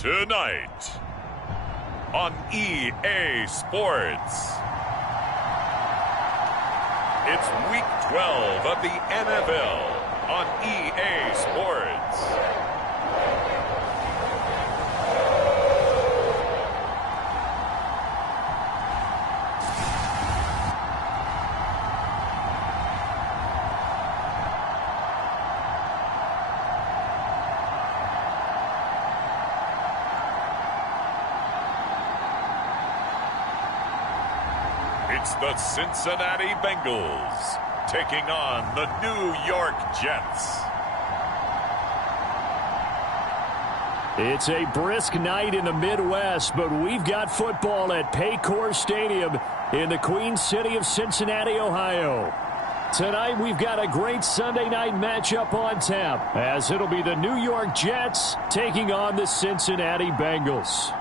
Tonight on EA Sports, it's Week 12 of the NFL on EA Sports. It's the Cincinnati Bengals taking on the New York Jets. It's a brisk night in the Midwest, but we've got football at Paycor Stadium in the Queen City of Cincinnati, Ohio. Tonight, we've got a great Sunday night matchup on tap, as it'll be the New York Jets taking on the Cincinnati Bengals.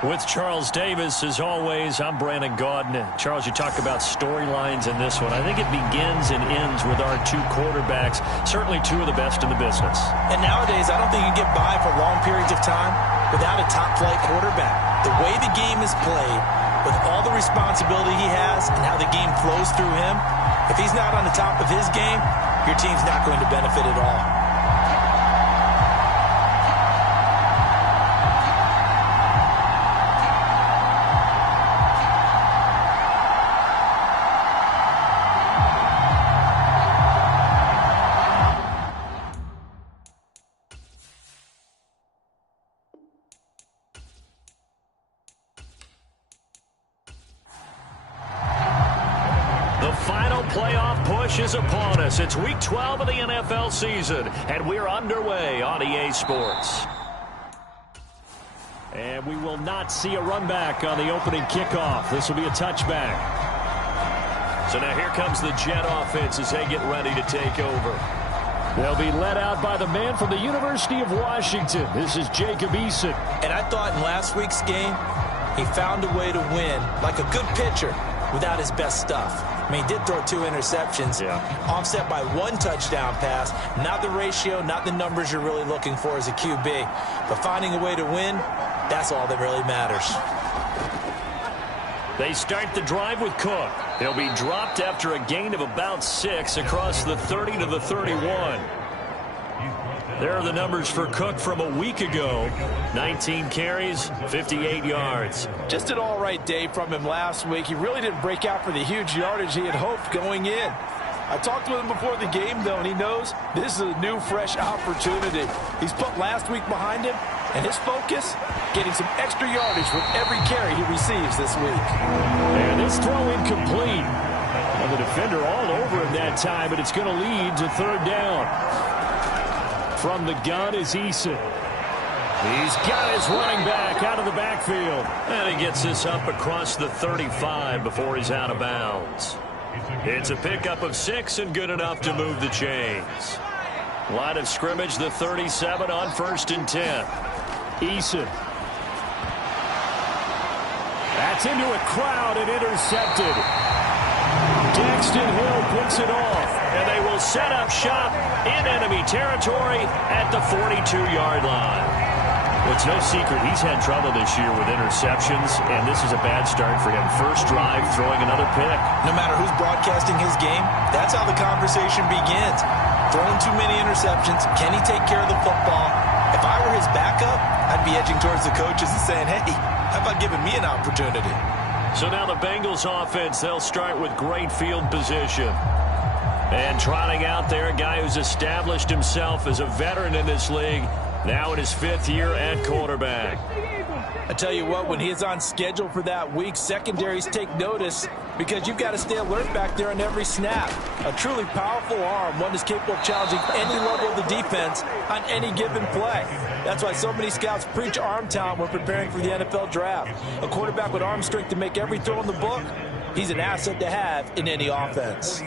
With Charles Davis, as always, I'm Brandon Gaudin. Charles, you talk about storylines in this one. I think it begins and ends with our two quarterbacks, certainly two of the best in the business. And nowadays, I don't think you can get by for long periods of time without a top-flight quarterback. The way the game is played, with all the responsibility he has and how the game flows through him, if he's not on the top of his game, your team's not going to benefit at all. Is upon us. It's Week 12 of the NFL season, and we're underway on EA Sports. And we will not see a run back on the opening kickoff. This will be a touchback. So now here comes the Jet offense as they get ready to take over. They'll be led out by the man from the University of Washington. This is Jacob Eason. And I thought in last week's game, he found a way to win like a good pitcher without his best stuff. I mean, he did throw 2 interceptions, offset by 1 touchdown pass. Not the ratio, not the numbers you're really looking for as a QB. But finding a way to win, that's all that really matters. They start the drive with Cook. He'll be dropped after a gain of about 6 across the 30 to the 31. There are the numbers for Cook from a week ago. 19 carries, 58 yards. Just an all-right day from him last week. He really didn't break out for the huge yardage he had hoped going in. I talked with him before the game, though, and he knows this is a new, fresh opportunity. He's put last week behind him, and his focus, getting some extra yardage with every carry he receives this week. And this throw incomplete. And the defender all over him that time, but it's going to lead to 3rd down. From the gun is Eason. He's got his running back out of the backfield. And he gets this up across the 35 before he's out of bounds. It's a pickup of 6 and good enough to move the chains. Line of scrimmage, the 37 on 1st and 10. Eason. That's into a crowd and intercepted. Daxton Hill picks it off, and they will set up shop in enemy territory at the 42-yard line. Well, it's no secret he's had trouble this year with interceptions, and this is a bad start for him. First drive, throwing another pick. No matter who's broadcasting his game, that's how the conversation begins. Throwing too many interceptions, can he take care of the football? If I were his backup, I'd be edging towards the coaches and saying, hey, how about giving me an opportunity? So now the Bengals offense, they'll start with great field position. And trotting out there, a guy who's established himself as a veteran in this league, now in his 5th year at quarterback. I tell you what, when he's on schedule for that week, secondaries take notice because you've got to stay alert back there on every snap. A truly powerful arm, one is capable of challenging any level of the defense on any given play. That's why so many scouts preach arm talent when preparing for the NFL draft. A quarterback with arm strength to make every throw in the book, he's an asset to have in any offense.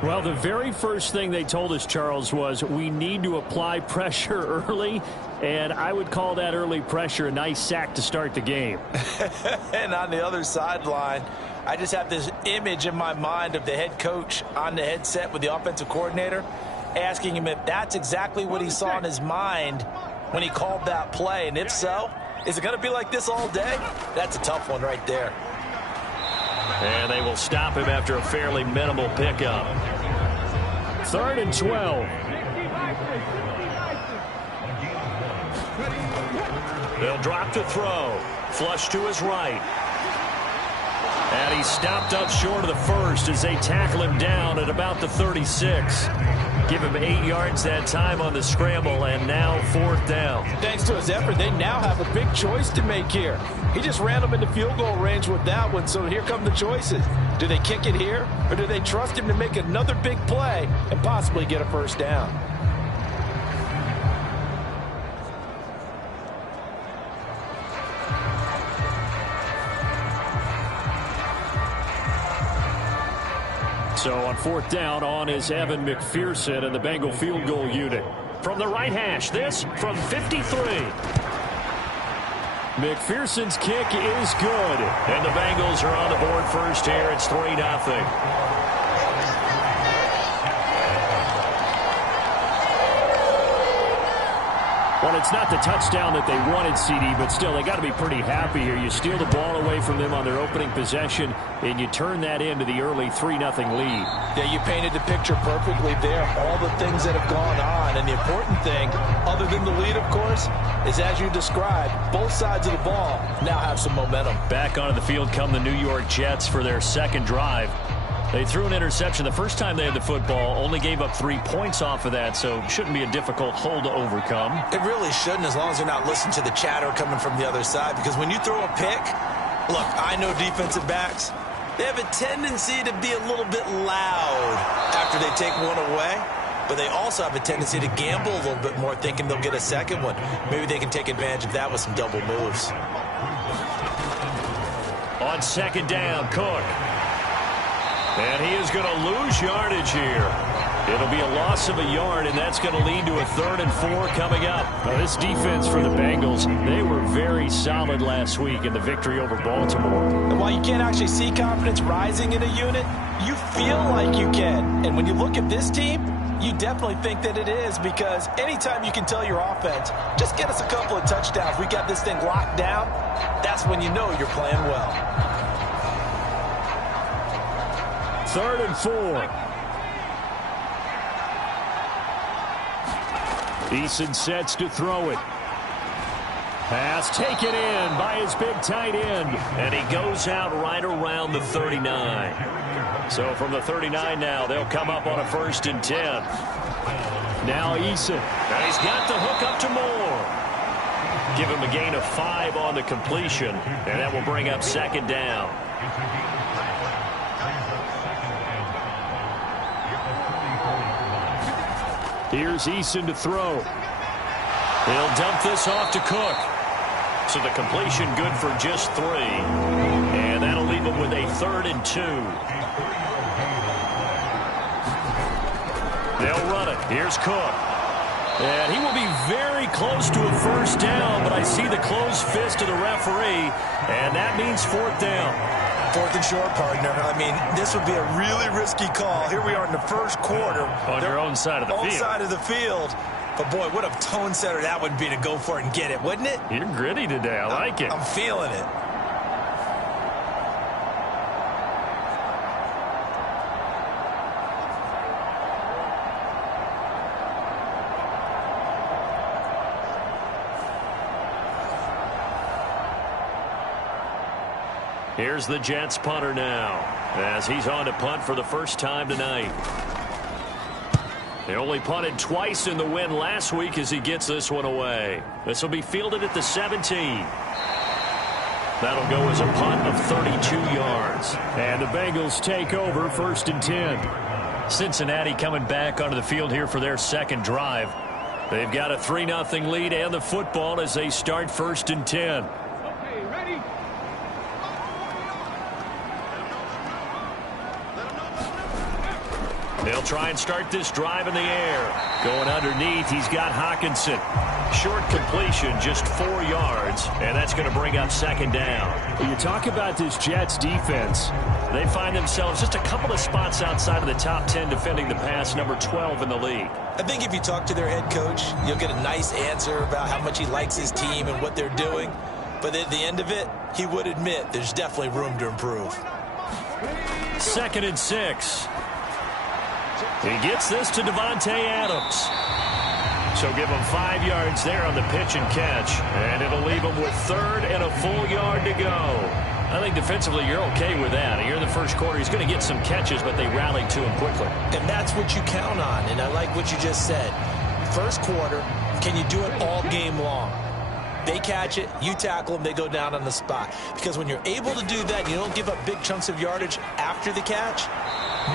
Well, the very first thing they told us, Charles, was we need to apply pressure early, and I would call that early pressure a nice sack to start the game. And on the other sideline, I just have this image in my mind of the head coach on the headset with the offensive coordinator asking him if that's exactly what he saw in his mind when he called that play. And if so, is it going to be like this all day? That's a tough one right there. And they will stop him after a fairly minimal pickup. 3rd and 12. They'll drop to throw. Flush to his right. And he's stopped up short of the first as they tackle him down at about the 36. Give him 8 yards that time on the scramble, and now 4th down. Thanks to his effort, they now have a big choice to make here. He just ran them into field goal range with that one, so here come the choices. Do they kick it here, or do they trust him to make another big play and possibly get a first down? So on 4th down, on is Evan McPherson and the Bengal field goal unit. From the right hash, this from 53. McPherson's kick is good. And the Bengals are on the board first here. It's 3-0. Well, it's not the touchdown that they wanted, CD, but still, they got to be pretty happy here. You steal the ball away from them on their opening possession, and you turn that into the early 3-0 lead. Yeah, you painted the picture perfectly there. All the things that have gone on, and the important thing, other than the lead, of course, is as you described, both sides of the ball now have some momentum. Back onto the field come the New York Jets for their second drive. They threw an interception the first time they had the football, only gave up 3 points off of that, so shouldn't be a difficult hole to overcome. It really shouldn't, as long as you're not listening to the chatter coming from the other side, because when you throw a pick, look, I know defensive backs, they have a tendency to be a little bit loud after they take one away, but they also have a tendency to gamble a little bit more, thinking they'll get a second one. Maybe they can take advantage of that with some double moves. On 2nd down, Cook. And he is going to lose yardage here. It'll be a loss of a yard, and that's going to lead to a 3rd and 4 coming up. Now, this defense for the Bengals, they were very solid last week in the victory over Baltimore. And while you can't actually see confidence rising in a unit, you feel like you can. And when you look at this team, you definitely think that it is, because anytime you can tell your offense, just get us a couple of touchdowns, we got this thing locked down, that's when you know you're playing well. 3rd and 4. Eason sets to throw it. Pass taken in by his big tight end. And he goes out right around the 39. So from the 39 now, they'll come up on a 1st and 10. Now Eason. And he's got the hook up to Moore. Give him a gain of 5 on the completion. And that will bring up 2nd down. Here's Eason to throw. He'll dump this off to Cook. So the completion good for just 3. And that'll leave him with a 3rd and 2. They'll run it. Here's Cook. And he will be very close to a 1st down, but I see the closed fist of the referee, and that means 4th down. 4th and short, partner. I mean, this would be a really risky call. Here we are in the 1st quarter. On your own side of the field. Own side of the field. But, boy, what a tone setter that would be to go for it and get it, wouldn't it? You're gritty today. I like it. I'm feeling it. Here's the Jets punter now, as he's on to punt for the first time tonight. They only punted twice in the win last week as he gets this one away. This will be fielded at the 17. That'll go as a punt of 32 yards. And the Bengals take over 1st and 10. Cincinnati coming back onto the field here for their second drive. They've got a 3-0 lead and the football as they start 1st and 10. They'll try and start this drive in the air. Going underneath, he's got Hawkinson. Short completion, just 4 yards, and that's going to bring up second down. You talk about this Jets defense. They find themselves just a couple of spots outside of the top 10 defending the pass, number 12 in the league. I think if you talk to their head coach, you'll get a nice answer about how much he likes his team and what they're doing. But at the end of it, he would admit there's definitely room to improve. 2nd and 6. He gets this to Devontae Adams. So give him 5 yards there on the pitch and catch. And it'll leave him with 3rd and a full yard to go. I think defensively you're okay with that. Here in the first quarter, he's going to get some catches, but they rallied to him quickly. And that's what you count on. And I like what you just said. First quarter, can you do it all game long? They catch it, you tackle them, they go down on the spot. Because when you're able to do that, and you don't give up big chunks of yardage after the catch,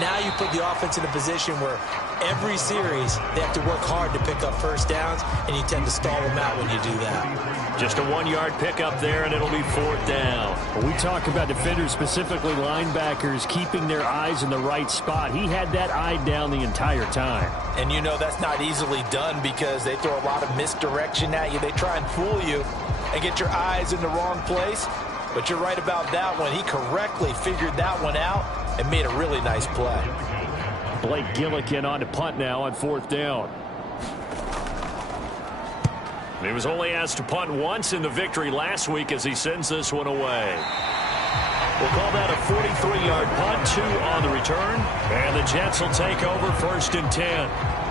now you put the offense in a position where every series they have to work hard to pick up first downs, and you tend to stall them out when you do that. Just a 1-yard pickup there, and it'll be 4th down. When we talk about defenders, specifically linebackers, keeping their eyes in the right spot. He had that eye down the entire time. And you know that's not easily done because they throw a lot of misdirection at you. They try and fool you and get your eyes in the wrong place. But you're right about that one. He correctly figured that one out and made a really nice play. Blake Gillikin on to punt now on 4th down. He was only asked to punt once in the victory last week as he sends this one away. We'll call that a 43-yard punt, 2 on the return. And the Jets will take over 1st and 10.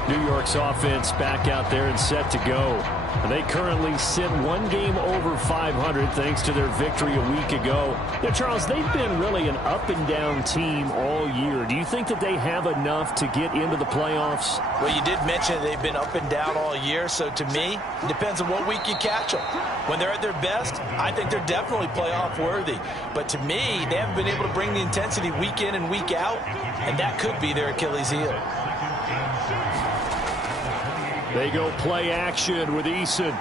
New York's offense back out there and set to go. And they currently sit 1 game over 500 thanks to their victory a week ago. Now, Charles, they've been really an up-and-down team all year. Do you think that they have enough to get into the playoffs? Well, you did mention they've been up and down all year, so to me, it depends on what week you catch them. When they're at their best, I think they're definitely playoff worthy. But to me, they haven't been able to bring the intensity week in and week out, and that could be their Achilles heel. They go play action with Eason.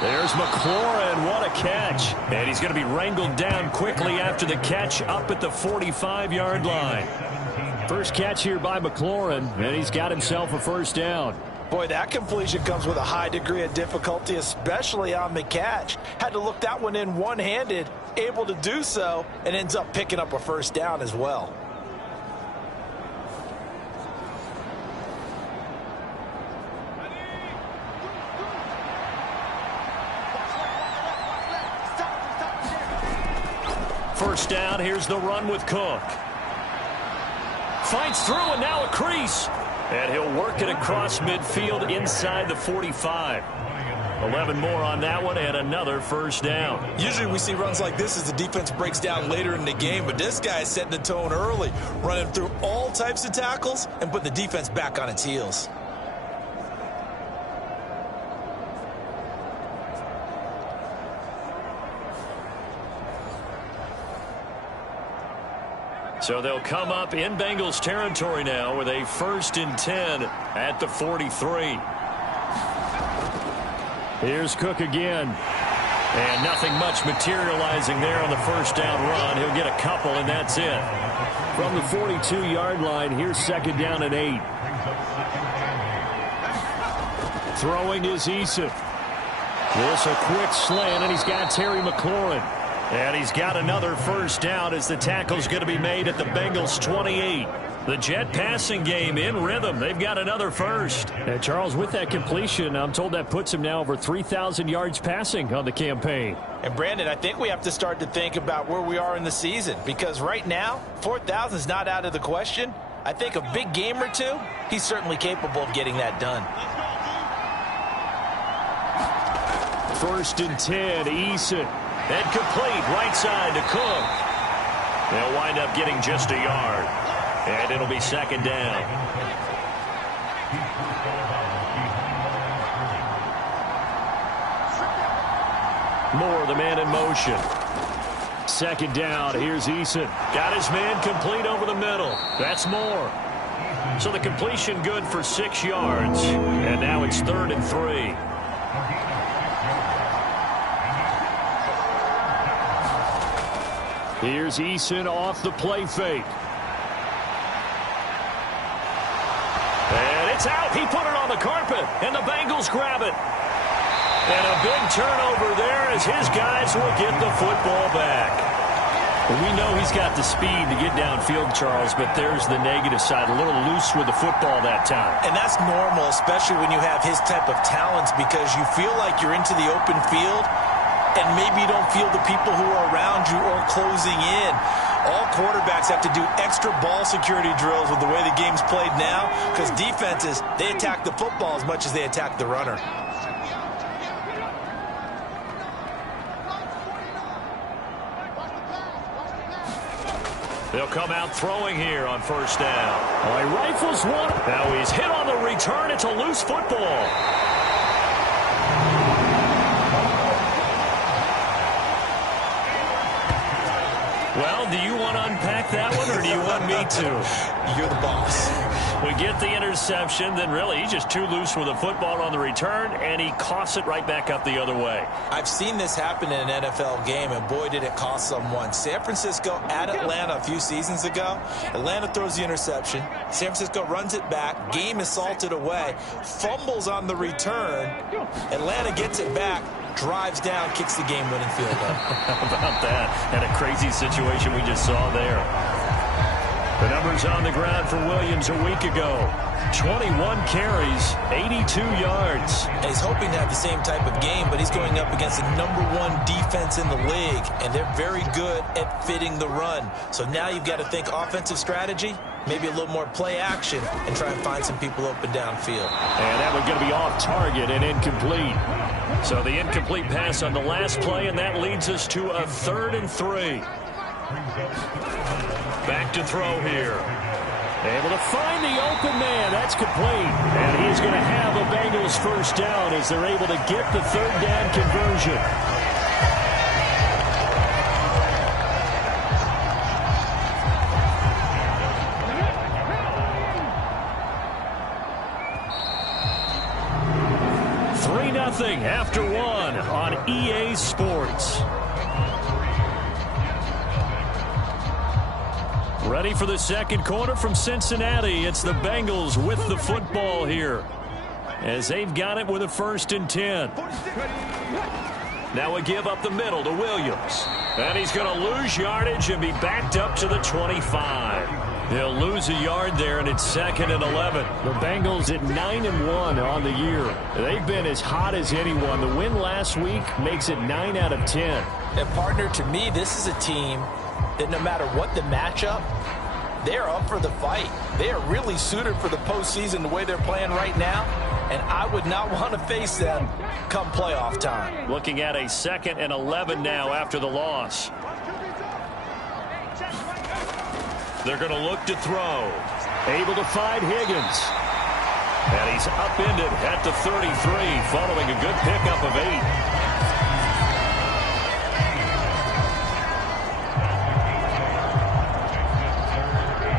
There's McLaurin. What a catch. And he's going to be wrangled down quickly after the catch up at the 45-yard line. First catch here by McLaurin, and he's got himself a 1st down. Boy, that completion comes with a high degree of difficulty, especially on the catch. Had to look that one in one-handed, able to do so, and ends up picking up a 1st down as well. First down, here's the run with Cook. Fights through, and now a crease. And he'll work it across midfield inside the 45. 11 more on that one, and another 1st down. Usually we see runs like this as the defense breaks down later in the game, but this guy is setting the tone early, running through all types of tackles and put the defense back on its heels. So they'll come up in Bengals territory now with a 1st and 10 at the 43. Here's Cook again. And nothing much materializing there on the 1st down run. He'll get a couple, and that's it. From the 42-yard line, here's 2nd down and 8. Throwing is Eason. This a quick slant, and he's got Terry McLaurin. And he's got another 1st down as the tackle's going to be made at the Bengals 28. The Jet passing game in rhythm. They've got another 1st. And Charles, with that completion, I'm told that puts him now over 3,000 yards passing on the campaign. And Brandon, I think we have to start to think about where we are in the season, because right now, 4,000 is not out of the question. I think a big game or two, he's certainly capable of getting that done. 1st and 10, Eason. And complete right side to Cook. They'll wind up getting just a yard. And it'll be 2nd down. Moore, the man in motion. 2nd down, here's Eason. Got his man complete over the middle. That's Moore. So the completion good for 6 yards. And now it's 3rd and 3. Here's Eason off the play fake. It's out. He put it on the carpet, and the Bengals grab it. And a big turnover there as his guys will get the football back. Well, we know he's got the speed to get downfield, Charles, but there's the negative side. A little loose with the football that time. And that's normal, especially when you have his type of talents, because you feel like you're into the open field, and maybe you don't feel the people who are around you or closing in. All quarterbacks have to do extra ball security drills with the way the game's played now, because defenses, they attack the football as much as they attack the runner. They'll come out throwing here on first down. Oh, he rifles one. Now he's hit on the return. It's a loose football. Well, do you want to unpack that one, or do you want me to? You're the boss. We get the interception, then really he's just too loose with the football on the return, and he coughs it right back up the other way. I've seen this happen in an NFL game, and boy, did it cost someone. San Francisco at Atlanta a few seasons ago. Atlanta throws the interception. San Francisco runs it back. Game is salted away. Fumbles on the return. Atlanta gets it back. Drives down, kicks the game-winning field goal. How about that? And a crazy situation we just saw there. The numbers on the ground for Williams a week ago. 21 carries, 82 yards. And he's hoping to have the same type of game, but he's going up against the #1 defense in the league, and they're very good at fitting the run. So now you've got to think offensive strategy, maybe a little more play action, and try and find some people open downfield. And that one's going to be off target and incomplete. So the incomplete pass on the last play, and that leads us to a 3rd and 3. Back to throw here. Able to find the open man. That's complete. And he's going to have a Bengals first down as they're able to get the 3rd down conversion. After one on EA Sports. Ready for the second quarter from Cincinnati. It's the Bengals with the football here, as they've got it with a 1st and 10. Now a give up the middle to Williams. And he's going to lose yardage and be backed up to the 25. They'll lose a yard there, and it's 2nd and 11. The Bengals at 9-1 on the year. They've been as hot as anyone. The win last week makes it 9 out of 10. And, partner, to me, this is a team that no matter what the matchup, they're up for the fight. They are really suited for the postseason the way they're playing right now, and I would not want to face them come playoff time. Looking at a 2nd and 11 now after the loss. They're going to look to throw. Able to find Higgins. And he's upended at the 33 following a good pickup of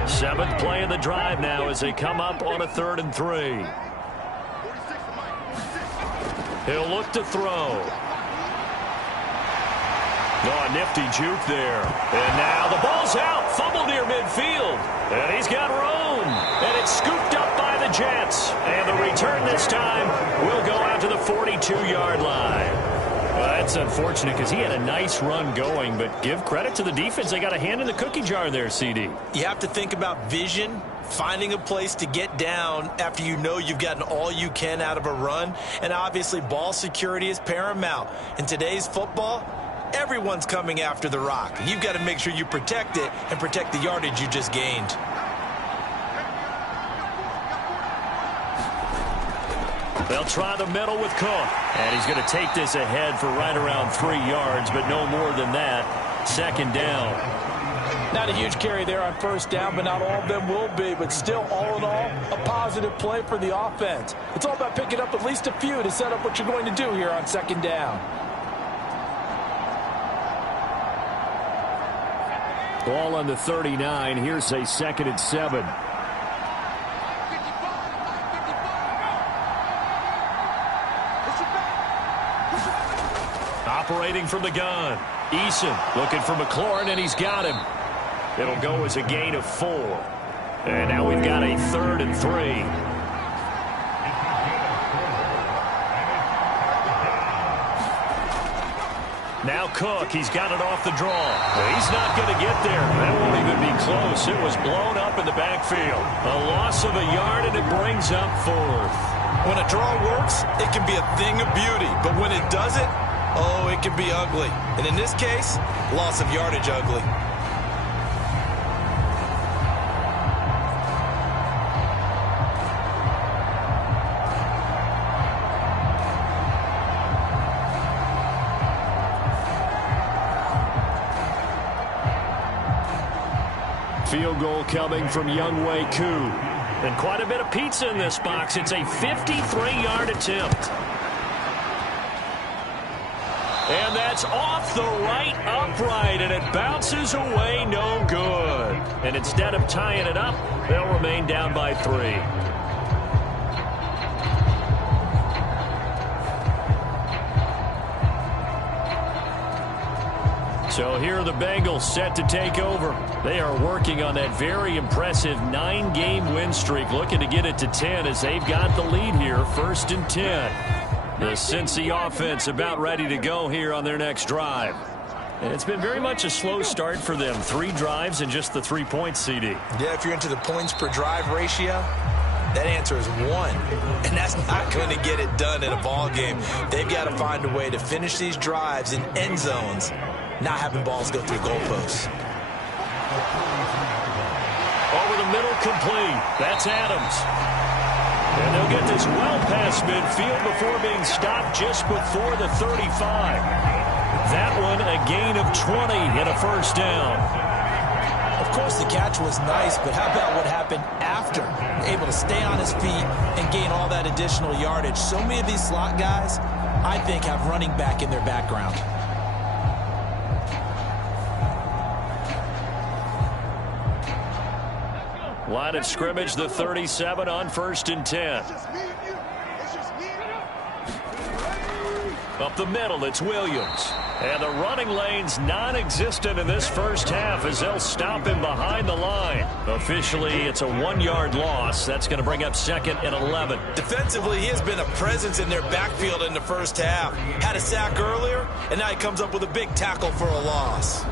8. Seventh play of the drive now as they come up on a 3rd and 3. He'll look to throw. Oh, a nifty juke there. And now the ball's out. Fumble near midfield. And he's got room. And it's scooped up by the Jets. And the return this time will go out to the 42-yard line. Well, that's unfortunate because he had a nice run going, but give credit to the defense. They got a hand in the cookie jar there, CD. You have to think about vision, finding a place to get down after you know you've gotten all you can out of a run. And obviously ball security is paramount. In today's football, everyone's coming after the rock. You've got to make sure you protect it and protect the yardage you just gained. They'll try the middle with Cook. And he's going to take this ahead for right around 3 yards, but no more than that. 2nd down. Not a huge carry there on first down, but not all of them will be. But still, all in all, a positive play for the offense. It's all about picking up at least a few to set up what you're going to do here on 2nd down. Ball on the 39. Here's a 2nd and 7. Operating from the gun. Eason looking for McLaurin, and he's got him. It'll go as a gain of 4. And now we've got a 3rd and 3. Now Cook, he's got it off the draw. Well, he's not going to get there. That won't even be close. It was blown up in the backfield. A loss of a yard, and it brings up 4th. When a draw works, it can be a thing of beauty. But when it doesn't, oh, it can be ugly. And in this case, loss of yardage ugly. Field goal coming from Younghoe Koo. And quite a bit of pizza in this box. It's a 53-yard attempt. And that's off the right upright, and it bounces away no good. And instead of tying it up, they'll remain down by 3. So here are the Bengals set to take over. They are working on that very impressive 9-game win streak, looking to get it to 10 as they've got the lead here, 1st and 10. The Cincy offense about ready to go here on their next drive. And it's been very much a slow start for them. 3 drives and just the 3 points, CD. Yeah, if you're into the points per drive ratio, that answer is 1. And that's not going to get it done in a ball game. They've got to find a way to finish these drives in end zones, not having balls go through goalposts. Over the middle, complete. That's Adams. And they'll get this well past midfield before being stopped just before the 35. That one a gain of 20 and a 1st down. Of course, the catch was nice, but how about what happened after? Able to stay on his feet and gain all that additional yardage. So many of these slot guys, I think, have running back in their background. Line of scrimmage, the 37 on 1st and 10. Up the middle, it's Williams. And the running lane's non-existent in this first half as they'll stop him behind the line. Officially, it's a 1-yard loss. That's going to bring up 2nd and 11. Defensively, he has been a presence in their backfield in the first half. Had a sack earlier, and now he comes up with a big tackle for a loss.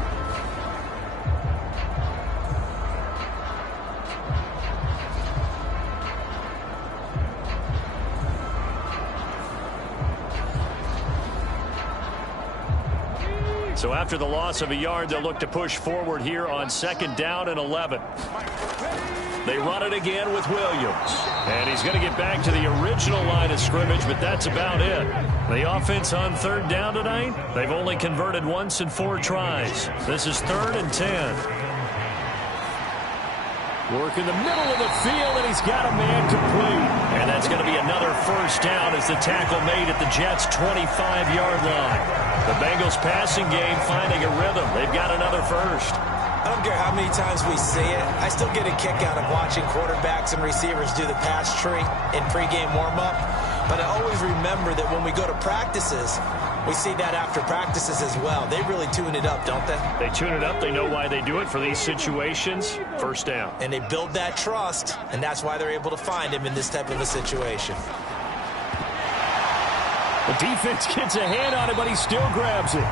So after the loss of a yard, they'll look to push forward here on 2nd down and 11. They run it again with Williams. And he's going to get back to the original line of scrimmage, but that's about it. The offense on 3rd down tonight, they've only converted once in 4 tries. This is 3rd and 10. Work in the middle of the field, and he's got a man complete. And that's going to be another 1st down as the tackle made at the Jets' 25-yard line. The Bengals passing game finding a rhythm. They've got another 1st. I don't care how many times we see it. I still get a kick out of watching quarterbacks and receivers do the pass tree in pregame warm-up. But I always remember that when we go to practices, we see that after practices as well. They really tune it up, don't they? They tune it up. They know why they do it for these situations. 1st down. And they build that trust, and that's why they're able to find him in this type of a situation. The defense gets a hand on it, but he still grabs it.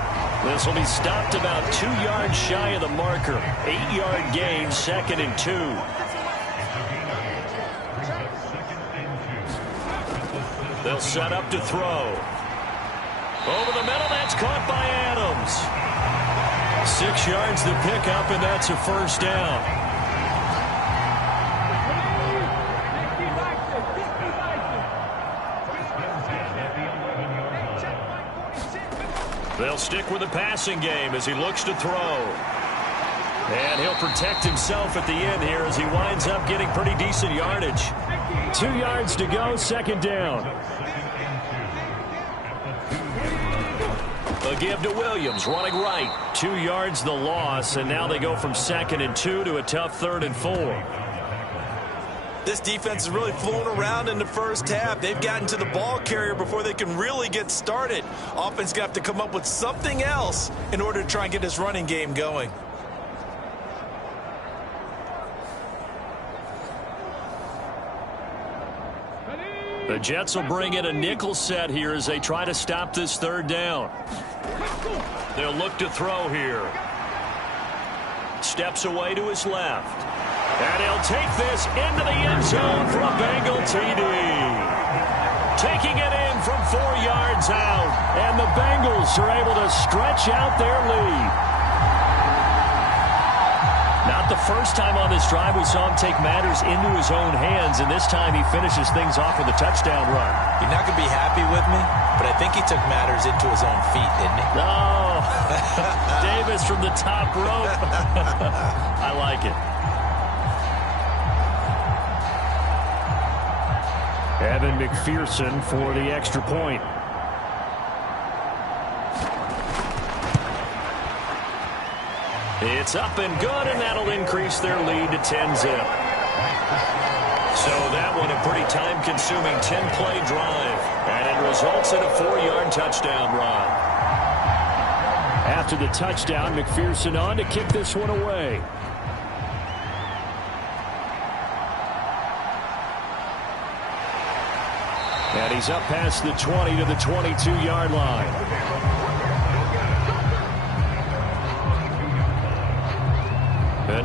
This will be stopped about 2 yards shy of the marker. 8-yard gain, 2nd and 2. They'll set up to throw. Over the middle, that's caught by Adams. 6 yards to pick up, and that's a 1st down. They'll stick with the passing game as he looks to throw. And he'll protect himself at the end here as he winds up getting pretty decent yardage. 2 yards to go, 2nd down. A give to Williams, running right. 2 yards the loss, and now they go from 2nd and 2 to a tough 3rd and 4. This defense is really flown around in the first half. They've gotten to the ball carrier before they can really get started. Offense got to come up with something else in order to try and get this running game going. The Jets will bring in a nickel set here as they try to stop this third down. They'll look to throw here. Steps away to his left. And he'll take this into the end zone for a Bengal TD. Taking it in from 4 yards out. And the Bengals are able to stretch out their lead. Not the first time on this drive we saw him take matters into his own hands, and this time he finishes things off with a touchdown run. You're not going to be happy with me, but I think he took matters into his own feet, didn't he? No. Davis from the top rope. I like it. Evan McPherson for the extra point. It's up and good, and that'll increase their lead to 10-zip. So that one a pretty time-consuming 10-play drive, and it results in a 4-yard touchdown run. After the touchdown, McPherson on to kick this one away. And he's up past the 20 to the 22-yard line.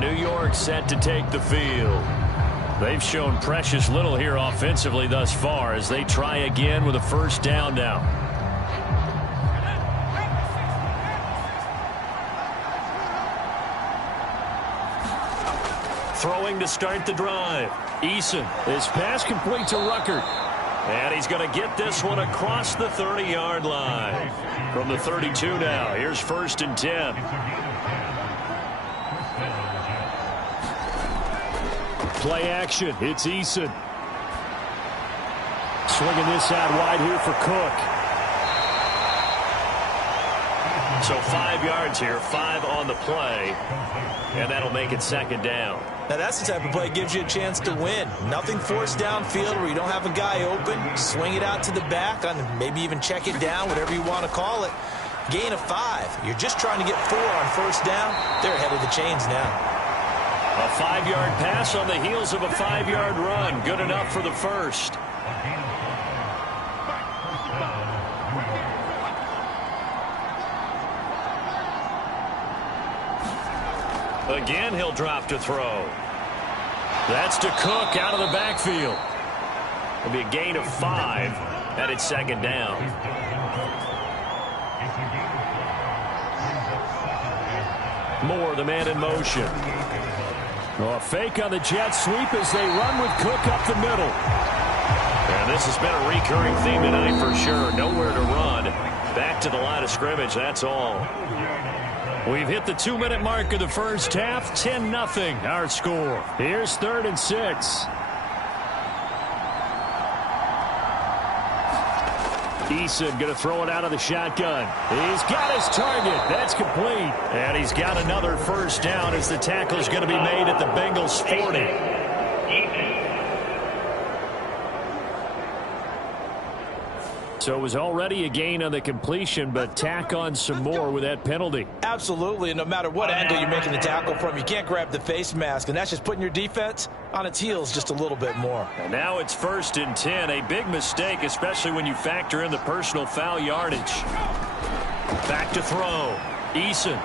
New York set to take the field. They've shown precious little here offensively thus far as they try again with a first down now. Throwing to start the drive. Eason. His pass complete to Ruckert. And he's going to get this one across the 30-yard line. From the 32 now. Here's 1st and 10. Play action. It's Eason. Swinging this out wide here for Cook. So 5 yards here, 5 on the play. And that'll make it 2nd down. Now that's the type of play that gives you a chance to win. Nothing forced downfield where you don't have a guy open. Swing it out to the back, on maybe even check it down, whatever you want to call it. Gain of 5. You're just trying to get 4 on first down. They're ahead of the chains now. A 5-yard pass on the heels of a 5-yard run. Good enough for the first. Again, he'll drop to throw. That's to Cook out of the backfield. It'll be a gain of 5, and it's 2nd down. Moore, the man in motion. A fake on the jet sweep as they run with Cook up the middle. And this has been a recurring theme tonight for sure. Nowhere to run. Back to the line of scrimmage, that's all. We've hit the 2-minute mark of the first half. 10-0 our score. Here's 3rd and 6. Eason going to throw it out of the shotgun. He's got his target. That's complete. And he's got another first down as the tackle is going to be made at the Bengals 40. So it was already a gain on the completion, but tack on some more with that penalty. Absolutely, and no matter what angle you're making the tackle from, you can't grab the face mask, and that's just putting your defense on its heels just a little bit more. And now it's 1st and 10, a big mistake, especially when you factor in the personal foul yardage. Back to throw. Eason.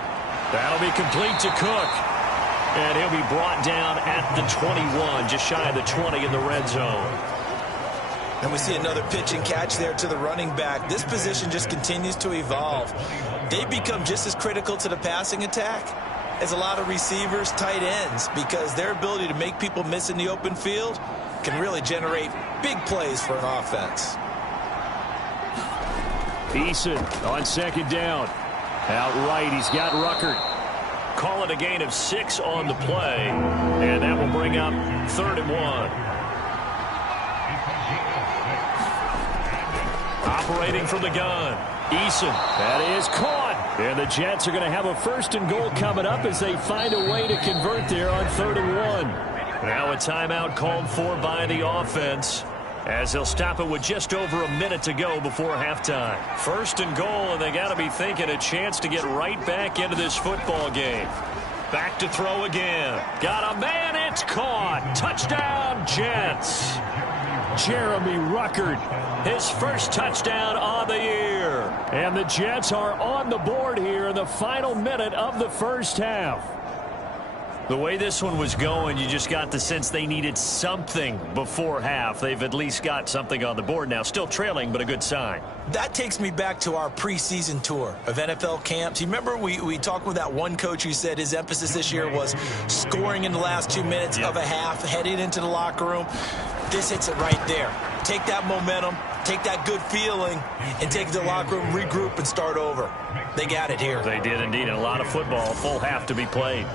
That'll be complete to Cook. And he'll be brought down at the 21, just shy of the 20 in the red zone. And we see another pitch and catch there to the running back. This position just continues to evolve. They become just as critical to the passing attack as a lot of receivers, tight ends, because their ability to make people miss in the open field can really generate big plays for an offense. Eason on 2nd down. Outright, he's got Ruckert. Call it a gain of 6 on the play, and that will bring up 3rd and 1. Operating from the gun. Eason. That is caught. And the Jets are going to have a 1st and goal coming up as they find a way to convert there on 3rd and 1. Now a timeout called for by the offense as they'll stop it with just over a minute to go before halftime. 1st and goal, and they got to be thinking a chance to get right back into this football game. Back to throw again. Got a man. It's caught. Touchdown, Jets. Jeremy Ruckert, his first touchdown on the year. And the Jets are on the board here in the final minute of the first half. The way this one was going, you just got the sense they needed something before half. They've at least got something on the board now. Still trailing, but a good sign. That takes me back to our preseason tour of NFL camps. You remember we talked with that one coach who said his emphasis this year was scoring in the last 2 minutes of a half, heading into the locker room. This hits it right there. Take that momentum, take that good feeling, and take it to the locker room, regroup, and start over. They got it here. They did indeed. And a lot of football, full half to be played.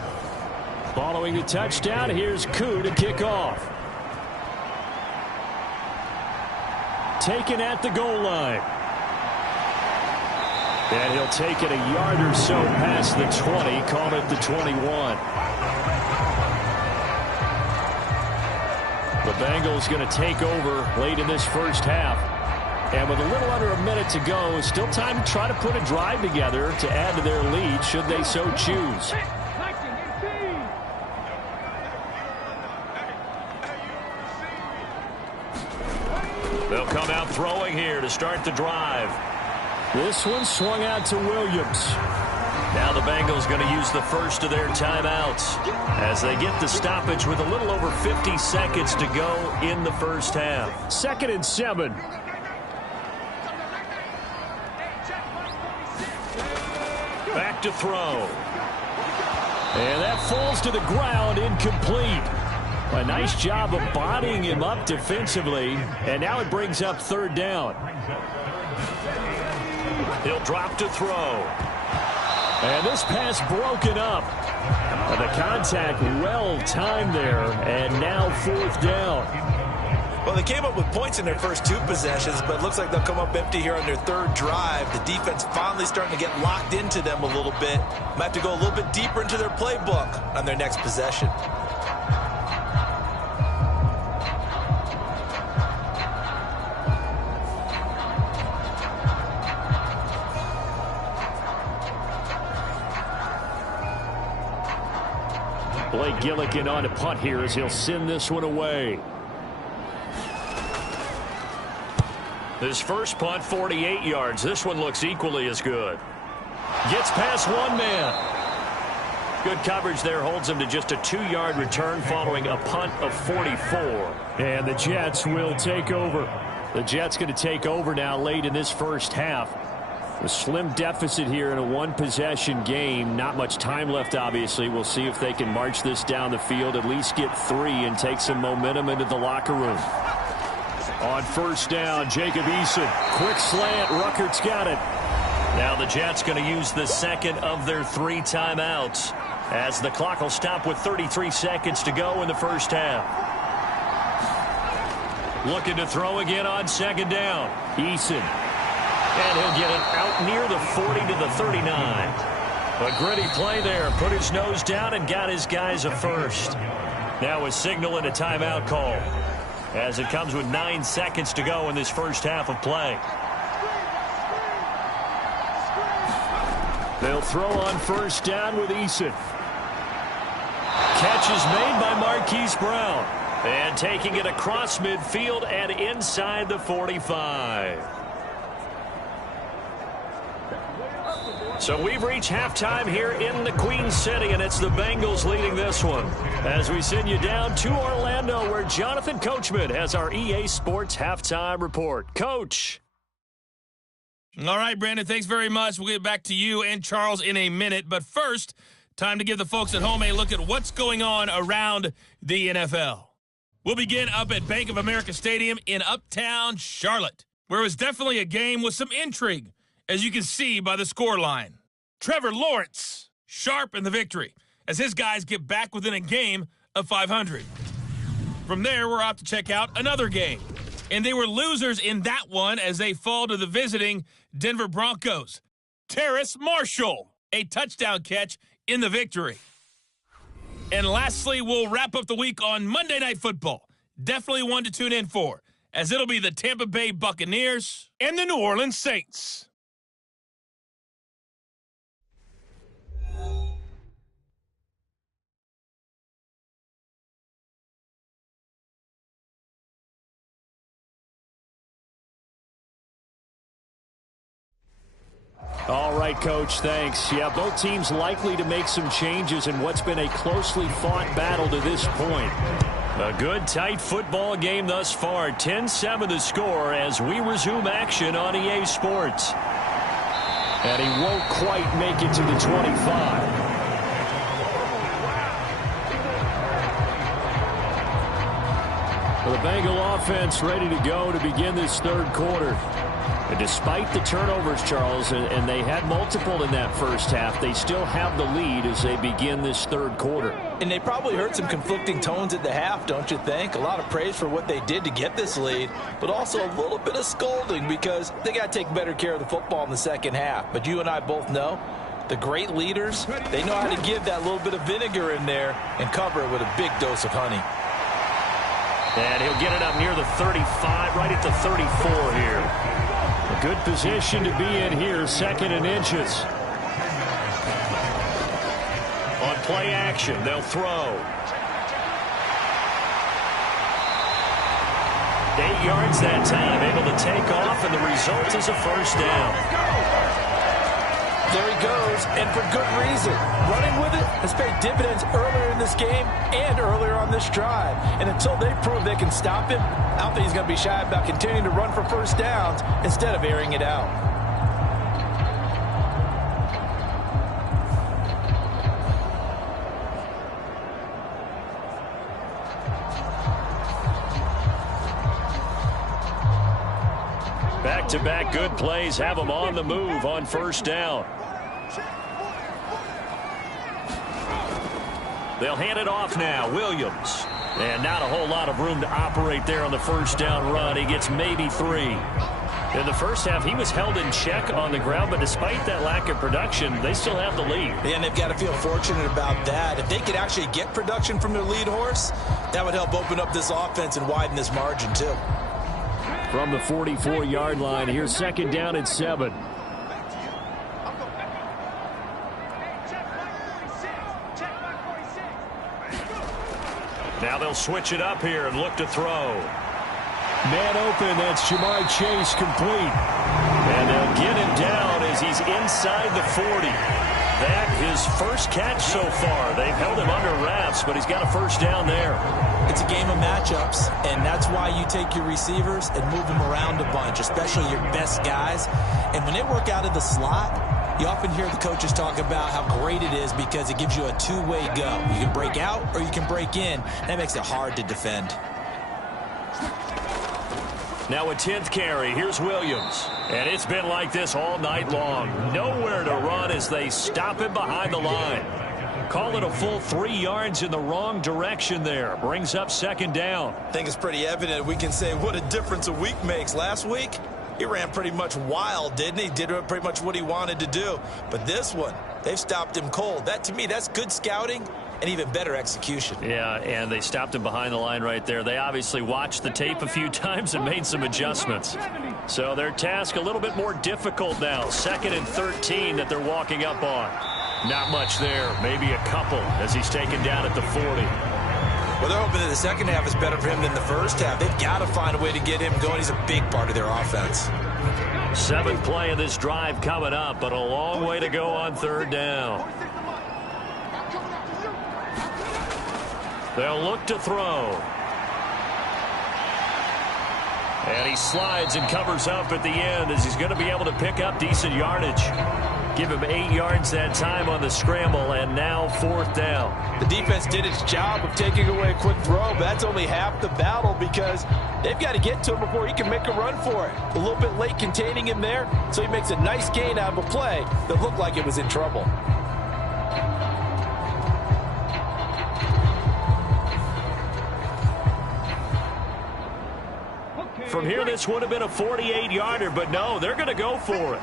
Following the touchdown, here's Koo to kick off. Taken at the goal line. And he'll take it a yard or so past the 20, call it the 21. The Bengals going to take over late in this first half. And with a little under a minute to go, still time to try to put a drive together to add to their lead should they so choose. They'll come out throwing here to start the drive. This one swung out to Williams. Now the Bengals going to use the first of their timeouts as they get the stoppage with a little over 50 seconds to go in the first half. 2nd and 7. Back to throw. And that falls to the ground, incomplete. A nice job of bodying him up defensively, and now it brings up 3rd down. He'll drop to throw. And this pass broken up. The contact well timed there, and now 4th down. Well, they came up with points in their first 2 possessions, but it looks like they'll come up empty here on their 3rd drive. The defense finally starting to get locked into them a little bit. Might have to go a little bit deeper into their playbook on their next possession. Blake Gillikin on to punt here as he'll send this one away. His first punt, 48 yards. This one looks equally as good. Gets past one man. Good coverage there, holds him to just a 2-yard return following a punt of 44. And the Jets will take over. The Jets going to take over now late in this first half. A slim deficit here in a 1-possession game. Not much time left, obviously. We'll see if they can march this down the field, at least get 3, and take some momentum into the locker room. On 1st down, Jacob Eason. Quick slant. Ruckert's got it. Now the Jets going to use the 2nd of their 3 timeouts as the clock will stop with 33 seconds to go in the first half. Looking to throw again on 2nd down. Eason. And he'll get it out near the 40 to the 39. A gritty play there. Put his nose down and got his guys a first. Now a signal and a timeout call as it comes with 9 seconds to go in this first half of play. They'll throw on 1st down with Eason. Catch is made by Marquise Brown. And taking it across midfield and inside the 45. So we've reached halftime here in the Queen City, and it's the Bengals leading this one. As we send you down to Orlando, where Jonathan Coachman has our EA Sports halftime report. Coach. All right, Brandon, thanks very much. We'll get back to you and Charles in a minute. But first, time to give the folks at home a look at what's going on around the NFL. We'll begin up at Bank of America Stadium in Uptown Charlotte, where it was definitely a game with some intrigue, as you can see by the scoreline. Trevor Lawrence, sharp in the victory, as his guys get back within a game of 500. From there, we're off to check out another game. And they were losers in that one as they fall to the visiting Denver Broncos. Terrace Marshall, a touchdown catch in the victory. And lastly, we'll wrap up the week on Monday Night Football. Definitely one to tune in for, as it'll be the Tampa Bay Buccaneers and the New Orleans Saints. All right, Coach, thanks. Yeah, both teams likely to make some changes in what's been a closely fought battle to this point. A good, tight football game thus far. 10-7 the score as we resume action on EA Sports. And he won't quite make it to the 25. The Bengal offense ready to go to begin this third quarter. And despite the turnovers, Charles, and they had multiple in that first half, they still have the lead as they begin this third quarter. And they probably heard some conflicting tones at the half, don't you think? A lot of praise for what they did to get this lead, but also a little bit of scolding because they got to take better care of the football in the second half. But you and I both know the great leaders, they know how to give that little bit of vinegar in there and cover it with a big dose of honey. And he'll get it up near the 35, right at the 34 here. A good position to be in here, second and inches. On play action, they'll throw. 8 yards that time, able to take off, and the result is a first down. There he goes, and for good reason. Running with it has paid dividends earlier in this game and earlier on this drive. And until they prove they can stop him, I don't think he's going to be shy about continuing to run for first downs instead of airing it out. Back-to-back good plays have them on the move on first down. They'll hand it off now. Williams. And not a whole lot of room to operate there on the first down run. He gets maybe 3. In the first half, he was held in check on the ground, but despite that lack of production, they still have the lead. And they've got to feel fortunate about that. If they could actually get production from their lead horse, that would help open up this offense and widen this margin, too. From the 44-yard line, here's second down and 7. Now they'll switch it up here and look to throw. Man open, that's Jamar Chase complete. And they'll get him down as he's inside the 40. That his first catch so far. They've held him under wraps, but he's got a first down there. It's a game of matchups, and that's why you take your receivers and move them around a bunch, especially your best guys. And when they work out of the slot, you often hear the coaches talk about how great it is because it gives you a two-way go. You can break out or you can break in. That makes it hard to defend. Now a 10th carry. Here's Williams. And it's been like this all night long. Nowhere to run as they stop him behind the line. Call it a full 3 yards in the wrong direction there. Brings up second down. I think it's pretty evident. We can say what a difference a week makes. Last week, he ran pretty much wild, didn't he? Did pretty much what he wanted to do. But this one, they've stopped him cold. That, to me, that's good scouting and even better execution. Yeah, and they stopped him behind the line right there. They obviously watched the tape a few times and made some adjustments. So their task a little bit more difficult now. 2nd and 13 that they're walking up on. Not much there. Maybe a couple as he's taken down at the 40. Well, they're hoping that the second half is better for him than the first half. They've got to find a way to get him going. He's a big part of their offense. 7th play of this drive coming up, but a long way to go on third down. They'll look to throw. And he slides and covers up at the end as he's going to be able to pick up decent yardage. Give him 8 yards that time on the scramble, and now 4th down. The defense did its job of taking away a quick throw, but that's only half the battle because they've got to get to him before he can make a run for it. A little bit late containing him there, so he makes a nice gain out of a play that looked like it was in trouble. From here, this would have been a 48-yarder, but no, they're going to go for it.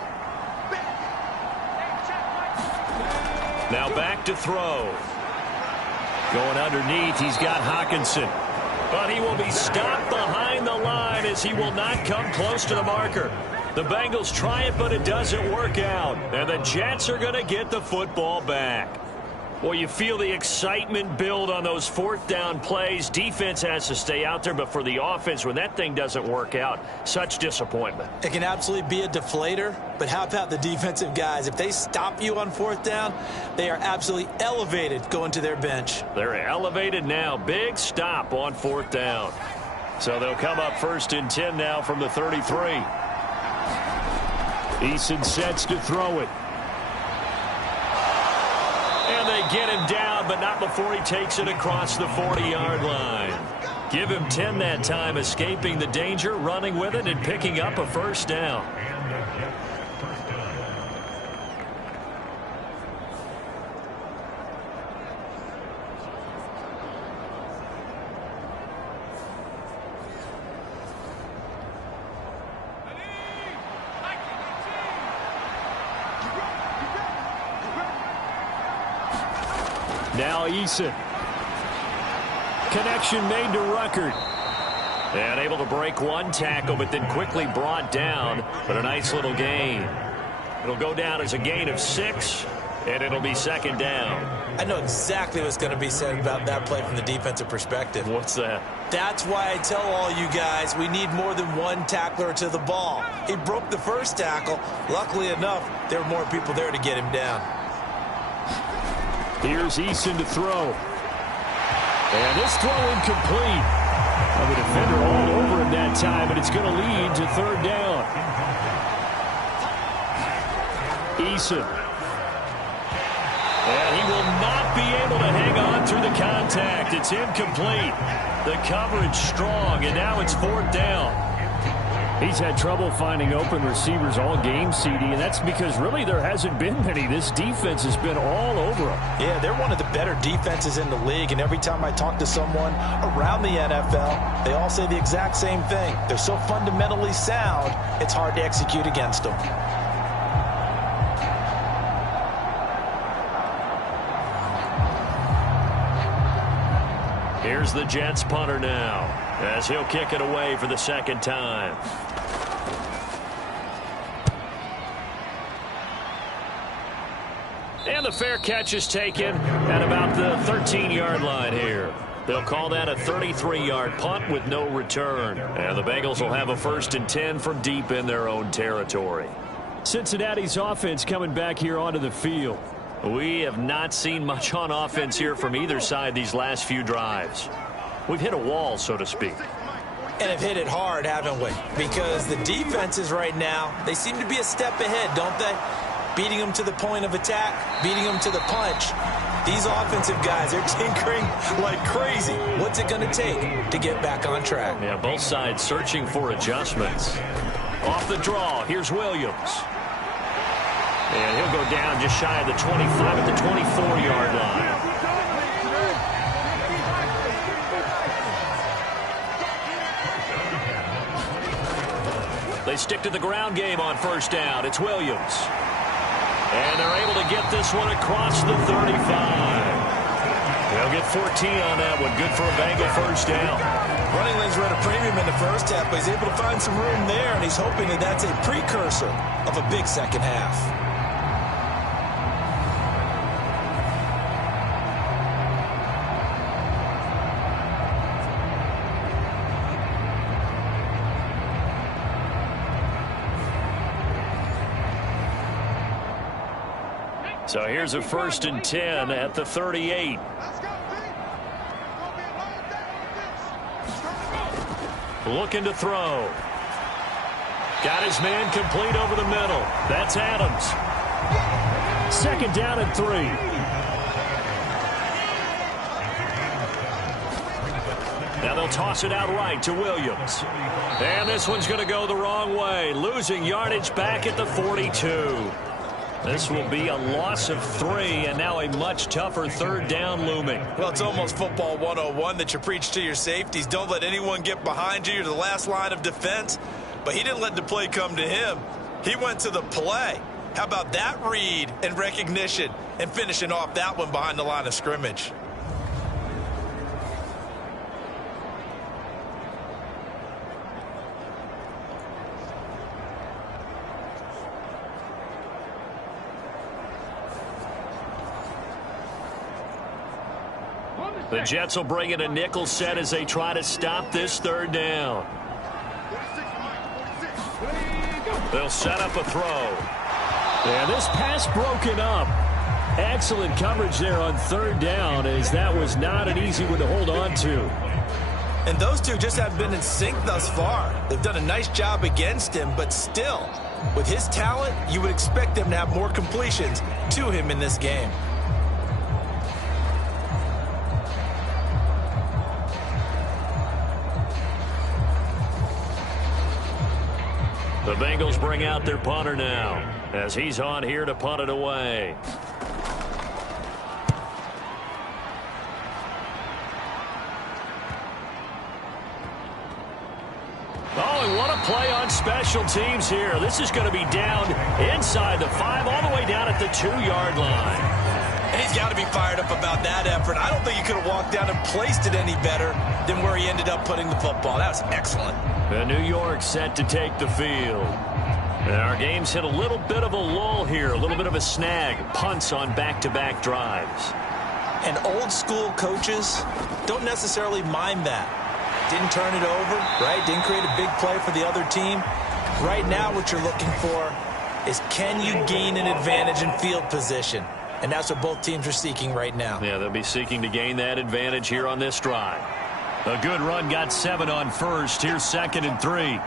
Now back to throw. Going underneath, he's got Hawkinson. But he will be stopped behind the line as he will not come close to the marker. The Bengals try it, but it doesn't work out. And the Jets are going to get the football back. Well, you feel the excitement build on those fourth down plays. Defense has to stay out there, but for the offense, when that thing doesn't work out, such disappointment. It can absolutely be a deflator, but how about the defensive guys? If they stop you on fourth down, they are absolutely elevated going to their bench. They're elevated now. Big stop on fourth down. So they'll come up 1st and 10 now from the 33. Eason sets to throw it. And they get him down, but not before he takes it across the 40-yard line. Give him 10 that time, escaping the danger, running with it, and picking up a 1st down. Now Eason. Connection made to Ruckert. And able to break one tackle, but then quickly brought down. But a nice little gain. It'll go down as a gain of 6, and it'll be 2nd down. I know exactly what's going to be said about that play from the defensive perspective. What's that? That's why I tell all you guys we need more than one tackler to the ball. He broke the first tackle. Luckily enough, there were more people there to get him down. Here's Eason to throw. And this throw incomplete. The defender all over him that time, but it's going to lead to 3rd down. Eason. And he will not be able to hang on through the contact. It's incomplete. The coverage strong, and now it's 4th down. He's had trouble finding open receivers all game, CD, and that's because really there hasn't been many. This defense has been all over them. Yeah, they're one of the better defenses in the league, and every time I talk to someone around the NFL, they all say the exact same thing. They're so fundamentally sound, it's hard to execute against them. Here's the Jets punter now, as he'll kick it away for the 2nd time. And the fair catch is taken at about the 13-yard line here. They'll call that a 33-yard punt with no return. And the Bengals will have a 1st and 10 from deep in their own territory. Cincinnati's offense coming back here onto the field. We have not seen much on offense here from either side these last few drives. We've hit a wall, so to speak. And have hit it hard, haven't we? Because the defenses right now, they seem to be a step ahead, don't they? Beating them to the point of attack, beating them to the punch. These offensive guys, they're tinkering like crazy. What's it going to take to get back on track? Yeah, both sides searching for adjustments. Off the draw, here's Williams. And he'll go down just shy of the 25 at the 24-yard line. They stick to the ground game on 1st down. It's Williams. And they're able to get this one across the 35. They'll get 14 on that one. Good for a Bengal 1st down. Running lanes were at a premium in the first half, but he's able to find some room there, and he's hoping that that's a precursor of a big second half. So here's a 1st and 10 at the 38. Looking to throw. Got his man complete over the middle. That's Adams. 2nd down and 3. Now they'll toss it out right to Williams. And this one's going to go the wrong way. Losing yardage back at the 42. This will be a loss of 3, and now a much tougher 3rd down looming. Well, it's almost football 101 that you preach to your safeties. Don't let anyone get behind you. You're the last line of defense. But he didn't let the play come to him. He went to the play. How about that read and recognition and finishing off that one behind the line of scrimmage? The Jets will bring in a nickel set as they try to stop this third down. They'll set up a throw. Yeah, this pass broken up. Excellent coverage there on third down, as that was not an easy one to hold on to. And those two just have been in sync thus far. They've done a nice job against him, but still, with his talent, you would expect them to have more completions to him in this game. The Bengals bring out their punter now, as he's on here to punt it away. Oh, and what a play on special teams here. This is going to be down inside the 5, all the way down at the 2-yard line. And he's got to be fired up about that effort. I don't think he could have walked down and placed it any better than where he ended up putting the football. That was excellent. The New York set to take the field. And our game's hit a little bit of a lull here, a little bit of a snag. Punts on back-to-back drives. And old-school coaches don't necessarily mind that. Didn't turn it over, right? Didn't create a big play for the other team. Right now what you're looking for is, can you gain an advantage in field position? And that's what both teams are seeking right now. Yeah, they'll be seeking to gain that advantage here on this drive. A good run, got 7 on first. Here's 2nd and 3.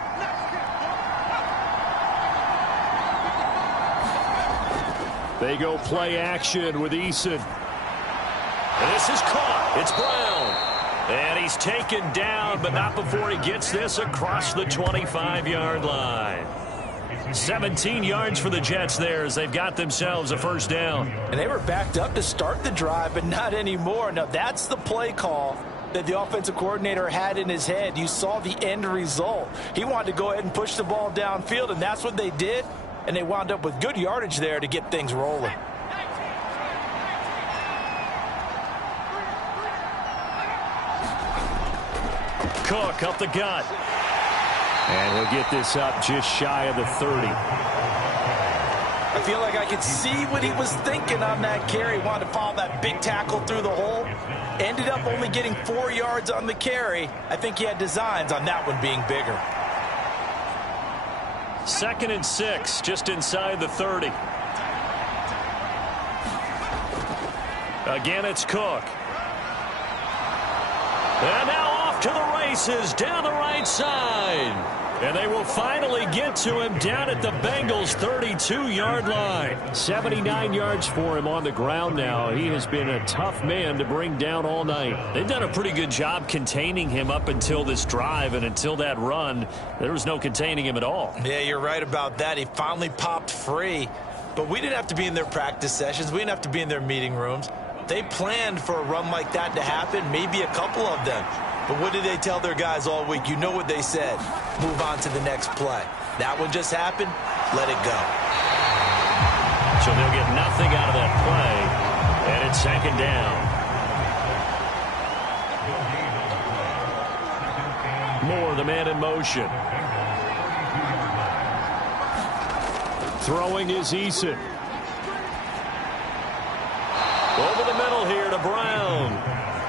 They go play action with Eason. This is caught. It's Brown. And he's taken down, but not before he gets this across the 25-yard line. 17 yards for the Jets there as they've got themselves a first down. And they were backed up to start the drive, but not anymore. Now, that's the play call that the offensive coordinator had in his head. You saw the end result. He wanted to go ahead and push the ball downfield, and that's what they did. And they wound up with good yardage there to get things rolling. Cook up the gut. And he'll get this up just shy of the 30. I feel like I could see what he was thinking on that carry. Wanted to follow that big tackle through the hole. Ended up only getting 4 yards on the carry. I think he had designs on that one being bigger. 2nd and 6, just inside the 30. Again, it's Cook. And now off to the races down the right side. And they will finally get to him down at the Bengals' 32-yard line. 79 yards for him on the ground now. He has been a tough man to bring down all night. They've done a pretty good job containing him up until this drive, and until that run, there was no containing him at all. Yeah, you're right about that. He finally popped free. But we didn't have to be in their practice sessions. We didn't have to be in their meeting rooms. They planned for a run like that to happen, maybe a couple of them. But what did they tell their guys all week? You know what they said. Move on to the next play. That one just happened. Let it go. So they'll get nothing out of that play. And it's 2nd down. Moore, the man in motion. Throwing is Eason. Over the middle here to Brown.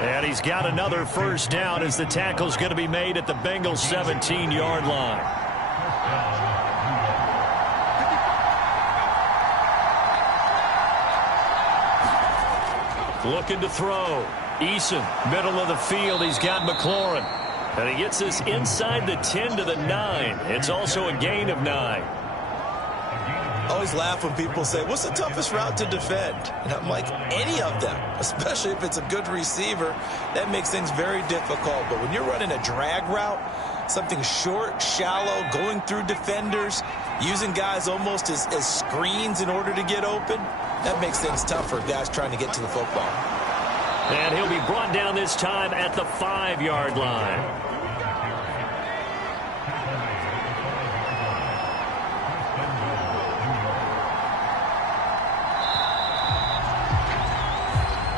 And he's got another first down as the tackle's going to be made at the Bengals' 17-yard line. Looking to throw. Eason, middle of the field. He's got McLaurin. And he gets this inside the 10 to the 9. It's also a gain of 9. I always laugh when people say, what's the toughest route to defend? And I'm like, any of them, especially if it's a good receiver. That makes things very difficult. But when you're running a drag route, something short, shallow, going through defenders, using guys almost as screens in order to get open, that makes things tough for guys trying to get to the football. And he'll be brought down this time at the 5-yard line.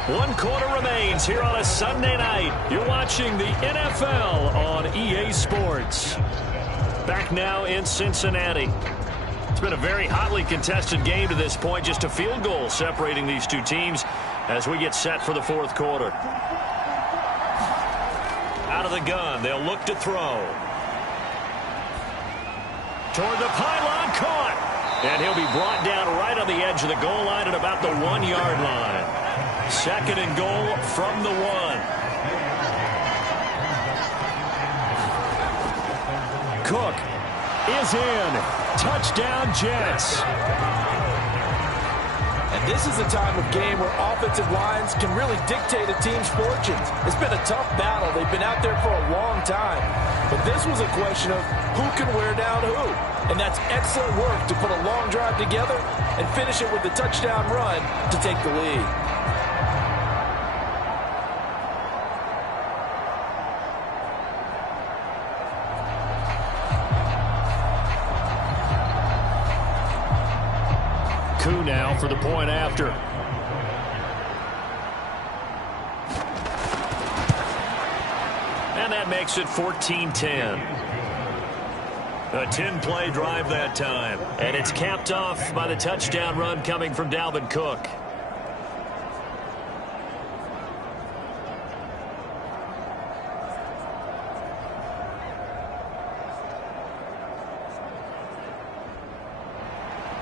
One quarter remains here on a Sunday night. You're watching the NFL on EA Sports. Back now in Cincinnati. It's been a very hotly contested game to this point. Just a field goal separating these two teams as we get set for the 4th quarter. Out of the gun, they'll look to throw. Toward the pylon, caught. And he'll be brought down right on the edge of the goal line at about the 1-yard line. 2nd and goal from the 1. Cook is in. Touchdown, Jets. And this is a time of game where offensive lines can really dictate a team's fortunes. It's been a tough battle. They've been out there for a long time. But this was a question of who can wear down who. And that's excellent work to put a long drive together and finish it with a touchdown run to take the lead. Koo now for the point after. And that makes it 14-10. A 10-play drive that time. And it's capped off by the touchdown run coming from Dalvin Cook.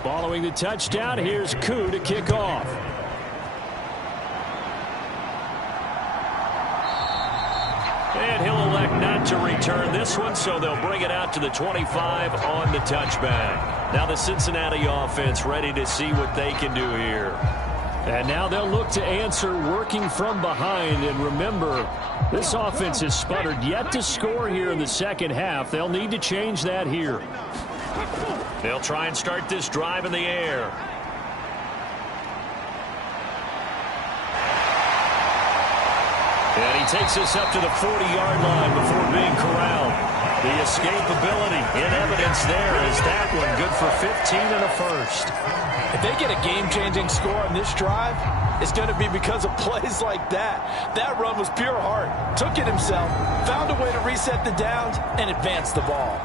Following the touchdown, here's Koo to kick off. And he'll elect not to return this one, so they'll bring it out to the 25 on the touchback. Now the Cincinnati offense ready to see what they can do here. And now they'll look to answer working from behind. And remember, this offense has sputtered yet to score here in the second half. They'll need to change that here. They'll try and start this drive in the air. And he takes us up to the 40-yard line before being corralled. The escapability in evidence there as that one good for 15 and a first. If they get a game-changing score on this drive, it's going to be because of plays like that. That run was pure heart. Took it himself, found a way to reset the downs, and advance the ball.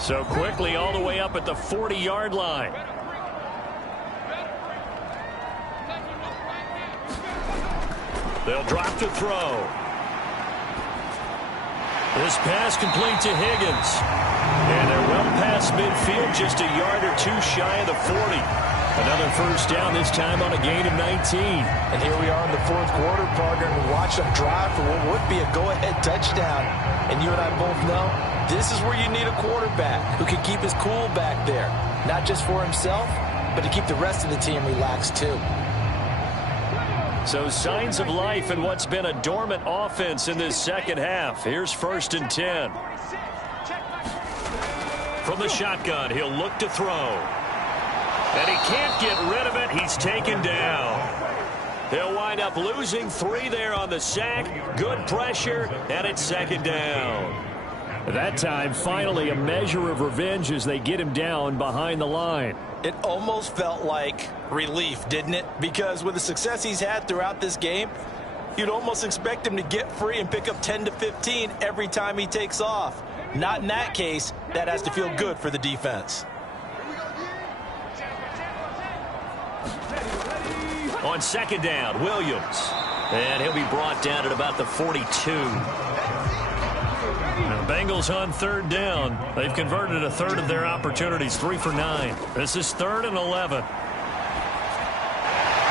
So quickly all the way up at the 40-yard line. They'll drop to throw. This pass complete to Higgins. And they're well past midfield, just a yard or two shy of the 40. Another first down, this time on a gain of 19. And here we are in the fourth quarter, partner, and we watch them drive for what would be a go-ahead touchdown. And you and I both know this is where you need a quarterback who can keep his cool back there. Not just for himself, but to keep the rest of the team relaxed too. So signs of life in what's been a dormant offense in this second half. Here's 1st and 10. From the shotgun, he'll look to throw. And he can't get rid of it. He's taken down. They'll wind up losing 3 there on the sack. Good pressure, and it's 2nd down. That time, finally, a measure of revenge as they get him down behind the line. It almost felt like relief, didn't it? Because with the success he's had throughout this game, you'd almost expect him to get free and pick up 10 to 15 every time he takes off. Not in that case. That has to feel good for the defense. On 2nd down, Williams. And he'll be brought down at about the 42. The Bengals on 3rd down. They've converted a third of their opportunities, 3 for 9. This is 3rd and 11.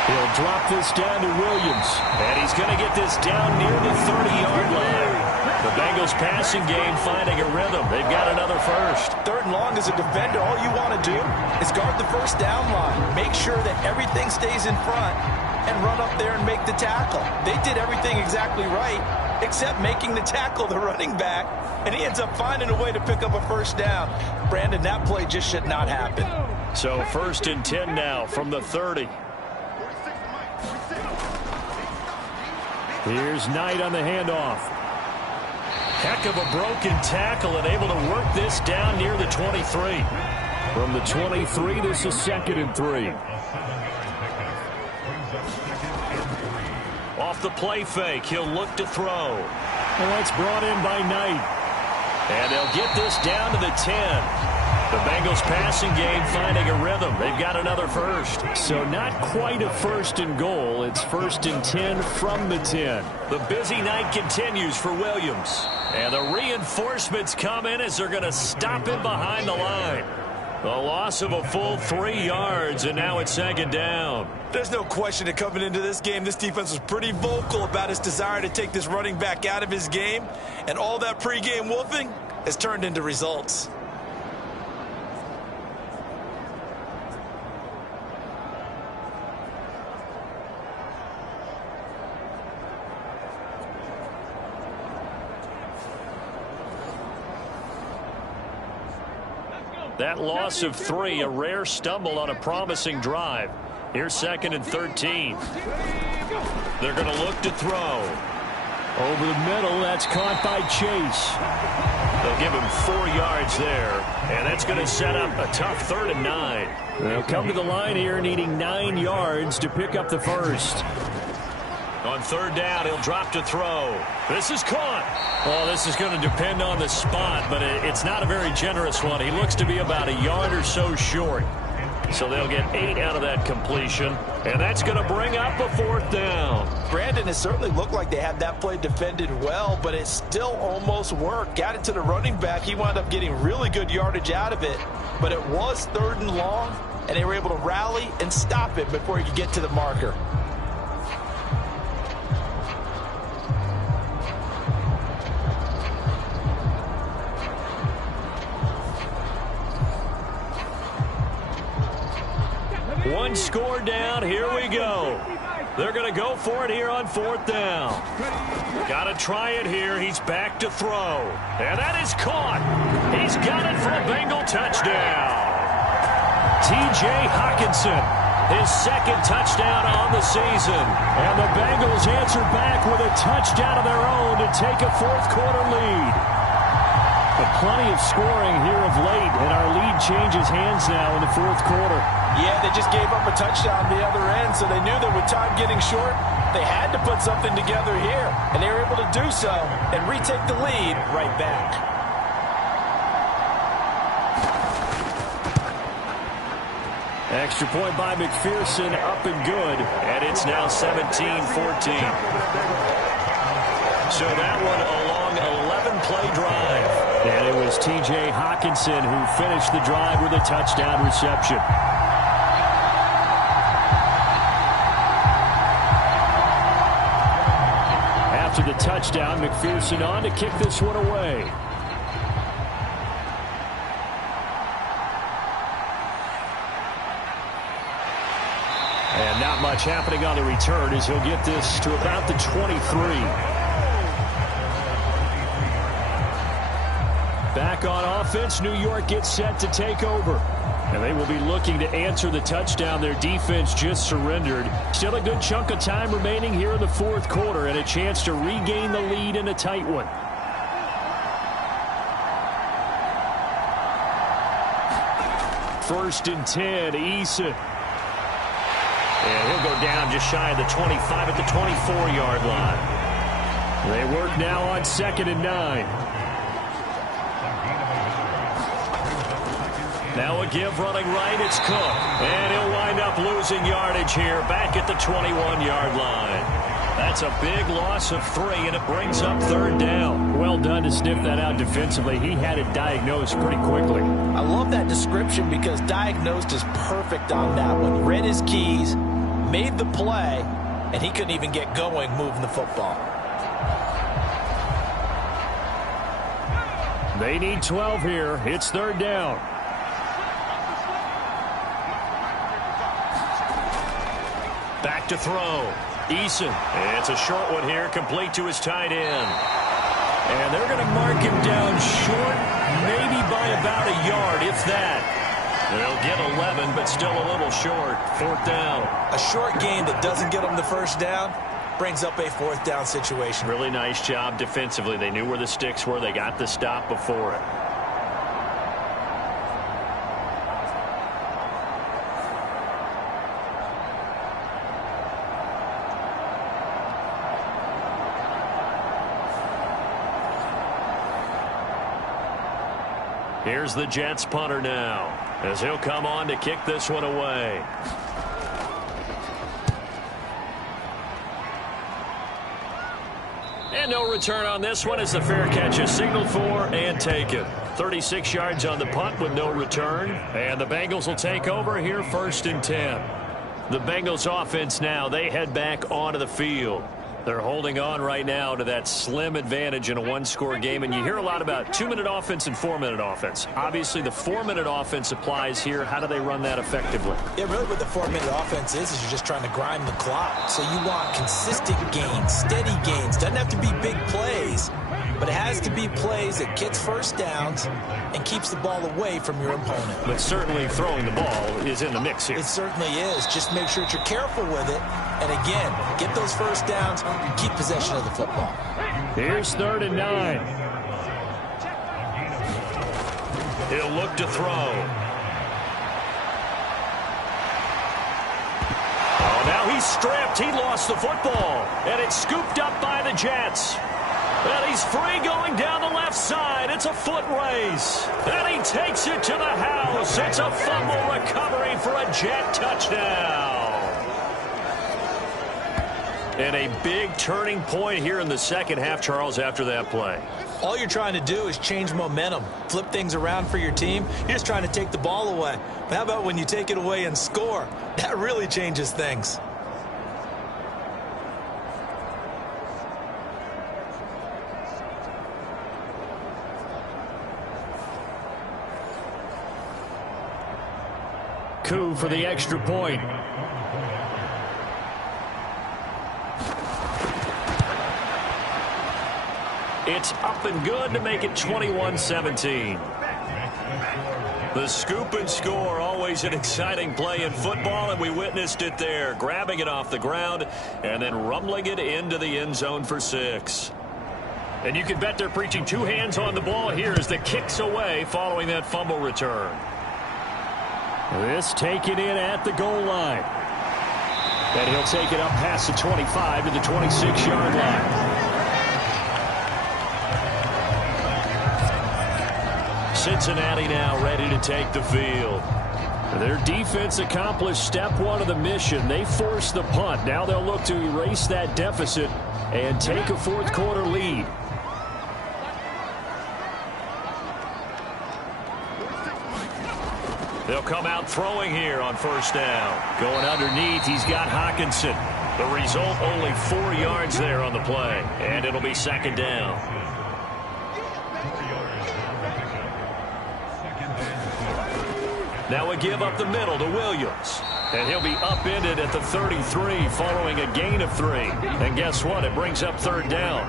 He'll drop this down to Williams. And he's going to get this down near the 30-yard line. The Bengals passing game finding a rhythm. They've got another first. 3rd and long as a defender, all you want to do is guard the first down line. Make sure that everything stays in front and run up there and make the tackle. They did everything exactly right, except making the tackle the running back, and he ends up finding a way to pick up a first down. Brandon, that play just should not happen. So 1st and 10 now from the 30. Here's Knight on the handoff. Heck of a broken tackle and able to work this down near the 23. From the 23, this is 2nd and 3. Off the play fake, he'll look to throw. And that's brought in by Knight. And they'll get this down to the 10. The Bengals passing game finding a rhythm. They've got another first. So not quite a first and goal. It's 1st and 10 from the 10. The busy night continues for Williams. And the reinforcements come in as they're going to stop him behind the line. A loss of a full 3 yards, and now it's 2nd down. There's no question that coming into this game, this defense was pretty vocal about its desire to take this running back out of his game. And all that pregame wolfing has turned into results. That loss of 3, a rare stumble on a promising drive. Here's 2nd and 13. They're going to look to throw. Over the middle, that's caught by Chase. They'll give him 4 yards there, and that's going to set up a tough 3rd and 9. They'll come to the line here needing 9 yards to pick up the first. On 3rd down, he'll drop to throw. This is caught. Well, this is going to depend on the spot, but it's not a very generous one. He looks to be about a yard or so short. So they'll get 8 out of that completion, and that's going to bring up a 4th down. Brandon, it certainly looked like they had that play defended well, but it still almost worked. Got it to the running back. He wound up getting really good yardage out of it, but it was 3rd and long, and they were able to rally and stop it before he could get to the marker. One score down. Here we go. They're going to go for it here on 4th down. Got to try it here. He's back to throw. And that is caught. He's got it for a Bengal touchdown. T.J. Hockenson, his 2nd touchdown on the season. And the Bengals answer back with a touchdown of their own to take a 4th quarter lead. But plenty of scoring here of late, and our lead changes hands now in the 4th quarter. Yeah, they just gave up a touchdown the other end, so they knew that with time getting short, they had to put something together here, and they were able to do so and retake the lead right back. Extra point by McPherson, up and good. And it's now 17-14. So that one a long 11-play drive. And it was T.J. Hockenson who finished the drive with a touchdown reception. After the touchdown, McPherson on to kick this one away. And not much happening on the return as he'll get this to about the 23. Back on offense, New York gets set to take over. And they will be looking to answer the touchdown their defense just surrendered. Still a good chunk of time remaining here in the 4th quarter and a chance to regain the lead in a tight one. First and 10, Eason. And he'll go down just shy of the 25 at the 24-yard line. They work now on 2nd and 9. Now a give running right, it's Cook. And he'll wind up losing yardage here back at the 21-yard line. That's a big loss of 3, and it brings up 3rd down. Well done to sniff that out defensively. He had it diagnosed pretty quickly. I love that description because diagnosed is perfect on that one. Read his keys, made the play, and he couldn't even get going moving the football. They need 12 here. It's 3rd down. Back to throw. Eason. And it's a short one here, complete to his tight end. And they're going to mark him down short, maybe by about a yard, if that. They'll get 11, but still a little short. 4th down. A short gain that doesn't get them the first down brings up a 4th down situation. Really nice job defensively. They knew where the sticks were. They got the stop before it. Here's the Jets punter now, as he'll come on to kick this one away. And no return on this one as the fair catch is signaled for and taken. 36 yards on the punt with no return. And the Bengals will take over here 1st and 10. The Bengals offense now, they head back onto the field. They're holding on right now to that slim advantage in a one-score game. And you hear a lot about 2-minute offense and 4-minute offense. Obviously, the 4-minute offense applies here. How do they run that effectively? Yeah, really what the 4-minute offense is you're just trying to grind the clock. So you want consistent gains, steady gains. Doesn't have to be big plays, but it has to be plays that gets first downs and keeps the ball away from your opponent. But certainly throwing the ball is in the mix here. It certainly is. Just make sure that you're careful with it. And again, get those first downs and keep possession of the football. Here's 3rd and 9. He'll look to throw. Oh, now he's stripped. He lost the football. And it's scooped up by the Jets. And he's free going down the left side. It's a foot race. And he takes it to the house. It's a fumble recovery for a Jet touchdown. And a big turning point here in the second half, Charles, after that play. All you're trying to do is change momentum, flip things around for your team. You're just trying to take the ball away. But how about when you take it away and score? That really changes things. Coup for the extra point. It's up and good to make it 21-17. The scoop and score, always an exciting play in football, and we witnessed it there, grabbing it off the ground and then rumbling it into the end zone for 6. And you can bet they're preaching 2 hands on the ball here as the kick's away following that fumble return. This taken in at the goal line. And he'll take it up past the 25 to the 26-yard line. Cincinnati now ready to take the field. Their defense accomplished step 1 of the mission. They forced the punt. Now they'll look to erase that deficit and take a fourth-quarter lead. They'll come out throwing here on 1st down. Going underneath, he's got Hockenson. The result, only 4 yards there on the play. And it'll be 2nd down. Now a give up the middle to Williams. And he'll be upended at the 33 following a gain of 3. And guess what? It brings up 3rd down.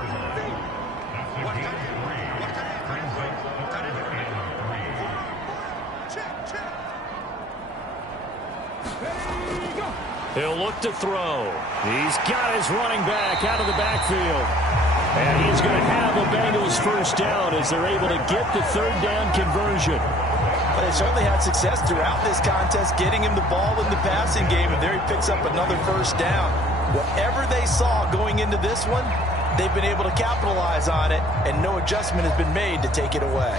He'll look to throw. He's got his running back out of the backfield. And he's going to have a Bengals 1st down as they're able to get the 3rd down conversion. But they certainly had success throughout this contest, getting him the ball in the passing game, and there he picks up another 1st down. Whatever they saw going into this one, they've been able to capitalize on it, and no adjustment has been made to take it away.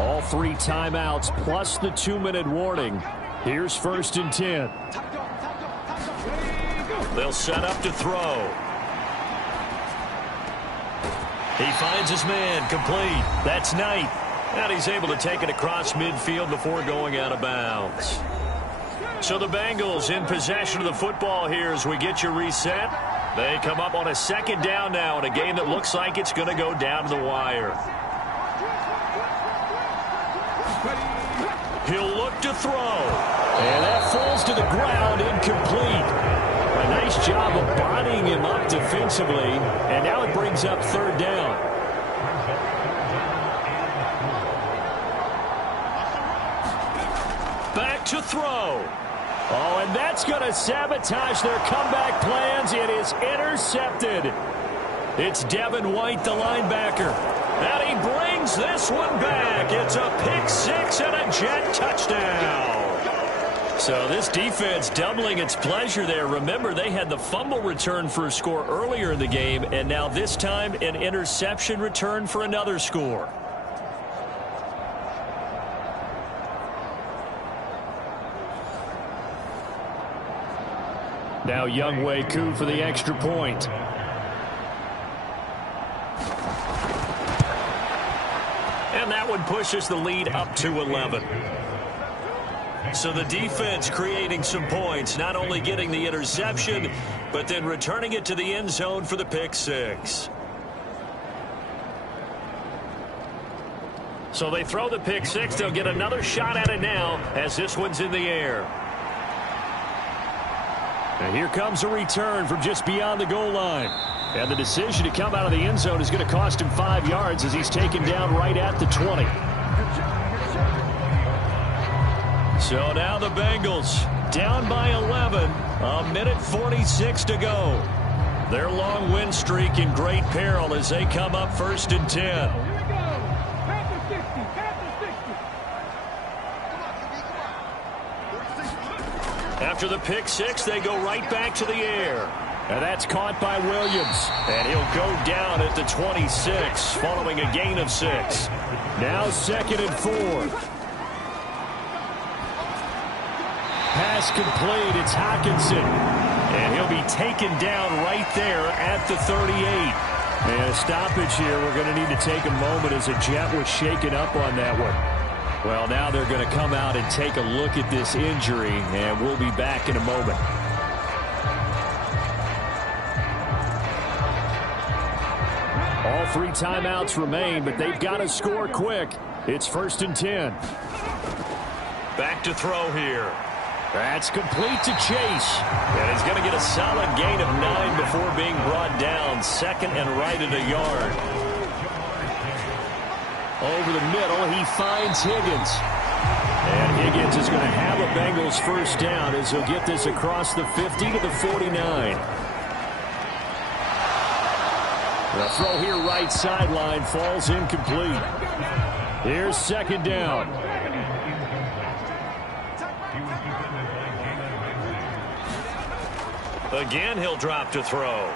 All 3 timeouts plus the 2-minute warning. Here's 1st and 10. They'll set up to throw. He finds his man, complete. That's Knight. And he's able to take it across midfield before going out of bounds. So the Bengals in possession of the football here as we get you reset. They come up on a 2nd down now in a game that looks like it's going to go down to the wire. He'll look to throw. And that falls to the ground, incomplete. A nice job of bodying him up defensively, and now it brings up 3rd down. Back to throw. Oh, and that's going to sabotage their comeback plans. It is intercepted. It's Devin White, the linebacker. And he brings this one back. It's a pick 6 and a Jet touchdown. So this defense doubling its pleasure there. Remember, they had the fumble return for a score earlier in the game, and now this time an interception return for another score. Now Younghoe Koo for the extra point. And that one pushes the lead up to 11. So the defense creating some points, not only getting the interception, but then returning it to the end zone for the pick six. So they throw the pick six. They'll get another shot at it now as this one's in the air. And here comes a return from just beyond the goal line. And the decision to come out of the end zone is going to cost him 5 yards as he's taken down right at the 20. So now the Bengals down by 11, a minute 46 to go. Their long win streak in great peril as they come up 1st and 10. After the pick six, they go right back to the air. And that's caught by Williams. And he'll go down at the 26 following a gain of 6. Now 2nd and 4. Pass complete. It's Hockenson. And he'll be taken down right there at the 38. And a stoppage here. We're going to need to take a moment as a Jet was shaken up on that one. Well, now they're going to come out and take a look at this injury, and we'll be back in a moment. All 3 timeouts remain, but they've got to score quick. It's 1st and 10. Back to throw here. That's complete to Chase. And he's going to get a solid gain of 9 before being brought down. 2nd and right at a yard. Over the middle, he finds Higgins. And Higgins is going to have a Bengals first down as he'll get this across the 50 to the 49. The throw here right sideline falls incomplete. Here's 2nd down. Again, he'll drop to throw.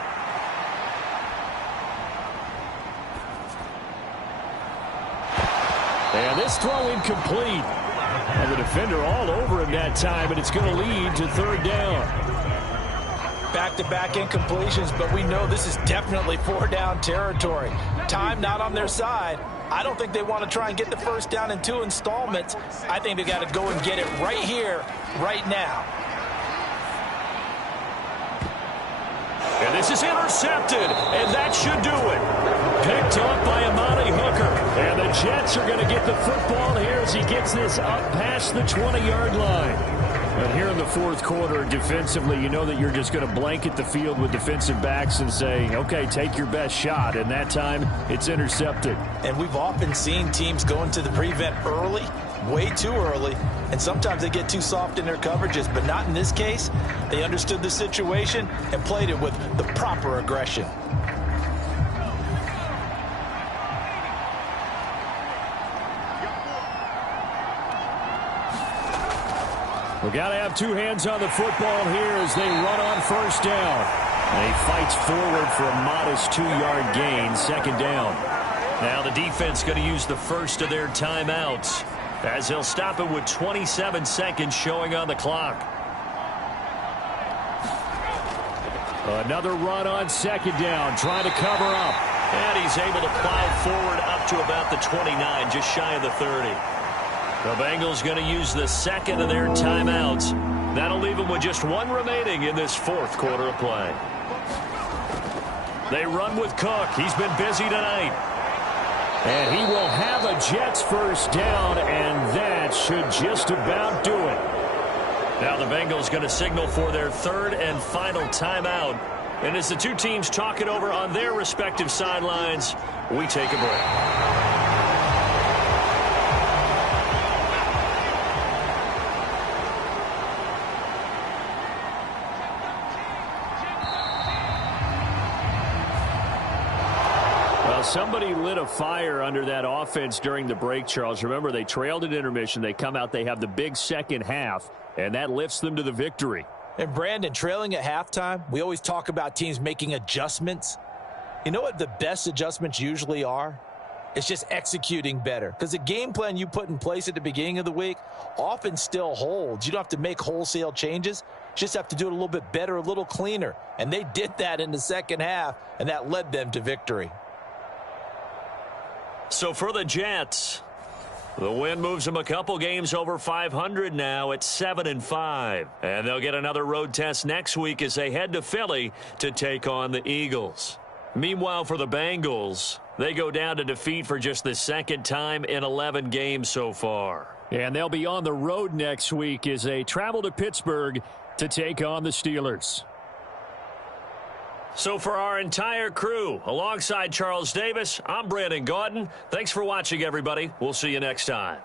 And this throw incomplete. And the defender all over him that time, and it's going to lead to 3rd down. Back-to-back incompletions, but we know this is definitely 4-down territory. Time not on their side. I don't think they want to try and get the first down in 2 installments. I think they got to go and get it right here, right now. And this is intercepted, and that should do it. Picked up by Amani Hooker. And the Jets are going to get the football here as he gets this up past the 20-yard line. But here in the 4th quarter, defensively, you know that you're just going to blanket the field with defensive backs and say, okay, take your best shot. And that time, it's intercepted. And we've often seen teams go into the prevent early, way too early, and sometimes they get too soft in their coverages, but not in this case. They understood the situation and played it with the proper aggression. We've got to have 2 hands on the football here as they run on 1st down. And he fights forward for a modest 2-yard gain, 2nd down. Now the defense going to use the first of their timeouts as they'll stop it with 27 seconds showing on the clock. Another run on 2nd down, trying to cover up. And he's able to plow forward up to about the 29, just shy of the 30. The Bengals going to use the 2nd of their timeouts. That'll leave them with just 1 remaining in this 4th quarter of play. They run with Cook. He's been busy tonight. And he will have a Jets first down, and that should just about do it. Now the Bengals going to signal for their 3rd and final timeout. And as the 2 teams talk it over on their respective sidelines, we take a break. Somebody lit a fire under that offense during the break, Charles. Remember, they trailed at intermission. They come out, they have the big second half. and that lifts them to the victory. And Brandon, trailing at halftime, we always talk about teams making adjustments. You know what the best adjustments usually are? It's just executing better. Because the game plan you put in place at the beginning of the week often still holds. You don't have to make wholesale changes. You just have to do it a little bit better, a little cleaner. And they did that in the second half, and that led them to victory. So for the Jets, the win moves them a couple games over 500 now at 7-5. And they'll get another road test next week as they head to Philly to take on the Eagles. Meanwhile, for the Bengals, they go down to defeat for just the second time in 11 games so far. And they'll be on the road next week as they travel to Pittsburgh to take on the Steelers. So for our entire crew, alongside Charles Davis, I'm Brandon Gaudin. Thanks for watching, everybody. We'll see you next time.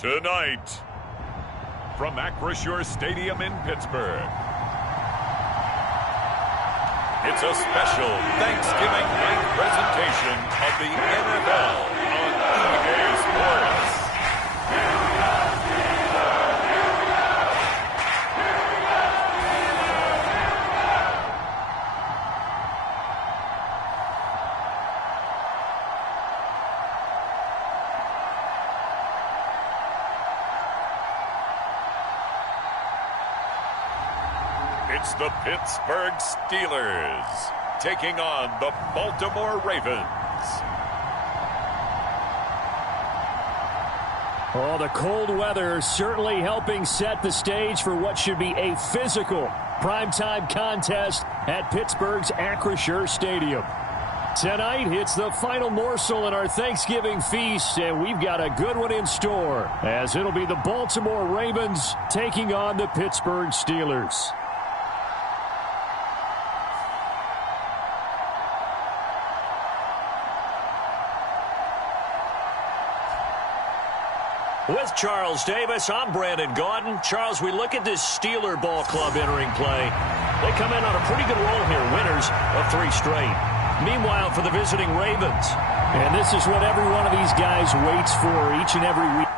Tonight, from Acrisure Stadium in Pittsburgh, it's a special Thanksgiving night presentation of the NFL on EA Sports. It's the Pittsburgh Steelers taking on the Baltimore Ravens. Oh, the cold weather certainly helping set the stage for what should be a physical primetime contest at Pittsburgh's Acrisure Stadium. Tonight, it's the final morsel in our Thanksgiving feast, and we've got a good one in store, as it'll be the Baltimore Ravens taking on the Pittsburgh Steelers. With Charles Davis, I'm Brandon Gaudin. Charles, we look at this Steeler ball club entering play. They come in on a pretty good roll here, winners of 3 straight. Meanwhile, for the visiting Ravens, and this is what every one of these guys waits for each and every week.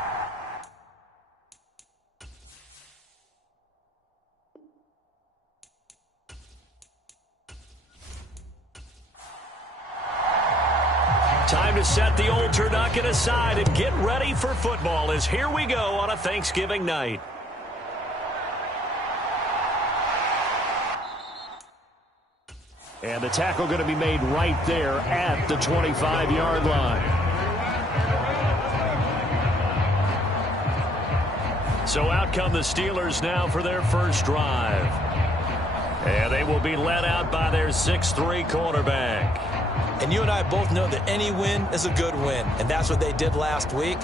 Time to set the old turducken aside and get ready for football, as here we go on a Thanksgiving night. And the tackle going to be made right there at the 25-yard line. So out come the Steelers now for their first drive. And they will be led out by their 6'3" quarterback. And you and I both know that any win is a good win, and that's what they did last week.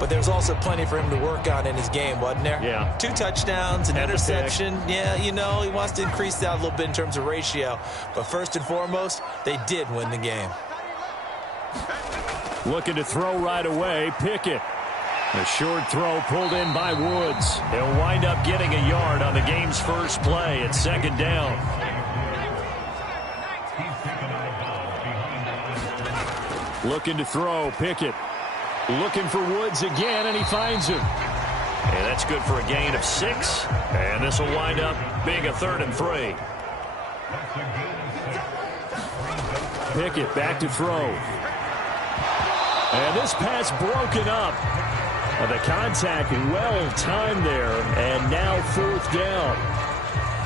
But there's also plenty for him to work on in his game, wasn't there? Yeah. 2 touchdowns, an interception. Yeah, you know, he wants to increase that a little bit in terms of ratio. But first and foremost, they did win the game. Looking to throw right away, Pickett. A short throw pulled in by Woods. He'll wind up getting a yard on the game's first play at 2nd down. Looking to throw, Pickett. Looking for Woods again, and he finds him. And that's good for a gain of 6. And this will wind up being a 3rd and 3. Pickett back to throw. And this pass broken up. The contact well timed there, and now 4th down.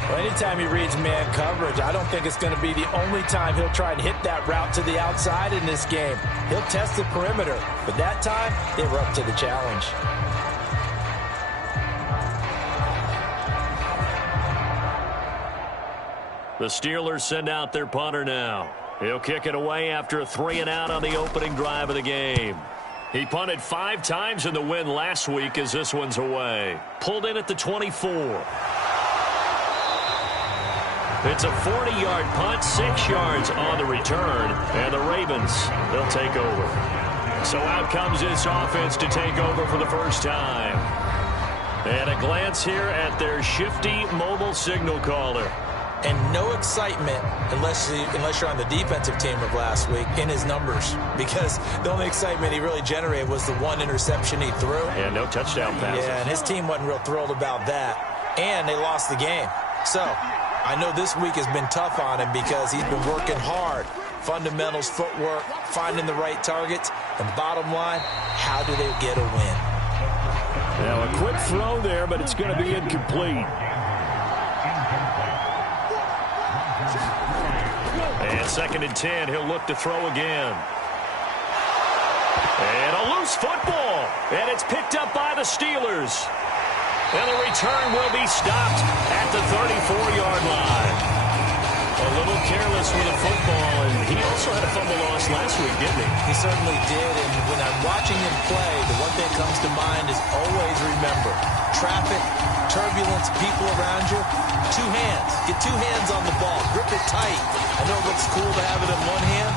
Well, anytime he reads man coverage, I don't think it's going to be the only time he'll try and hit that route to the outside in this game. He'll test the perimeter, but that time, they were up to the challenge. The Steelers send out their punter now. He'll kick it away after a 3-and-out on the opening drive of the game. He punted 5 times in the win last week as this one's away. Pulled in at the 24. It's a 40-yard punt, 6 yards on the return, and the Ravens, they'll take over. So out comes this offense to take over for the first time. And a glance here at their shifty mobile signal caller. And no excitement, unless you're on the defensive team of last week, in his numbers. Because the only excitement he really generated was the 1 interception he threw. Yeah, no touchdown passes. Yeah, and his team wasn't real thrilled about that. And they lost the game. So I know this week has been tough on him because he's been working hard. Fundamentals, footwork, finding the right targets. And bottom line, how do they get a win? Now a quick throw there, but it's going to be incomplete. And 2nd and 10, he'll look to throw again. And a loose football. And it's picked up by the Steelers. And the return will be stopped at the 34-yard line. A little careless with the football, and he also had a fumble loss last week, didn't he? He certainly did, and when I'm watching him play, the one thing that comes to mind is always remember, traffic, turbulence, people around you, 2 hands. Get 2 hands on the ball. Grip it tight. I know it looks cool to have it in one hand.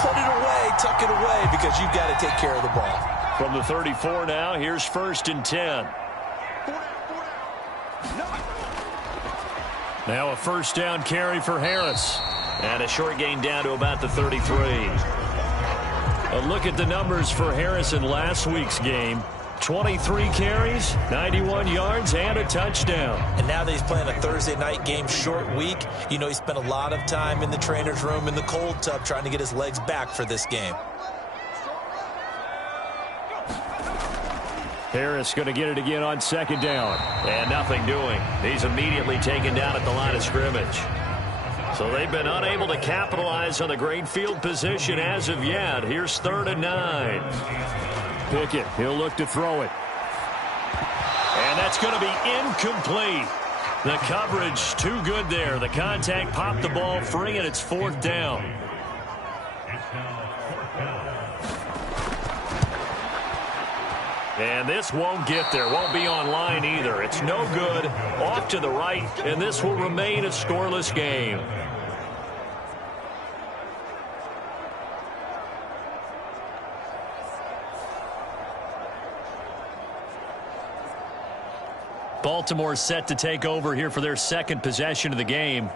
Put it away, tuck it away, because you've got to take care of the ball. From the 34 now, here's 1st and 10. Now a 1st down carry for Harris. And a short gain down to about the 33. A look at the numbers for Harris in last week's game. 23 carries, 91 yards, and a touchdown. And now that he's playing a Thursday night game, short week, you know he spent a lot of time in the trainer's room in the cold tub trying to get his legs back for this game. Harris going to get it again on 2nd down. And nothing doing. He's immediately taken down at the line of scrimmage. So they've been unable to capitalize on the great field position as of yet. Here's 3rd and 9. Pickett, he'll look to throw it. And that's going to be incomplete. The coverage too good there. The contact popped the ball free, and it's 4th down. And this won't get there. Won't be online either. It's no good. Off to the right, and this will remain a scoreless game. Baltimore set to take over here for their 2nd possession of the game.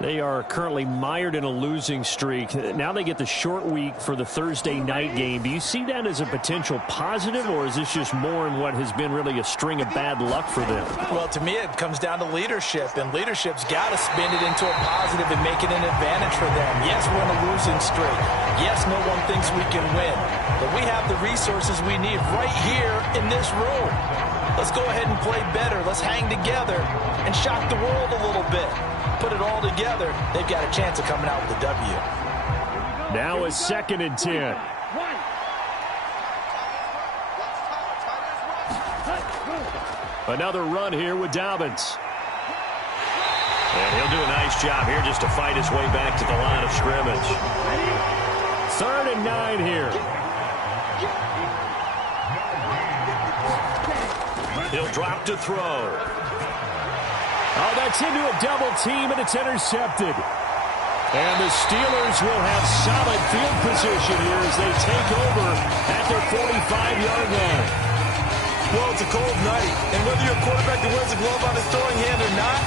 They are currently mired in a losing streak. Now they get the short week for the Thursday night game. Do you see that as a potential positive, or is this just more in what has been really a string of bad luck for them? Well, to me, it comes down to leadership, and leadership's got to spin it into a positive and make it an advantage for them. Yes, we're in a losing streak. Yes, no one thinks we can win, but we have the resources we need right here in this room. Let's go ahead and play better. Let's hang together and shock the world a little bit. Put it all together, they've got a chance of coming out with a W. Now a 2nd and 10. Another run here with Dobbins. And he'll do a nice job here just to fight his way back to the line of scrimmage. 3rd and 9 here. He'll drop to throw. Oh, that's into a double team, and it's intercepted. And the Steelers will have solid field position here as they take over at their 45-yard line. Well, it's a cold night, and whether you're a quarterback that wears a glove on his throwing hand or not,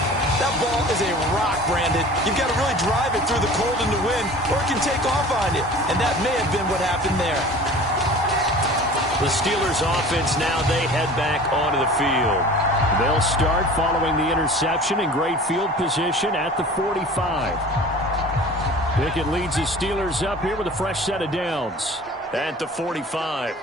that ball is a rock, Brandon. You've got to really drive it through the cold and the wind, or it can take off on you. And that may have been what happened there. The Steelers offense now, they head back onto the field. They'll start following the interception in great field position at the 45. Pickett leads the Steelers up here with a fresh set of downs. At the 45.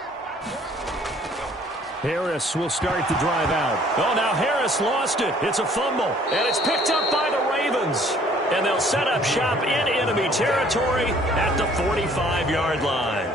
Harris will start the drive out. Oh, now Harris lost it. It's a fumble. And it's picked up by the Ravens. And they'll set up shop in enemy territory at the 45-yard line.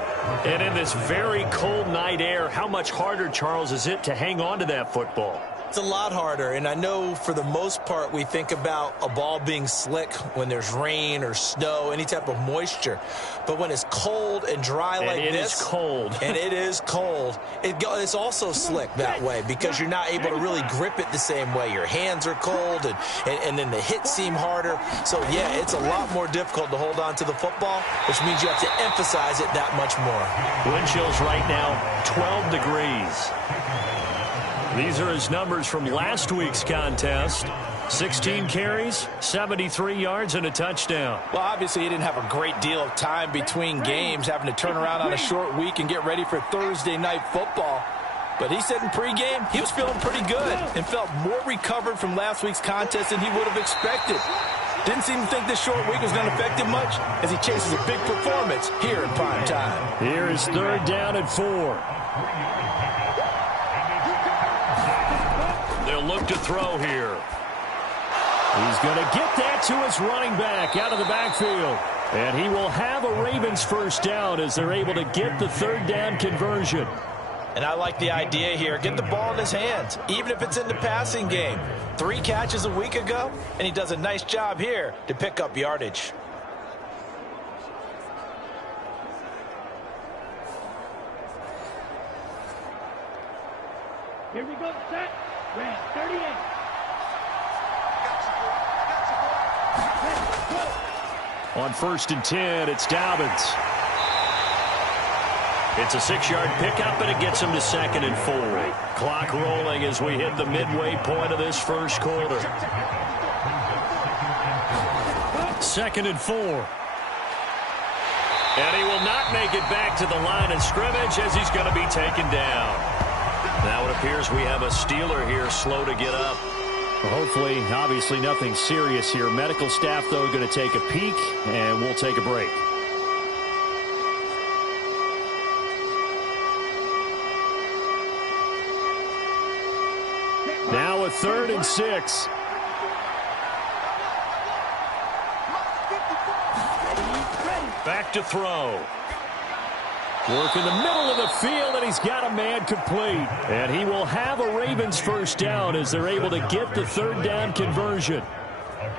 And in this very cold night air, how much harder, Charles, is it to hang on to that football? It's a lot harder, and I know for the most part we think about a ball being slick when there's rain or snow, any type of moisture. But when it's cold and dry like this. And it is cold. And it is cold. It's also slick that way because you're not able to really grip it the same way. Your hands are cold, and then the hits seem harder. So, yeah, it's a lot more difficult to hold on to the football, which means you have to emphasize it that much more. Wind chills right now, 12 degrees. These are his numbers from last week's contest. 16 carries, 73 yards, and a touchdown. Well, obviously he didn't have a great deal of time between games, having to turn around on a short week and get ready for Thursday night football. But he said in pregame he was feeling pretty good and felt more recovered from last week's contest than he would have expected. Didn't seem to think this short week was going to affect him much as he chases a big performance here in prime time. Here is 3rd down and 4. They'll look to throw here. He's going to get that to his running back out of the backfield. And he will have a Ravens first down as they're able to get the 3rd down conversion. And I like the idea here. Get the ball in his hands, even if it's in the passing game. 3 catches a week ago, and he does a nice job here to pick up yardage. Here we go, set. Red, 38. On 1st and 10, it's Dobbins. It's a 6-yard pickup, and it gets him to 2nd and 4. Clock rolling as we hit the midway point of this first quarter. 2nd and 4. And he will not make it back to the line of scrimmage as he's going to be taken down. Now it appears we have a Steeler here slow to get up. Well, hopefully, obviously nothing serious here. Medical staff, though, going to take a peek, and we'll take a break. Now a 3rd and 6. Back to throw. Work in the middle of the field, and he's got a man complete. And he will have a Ravens first down as they're able to get the 3rd down conversion.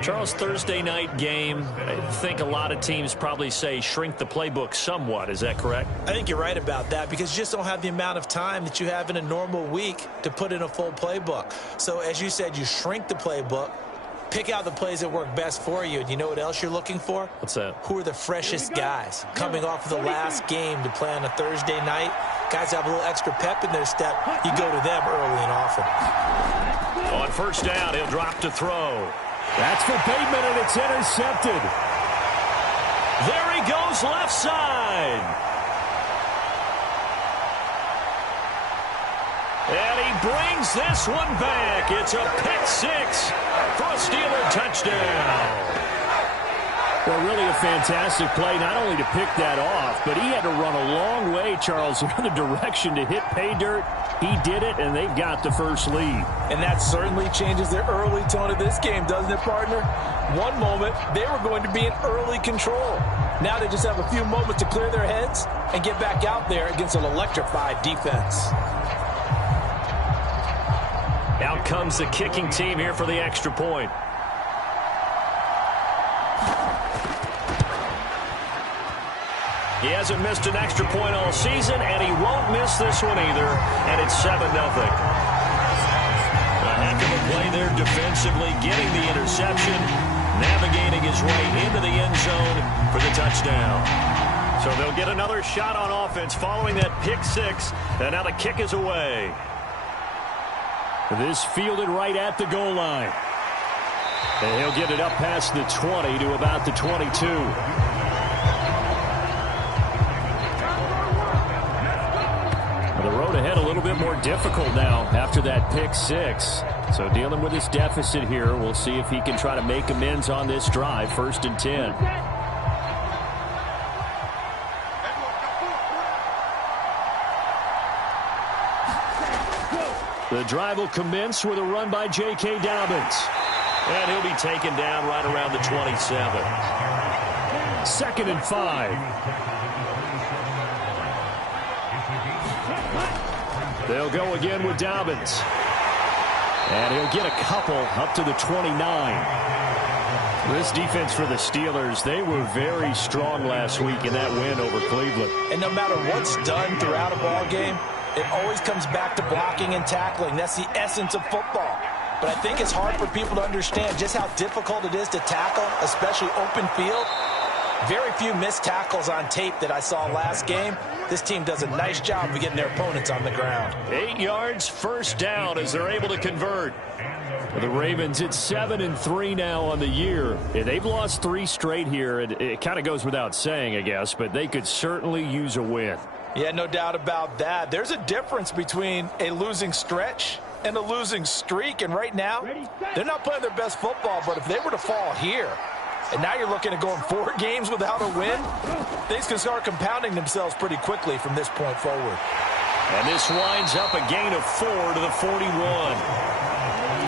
Charles, Thursday night game, I think a lot of teams probably say shrink the playbook somewhat. Is that correct? I think you're right about that because you just don't have the amount of time that you have in a normal week to put in a full playbook. So as you said, you shrink the playbook, pick out the plays that work best for you. And you know what else you're looking for? What's that? Who are the freshest guys coming off of the last game to play on a Thursday night? Guys have a little extra pep in their step. You go to them early and often. On first down, he'll drop to throw. That's for Bateman, and it's intercepted. There he goes left side. And he brings this one back. It's a pick 6 for a Steeler touchdown. Well, really a fantastic play, not only to pick that off, but he had to run a long way, Charles, in the direction to hit pay dirt. He did it, and they've got the first lead. And that certainly changes the early tone of this game, doesn't it, partner? One moment, they were going to be in early control. Now they just have a few moments to clear their heads and get back out there against an electrified defense. Out comes the kicking team here for the extra point. He hasn't missed an extra point all season, and he won't miss this one either, and it's 7-0. A heck of a play there defensively, getting the interception, navigating his way into the end zone for the touchdown. So they'll get another shot on offense following that pick 6, and now the kick is away. This fielded right at the goal line. And he'll get it up past the 20 to about the 22. The road ahead a little bit more difficult now after that pick 6. So dealing with this deficit here, we'll see if he can try to make amends on this drive. 1st and 10. The drive will commence with a run by J.K. Dobbins. And he'll be taken down right around the 27. 2nd and 5. They'll go again with Dobbins. And he'll get a couple up to the 29. This defense for the Steelers, they were very strong last week in that win over Cleveland. And no matter what's done throughout a ball game, it always comes back to blocking and tackling. That's the essence of football. But I think it's hard for people to understand just how difficult it is to tackle, especially open field. Very few missed tackles on tape that I saw last game. This team does a nice job of getting their opponents on the ground. 8 yards, first down as they're able to convert. For the Ravens, it's 7-3 now on the year. They've lost 3 straight here. It kind of goes without saying, I guess, but they could certainly use a win. Yeah, no doubt about that. There's a difference between a losing stretch and a losing streak, and right now, they're not playing their best football, but if they were to fall here, and now you're looking at going 4 games without a win, things can start compounding themselves pretty quickly from this point forward. And this winds up a gain of 4 to the 41.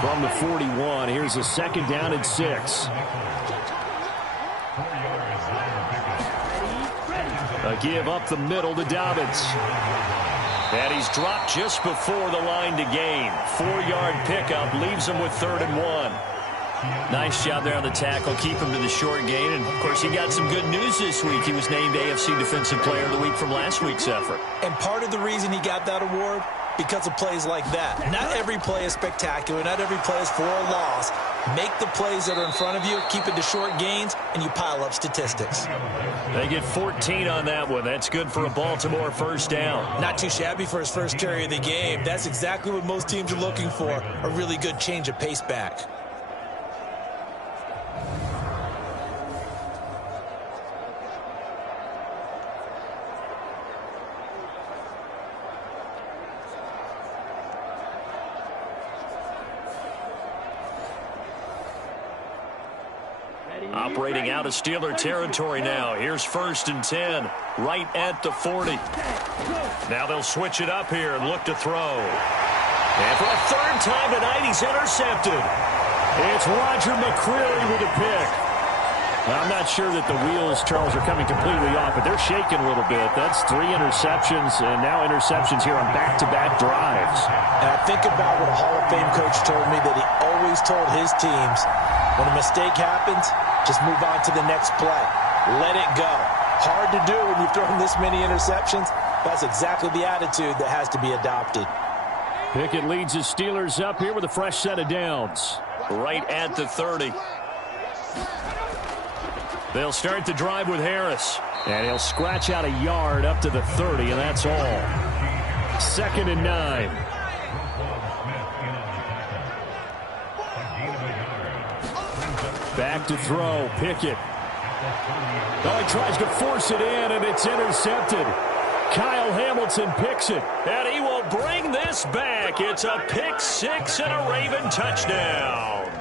From the 41, here's a 2nd down and 6. A give up the middle to Dobbins. And he's dropped just before the line to gain. 4-yard pickup leaves him with 3rd and 1. Nice job there on the tackle. Keep him to the short gain. And, of course, he got some good news this week. He was named AFC Defensive Player of the Week from last week's effort. And part of the reason he got that award, because of plays like that. Not every play is spectacular. Not every play is for a loss. Make the plays that are in front of you, keep it to short gains, and you pile up statistics. They get 14 on that one. That's good for a Baltimore first down. Not too shabby for his first carry of the game. That's exactly what most teams are looking for, a really good change of pace back. Operating out of Steeler territory now. Here's 1st and 10, right at the 40. Now they'll switch it up here and look to throw. And for a 3rd time tonight, he's intercepted. It's Roger McCreary with a pick. Well, I'm not sure that the wheels, Charles, are coming completely off, but they're shaking a little bit. That's 3 interceptions, and now interceptions here on back-to-back drives. And I think about what a Hall of Fame coach told me, that he always told his teams, when a mistake happens, just move on to the next play. Let it go. Hard to do when you've thrown this many interceptions. That's exactly the attitude that has to be adopted. Pickett leads the Steelers up here with a fresh set of downs. Right at the 30. They'll start the drive with Harris. And he'll scratch out a yard up to the 30, and that's all. 2nd and 9. Back to throw, Pickett. Oh, he tries to force it in, and it's intercepted. Kyle Hamilton picks it. And he will bring this back. It's a pick 6 and a Raven touchdown.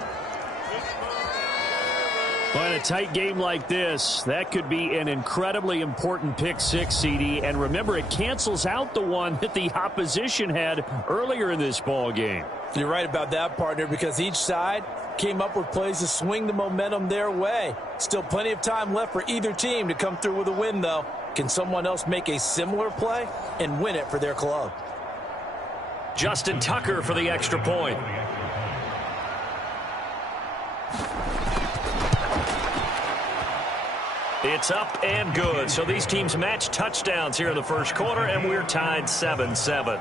Well, in a tight game like this, that could be an incredibly important pick 6, CD. And remember, it cancels out the one that the opposition had earlier in this ball game. You're right about that, partner, because each side came up with plays to swing the momentum their way. Still plenty of time left for either team to come through with a win, though. Can someone else make a similar play and win it for their club? Justin Tucker for the extra point. It's up and good. So these teams match touchdowns here in the first quarter, and we're tied 7-7.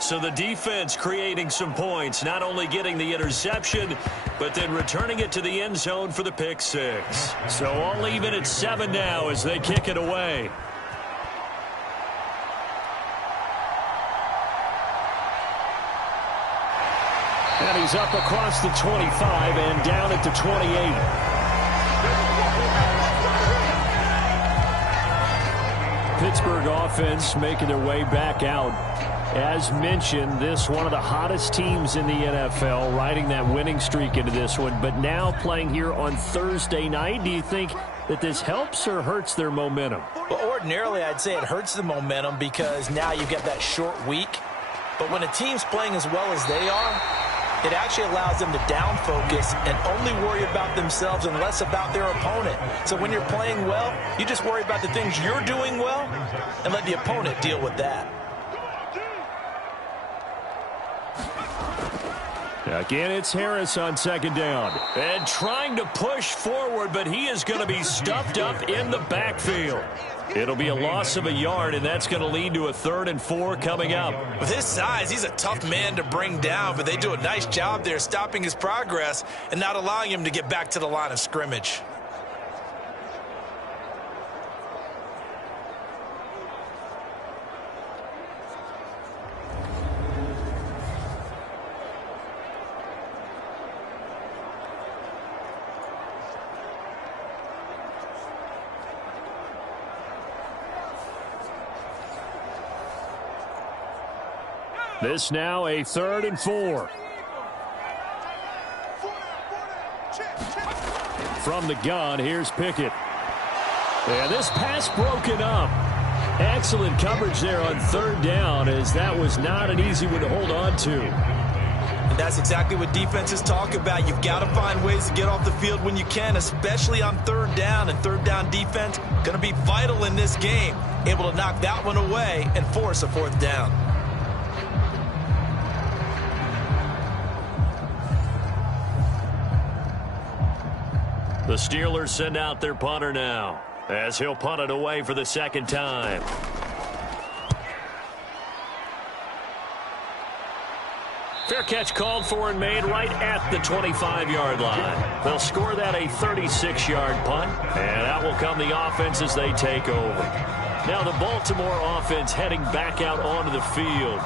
So the defense creating some points, not only getting the interception, but then returning it to the end zone for the pick 6. So all even at 7 now as they kick it away. And he's up across the 25 and down at the 28. Pittsburgh offense making their way back out. As mentioned, this one of the hottest teams in the NFL, riding that winning streak into this one, but now playing here on Thursday night. Do you think that this helps or hurts their momentum? Well, ordinarily, I'd say it hurts the momentum because now you've got that short week. But when a team's playing as well as they are, it actually allows them to down focus and only worry about themselves and less about their opponent. So when you're playing well, you just worry about the things you're doing well and let the opponent deal with that. Again, it's Harris on 2nd down. And trying to push forward, but he is going to be stuffed up in the backfield. It'll be a loss of a yard, and that's going to lead to a 3rd and 4 coming up. With his size, he's a tough man to bring down, but they do a nice job there stopping his progress and not allowing him to get back to the line of scrimmage. This now a 3rd and 4. From the gun, here's Pickett. And this pass broken up. Excellent coverage there on 3rd down, as that was not an easy one to hold on to. And that's exactly what defenses talk about. You've got to find ways to get off the field when you can, especially on 3rd down. And 3rd down defense going to be vital in this game. Able to knock that one away and force a 4th down. The Steelers send out their punter now, as he'll punt it away for the 2nd time. Fair catch called for and made right at the 25-yard line. They'll score that a 36-yard punt, and that will come the offense as they take over. Now the Baltimore offense heading back out onto the field.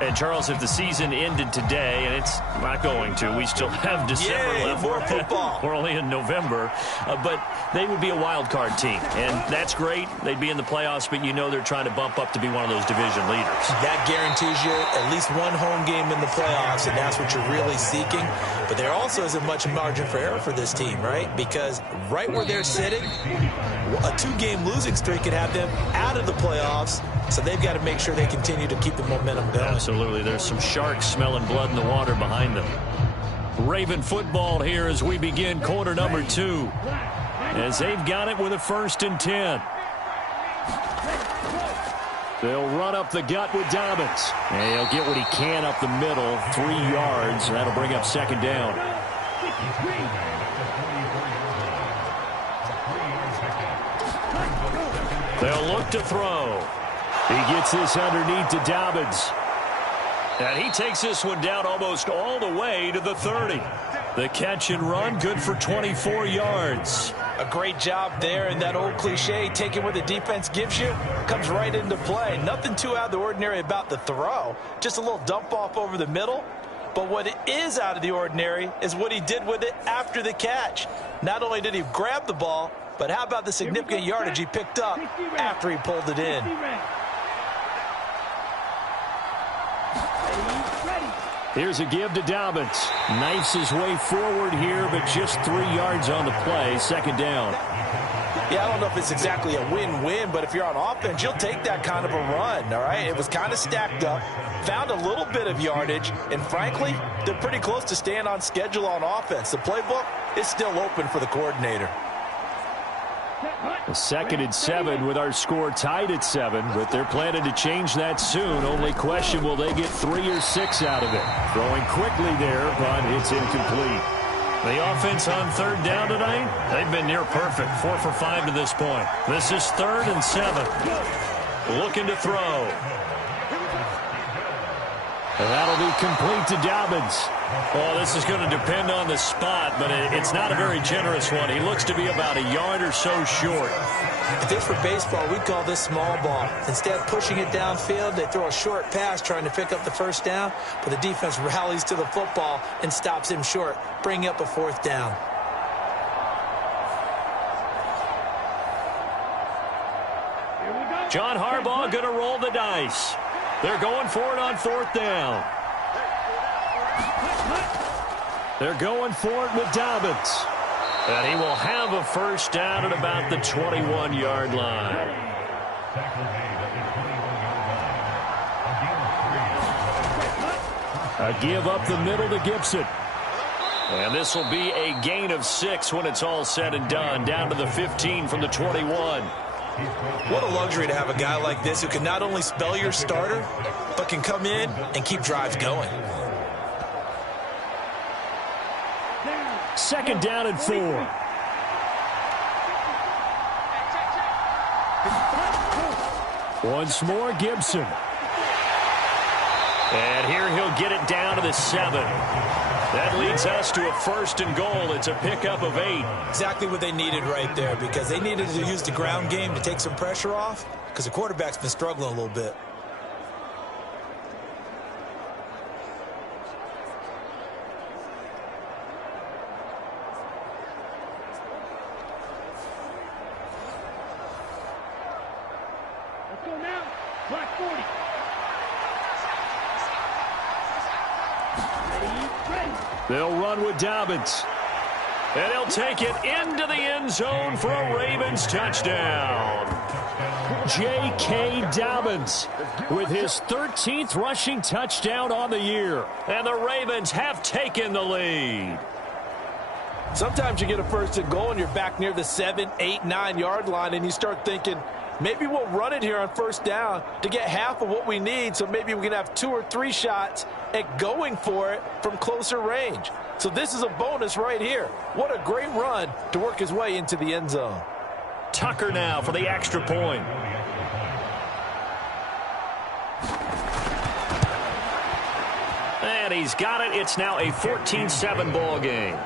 And, Charles, if the season ended today, and it's not going to, we still have December left. More football. We're only in November. But they would be a wild card team. And that's great. They'd be in the playoffs, but you know they're trying to bump up to be one of those division leaders. That guarantees you at least one home game in the playoffs, and that's what you're really seeking. But there also isn't much margin for error for this team, right? Because right where they're sitting, a 2-game losing streak could have them out of the playoffs. So they've got to make sure they continue to keep the momentum going. Absolutely. There's some sharks smelling blood in the water behind them. Raven football here as we begin quarter number 2. As they've got it with a 1st and 10. They'll run up the gut with Dobbins. And he'll get what he can up the middle, 3 yards. And that'll bring up 2nd down. They'll look to throw. He gets this underneath to Dobbins. And he takes this one down almost all the way to the 30. The catch and run, good for 24 yards. A great job there, and that old cliche, taking what the defense gives you, comes right into play. Nothing too out of the ordinary about the throw. Just a little dump off over the middle. But what is out of the ordinary is what he did with it after the catch. Not only did he grab the ball, but how about the significant yardage he picked up after he pulled it in? Here's a give to Dobbins. Knifes his way forward here, but just 3 yards on the play. 2nd down. Yeah, I don't know if it's exactly a win-win, but if you're on offense, you'll take that kind of a run, all right? It was kind of stacked up, found a little bit of yardage, and frankly, they're pretty close to staying on schedule on offense. The playbook is still open for the coordinator. A 2nd and 7 with our score tied at 7, but they're planning to change that soon. Only question, will they get 3 or 6 out of it? Throwing quickly there, but it's incomplete. The offense on 3rd down tonight, they've been near perfect. 4 for 5 to this point. This is 3rd and 7. Looking to throw. And that'll be complete to Dobbins. Oh, this is going to depend on the spot, but it's not a very generous one. He looks to be about a yard or so short. If this were baseball, we'd call this small ball. Instead of pushing it downfield, they throw a short pass trying to pick up the 1st down, but the defense rallies to the football and stops him short, bringing up a 4th down. John Harbaugh going to roll the dice. They're going for it on 4th down. They're going for it with Dobbins. And he will have a 1st down at about the 21-yard line. A give up the middle to Gibson. And this will be a gain of 6 when it's all said and done. Down to the 15 from the 21. What a luxury to have a guy like this who can not only spell your starter, but can come in and keep drives going. 2nd down and 4. Once more, Gibson. And here he'll get it down to the 7. That leads us to a 1st and goal. It's a pickup of 8. Exactly what they needed right there, because they needed to use the ground game to take some pressure off, because the quarterback's been struggling a little bit. Let's go now. Clock 40. They'll run with Dobbins. And he'll take it into the end zone for a Ravens touchdown. J.K. Dobbins with his 13th rushing touchdown on the year. And the Ravens have taken the lead. Sometimes you get a 1st and goal and you're back near the 7, 8, 9 yard line and you start thinking, maybe we'll run it here on 1st down to get half of what we need, so maybe we can have 2 or 3 shots at going for it from closer range. So this is a bonus right here. What a great run to work his way into the end zone. Tucker now for the extra point. And And he's got it. It's now a 14-7 ball game.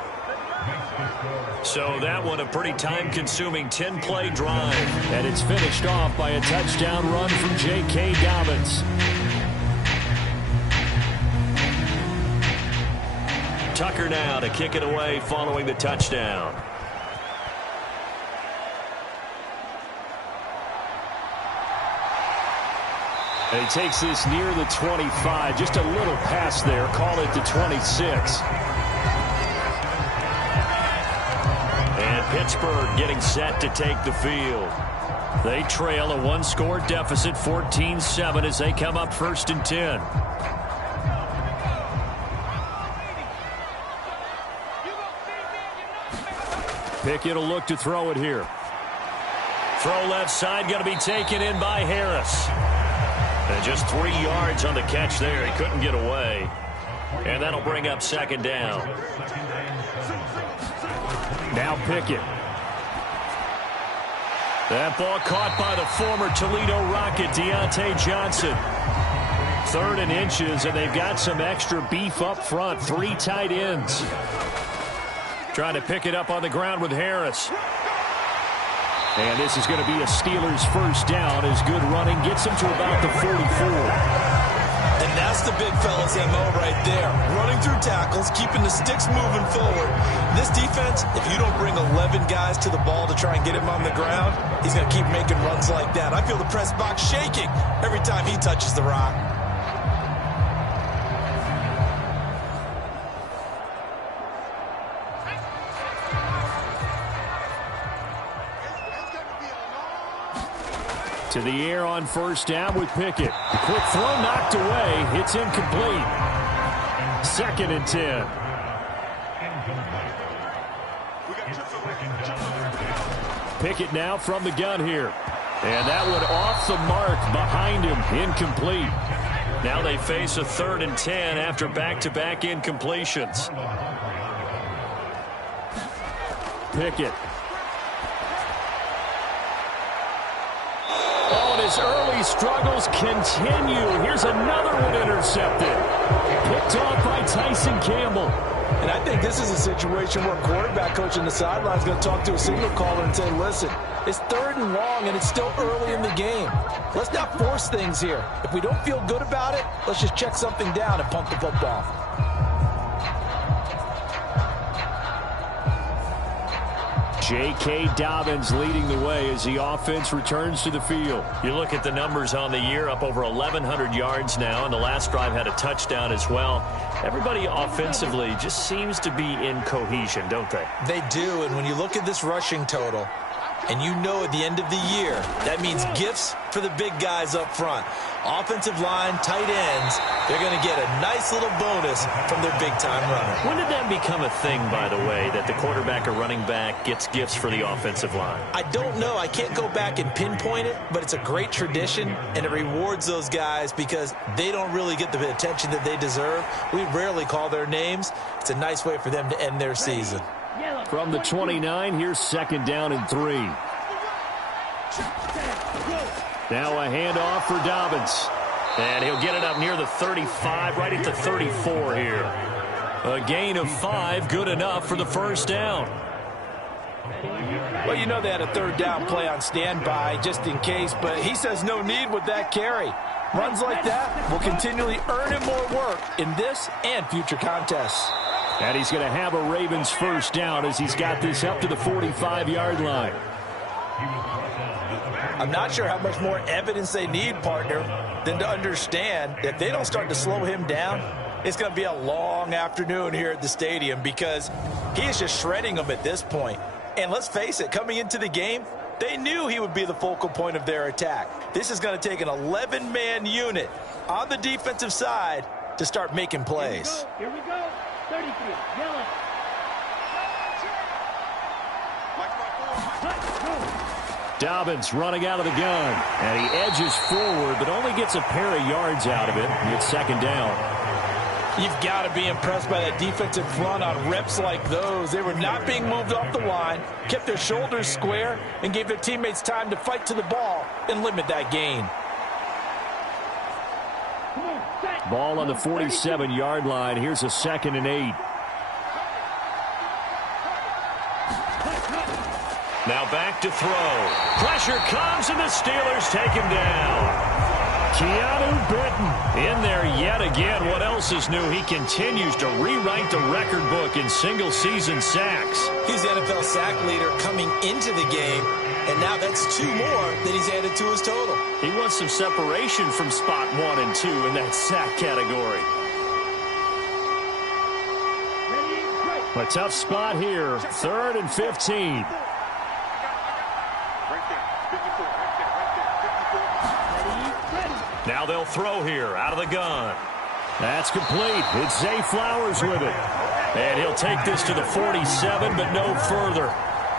So that one a pretty time-consuming 10-play drive. And it's finished off by a touchdown run from J.K. Dobbins. Tucker now to kick it away following the touchdown. And he takes this near the 25. Just a little pass there. Call it the 26. And Pittsburgh getting set to take the field. They trail a one-score deficit, 14-7, as they come up 1st and 10. Pickett will look to throw it here. Throw left side, going to be taken in by Harris. And just 3 yards on the catch there. He couldn't get away. And that'll bring up 2nd down. Now Pickett. That ball caught by the former Toledo Rocket, Deontay Johnson. 3rd and inches, and they've got some extra beef up front. 3 tight ends. Trying to pick it up on the ground with Harris. And this is going to be a Steelers 1st down as good running gets them to about the 44. And that's the big fella's MO right there. Running through tackles, keeping the sticks moving forward. This defense, if you don't bring 11 guys to the ball to try and get him on the ground, he's going to keep making runs like that. I feel the press box shaking every time he touches the rock. To the air on 1st down with Pickett. The quick throw knocked away. It's incomplete. 2nd and 10. Pickett now from the gun here. And that one off the mark behind him. Incomplete. Now they face a 3rd and 10 after back-to-back incompletions. Pickett. His early struggles continue. Here's another one intercepted. Picked off by Tyson Campbell. And I think this is a situation where quarterback coach on the sideline is going to talk to a signal caller and say, listen, it's 3rd and long and it's still early in the game. Let's not force things here. If we don't feel good about it, let's just check something down and pump the football. J.K. Dobbins leading the way as the offense returns to the field. You look at the numbers on the year, up over 1,100 yards now, and the last drive had a touchdown as well. Everybody offensively just seems to be in cohesion, don't they? They do, and when you look at this rushing total, and you know at the end of the year, that means gifts for the big guys up front. Offensive line, tight ends, they're going to get a nice little bonus from their big-time runner. When did that become a thing, by the way, that the quarterback or running back gets gifts for the offensive line? I don't know. I can't go back and pinpoint it, but it's a great tradition, and it rewards those guys because they don't really get the attention that they deserve. We rarely call their names. It's a nice way for them to end their season. From the 29, here's 2nd down and 3. Now a handoff for Dobbins. And he'll get it up near the 35, right at the 34 here. A gain of 5, good enough for the 1st down. Well, you know they had a 3rd down play on standby just in case, but he says no need with that carry. Runs like that will continually earn him more work in this and future contests. And he's going to have a Ravens 1st down as he's got this up to the 45-yard line. I'm not sure how much more evidence they need, partner, than to understand that if they don't start to slow him down, it's going to be a long afternoon here at the stadium because he is just shredding them at this point. And let's face it, coming into the game, they knew he would be the focal point of their attack. This is going to take an 11-man unit on the defensive side to start making plays. Here we go. 33. Yellow. Dobbins running out of the gun. And he edges forward, but only gets a pair of yards out of it. And it's 2nd down. You've got to be impressed by that defensive front on reps like those. They were not being moved off the line, kept their shoulders square, and gave their teammates time to fight to the ball and limit that gain. Come on. Ball on the 47-yard line. Here's a 2nd and 8. Now back to throw. Pressure comes, and the Steelers take him down. Keanu Benton in there yet again. What else is new? He continues to rewrite the record book in single-season sacks. He's the NFL sack leader coming into the game, and now that's 2 more that he's added to his total. He wants some separation from spot 1 and 2 in that sack category. A tough spot here. 3rd and 15. Now they'll throw here out of the gun. That's complete. It's Zay Flowers with it. And he'll take this to the 47, but no further,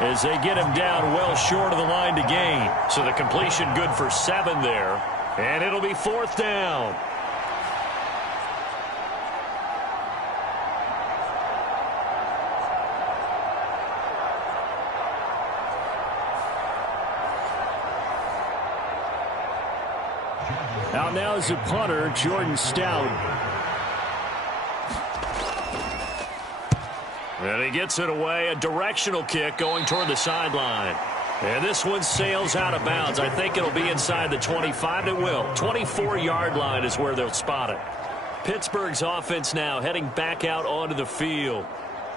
as they get him down well short of the line to gain. So the completion good for 7 there. And it'll be 4th down. Out now is a punter, Jordan Stout. And he gets it away. A directional kick going toward the sideline. And this one sails out of bounds. I think it'll be inside the 25. It will. 24-yard line is where they'll spot it. Pittsburgh's offense now heading back out onto the field.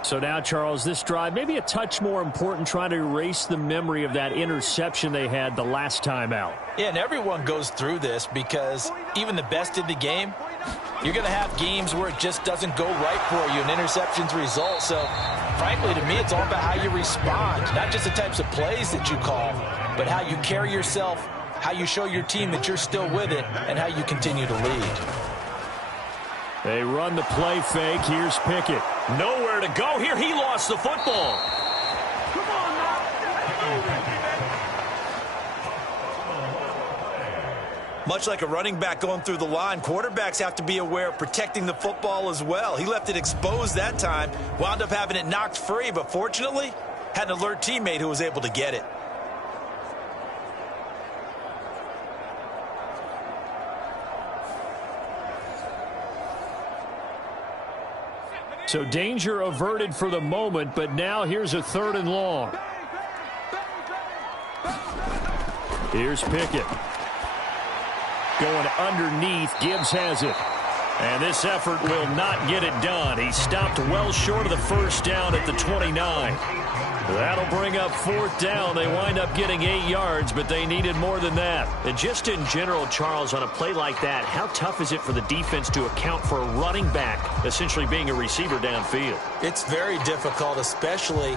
So now, Charles, this drive maybe a touch more important, trying to erase the memory of that interception they had the last time out. Yeah, and everyone goes through this because even the best in the game, you're going to have games where it just doesn't go right for you, and interceptions result. So, frankly, to me, it's all about how you respond, not just the types of plays that you call, but how you carry yourself, how you show your team that you're still with it, and how you continue to lead. They run the play fake. Here's Pickett. Nowhere to go here. He lost the football. Come on now. Much like a running back going through the line, quarterbacks have to be aware of protecting the football as well. He left it exposed that time, wound up having it knocked free, but fortunately, had an alert teammate who was able to get it. So danger averted for the moment, but now here's a 3rd and long. Here's Pickett. Going underneath, Gibbs has it. And this effort will not get it done. He stopped well short of the 1st down at the 29. That'll bring up 4th down. They wind up getting 8 yards, but they needed more than that. And just in general, Charles, on a play like that, how tough is it for the defense to account for a running back essentially being a receiver downfield? It's very difficult, especially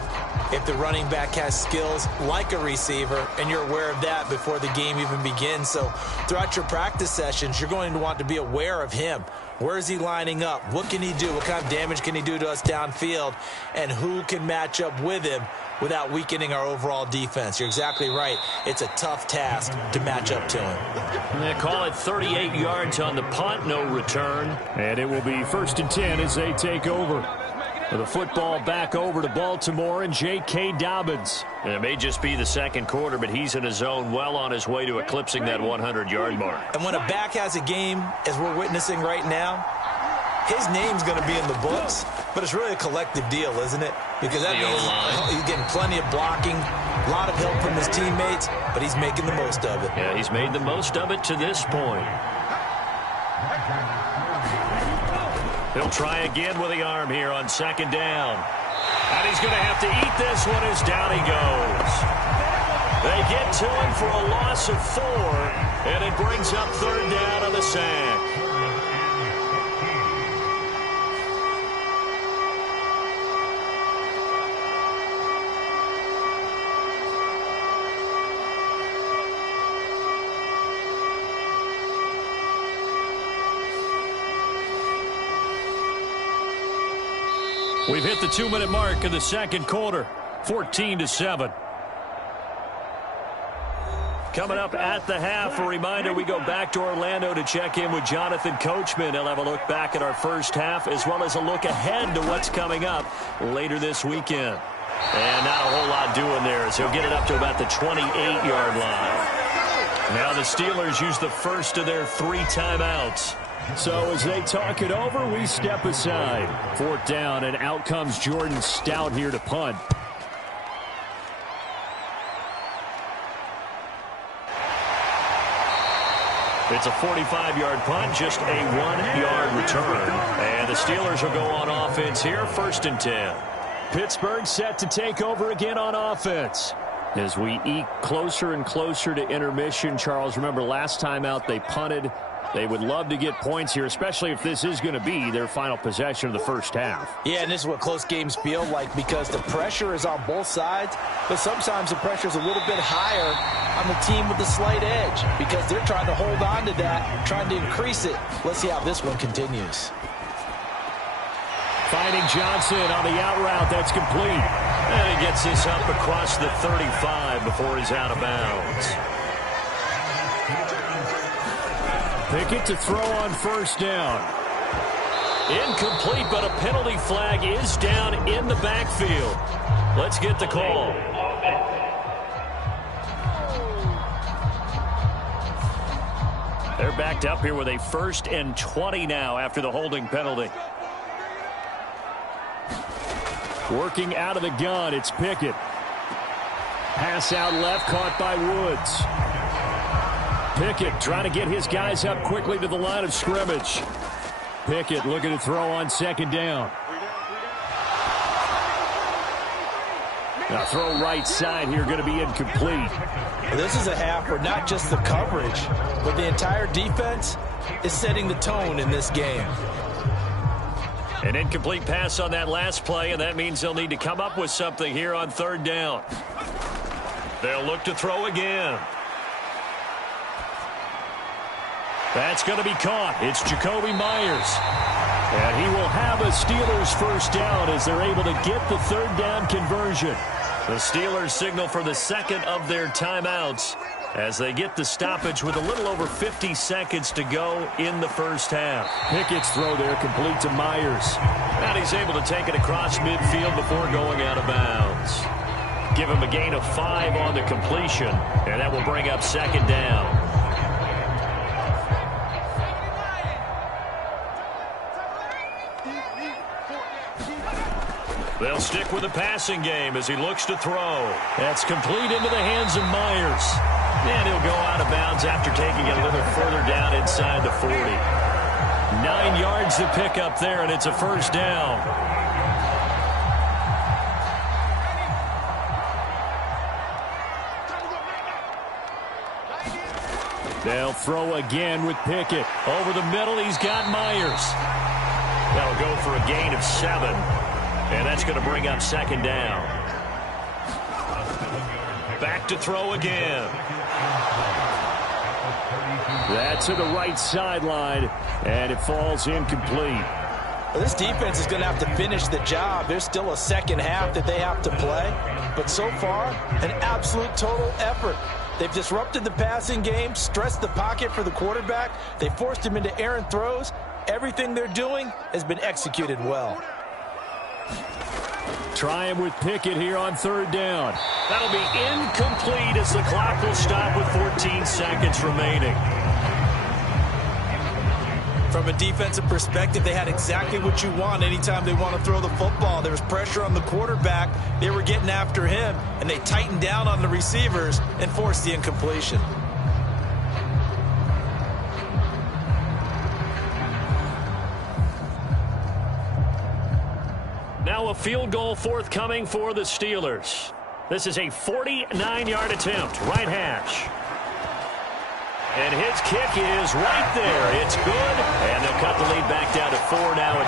if the running back has skills like a receiver, and you're aware of that before the game even begins. So throughout your practice sessions, you're going to want to be aware of him. Where is he lining up? What can he do? What kind of damage can he do to us downfield? And who can match up with him without weakening our overall defense? You're exactly right. It's a tough task to match up to him. They call it 38 yards on the punt, no return. And it will be 1st and 10 as they take over. The football back over to Baltimore and J.K. Dobbins. And it may just be the 2nd quarter, but he's in his zone, well on his way to eclipsing that 100-yard mark. And when a back has a game, as we're witnessing right now, his name's going to be in the books, but it's really a collective deal, isn't it? Because that means he's getting plenty of blocking, a lot of help from his teammates, but he's making the most of it. Yeah, he's made the most of it to this point. He'll try again with the arm here on 2nd down. And he's going to have to eat this one as down he goes. They get to him for a loss of 4, and it brings up 3rd down on the sack. We've hit the 2-minute mark of the 2nd quarter, 14-7. Coming up at the half, a reminder, we go back to Orlando to check in with Jonathan Coachman. He'll have a look back at our first half as well as a look ahead to what's coming up later this weekend. And not a whole lot doing there as he'll get it up to about the 28-yard line. Now the Steelers use the first of their 3 timeouts. So as they talk it over, we step aside. 4th down, and out comes Jordan Stout here to punt. It's a 45-yard punt, just a 1-yard return. And the Steelers will go on offense here, 1st and 10. Pittsburgh set to take over again on offense. As we eke closer and closer to intermission, Charles, remember last time out they punted. They would love to get points here, especially if this is going to be their final possession of the first half. Yeah, and this is what close games feel like because the pressure is on both sides, but sometimes the pressure is a little bit higher on the team with the slight edge because they're trying to hold on to that, trying to increase it. Let's see how this one continues. Finding Johnson on the out route. That's complete. And he gets this up across the 35 before he's out of bounds. Pickett to throw on 1st down. Incomplete, but a penalty flag is down in the backfield. Let's get the call. They're backed up here with a 1st and 20 now after the holding penalty. Working out of the gun, it's Pickett. Pass out left, caught by Woods. Pickett trying to get his guys up quickly to the line of scrimmage. Pickett looking to throw on 2nd down. Now throw right side here, going to be incomplete. Well, this is a half where not just the coverage, but the entire defense is setting the tone in this game. An incomplete pass on that last play, and that means they'll need to come up with something here on 3rd down. They'll look to throw again. That's going to be caught. It's Jacoby Myers. And he will have a Steelers 1st down as they're able to get the 3rd down conversion. The Steelers signal for the 2nd of their timeouts as they get the stoppage with a little over 50 seconds to go in the first half. Pickett's throw there complete to Myers. And he's able to take it across midfield before going out of bounds. Give him a gain of 5 on the completion, and that will bring up 2nd down. They'll stick with the passing game as he looks to throw. That's complete into the hands of Myers. And he'll go out of bounds after taking it a little further down inside the 40. 9 yards to pick up there, and it's a 1st down. They'll throw again with Pickett. Over the middle, he's got Myers. That'll go for a gain of 7. And that's going to bring up 2nd down. Back to throw again. That's to the right sideline, and it falls incomplete. Well, this defense is going to have to finish the job. There's still a 2nd half that they have to play. But so far, an absolute total effort. They've disrupted the passing game, stressed the pocket for the quarterback. They forced him into errant throws. Everything they're doing has been executed well. Try him with Pickett here on 3rd down. That'll be incomplete as the clock will stop with 14 seconds remaining. From a defensive perspective, they had exactly what you want anytime they want to throw the football. There was pressure on the quarterback. They were getting after him, and they tightened down on the receivers and forced the incompletion. Now a field goal forthcoming for the Steelers. This is a 49-yard attempt, right hash. And his kick is right there. It's good. And they'll cut the lead back down to 4 now at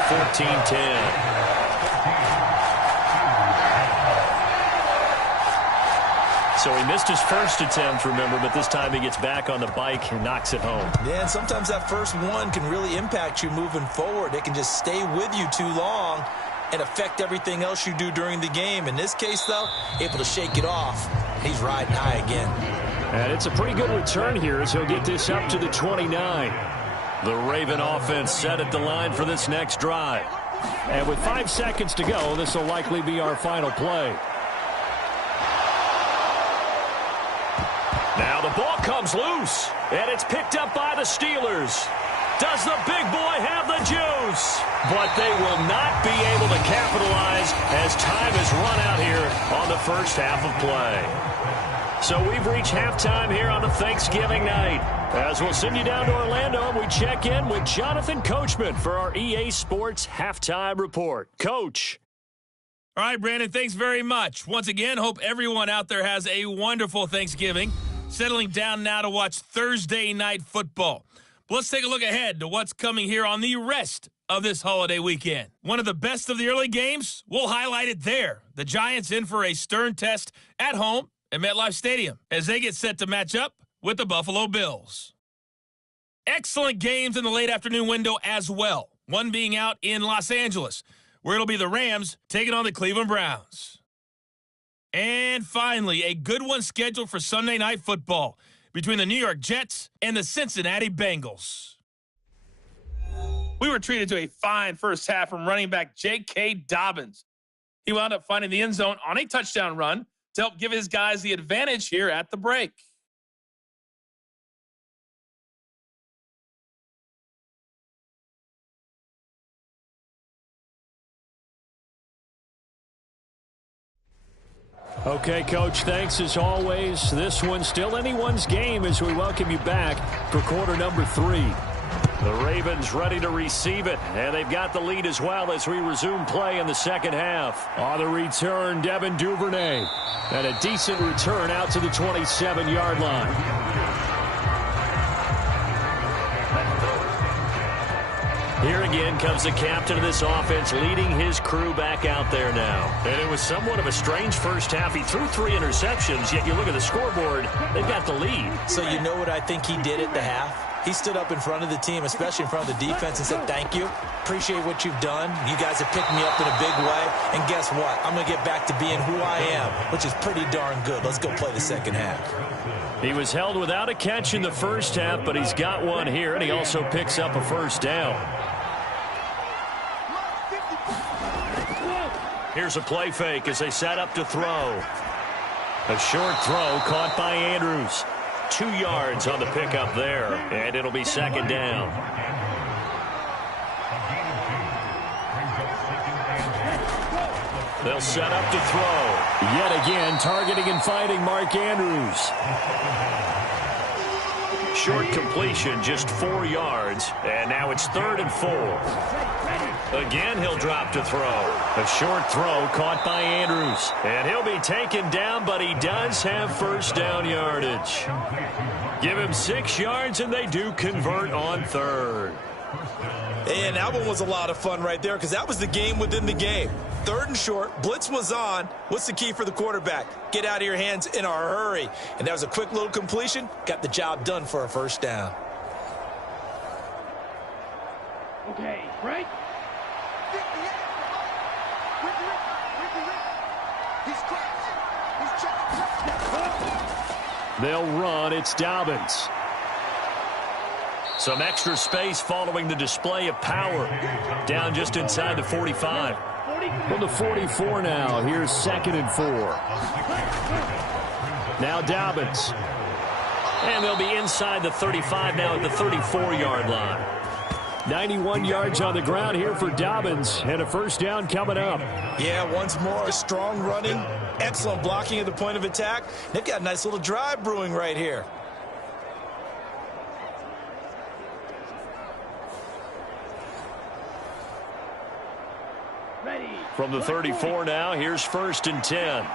14-10. So he missed his first attempt, remember, but this time he gets back on the bike and knocks it home. Yeah, and sometimes that first one can really impact you moving forward. It can just stay with you too long and affect everything else you do during the game. In this case, though, able to shake it off. He's riding high again. And it's a pretty good return here as he'll get this up to the 29. The Raven offense set at the line for this next drive. And with 5 seconds to go, this will likely be our final play. Now the ball comes loose, and it's picked up by the Steelers. Does the big boy have the juice? But they will not be able to capitalize as time has run out here on the first half of play. So we've reached halftime here on a Thanksgiving night. As we'll send you down to Orlando, and we check in with Jonathan Coachman for our EA Sports Halftime Report. Coach. All right, Brandon, thanks very much. Once again, hope everyone out there has a wonderful Thanksgiving. Settling down now to watch Thursday Night Football. But let's take a look ahead to what's coming here on the rest of this holiday weekend. One of the best of the early games, we'll highlight it there. The Giants in for a stern test at home at MetLife Stadium as they get set to match up with the Buffalo Bills. Excellent games in the late afternoon window as well. One being out in Los Angeles, where it'll be the Rams taking on the Cleveland Browns. And finally, a good one scheduled for Sunday Night Football between the New York Jets and the Cincinnati Bengals. We were treated to a fine first half from running back J.K. Dobbins. He wound up finding the end zone on a touchdown run to help give his guys the advantage here at the break. Okay, Coach, thanks as always. This one's still anyone's game as we welcome you back for quarter number 3. The Ravens ready to receive it, and they've got the lead as well as we resume play in the second half. On the return, Devin Duvernay. And a decent return out to the 27-yard line. Here again comes the captain of this offense leading his crew back out there now. And it was somewhat of a strange first half. He threw 3 interceptions, yet you look at the scoreboard, they've got the lead. So you know what I think he did at the half? He stood up in front of the team, especially in front of the defense, and said, thank you. Appreciate what you've done. You guys have picked me up in a big way. And guess what? I'm going to get back to being who I am, which is pretty darn good. Let's go play the second half. He was held without a catch in the first half, but he's got one here, and he also picks up a first down. Here's a play fake as they set up to throw. A short throw caught by Andrews. 2 yards on the pickup there, and it'll be second down. They'll set up to throw. Yet again, targeting and fighting Mark Andrews. Short completion, just 4 yards, and now it's 3rd and 4. Again, he'll drop to throw. A short throw caught by Andrews. And he'll be taken down, but he does have first down yardage. Give him 6 yards, and they do convert on 3rd. And that one was a lot of fun right there because that was the game within the game. 3rd and short, blitz was on. What's the key for the quarterback? Get out of your hands in a hurry. And that was a quick little completion. Got the job done for a first down. Okay, break. They'll run. It's Dobbins. Some extra space following the display of power. Down just inside the 45. From the 44 now. Here's 2nd and 4. Now Dobbins. And they'll be inside the 35 now at the 34-yard line. 91 yards on the ground here for Dobbins, and a first down coming up. Yeah, once more, strong running, excellent blocking at the point of attack. They've got a nice little drive brewing right here. Ready. From the 34 now, here's 1st and 10.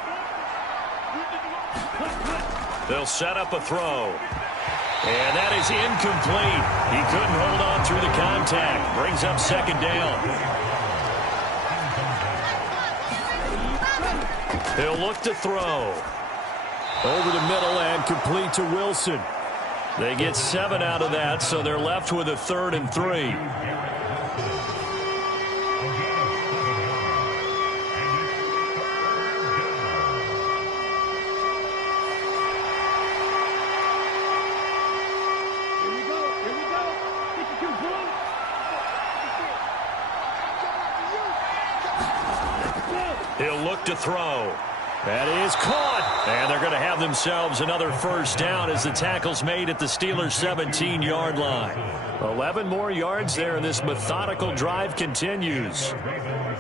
They'll set up a throw. And that is incomplete. He couldn't hold on through the contact. Brings up 2nd down. He'll look to throw. Over the middle and complete to Wilson. They get 7 out of that, so they're left with a 3rd and 3. He'll look to throw. That is caught. And they're going to have themselves another first down as the tackle's made at the Steelers' 17-yard line. 11 more yards there, and this methodical drive continues.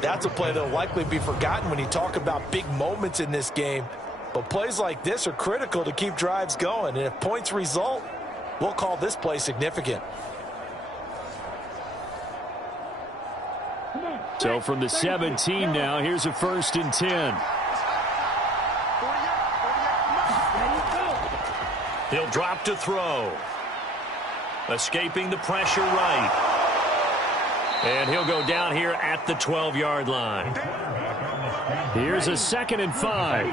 That's a play that will likely be forgotten when you talk about big moments in this game. But plays like this are critical to keep drives going. And if points result, we'll call this play significant. So from the 17 now, here's a 1st and 10. He'll drop to throw. Escaping the pressure right. And he'll go down here at the 12-yard line. Here's a 2nd and 5.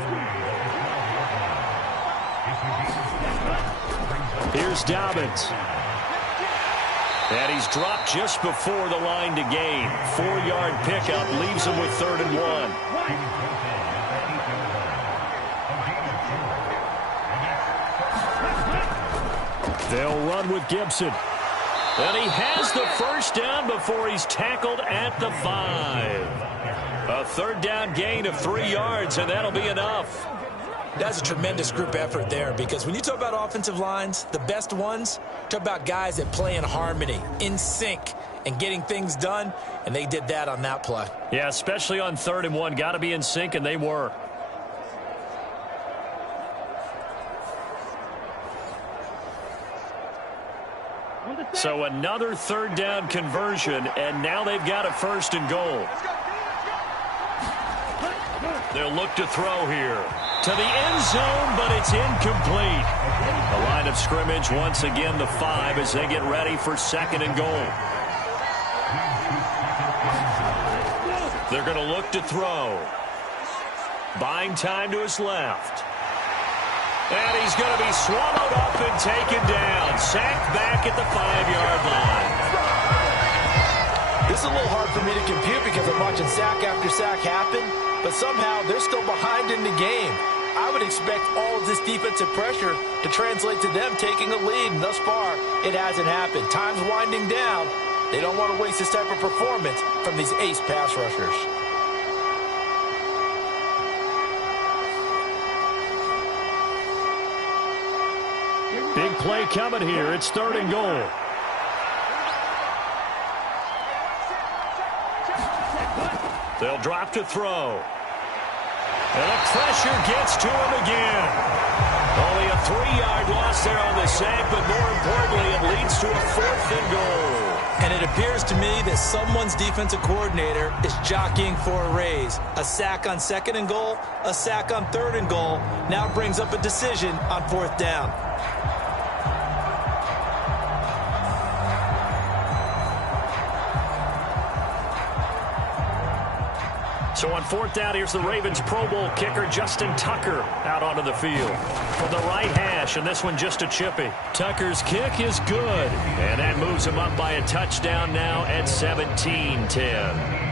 Here's Dobbins. And he's dropped just before the line to gain. 4-yard pickup leaves him with 3rd and 1. They'll run with Gibson. And he has the first down before he's tackled at the 5. A 3rd down gain of 3 yards, and that'll be enough. That's a tremendous group effort there, because when you talk about offensive lines, the best ones, talk about guys that play in harmony, in sync, and getting things done, and they did that on that play. Yeah, especially on 3rd and 1. Got to be in sync, and they were. So another 3rd down conversion, and now they've got a 1st and goal. They'll look to throw here. To the end zone, but it's incomplete. The line of scrimmage, once again, the 5 as they get ready for 2nd and goal. They're going to look to throw. Buying time to his left. And he's going to be swallowed up and taken down. Sacked back at the 5-yard line. This is a little hard for me to compute because I'm watching sack after sack happen, but somehow they're still behind in the game. I would expect all of this defensive pressure to translate to them taking a lead, and thus far, it hasn't happened. Time's winding down. They don't want to waste this type of performance from these ace pass rushers. Big play coming here. It's 3rd and goal. They'll drop to throw. And the pressure gets to him again. Only a 3-yard loss there on the sack, but more importantly, it leads to a 4th and goal. And it appears to me that someone's defensive coordinator is jockeying for a raise. A sack on 2nd and goal, a sack on 3rd and goal. Now brings up a decision on 4th down. So on 4th down, here's the Ravens Pro Bowl kicker, Justin Tucker, out onto the field. From the right hash, and this one just a chippy. Tucker's kick is good. And that moves him up by a touchdown now at 17-10.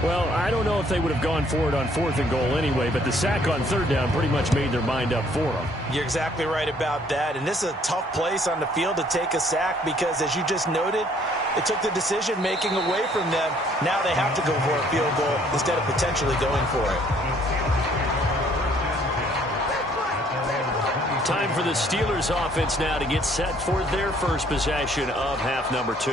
Well, I don't know if they would have gone for it on 4th and goal anyway, but the sack on 3rd down pretty much made their mind up for them. You're exactly right about that. And this is a tough place on the field to take a sack because, as you just noted, it took the decision-making away from them. Now they have to go for a field goal instead of potentially going for it. Time for the Steelers offense now to get set for their first possession of half number 2.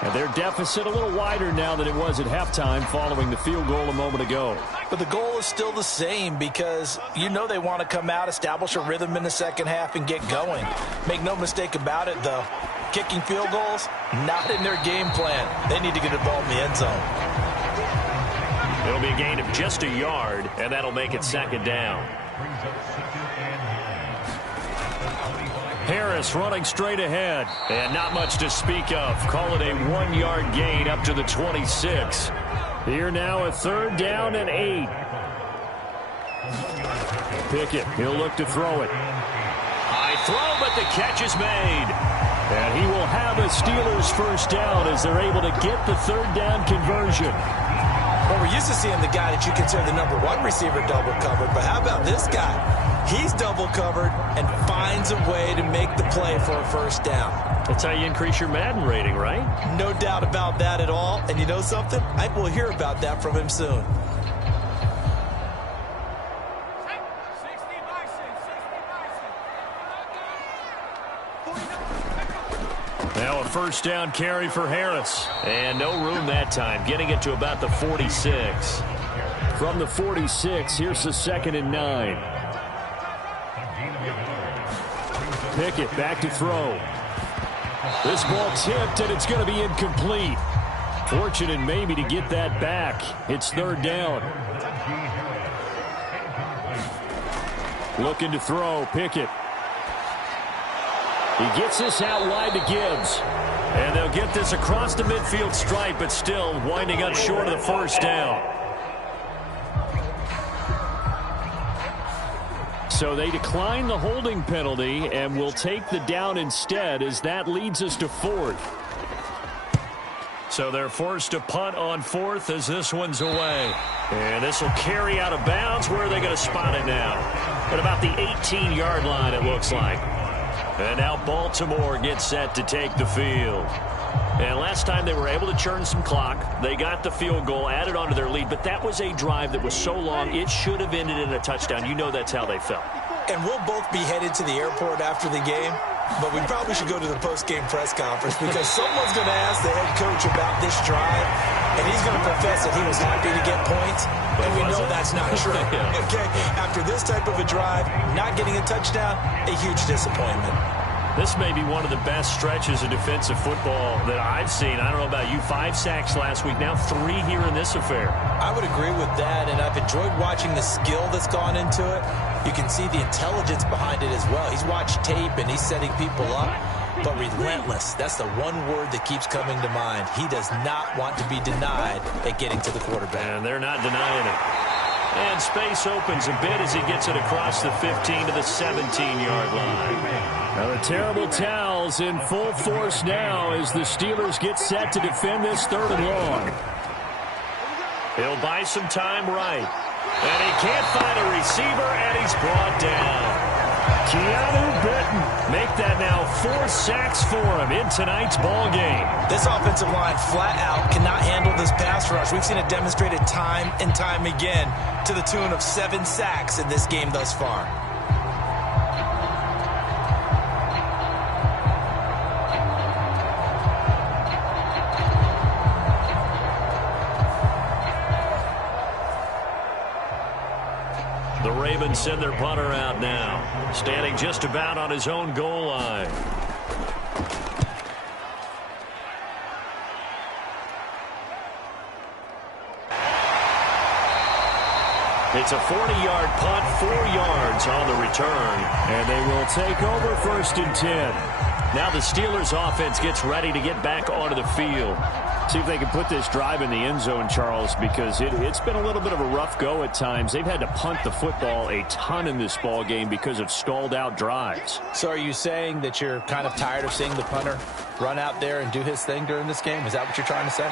And their deficit a little wider now than it was at halftime following the field goal a moment ago. But the goal is still the same because you know they want to come out, establish a rhythm in the second half, and get going. Make no mistake about it, though. Kicking field goals, not in their game plan. They need to get the ball in the end zone. It'll be a gain of just a yard, and that'll make it 2nd down. Harris running straight ahead, and not much to speak of. Call it a 1-yard gain up to the 26. Here now a 3rd down and 8. Pickett, he'll look to throw it. High throw, but the catch is made. And he will have a Steelers first down as they're able to get the 3rd down conversion. Well, we're used to seeing the guy that you consider the #1 receiver double covered, but how about this guy? He's double covered and finds a way to make the play for a first down. That's how you increase your Madden rating, right? No doubt about that at all. And you know something? I will hear about that from him soon. Now a first down carry for Harris. And no room that time, getting it to about the 46. From the 46, here's the 2nd and 9. Pickett back to throw. This ball tipped, and it's going to be incomplete. Fortunate maybe to get that back. It's 3rd down. Looking to throw, Pickett. He gets this out wide to Gibbs. And they'll get this across the midfield stripe, but still winding up short of the first down. So they decline the holding penalty and will take the down instead, as that leads us to 4th. So they're forced to punt on 4th as this one's away. And this will carry out of bounds. Where are they going to spot it now? At about the 18-yard line, it looks like. And now Baltimore gets set to take the field. And last time they were able to churn some clock. They got the field goal, added onto their lead, but that was a drive that was so long, it should have ended in a touchdown. You know that's how they felt. And we'll both be headed to the airport after the game, but we probably should go to the post-game press conference because someone's going to ask the head coach about this drive, and he's going to profess that he was happy to get points, and we know that's not true. Okay, after this type of a drive, not getting a touchdown, a huge disappointment. This may be one of the best stretches of defensive football that I've seen. I don't know about you. 5 sacks last week, now 3 here in this affair. I would agree with that, and I've enjoyed watching the skill that's gone into it. You can see the intelligence behind it as well. He's watched tape, and he's setting people up. But relentless, that's the one word that keeps coming to mind. He does not want to be denied at getting to the quarterback. And they're not denying it. And space opens a bit as he gets it across the 15 to the 17-yard line. Now the terrible towels in full force now as the Steelers get set to defend this 3rd and long. He'll buy some time right. And he can't find a receiver, and he's brought down. Keanu Britton make that now 4 sacks for him in tonight's ball game. This offensive line flat out cannot handle this pass rush. We've seen it demonstrated time and time again to the tune of 7 sacks in this game thus far. The Ravens send their punter out now, standing just about on his own goal line. It's a 40-yard punt, 4 yards on the return. And they will take over 1st and 10. Now the Steelers offense gets ready to get back onto the field. See if they can put this drive in the end zone, Charles, because it's been a little bit of a rough go at times. They've had to punt the football a ton in this ball game because of stalled-out drives. So are you saying that you're kind of tired of seeing the punter run out there and do his thing during this game? Is that what you're trying to say?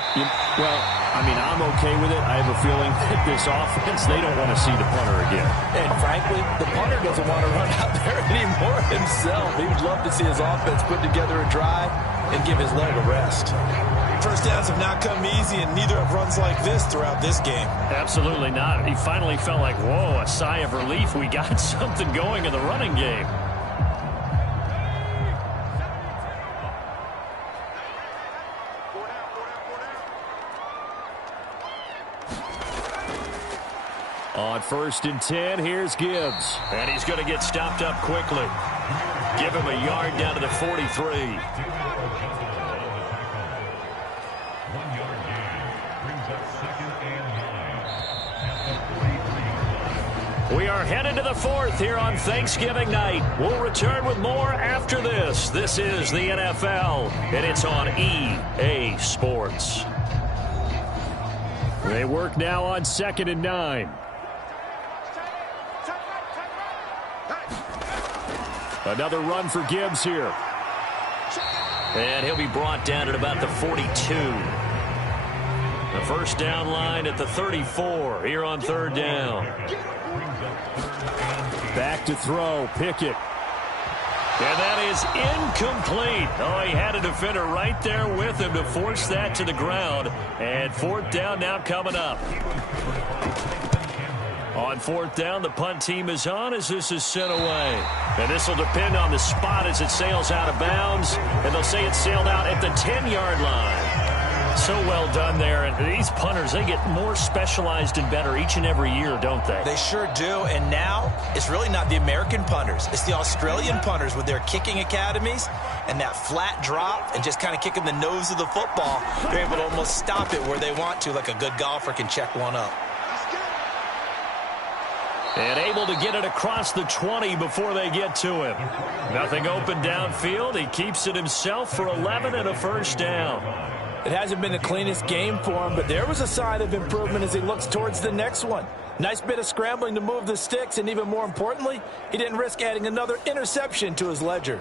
Well, I mean, I'm okay with it. I have a feeling that this offense, they don't want to see the punter again. And frankly, the punter doesn't want to run out there anymore himself. He would love to see his offense put together a drive and give his leg a rest. First downs have not come easy, and neither have runs like this throughout this game. Absolutely not. He finally felt like, whoa, a sigh of relief. We got something going in the running game. On 1st and 10, here's Gibbs. And he's going to get stopped up quickly. Give him a yard down to the 43. We are headed to the 4th here on Thanksgiving night. We'll return with more after this. This is the NFL, and it's on EA Sports. They work now on 2nd and 9. Another run for Gibbs here. And he'll be brought down at about the 42. The first down line at the 34 here on third down. Back to throw, Pickett. And that is incomplete. Oh, he had a defender right there with him to force that to the ground. And fourth down now coming up. On fourth down, the punt team is on as this is sent away. And this will depend on the spot as it sails out of bounds. And they'll say it sailed out at the 10-yard line. So well done there. And these punters, they get more specialized and better each and every year, don't they? They sure do. And now it's really not the American punters. It's the Australian punters with their kicking academies and that flat drop and just kind of kicking the nose of the football. They're able to almost stop it where they want to, like a good golfer can check one up. And able to get it across the 20 before they get to him. Nothing open downfield. He keeps it himself for 11 and a first down. It hasn't been the cleanest game for him, but there was a sign of improvement as he looks towards the next one. Nice bit of scrambling to move the sticks, and even more importantly, he didn't risk adding another interception to his ledger.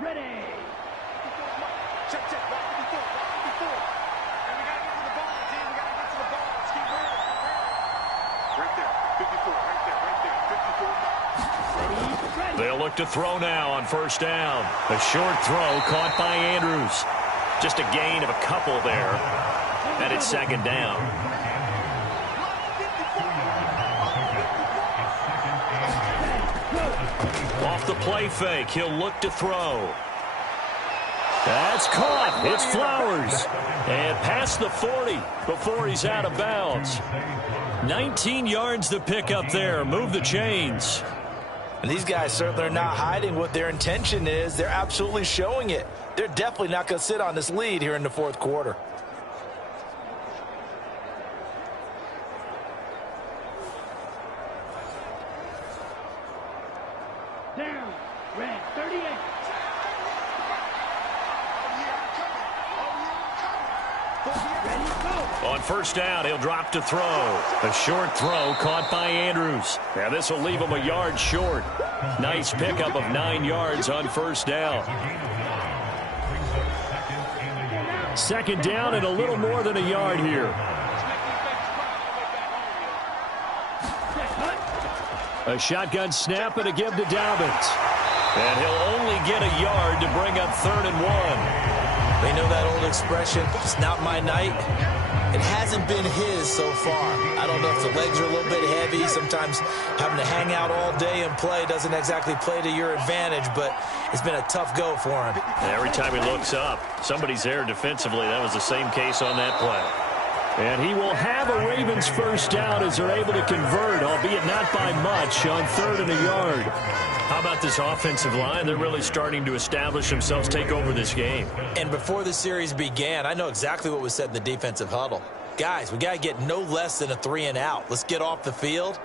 Ready. Check. Right there. 54. They'll look to throw now on first down. A short throw caught by Andrews. Just a gain of a couple there. And it's second down. Off the play fake, he'll look to throw. That's caught. It's Flowers. And past the 40 before he's out of bounds. 19 yards to pick up there. Move the chains. And these guys certainly are not hiding what their intention is. They're absolutely showing it. They're definitely not going to sit on this lead here in the fourth quarter. Down. Red 38. On first down, he'll drop to throw. A short throw caught by Andrews. Now this will leave him a yard short. Nice pickup of 9 yards on first down. Second down and a little more than a yard here. A shotgun snap and a give to Dobbins. And he'll only get a yard to bring up 3rd and 1. They know that old expression, it's not my night. It hasn't been his so far. I don't know if the legs are a little bit heavy. Sometimes having to hang out all day and play doesn't exactly play to your advantage, but it's been a tough go for him. Every time he looks up, somebody's there defensively. That was the same case on that play. And he will have a Ravens first down as they're able to convert, albeit not by much, on 3rd and a yard. How about this offensive line? They're really starting to establish themselves, take over this game. And before the series began, I know exactly what was said in the defensive huddle. Guys, we got to get no less than a 3 and out. Let's get off the field.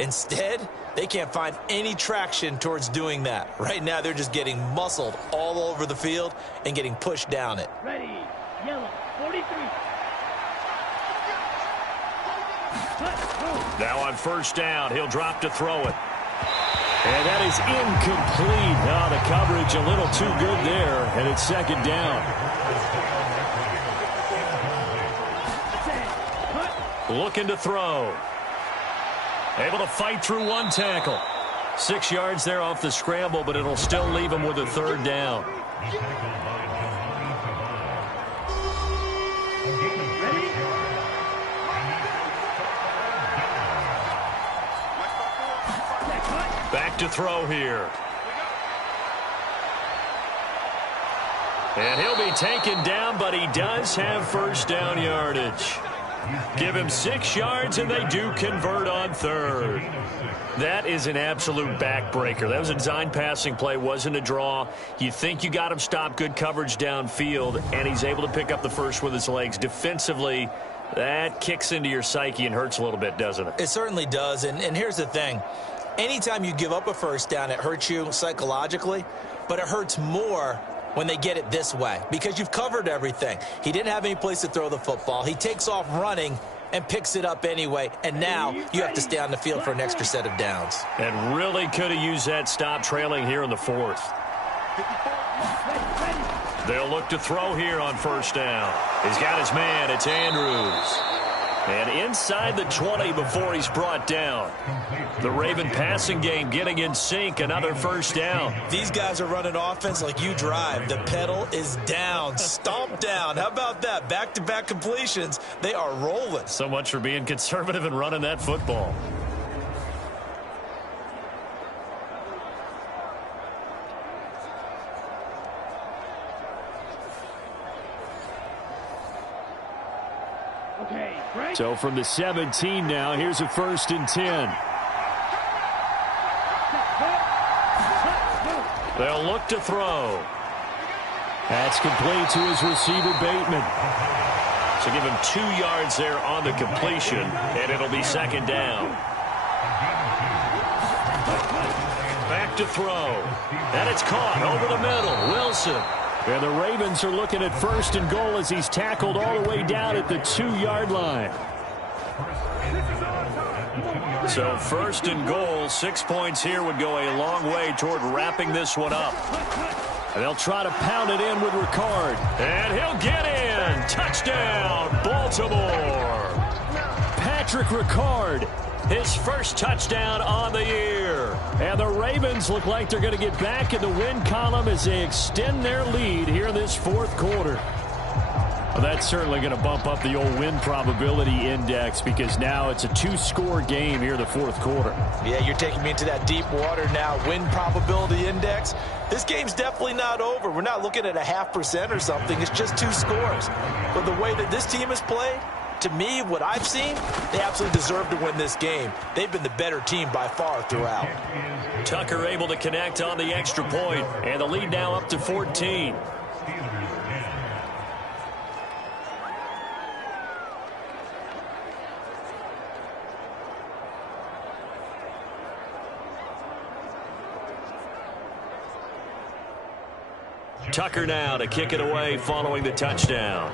Instead, they can't find any traction towards doing that. Right now, they're just getting muscled all over the field and getting pushed down it. Ready. Yellow 43. Now on first down, he'll drop to throw it. And that is incomplete. Now the coverage a little too good there, and it's second down. Looking to throw. Able to fight through one tackle. 6 yards there off the scramble, but it'll still leave him with a 3rd down. Back to throw here. And he'll be taken down, but he does have first down yardage. Give him 6 yards, and they do convert on 3rd. That is an absolute backbreaker. That was a design passing play, wasn't a draw. You think you got him stopped, good coverage downfield, and he's able to pick up the first with his legs. Defensively, that kicks into your psyche and hurts a little bit, doesn't it? It certainly does, and here's the thing. Anytime you give up a first down, it hurts you psychologically, but it hurts more when they get it this way because you've covered everything. He didn't have any place to throw the football. He takes off running and picks it up anyway, and now you have to stay on the field for an extra set of downs. And really could have used that stop trailing here in the 4th. They'll look to throw here on first down. He's got his man. It's Andrews. And inside the 20 before he's brought down. The Raven passing game getting in sync. Another first down. These guys are running offense like you drive. The pedal is down. Stomp down. How about that? Back-to-back completions. They are rolling. So much for being conservative and running that football. So from the 17 now, here's a 1st and 10. They'll look to throw. That's complete to his receiver, Bateman. So give him 2 yards there on the completion, and it'll be 2nd down. Back to throw. And it's caught over the middle. Wilson. And the Ravens are looking at 1st and goal as he's tackled all the way down at the 2-yard line. So 1st and goal, 6 points here would go a long way toward wrapping this one up. And they'll try to pound it in with Ricard. And he'll get in. Touchdown, Baltimore. Patrick Ricard. His first touchdown on the year. And the Ravens look like they're going to get back in the win column as they extend their lead here in this 4th quarter. Well, that's certainly going to bump up the old win probability index because now it's a 2-score game here in the 4th quarter. Yeah, you're taking me into that deep water now. Win probability index. This game's definitely not over. We're not looking at a 0.5% or something. It's just 2 scores. But the way that this team has played, to me, what I've seen, they absolutely deserve to win this game. They've been the better team by far throughout. Tucker able to connect on the extra point, and the lead now up to 14. Tucker now to kick it away following the touchdown.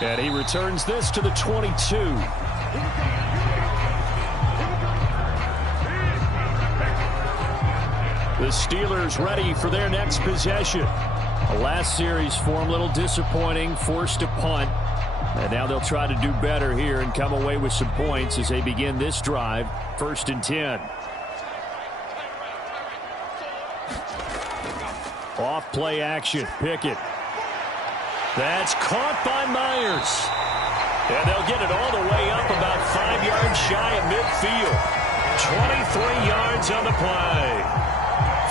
And he returns this to the 22. The Steelers ready for their next possession. The last series for them, a little disappointing, forced a punt. And now they'll try to do better here and come away with some points as they begin this drive, 1st and 10. Off play action, Pickett. That's caught by Myers. And they'll get it all the way up about 5 yards shy of midfield. 23 yards on the play.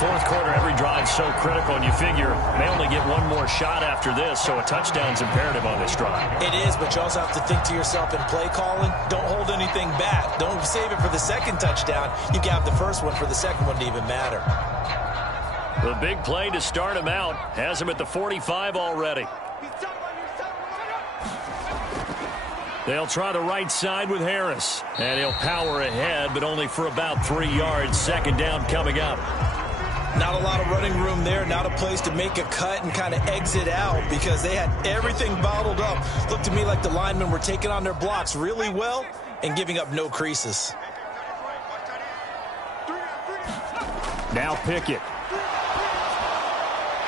4th quarter, every drive so critical, and you figure they only get one more shot after this, so a touchdown's imperative on this drive. It is, but you also have to think to yourself in play calling, don't hold anything back. Don't save it for the 2nd touchdown. You can have the 1st one for the 2nd one to even matter. The big play to start him out has him at the 45 already. They'll try the right side with Harris. And he'll power ahead, but only for about 3 yards. 2nd down coming up. Not a lot of running room there. Not a place to make a cut and kind of exit out because they had everything bottled up. Looked to me like the linemen were taking on their blocks really well and giving up no creases. Now Pickett.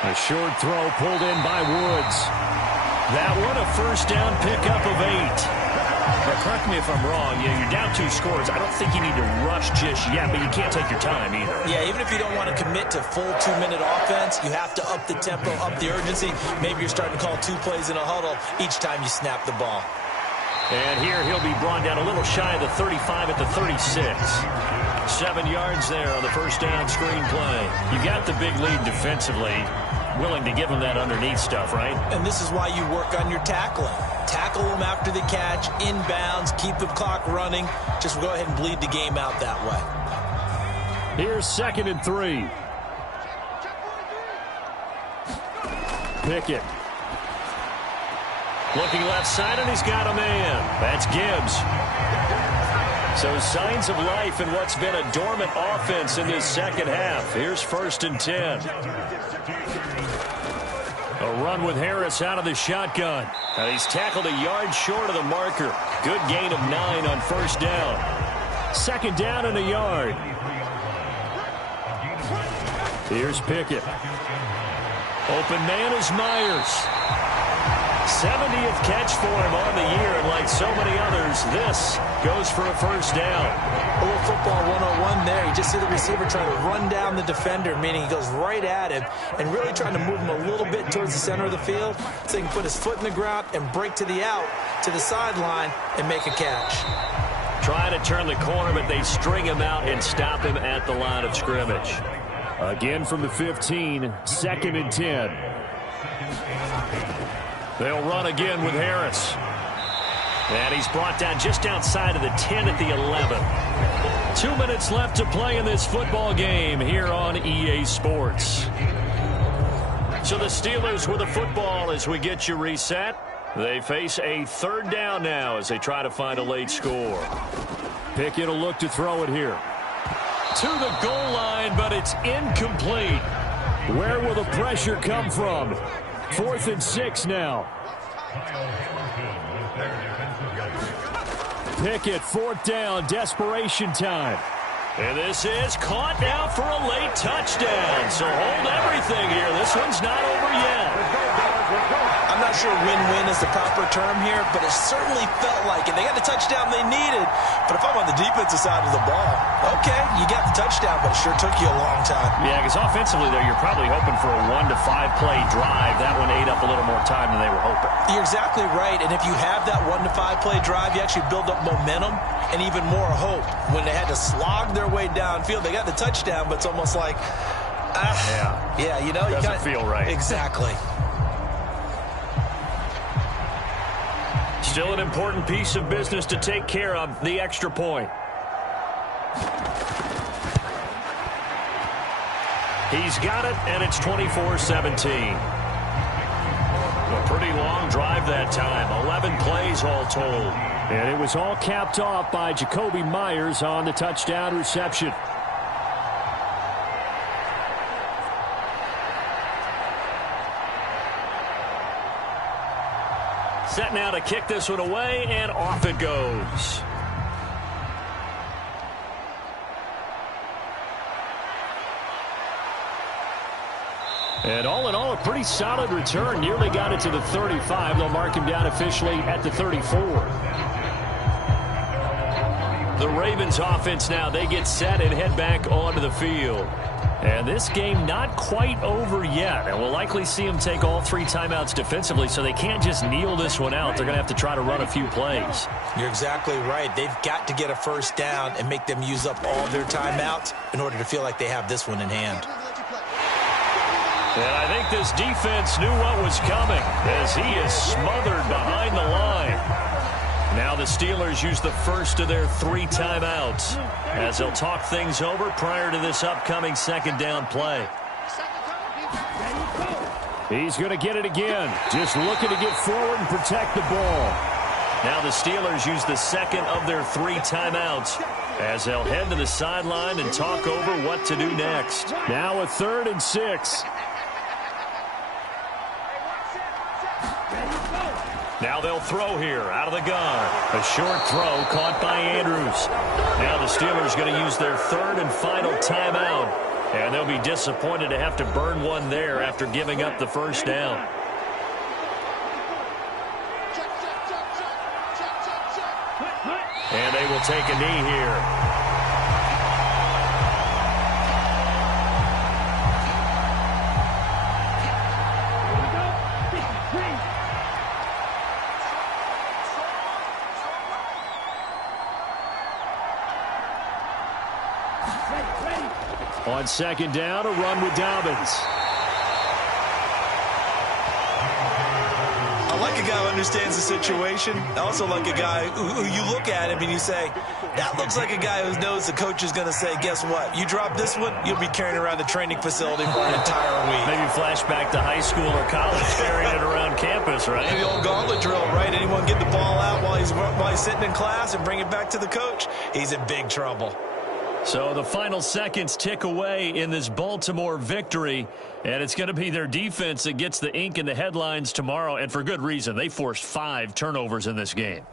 A short throw pulled in by Woods. That one a 1st down pickup of 8. But correct me if I'm wrong, you're down 2 scores. I don't think you need to rush just yet, but you can't take your time either. Yeah, even if you don't want to commit to full 2-minute offense, you have to up the tempo, up the urgency. Maybe you're starting to call 2 plays in a huddle each time you snap the ball. And here he'll be brought down a little shy of the 35 at the 36. 7 yards there on the 1st down screen play. You got the big lead defensively. Willing to give him that underneath stuff, right? And this is why you work on your tackling. Tackle them after the catch, inbounds, keep the clock running. Just go ahead and bleed the game out that way. Here's 2nd and 3. Pickett. Looking left side, and he's got a man. That's Gibbs. So signs of life in what's been a dormant offense in this 2nd half. Here's 1st and 10. A run with Harris out of the shotgun. And he's tackled a yard short of the marker. Good gain of 9 on 1st down. Second down and a yard. Here's Pickett. Open man is Myers. 70th catch for him on the year, and like so many others, this goes for a first down. A little football 101 there. You just see the receiver trying to run down the defender, meaning he goes right at him and really trying to move him a little bit towards the center of the field so he can put his foot in the ground and break to the out, to the sideline, and make a catch. Trying to turn the corner, but they string him out and stop him at the line of scrimmage. Again from the 15, 2nd and 10. They'll run again with Harris. And he's brought down just outside of the 10 at the 11. 2 minutes left to play in this football game here on EA Sports. So the Steelers with the football as we get you reset. They face a third down now as they try to find a late score. Pickett will look to throw it here. To the goal line, but it's incomplete. Where will the pressure come from? 4th and 6 now. Pickett, 4th down, desperation time. And this is caught now for a late touchdown. So hold everything here. This one's not over yet. I'm not sure win-win is the proper term here, but it certainly felt like it. They got the touchdown they needed, but if I'm on the defensive side of the ball, okay, you got the touchdown, but it sure took you a long time. Yeah, because offensively, though, you're probably hoping for a 1 to 5 play drive. That one ate up a little more time than they were hoping. You're exactly right, and if you have that 1 to 5 play drive, you actually build up momentum and even more hope. When they had to slog their way downfield, they got the touchdown, but it's almost like, yeah, you know, doesn't feel right. Exactly. Still an important piece of business to take care of, the extra point. He's got it, and it's 24-17. A pretty long drive that time, 11 plays all told. And it was all capped off by Jacoby Myers on the touchdown reception. Set now to kick this one away, and off it goes. And all in all, a pretty solid return. Nearly got it to the 35. They'll mark him down officially at the 34. The Ravens offense now, they get set and head back onto the field. And this game not quite over yet. And we'll likely see them take all 3 timeouts defensively, so they can't just kneel this one out. They're going to have to try to run a few plays. You're exactly right. They've got to get a first down and make them use up all their timeouts in order to feel like they have this one in hand. And I think this defense knew what was coming as he is smothered behind the line. Now the Steelers use the first of their 3 timeouts as they'll talk things over prior to this upcoming second down play. He's going to get it again. Just looking to get forward and protect the ball. Now the Steelers use the second of their 3 timeouts as they'll head to the sideline and talk over what to do next. Now a 3rd and 6. Now they'll throw here out of the gun. A short throw caught by Andrews. Now the Steelers going to use their 3rd and final timeout. And they'll be disappointed to have to burn one there after giving up the first down. And they will take a knee here. On second down, a run with Dobbins. I like a guy who understands the situation. I also like a guy who you look at him and you say, that looks like a guy who knows the coach is going to say, guess what? You drop this one, you'll be carrying around the training facility for an entire week. Maybe flashback to high school or college, carrying it around campus, right? The old gauntlet drill, right? Anyone get the ball out while he's sitting in class and bring it back to the coach? He's in big trouble. So the final seconds tick away in this Baltimore victory, and it's going to be their defense that gets the ink in the headlines tomorrow, and for good reason. They forced 5 turnovers in this game.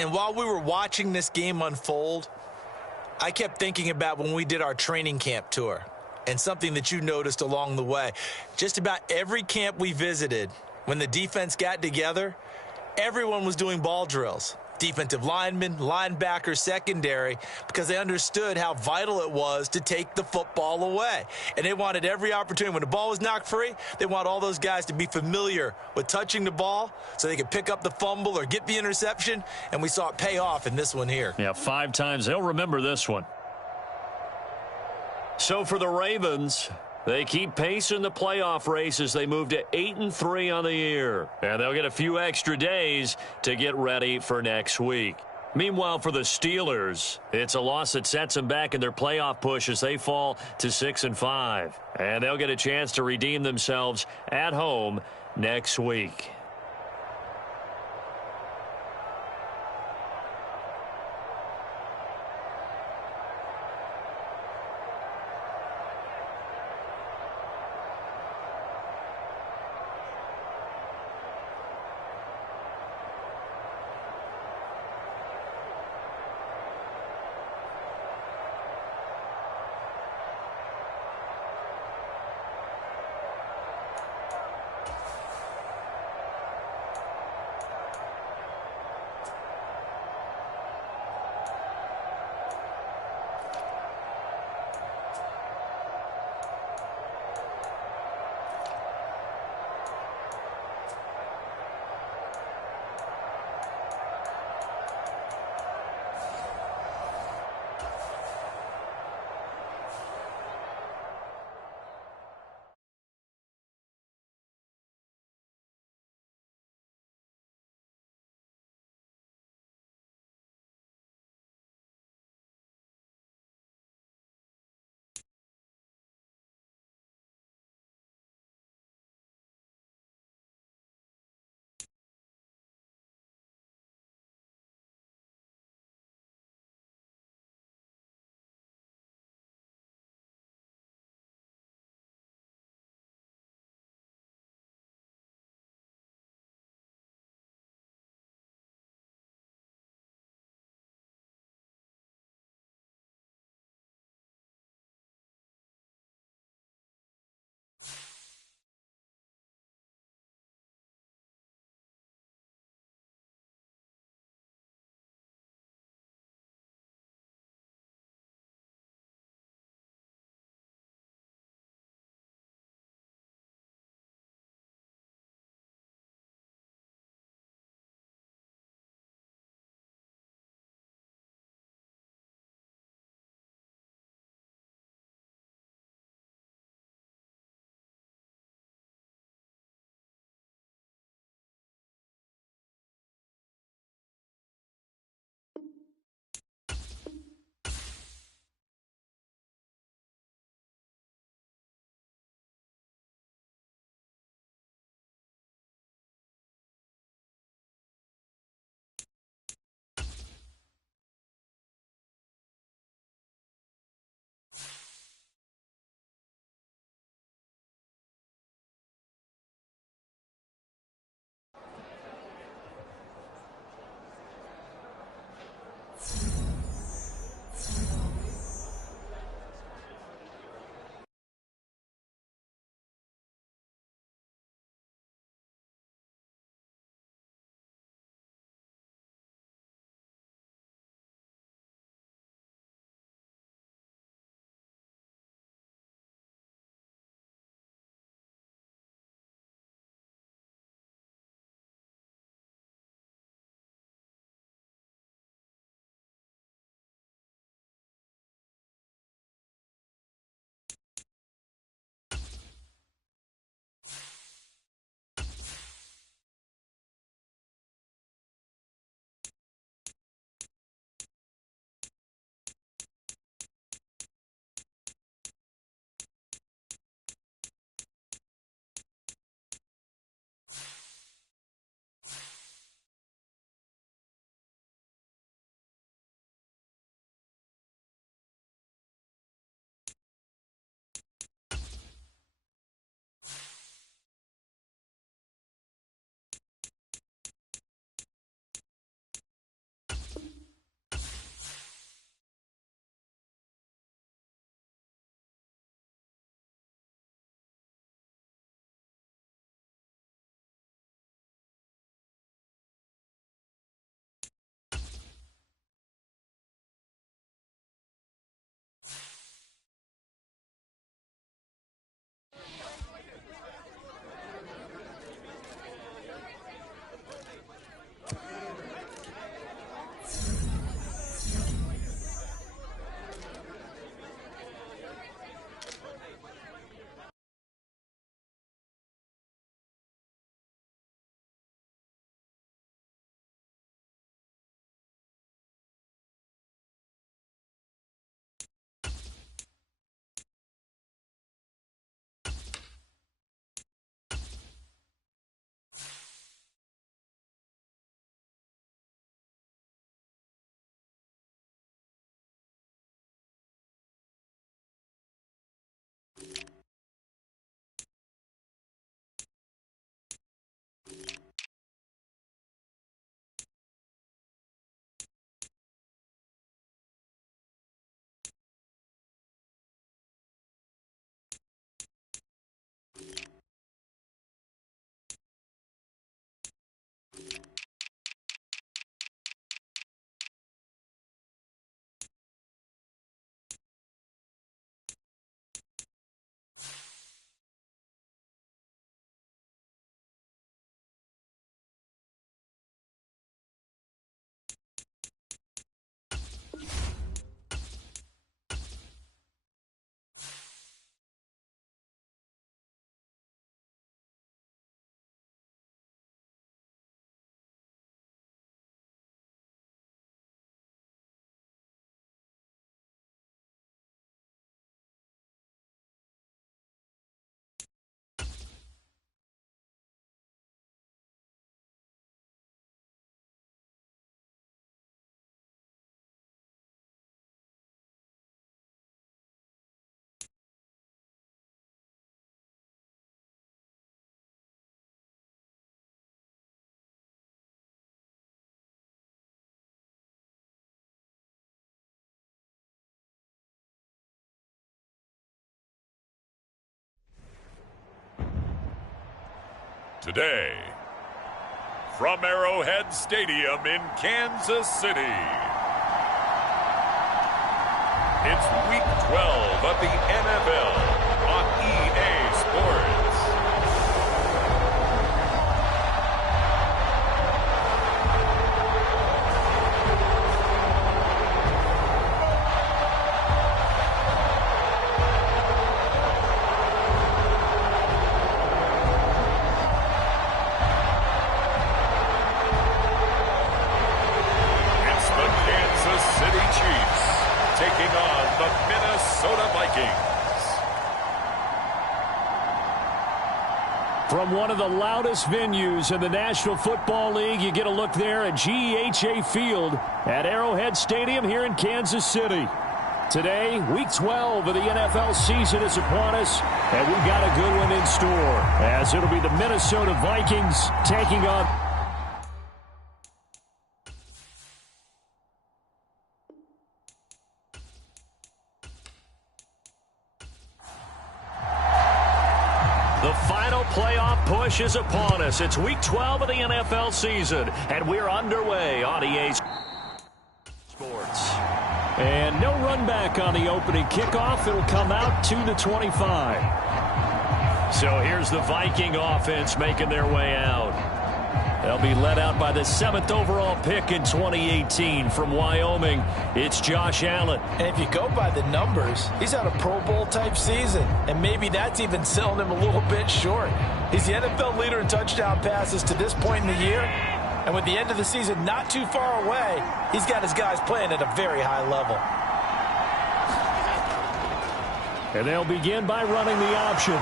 And while we were watching this game unfold, I kept thinking about when we did our training camp tour and something that you noticed along the way. Just about every camp we visited, when the defense got together, everyone was doing ball drills. Defensive linemen, linebackers, secondary, because they understood how vital it was to take the football away. And they wanted every opportunity. When the ball was knocked free, they want all those guys to be familiar with touching the ball so they could pick up the fumble or get the interception, and we saw it pay off in this one here. Yeah, 5 times. They'll remember this one. So for the Ravens, they keep pace in the playoff race as they move to 8-3 on the year. And they'll get a few extra days to get ready for next week. Meanwhile, for the Steelers, it's a loss that sets them back in their playoff push as they fall to 6-5. And they'll get a chance to redeem themselves at home next week. Today, from Arrowhead Stadium in Kansas City, it's Week 12 of the NFL on EA Sports. From one of the loudest venues in the National Football League, you get a look there at GEHA Field at Arrowhead Stadium here in Kansas City. Today, Week 12 of the NFL season is upon us, and we've got a good one in store, as it'll be the Minnesota Vikings taking on... The final playoff push is upon us. It's Week 12 of the NFL season, and we're underway on EA Sports. And no run back on the opening kickoff. It'll come out to the 25. So here's the Viking offense making their way out. They'll be led out by the 7th overall pick in 2018 from Wyoming. It's Josh Allen. And if you go by the numbers, he's had a Pro Bowl type season. And maybe that's even selling him a little bit short. He's the NFL leader in touchdown passes to this point in the year. And with the end of the season not too far away, he's got his guys playing at a very high level. And they'll begin by running the option.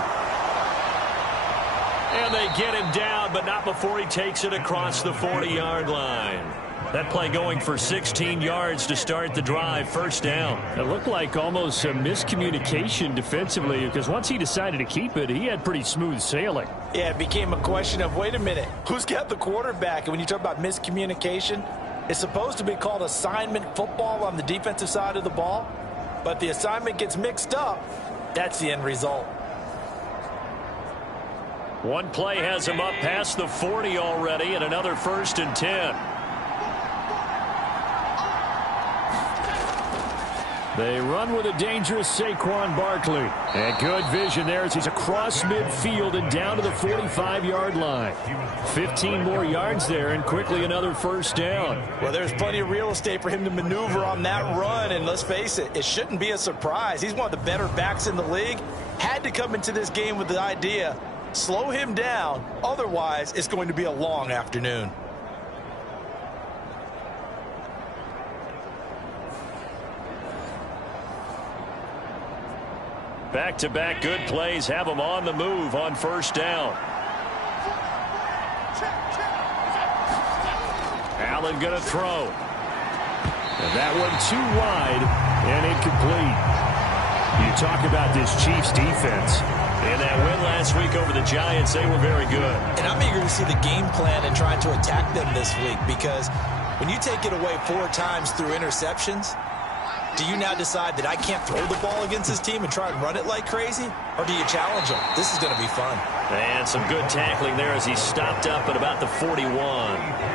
And they get him down, but not before he takes it across the 40-yard line. That play going for 16 yards to start the drive, first down. It looked like almost a miscommunication defensively, because once he decided to keep it, he had pretty smooth sailing. Yeah, it became a question of, wait a minute, who's got the quarterback? And when you talk about miscommunication, it's supposed to be called assignment football on the defensive side of the ball. But the assignment gets mixed up. That's the end result. One play has him up past the 40 already, and another 1st and 10. They run with a dangerous Saquon Barkley. And good vision there as he's across midfield and down to the 45-yard line. 15 more yards there, and quickly another first down. Well, there's plenty of real estate for him to maneuver on that run, and let's face it, it shouldn't be a surprise. He's one of the better backs in the league. Had to come into this game with the idea, slow him down, otherwise it's going to be a long afternoon. Back-to-back good plays have him on the move on first down. Allen going to throw. And that one too wide and incomplete. You talk about this Chiefs defense. In that win last week over the Giants, they were very good. And I'm eager to see the game plan and trying to attack them this week, because when you take it away 4 times through interceptions, do you now decide that I can't throw the ball against this team and try and run it like crazy? Or do you challenge them? This is going to be fun. And some good tackling there as he stopped up at about the 41.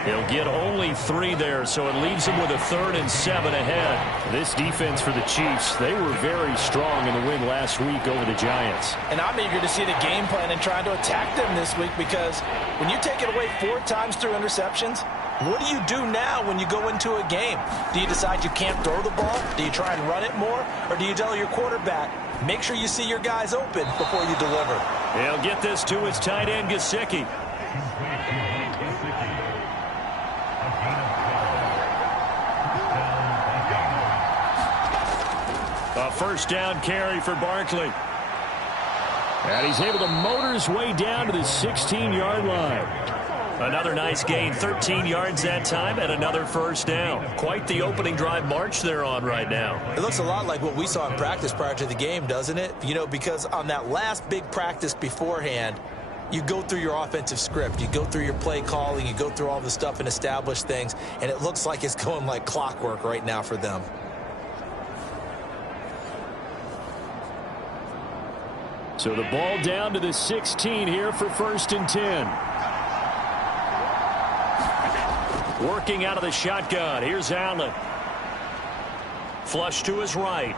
He'll get only 3 there, so it leaves him with a 3rd and 7 ahead. This defense for the Chiefs, they were very strong in the win last week over the Giants. And I'm eager to see the game plan and trying to attack them this week, because when you take it away 4 times through interceptions, what do you do now when you go into a game? Do you decide you can't throw the ball? Do you try and run it more? Or do you tell your quarterback, make sure you see your guys open before you deliver? He'll get this to his tight end, Gesicki. A first down carry for Barkley. And he's able to motor his way down to the 16-yard line. Another nice gain, 13 yards that time, and another first down. Quite the opening drive march they're on right now. It looks a lot like what we saw in practice prior to the game, doesn't it? You know, because on that last big practice beforehand, you go through your offensive script, you go through your play calling, you go through all the stuff and establish things, and it looks like it's going like clockwork right now for them. So the ball down to the 16 here for 1st and 10. Working out of the shotgun. Here's Allen. Flush to his right.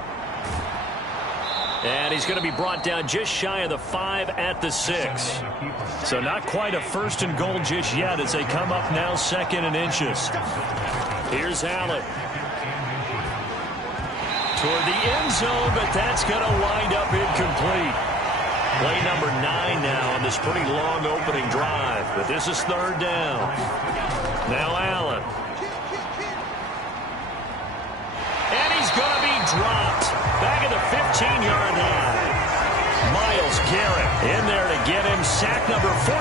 And he's going to be brought down just shy of the 5 at the 6. So not quite a 1st and goal just yet as they come up now 2nd and inches. Here's Allen. Toward the end zone, but that's going to wind up incomplete. Play number 9 now on this pretty long opening drive. But this is 3rd down. Now Allen. And he's going to be dropped. Back at the 15-yard line. Miles Garrett in there to get him. Sack number 14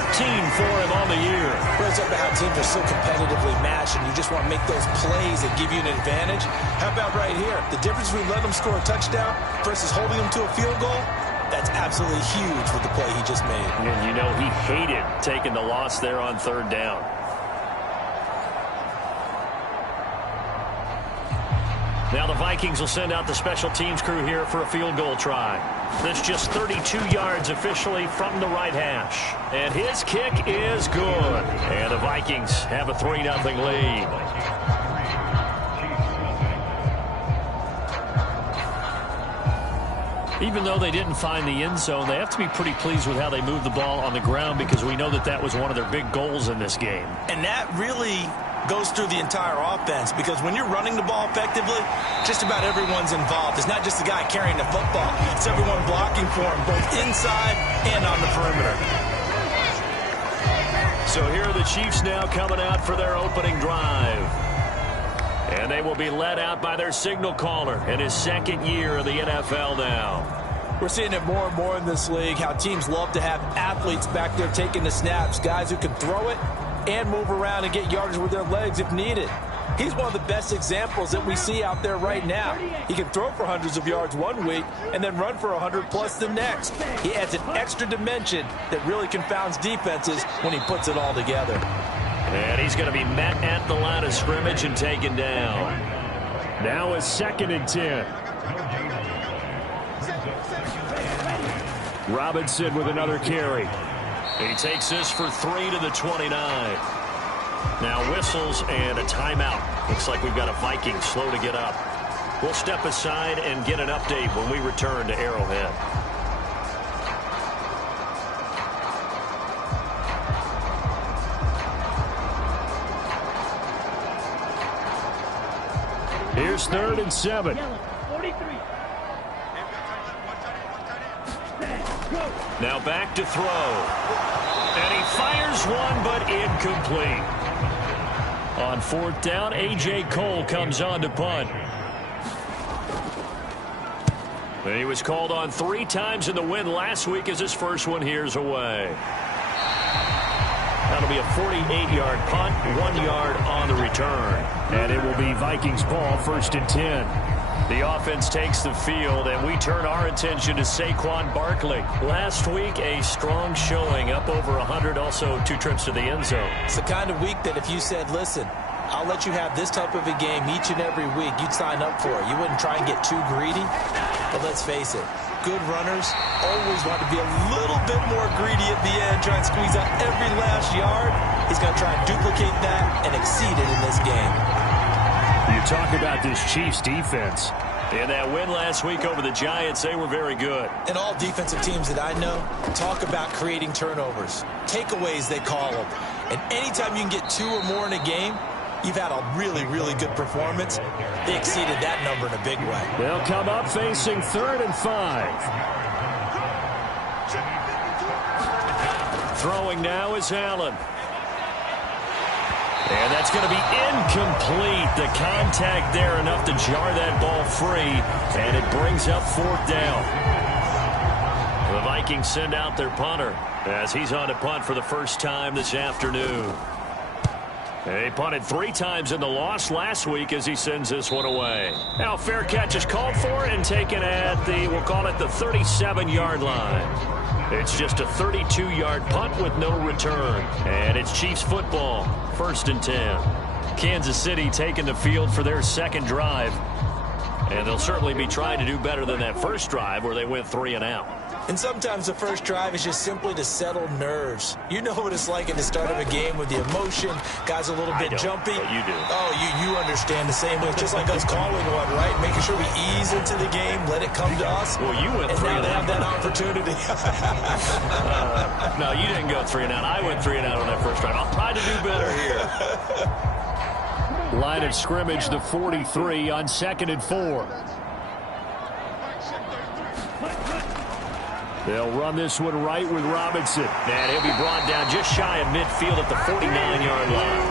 for him on the year. Brings up how teams are so competitively matched, and you just want to make those plays that give you an advantage. How about right here? The difference between letting them score a touchdown versus holding them to a field goal, that's absolutely huge with the play he just made. And you know he hated taking the loss there on 3rd down. Now the Vikings will send out the special teams crew here for a field goal try. That's just 32 yards officially from the right hash. And his kick is good. And the Vikings have a 3-0 lead. Even though they didn't find the end zone, they have to be pretty pleased with how they moved the ball on the ground because we know that that was one of their big goals in this game. And that really goes through the entire offense because when you're running the ball effectively, just about everyone's involved. It's not just the guy carrying the football. It's everyone blocking for him, both inside and on the perimeter. So here are the Chiefs now coming out for their opening drive. And they will be led out by their signal caller in his 2nd year of the NFL now. We're seeing it more and more in this league, how teams love to have athletes back there taking the snaps, guys who can throw it and move around and get yardage with their legs if needed. He's one of the best examples that we see out there right now. He can throw for hundreds of yards one week and then run for 100+ the next. He adds an extra dimension that really confounds defenses when he puts it all together. And he's going to be met at the line of scrimmage and taken down. Now it's 2nd and 10. Robinson with another carry. He takes this for 3 to the 29. Now whistles and a timeout. Looks like we've got a Viking slow to get up. We'll step aside and get an update when we return to Arrowhead. Here's 3rd and 7. Now back to throw. And he fires one, but incomplete. On 4th down, A.J. Cole comes on to punt. And he was called on 3 times in the win last week as his first one here's away. That'll be a 48-yard punt, 1 yard on the return. And it will be Vikings ball, 1st and 10. The offense takes the field, and we turn our attention to Saquon Barkley. Last week, a strong showing, up over 100, also 2 trips to the end zone. It's the kind of week that if you said, listen, I'll let you have this type of a game each and every week, you'd sign up for it. You wouldn't try and get too greedy. But let's face it, good runners always want to be a little bit more greedy at the end, try and squeeze out every last yard. He's going to try and duplicate that and exceed it in this game. You talk about this Chiefs defense. In that win last week over the Giants, they were very good. And all defensive teams that I know talk about creating turnovers. Takeaways, they call them. And anytime you can get 2 or more in a game, you've had a really, really good performance. They exceeded that number in a big way. They'll come up facing 3rd and 5. Throwing now is Allen. And that's going to be incomplete. The contact there enough to jar that ball free. And it brings up 4th down. The Vikings send out their punter as he's on to punt for the first time this afternoon. He punted 3 times in the loss last week as he sends this one away. Now fair catch is called for and taken at the, we'll call it the 37-yard line. It's just a 32-yard punt with no return. And it's Chiefs football, 1st and 10. Kansas City taking the field for their 2nd drive. And they'll certainly be trying to do better than that first drive where they went 3 and out. And sometimes the first drive is just simply to settle nerves. You know what it's like at the start of a game with the emotion. Guys a little bit jumpy. But you do. Oh, you understand the same way. It's just like us calling one, right? Making sure we ease into the game, let it come to us. Well, you went and 3 now and they out. have that opportunity. No, you didn't go 3 and out. I went 3 and out on that first drive. I'll try to do better here. Line of scrimmage, the 43 on 2nd and 4. They'll run this one right with Robinson. And he'll be brought down just shy of midfield at the 49-yard line.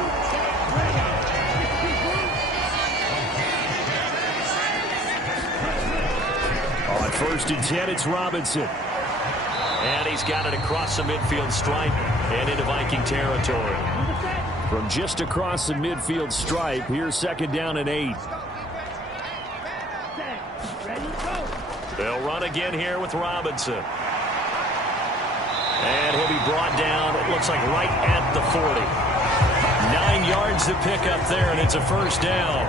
On 1st and 10, it's Robinson. And he's got it across the midfield stripe and into Viking territory. From just across the midfield stripe, here's 2nd down and 8. They'll run again here with Robinson. And he'll be brought down, it looks like right at the 40. 9 yards to pick up there, and it's a first down.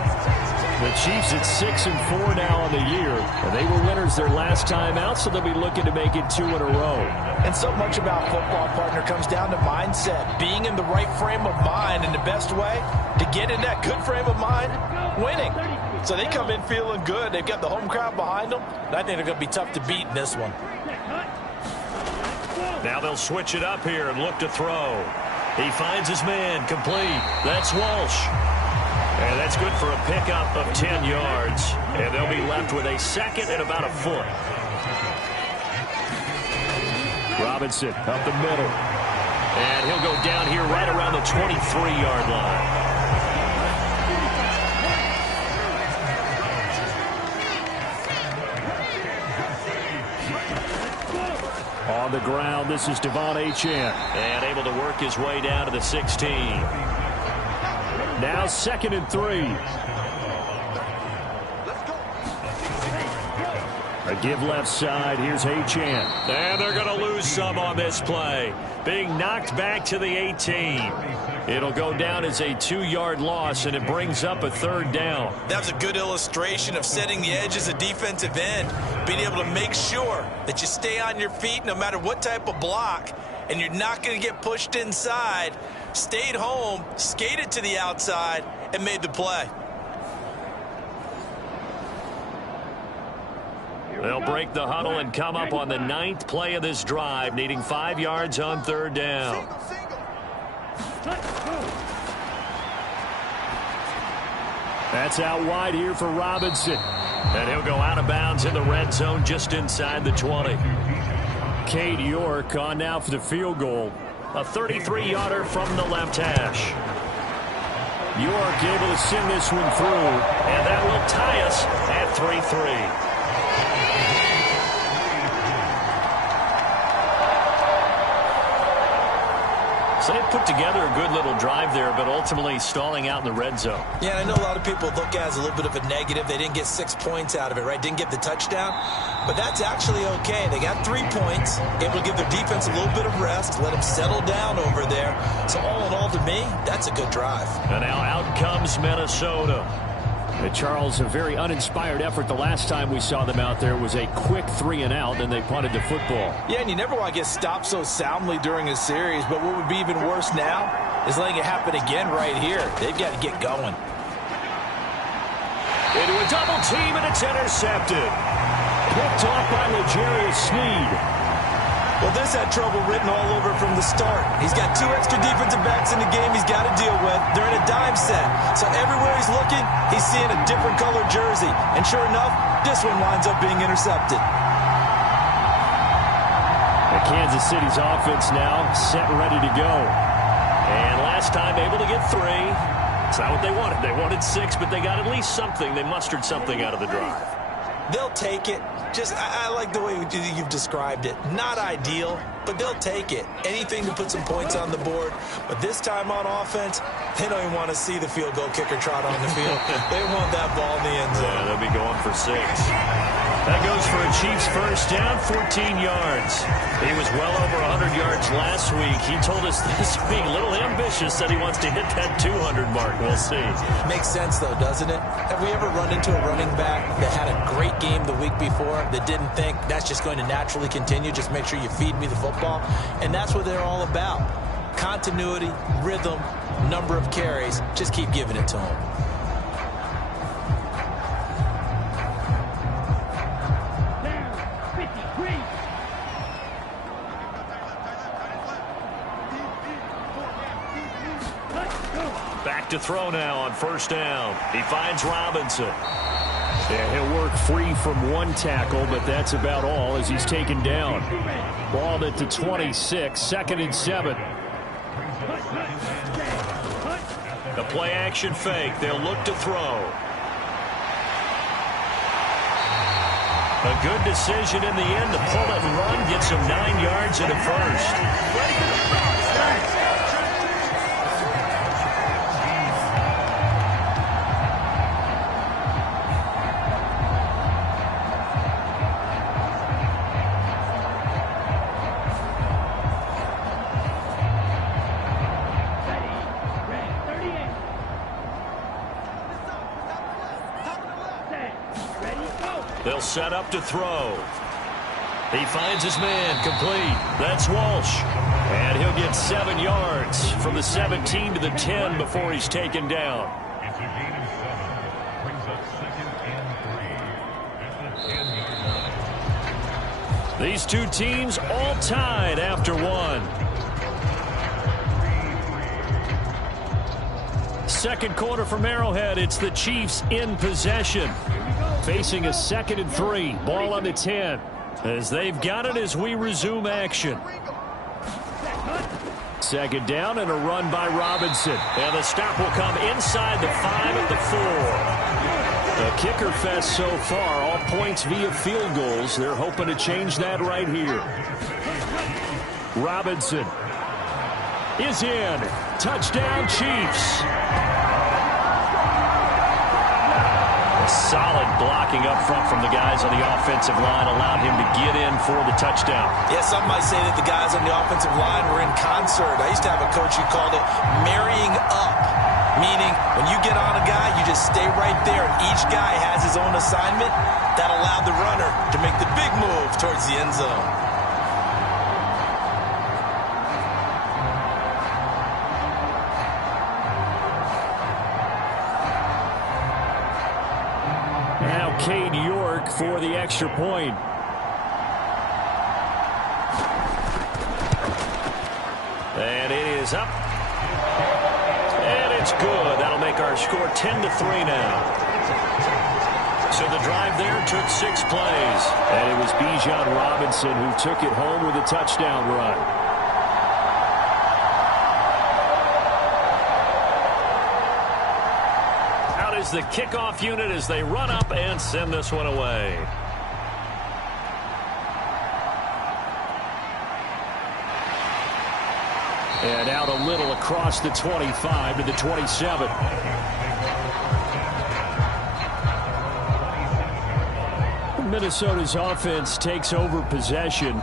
The Chiefs at 6 and 4 now on the year. And they were winners their last time out, so they'll be looking to make it 2 in a row. And so much about football, partner, comes down to mindset. Being in the right frame of mind, and the best way to get in that good frame of mind, winning. So they come in feeling good. They've got the home crowd behind them. And I think they're going to be tough to beat in this one. Now they'll switch it up here and look to throw. He finds his man, complete. That's Walsh. And that's good for a pickup of 10 yards. And they'll be left with a 2nd and about a foot. Robinson up the middle. And he'll go down here right around the 23-yard line. On the ground, this is Devon Achane. And able to work his way down to the 16. Now 2nd and 3. A give left side. Here's Achane. And they're going to lose some on this play. Being knocked back to the 18. It'll go down as a 2-yard loss, and it brings up a 3rd down. That was a good illustration of setting the edge as a defensive end, being able to make sure that you stay on your feet no matter what type of block, and you're not going to get pushed inside. Stayed home, skated to the outside, and made the play. They'll break the huddle and come up on the 9th play of this drive, needing 5 yards on 3rd down. That's out wide here for Robinson. And he'll go out of bounds in the red zone just inside the 20. Cade York on now for the field goal. A 33-yarder from the left hash. York able to send this one through. And that will tie us at 3-3. So they put together a good little drive there, but ultimately stalling out in the red zone. Yeah, and I know a lot of people look at it as a little bit of a negative. They didn't get 6 points out of it, right? Didn't get the touchdown. But that's actually okay. They got 3 points, able to give their defense a little bit of rest, let them settle down over there. So all in all, to me, that's a good drive. And now out comes Minnesota. And Charles, a very uninspired effort. The last time we saw them out there was a quick 3 and out, and they punted the football. Yeah, and you never want to get stopped so soundly during a series, but what would be even worse now is letting it happen again right here. They've got to get going. Into a double team, and it's intercepted. Picked off by L'Jarius Sneed. Well, this had trouble written all over from the start. He's got 2 extra defensive backs in the game he's got to deal with. They're in a dime set. So everywhere he's looking, he's seeing a different colored jersey. And sure enough, this one winds up being intercepted. And Kansas City's offense now set and ready to go. And last time able to get 3. It's not what they wanted. They wanted 6, but they got at least something. They mustered something out of the drive. They'll take it. Just, I like the way you've described it. Not ideal, but they'll take it. Anything to put some points on the board. But this time on offense, they don't even want to see the field goal kicker trot on the field. They want that ball in the end zone. Yeah, they'll be going for 6. That goes for a Chiefs first down, 14 yards. He was well over 100 yards last week. He told us this week, a little ambitious, that he wants to hit that 200 mark. We'll see. Makes sense, though, doesn't it? Have we ever run into a running back that had a great game the week before that didn't think that's just going to naturally continue? Just make sure you feed me the football. And that's what they're all about. Continuity, rhythm, number of carries. Just keep giving it to them. Back to throw now on first down. He finds Robinson. Yeah, he'll work free from one tackle, but that's about all as he's taken down. Ball at the 26, 2nd and 7. The play action fake. They'll look to throw. A good decision in the end to pull it and run. Gets him 9 yards at a first. They'll set up to throw. He finds his man, complete. That's Walsh. And he'll get 7 yards from the 17 to the 10 before he's taken down. It's a gain of 7. Brings up 2nd and 3. These two teams all tied after one. Second quarter from Arrowhead. It's the Chiefs in possession. Facing a 2nd and 3. Ball on the 10. As they've got it as we resume action. Second down and a run by Robinson. And the stop will come inside the 5 at the 4. A kicker fest so far. All points via field goals. They're hoping to change that right here. Robinson is in. Touchdown, Chiefs. Solid blocking up front from the guys on the offensive line allowed him to get in for the touchdown. Yeah, some might say that the guys on the offensive line were in concert. I used to have a coach who called it marrying up, meaning when you get on a guy, you just stay right there, and each guy has his own assignment. That allowed the runner to make the big move towards the end zone. Cade York for the extra point. And it is up. And it's good. That'll make our score 10-3 now. So the drive there took 6 plays. And it was Bijan Robinson who took it home with a touchdown run. Is the kickoff unit as they run up and send this one away. And out a little across the 25 to the 27. Minnesota's offense takes over possession.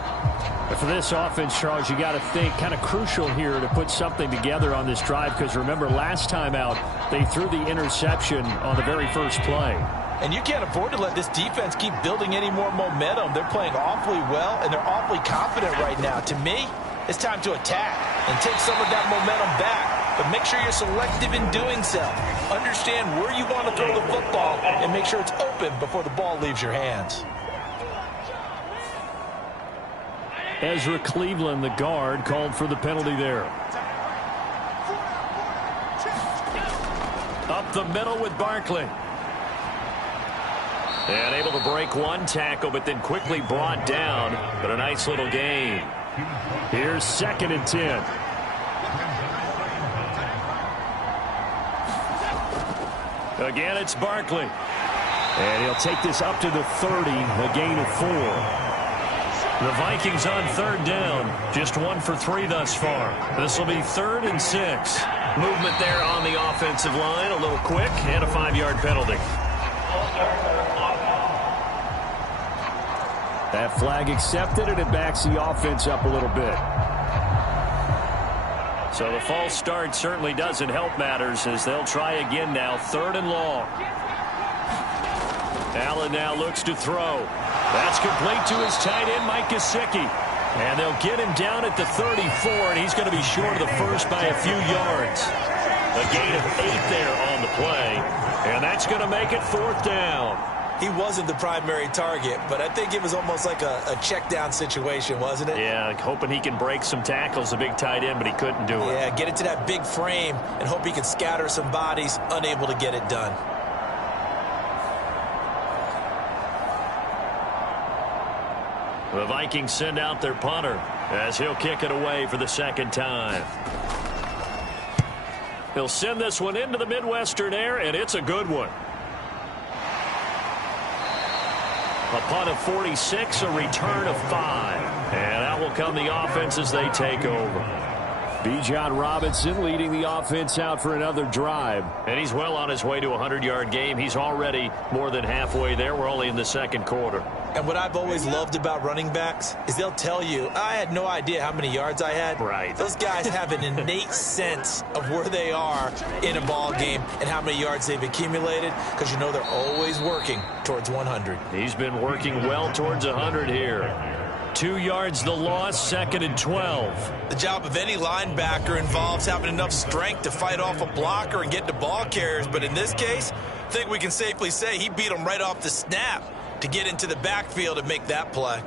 But for this offense, Charles, you got to think kind of crucial here to put something together on this drive, because remember last time out they threw the interception on the very first play. And you can't afford to let this defense keep building any more momentum. They're playing awfully well, and they're awfully confident right now. To me, it's time to attack and take some of that momentum back. But make sure you're selective in doing so. Understand where you want to throw the football and make sure it's open before the ball leaves your hands. Ezra Cleveland, the guard, called for the penalty there. Up the middle with Barkley. And able to break one tackle, but then quickly brought down. But a nice little gain. Here's 2nd and 10. Again, it's Barkley. And he'll take this up to the 30, a gain of 4. The Vikings on 3rd down. Just 1 for 3 thus far. This will be 3rd and 6. Movement there on the offensive line. A little quick and a 5-yard penalty. That flag accepted, and it backs the offense up a little bit. So the false start certainly doesn't help matters as they'll try again now. 3rd and long. Allen now looks to throw. That's complete to his tight end, Mike Gesicki. And they'll get him down at the 34, and he's going to be short of the first by a few yards. A gain of 8 there on the play, and that's going to make it 4th down. He wasn't the primary target, but I think it was almost like a check down situation, wasn't it? Yeah, hoping he can break some tackles, a big tight end, but he couldn't do it. Yeah, get it to that big frame and hope he can scatter some bodies, unable to get it done. The Vikings send out their punter as he'll kick it away for the 2nd time. He'll send this one into the Midwestern air, and it's a good one. A punt of 46, a return of 5. And out will come the offense as they take over. Bijan Robinson leading the offense out for another drive. And he's well on his way to a 100-yard game. He's already more than halfway there. We're only in the 2nd quarter. And what I've always loved about running backs is they'll tell you, I had no idea how many yards I had. Right. Those guys have an innate sense of where they are in a ball game and how many yards they've accumulated because you know they're always working towards 100. He's been working well towards 100 here. 2 yards the loss, 2nd and 12. The job of any linebacker involves having enough strength to fight off a blocker and get to ball carriers. But in this case, I think we can safely say he beat him right off the snap to get into the backfield and make that play.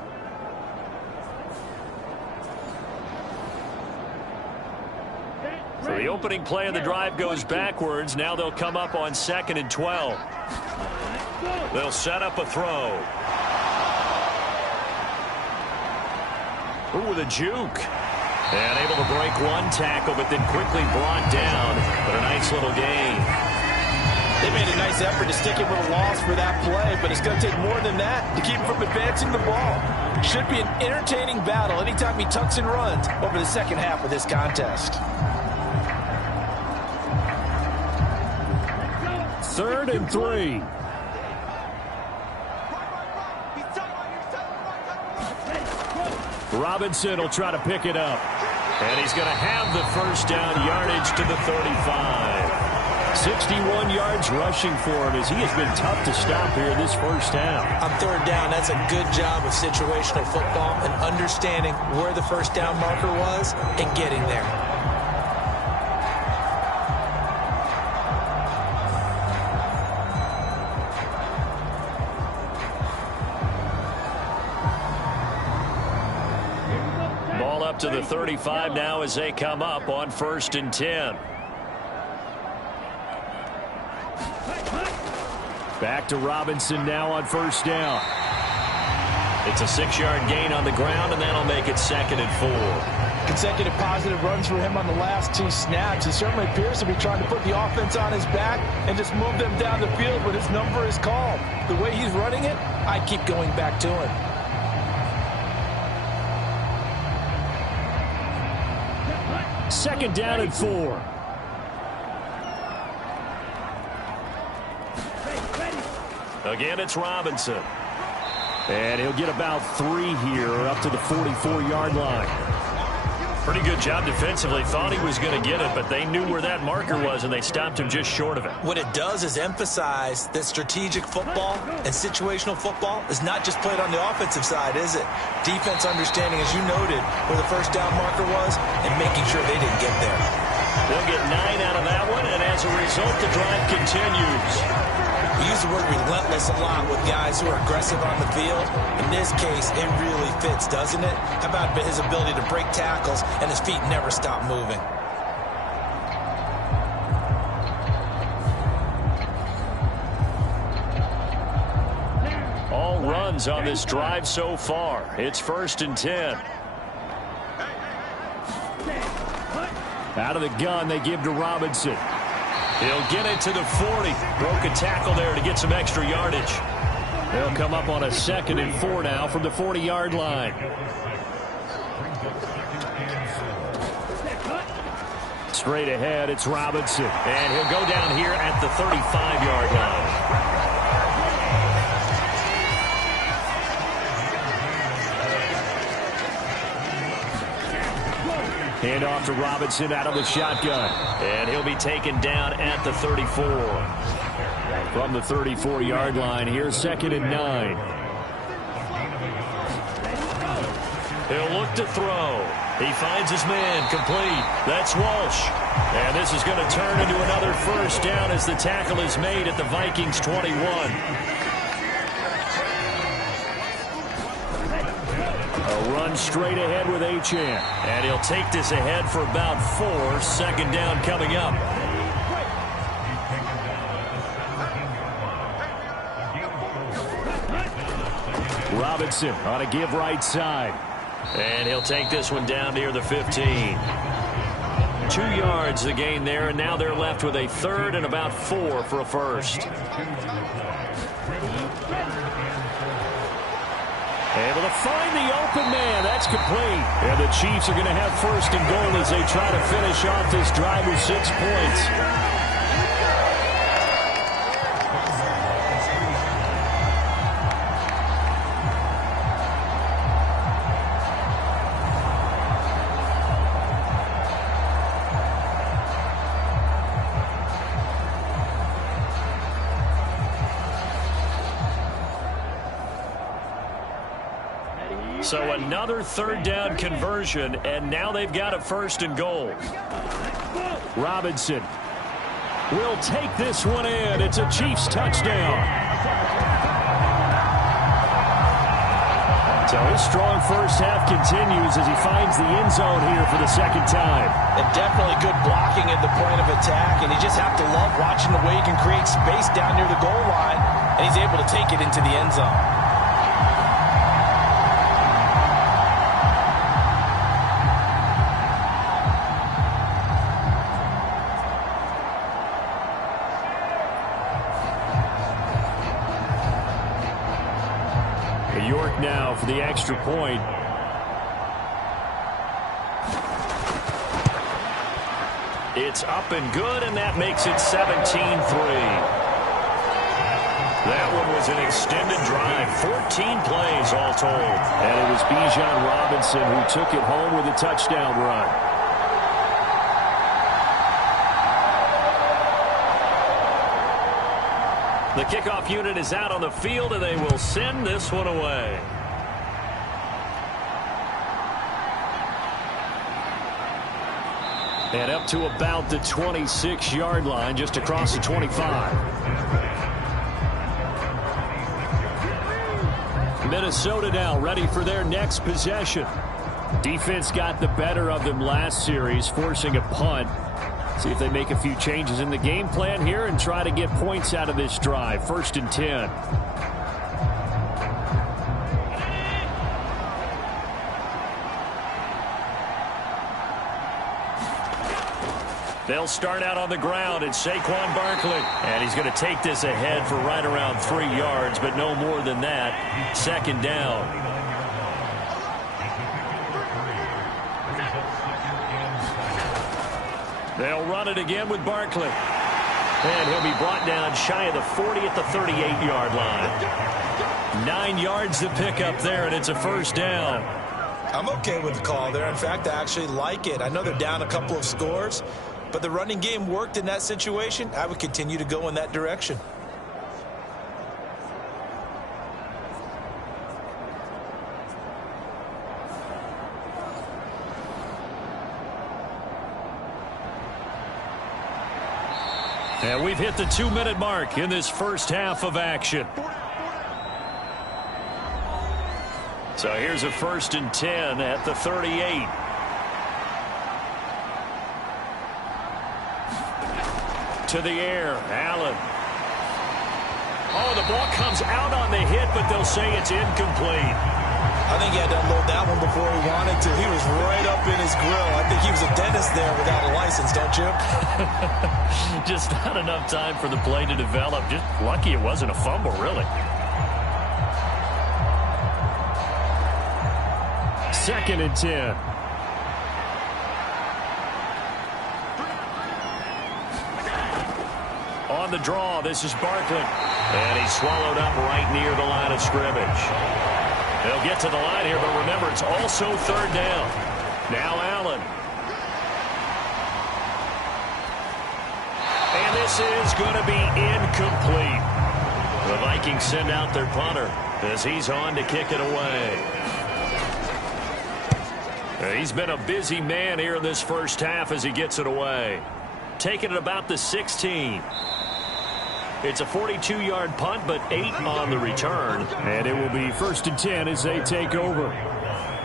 So the opening play of the drive goes backwards. Now they'll come up on 2nd and 12. They'll set up a throw. Ooh, with a juke. And able to break one tackle, but then quickly brought down. But a nice little gain. They made a nice effort to stick him with a loss for that play, but it's going to take more than that to keep him from advancing the ball. Should be an entertaining battle anytime he tucks and runs over the 2nd half of this contest. 3rd and 3. Robinson will try to pick it up. And he's going to have the 1st down, yardage to the 35. 61 yards rushing for him as he has been tough to stop here this 1st half. On 3rd down, that's a good job of situational football and understanding where the 1st down marker was and getting there. Ball up to the 35 now as they come up on 1st and 10. Back to Robinson now on 1st down. It's a 6-yard gain on the ground, and that'll make it 2nd and 4. Consecutive positive runs for him on the last 2 snaps. He certainly appears to be trying to put the offense on his back and just move them down the field when his number is called. The way he's running it, I'd keep going back to him. Second down and 4. Again, it's Robinson. And he'll get about 3 here up to the 44-yard line. Pretty good job defensively. Thought he was going to get it, but they knew where that marker was, and they stopped him just short of it. What it does is emphasize that strategic football and situational football is not just played on the offensive side, is it? Defense understanding, as you noted, where the 1st down marker was and making sure they didn't get there. They'll get 9 out of that one, and as a result, the drive continues. We use the word relentless a lot with guys who are aggressive on the field. In this case, it really fits, doesn't it? How about his ability to break tackles and his feet never stop moving? All runs on this drive so far. It's 1st and 10. Out of the gun, they give to Robinson. He'll get it to the 40. Broke a tackle there to get some extra yardage. They'll come up on a 2nd and 4 now from the 40-yard line. Straight ahead, it's Robinson. And he'll go down here at the 35-yard line. Hand off to Robinson out of the shotgun. And he'll be taken down at the 34. From the 34-yard line, here's 2nd and 9. He'll look to throw. He finds his man, complete. That's Walsh. And this is going to turn into another first down as the tackle is made at the Vikings 21. A run straight ahead with Achane. And he'll take this ahead for about 4. 2nd down coming up. Robinson on a give right side. And he'll take this one down near the 15. 2 yards the gain there, and now they're left with a 3rd and about 4 for a first. Able to find the open man. That's complete. And the Chiefs are going to have 1st and goal as they try to finish off this drive with 6 points. So another 3rd down conversion, and now they've got a 1st and goal. Robinson will take this one in. It's a Chiefs touchdown. So his strong first half continues as he finds the end zone here for the 2nd time. And definitely good blocking at the point of attack, and you just have to love watching the way he can create space down near the goal line, and he's able to take it into the end zone. York now for the extra point. It's up and good, and that makes it 17-3. That one was an extended drive, 14 plays all told. And it was Bijan Robinson who took it home with a touchdown run. The kickoff unit is out on the field, and they will send this one away. And up to about the 26-yard line, just across the 25. Minnesota now ready for their next possession. Defense got the better of them last series, forcing a punt. See if they make a few changes in the game plan here and try to get points out of this drive. 1st and 10. They'll start out on the ground. It's Saquon Barkley. And he's going to take this ahead for right around 3 yards, but no more than that. 2nd down. They'll run it again with Barkley. And he'll be brought down shy of the 40 at the 38-yard line. 9 yards to pick up there, and it's a 1st down. I'm okay with the call there. In fact, I actually like it. I know they're down a couple of scores, but the running game worked in that situation. I would continue to go in that direction. And we've hit the 2-minute mark in this first half of action. So here's a 1st and 10 at the 38. To the air, Allen. Oh, the ball comes out on the hit, but they'll say it's incomplete. I think he had to unload that one before he wanted to. He was right up in his grill. I think he was a dentist there without a license, don't you? Just not enough time for the play to develop. Just lucky it wasn't a fumble, really. 2nd and 10. On the draw, this is Barkley. And he's swallowed up right near the line of scrimmage. They'll get to the line here, but remember, it's also 3rd down. Now Allen. this is going to be incomplete. The Vikings send out their punter as he's on to kick it away. He's been a busy man here in this first half as he gets it away. Taking it about the 16. It's a 42-yard punt, but 8 on the return. And it will be 1st and 10 as they take over.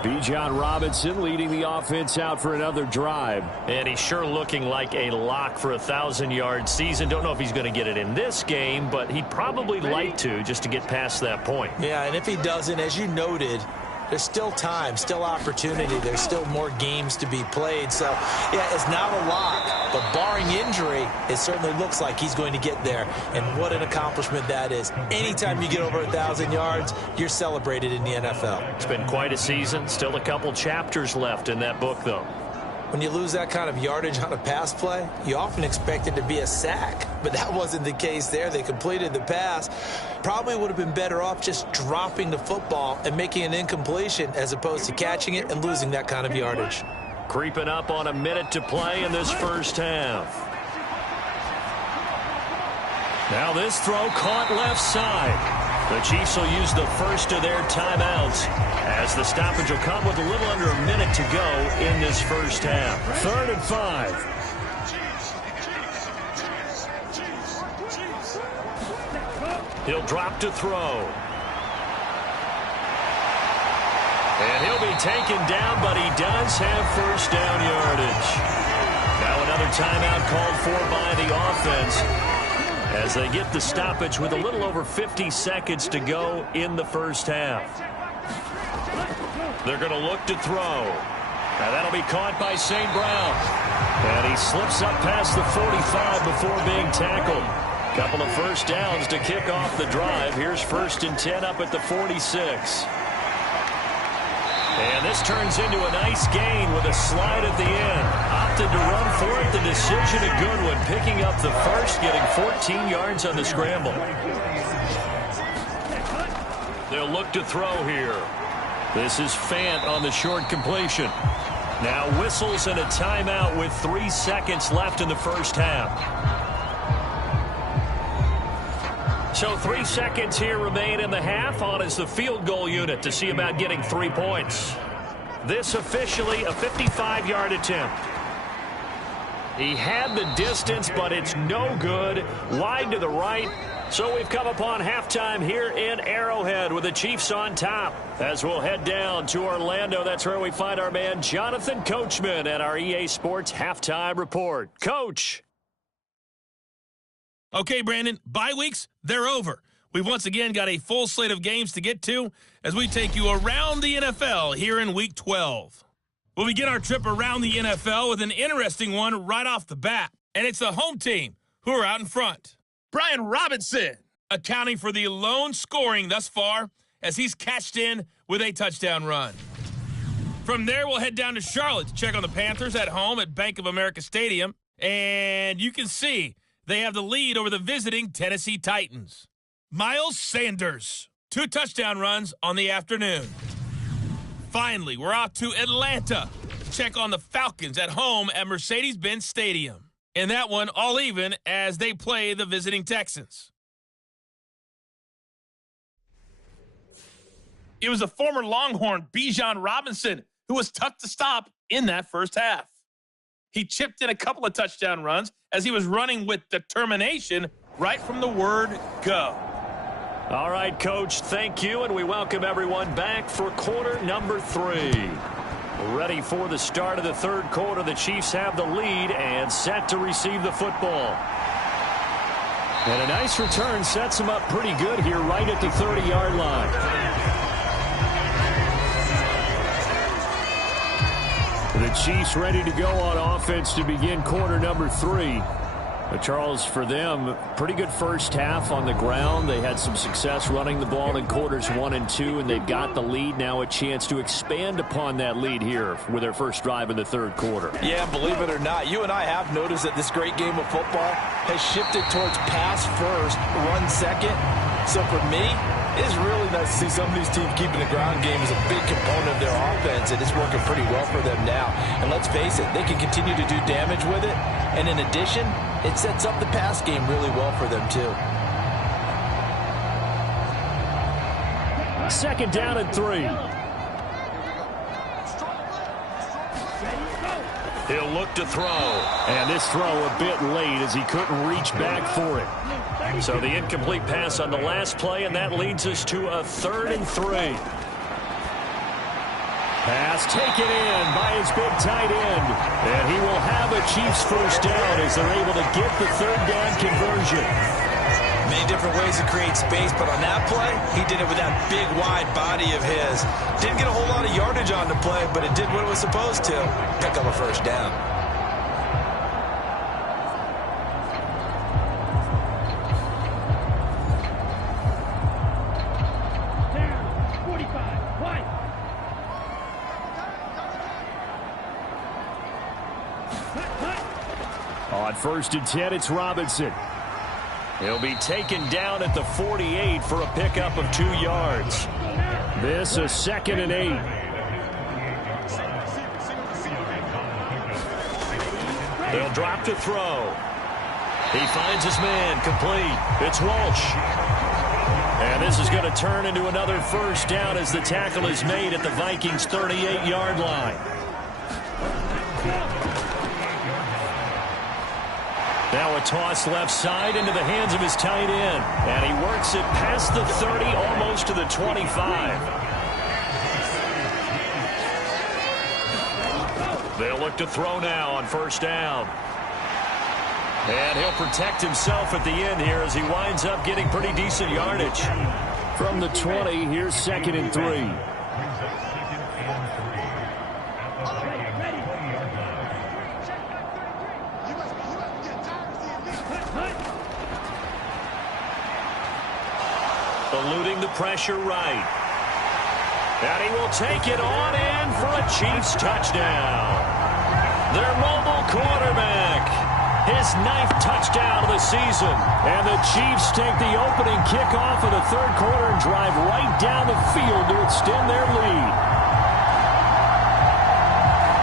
Bijan Robinson leading the offense out for another drive. And he's sure looking like a lock for a 1,000-yard season. Don't know if he's going to get it in this game, but he'd probably like to just to get past that point. Yeah, and if he doesn't, as you noted, there's still time, still opportunity. There's still more games to be played. So, yeah, it's not a lock. But barring injury, it certainly looks like he's going to get there. And what an accomplishment that is. Anytime you get over 1,000 yards, you're celebrated in the NFL. It's been quite a season. Still a couple chapters left in that book, though. When you lose that kind of yardage on a pass play, you often expect it to be a sack. But that wasn't the case there. They completed the pass. Probably would have been better off just dropping the football and making an incompletion as opposed to catching it and losing that kind of yardage. Creeping up on a minute to play in this first half. Now this throw caught left side. The Chiefs will use the first of their timeouts as the stoppage will come with a little under a minute to go in this first half. 3rd and 5. He'll drop to throw. And he'll be taken down, but he does have first down yardage. Now another timeout called for by the offense as they get the stoppage with a little over 50 seconds to go in the first half. They're going to look to throw. And that'll be caught by St. Brown. And he slips up past the 45 before being tackled. Couple of first downs to kick off the drive. Here's 1st and 10 up at the 46. And this turns into a nice gain with a slide at the end. Opted to run for it. The decision a good one. Picking up the first, getting 14 yards on the scramble. They'll look to throw here. This is Fant on the short completion. Now whistles and a timeout with 3 seconds left in the first half. So 3 seconds here remain in the half. On is the field goal unit to see about getting 3 points. This officially a 55-yard attempt. He had the distance, but it's no good. Wide to the right. So we've come upon halftime here in Arrowhead with the Chiefs on top. As we'll head down to Orlando, that's where we find our man Jonathan Coachman at our EA Sports Halftime Report. Coach. Okay, Brandon, bye weeks, they're over. We've once again got a full slate of games to get to as we take you around the NFL here in Week 12. We'll begin our trip around the NFL with an interesting one right off the bat, and it's the home team who are out in front. Brian Robinson accounting for the lone scoring thus far as he's cashed in with a touchdown run. From there, we'll head down to Charlotte to check on the Panthers at home at Bank of America Stadium, and you can see they have the lead over the visiting Tennessee Titans. Miles Sanders, 2 touchdown runs on the afternoon. Finally, we're off to Atlanta to check on the Falcons at home at Mercedes-Benz Stadium. In that one, all even as they play the visiting Texans. It was a former Longhorn, Bijan Robinson, who was tough to stop in that first half. He chipped in a couple of touchdown runs as he was running with determination right from the word go. All right, Coach, thank you, and we welcome everyone back for quarter number 3. Ready for the start of the third quarter. The Chiefs have the lead and set to receive the football. And a nice return sets them up pretty good here right at the 30-yard line. The Chiefs ready to go on offense to begin quarter number 3. Charles, for them, pretty good first half on the ground. They had some success running the ball in quarters 1 and 2, and they've got the lead. Now a chance to expand upon that lead here with their first drive in the third quarter. Yeah, believe it or not, you and I have noticed that this great game of football has shifted towards pass first, run second. So for me, it's really nice to see some of these teams keeping the ground game as a big component of their offense, and it's working pretty well for them now. And let's face it, they can continue to do damage with it. And in addition, It sets up the pass game really well for them, too. 2nd down and 3. He'll look to throw. And this throw a bit late as he couldn't reach back for it. So the incomplete pass on the last play, and that leads us to a 3rd and 3. Pass taken in by his big tight end. And he will have a Chiefs first down as they're able to get the 3rd down conversion. Many different ways to create space, but on that play, he did it with that big, wide body of his. Didn't get a whole lot of yardage on the play, but it did what it was supposed to. Pick up a first down. On 1st and 10, it's Robinson. He'll be taken down at the 48 for a pickup of 2 yards. This a 2nd and 8. They'll drop to throw. He finds his man, complete. It's Walsh. And this is going to turn into another first down as the tackle is made at the Vikings' 38-yard line. Now a toss left side into the hands of his tight end. And he works it past the 30, almost to the 25. They'll look to throw now on 1st down. And he'll protect himself at the end here as he winds up getting pretty decent yardage. From the 20, here's 2nd and 3. Eluding the pressure right. And he will take it on in for a Chiefs touchdown. Their mobile quarterback. His 9th touchdown of the season. And the Chiefs take the opening kickoff of the 3rd quarter and drive right down the field to extend their lead.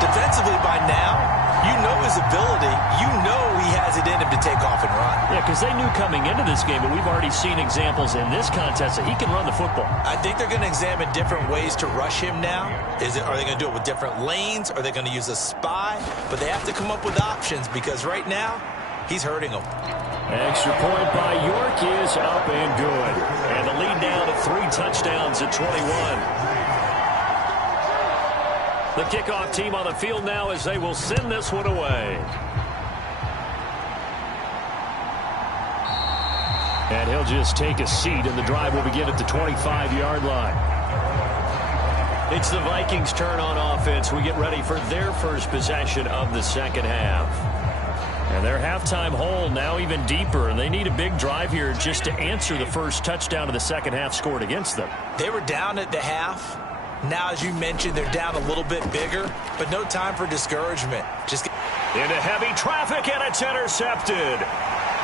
Defensively by now, you know his ability. You know he has it in him to take off and run. Yeah, because they knew coming into this game, but we've already seen examples in this contest that he can run the football. I think they're going to examine different ways to rush him now. Are they going to do it with different lanes? Are they going to use a spy? But they have to come up with options because right now, he's hurting them. Extra point by York is up and good. And the lead now to 3 touchdowns at 21. The kickoff team on the field now as they will send this one away. And he'll just take a seat, and the drive will begin at the 25-yard line. It's the Vikings' turn on offense. We get ready for their first possession of the 2nd half. And their halftime hole now even deeper, and they need a big drive here just to answer the first touchdown of the 2nd half scored against them. They were down at the half. Now, as you mentioned, they're down a little bit bigger, but no time for discouragement. Just into heavy traffic, and it's intercepted.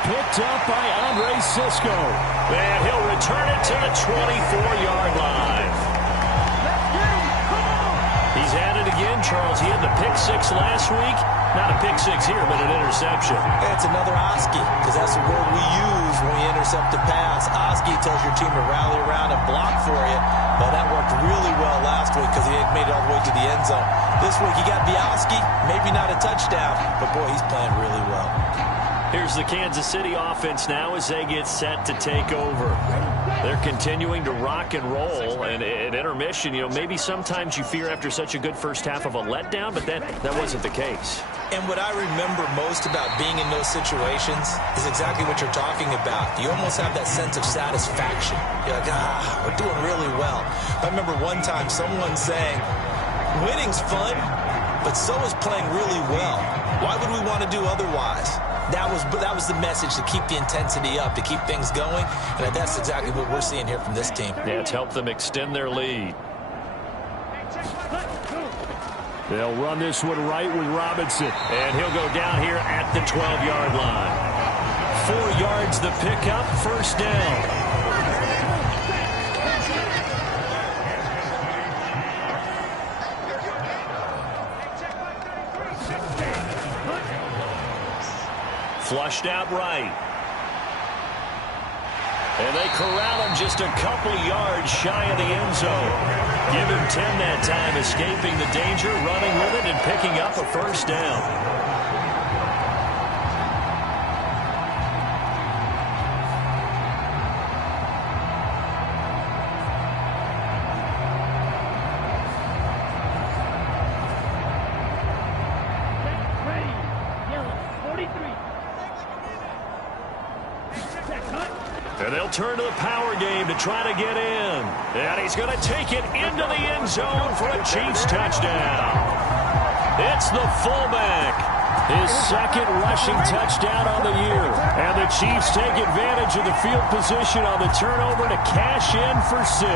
Picked up by Andre Sisco. And he'll return it to the 24-yard line. He's at it again, Charles. He had the pick 6 last week. Not a pick 6 here, but an interception. It's another Oski, because that's the word we use when we intercept a pass. Oski tells your team to rally around and block for you. Well, that worked really well last week because he made it all the way to the end zone. This week, he got Bialski, maybe not a touchdown, but boy, he's playing really well. Here's the Kansas City offense now as they get set to take over. They're continuing to rock and roll, and at intermission, maybe sometimes you fear after such a good first half of a letdown, but that wasn't the case. And what I remember most about being in those situations is exactly what you're talking about. You almost have that sense of satisfaction. You're like, we're doing really well. I remember one time someone saying, winning's fun, but so is playing really well. Why would we want to do otherwise? That was the message, to keep the intensity up, to keep things going, and that's exactly what we're seeing here from this team. Yeah, it's helped them extend their lead. They'll run this one right with Robinson, and he'll go down here at the 12-yard line. 4 yards the pickup, first down. Flushed out right. And they corral him just a couple yards shy of the end zone. Give him 10 that time, escaping the danger, running with it, and picking up a first down. And they'll turn to the power game to try to get in. And he's going to take it into the end zone for a Chiefs touchdown. It's the fullback. His second rushing touchdown on the year. And the Chiefs take advantage of the field position on the turnover to cash in for 6.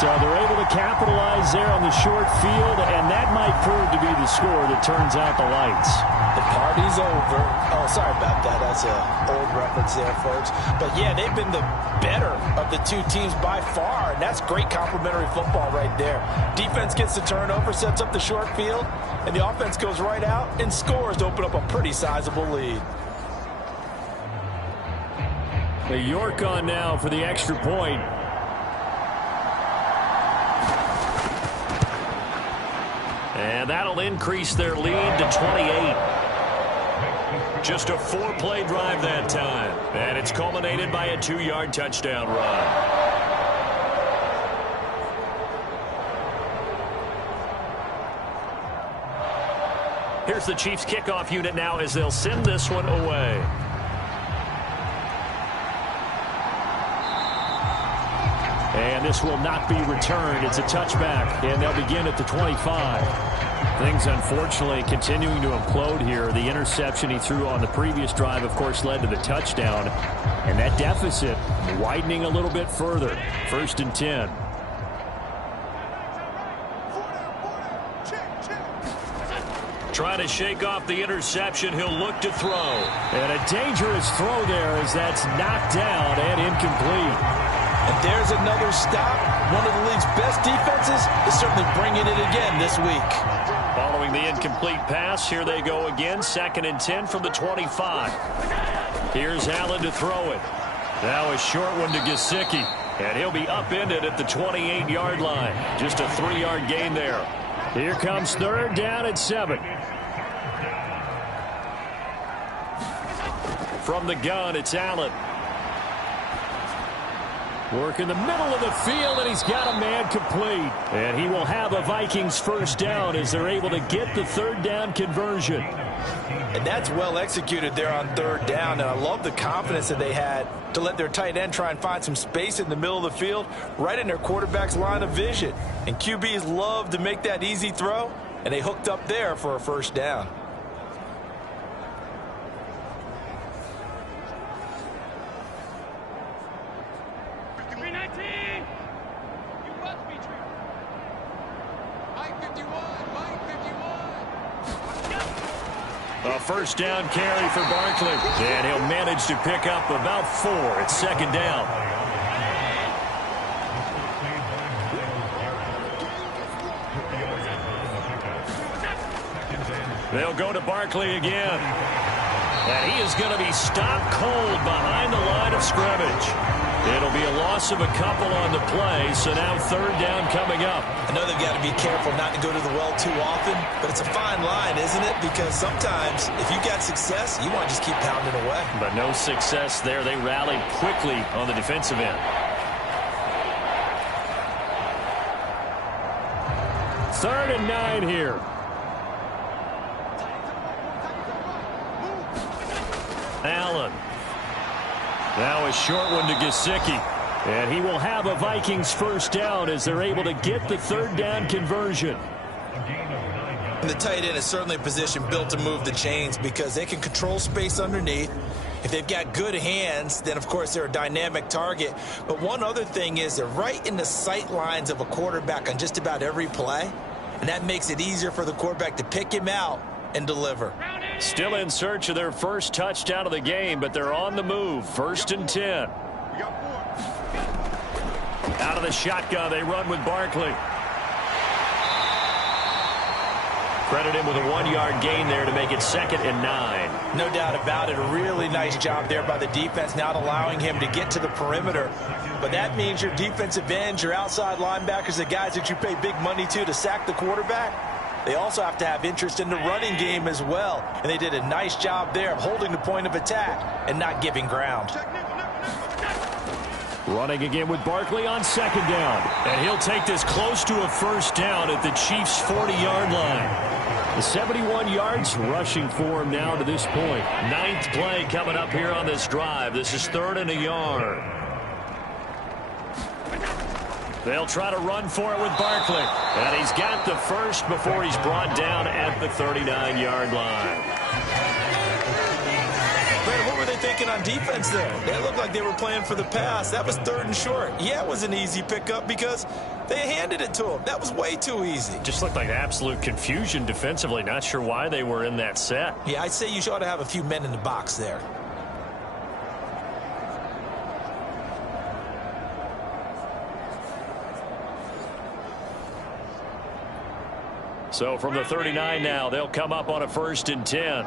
So they're able to capitalize there on the short field, and that might prove to be the score that turns out the lights. The party's over. Oh, sorry about that. That's an old reference there, folks. But, yeah, they've been the better of the two teams by far, and that's great complimentary football right there. Defense gets the turnover, sets up the short field, and the offense goes right out and scores to open up a pretty sizable lead. The York on now for the extra point. And that'll increase their lead to 28. Just a 4-play drive that time. And it's culminated by a 2-yard touchdown run. Here's the Chiefs kickoff unit now as they'll send this one away. And this will not be returned. It's a touchback, and they'll begin at the 25. Things, unfortunately, continuing to implode here. The interception he threw on the previous drive, of course, led to the touchdown. And that deficit widening a little bit further. 1st and 10. Trying to shake off the interception. He'll look to throw. And a dangerous throw there as that's knocked down and incomplete. And there's another stop. One of the league's best defenses is certainly bringing it again this week. Following the incomplete pass, here they go again. 2nd and 10 from the 25. Here's Allen to throw it. Now a short one to Gesicki. And he'll be upended at the 28-yard line. Just a 3-yard gain there. Here comes 3rd down at 7. From the gun, it's Allen. Work in the middle of the field, and he's got a man complete. And he will have a Vikings first down as they're able to get the 3rd down conversion. And that's well executed there on 3rd down. And I love the confidence that they had to let their tight end try and find some space in the middle of the field, right in their quarterback's line of vision. And QBs love to make that easy throw, and they hooked up there for a first down. A first down carry for Barkley. And he'll manage to pick up about 4. It's 2nd down. They'll go to Barkley again. And he is going to be stopped cold behind the line of scrimmage. It'll be a loss of a couple on the play, so now 3rd down coming up. I know they've got to be careful not to go to the well too often, but it's a fine line, isn't it? Because sometimes if you got success, you want to just keep pounding away. But no success there. They rallied quickly on the defensive end. 3rd and 9 here. Allen. Now a short one to Gesicki. And he will have a Vikings first down as they're able to get the 3rd down conversion. And the tight end is certainly a position built to move the chains because they can control space underneath. If they've got good hands, then, of course, they're a dynamic target. But one other thing is they're right in the sight lines of a quarterback on just about every play. And that makes it easier for the quarterback to pick him out and deliver. Still in search of their first touchdown of the game, but they're on the move. 1st and 10. Out of the shotgun, they run with Barkley. Credit him with a 1-yard gain there to make it 2nd and 9. No doubt about it. A really nice job there by the defense, not allowing him to get to the perimeter. But that means your defensive ends, your outside linebackers, the guys that you pay big money to sack the quarterback, they also have to have interest in the running game as well. And they did a nice job there of holding the point of attack and not giving ground. Running again with Barkley on 2nd down. And he'll take this close to a 1st down at the Chiefs' 40-yard line. The 71 yards rushing for him now to this point. 9th play coming up here on this drive. This is 3rd and a yard. They'll try to run for it with Barkley. And he's got the first before he's brought down at the 39-yard line. Brandon, what were they thinking on defense there? They looked like they were playing for the pass. That was 3rd and short. Yeah, it was an easy pickup because they handed it to him. That was way too easy. Just looked like absolute confusion defensively. Not sure why they were in that set. Yeah, I'd say you ought to have a few men in the box there. So from the 39 now, they'll come up on a 1st and 10.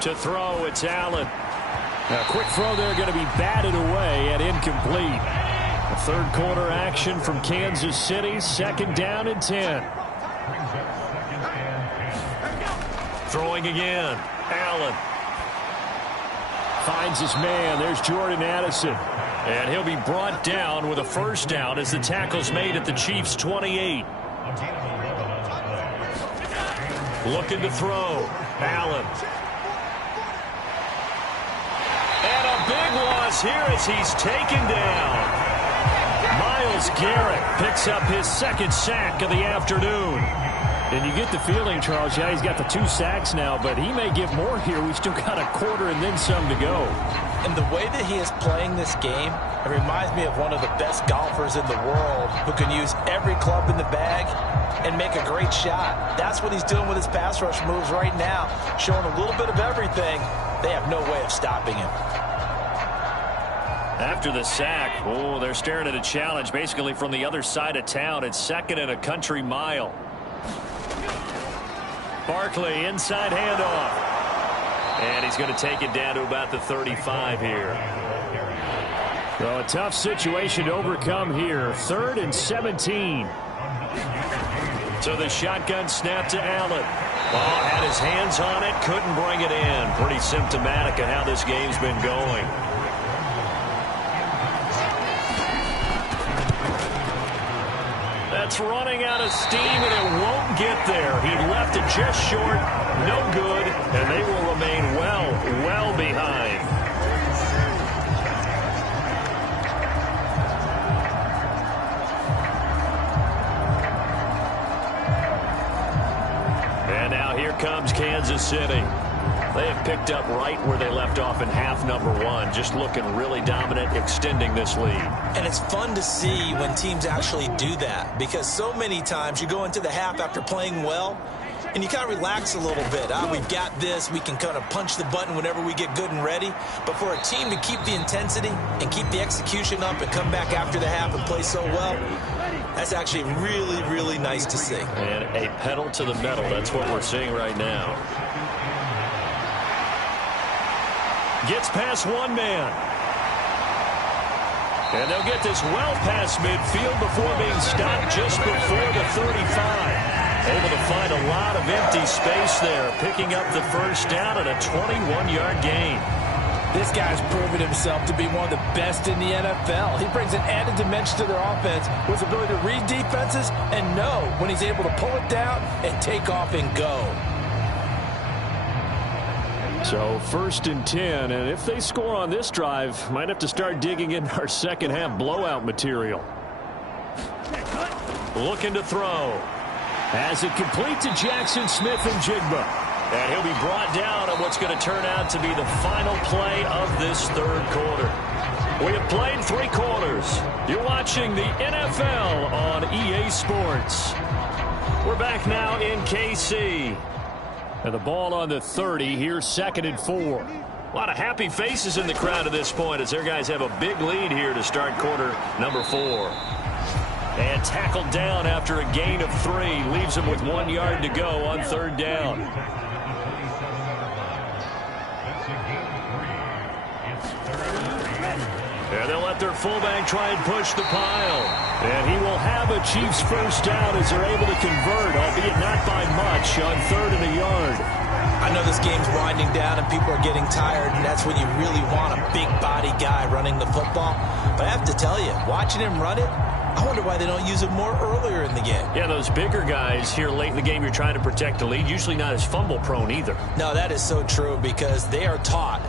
To throw, it's Allen. A quick throw there going to be batted away and incomplete. A 3rd quarter action from Kansas City. 2nd down and 10. Throwing again. Allen. Finds his man. There's Jordan Addison. And he'll be brought down with a 1st down as the tackle's made at the Chiefs' 28. Looking to throw. Allen. And a big loss here as he's taken down. Myles Garrett picks up his 2nd sack of the afternoon. And you get the feeling, Charles, yeah, he's got the 2 sacks now, but he may give more here. We still got a quarter and then some to go. And the way that he is playing this game, it reminds me of one of the best golfers in the world who can use every club in the bag and make a great shot. That's what he's doing with his pass rush moves right now, showing a little bit of everything. They have no way of stopping him. After the sack, they're staring at a challenge basically from the other side of town. It's 2nd and a country mile. Barkley, inside handoff. And he's going to take it down to about the 35 here. Well, a tough situation to overcome here. 3rd and 17. So the shotgun snap to Allen. Had his hands on it, couldn't bring it in. Pretty symptomatic of how this game's been going. That's running out of steam, and it won't get there. He left it just short, no good, and they will remain well behind. And now here comes Kansas City. They have picked up right where they left off in half number 1, just looking really dominant, extending this lead. And it's fun to see when teams actually do that, because so many times you go into the half after playing well, and you kind of relax a little bit. We've got this. We can kind of punch the button whenever we get good and ready. But for a team to keep the intensity and keep the execution up and come back after the half and play so well, that's actually really, really nice to see. And a pedal to the metal. That's what we're seeing right now. Gets past one man. And they'll get this well past midfield before being stopped just before the 35. Able to find a lot of empty space there, picking up the 1st down and a 21-yard gain. This guy's proven himself to be one of the best in the NFL. He brings an added dimension to their offense with his ability to read defenses and know when he's able to pull it down and take off and go. So 1st and 10, and if they score on this drive, might have to start digging in our second half blowout material. Looking to throw. As it complete to Jackson Smith-Njigba. And he'll be brought down on what's going to turn out to be the final play of this 3rd quarter. We have played 3 quarters. You're watching the NFL on EA Sports. We're back now in KC. And the ball on the 30 here, 2nd and 4. A lot of happy faces in the crowd at this point as their guys have a big lead here to start quarter number 4. And tackled down after a gain of 3. Leaves him with 1 yard to go on 3rd down. And they'll let their fullback try and push the pile. And he will have a Chiefs first down as they're able to convert, albeit not by much, on 3rd and a yard. I know this game's winding down and people are getting tired, and that's when you really want a big body guy running the football. But I have to tell you, watching him run it, I wonder why they don't use him more earlier in the game. Yeah, those bigger guys here late in the game you're trying to protect the lead, usually not as fumble prone either. No, that is so true because they are taught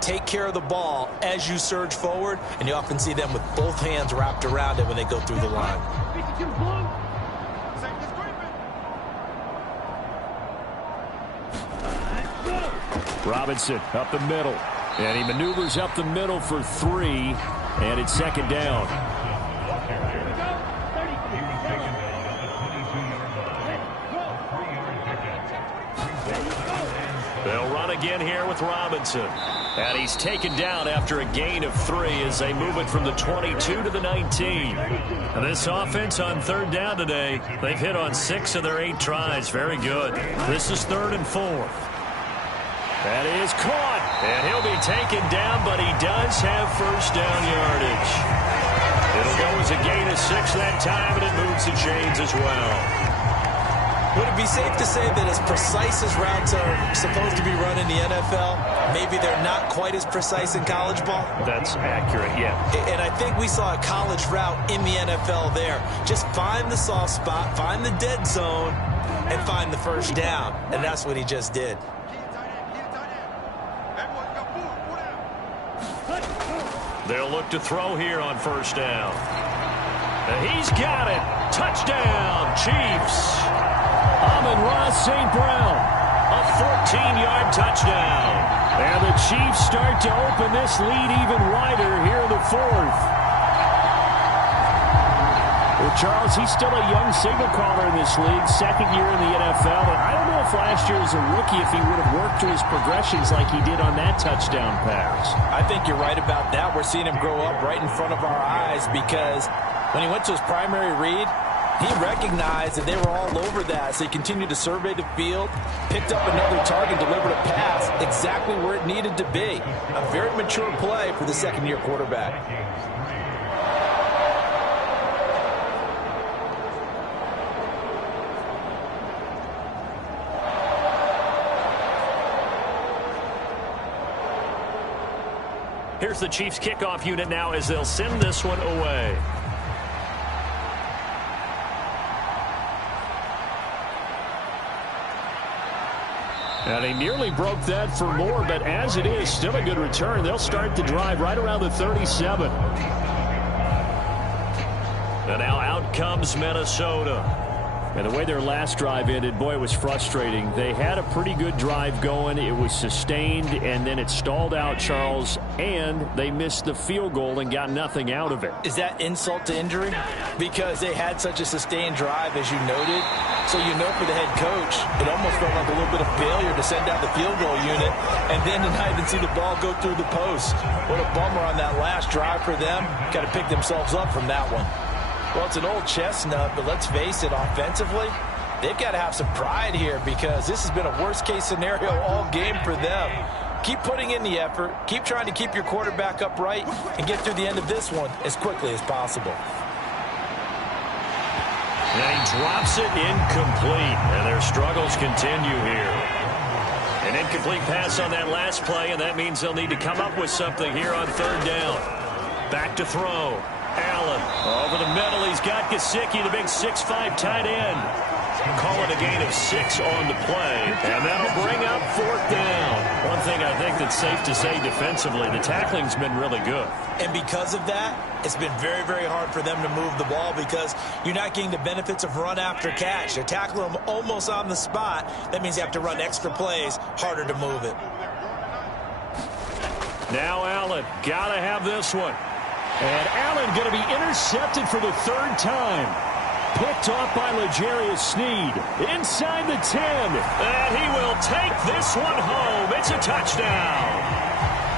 take care of the ball as you surge forward, and you often see them with both hands wrapped around it when they go through the line. Robinson up the middle, and he maneuvers up the middle for 3, and it's 2nd down. They'll run again here with Robinson. And he's taken down after a gain of 3 as they move it from the 22 to the 19. And this offense on 3rd down today, they've hit on 6 of their 8 tries. Very good. This is 3rd and 4. That is caught. And he'll be taken down, but he does have first down yardage. It'll go as a gain of 6 that time, and it moves the chains as well. Would it be safe to say that as precise as routes are supposed to be run in the NFL, maybe they're not quite as precise in college ball? That's accurate, yeah. And I think we saw a college route in the NFL there. Just find the soft spot, find the dead zone, and find the first down. And that's what he just did. They'll look to throw here on first down. And he's got it. Touchdown, Chiefs. Amon-Ra St. Brown, a 14-yard touchdown. And the Chiefs start to open this lead even wider here in the 4th. Well, Charles, he's still a young signal caller in this league, 2nd year in the NFL. And I don't know if last year as a rookie if he would have worked through his progressions like he did on that touchdown pass. I think you're right about that. We're seeing him grow up right in front of our eyes because when he went to his primary read, he recognized that they were all over that, so he continued to survey the field, picked up another target, delivered a pass exactly where it needed to be. A very mature play for the second-year quarterback. Here's the Chiefs kickoff unit now as they'll send this one away. And he nearly broke that for more, but as it is, still a good return. They'll start the drive right around the 37. And now out comes Minnesota. And the way their last drive ended, boy, it was frustrating. They had a pretty good drive going. It was sustained, and then it stalled out, Charles, and they missed the field goal and got nothing out of it. Is that insult to injury? Because they had such a sustained drive, as you noted. So you know for the head coach, it almost felt like a little bit of failure to send out the field goal unit and then to not even see the ball go through the post. What a bummer on that last drive for them. Got to pick themselves up from that one. Well, it's an old chestnut, but let's face it, offensively, they've got to have some pride here because this has been a worst-case scenario all game for them. Keep putting in the effort. Keep trying to keep your quarterback upright and get through the end of this one as quickly as possible. And he drops it incomplete, and their struggles continue here. An incomplete pass on that last play, and that means they'll need to come up with something here on 3rd down. Back to throw. Allen over the middle. He's got Gesicki, the big 6'5" tight end. Call it a gain of 6 on the play, and that'll bring up 4th down. One thing I think that's safe to say defensively, the tackling's been really good. And because of that, it's been very, very hard for them to move the ball because you're not getting the benefits of run after catch. They're tackling them almost on the spot. That means you have to run extra plays, harder to move it. Now Allen, gotta have this one. And Allen going to be intercepted for the 3rd time. Picked off by L'Jarius Sneed. Inside the 10. And he will take this one home. It's a touchdown.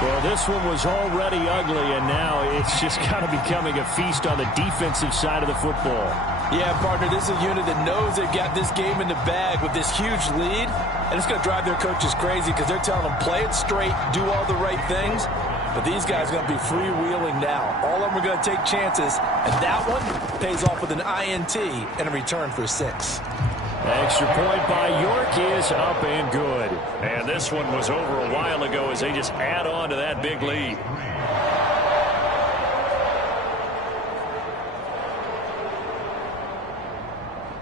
Well, this one was already ugly, and now it's just kind of becoming a feast on the defensive side of the football. Yeah, partner, this is a unit that knows they've got this game in the bag with this huge lead, and it's going to drive their coaches crazy because they're telling them, play it straight, do all the right things. But these guys are going to be freewheeling now. All of them are going to take chances, and that one pays off with an INT and a return for 6. Extra point by York is up and good. And this one was over a while ago as they just add on to that big lead.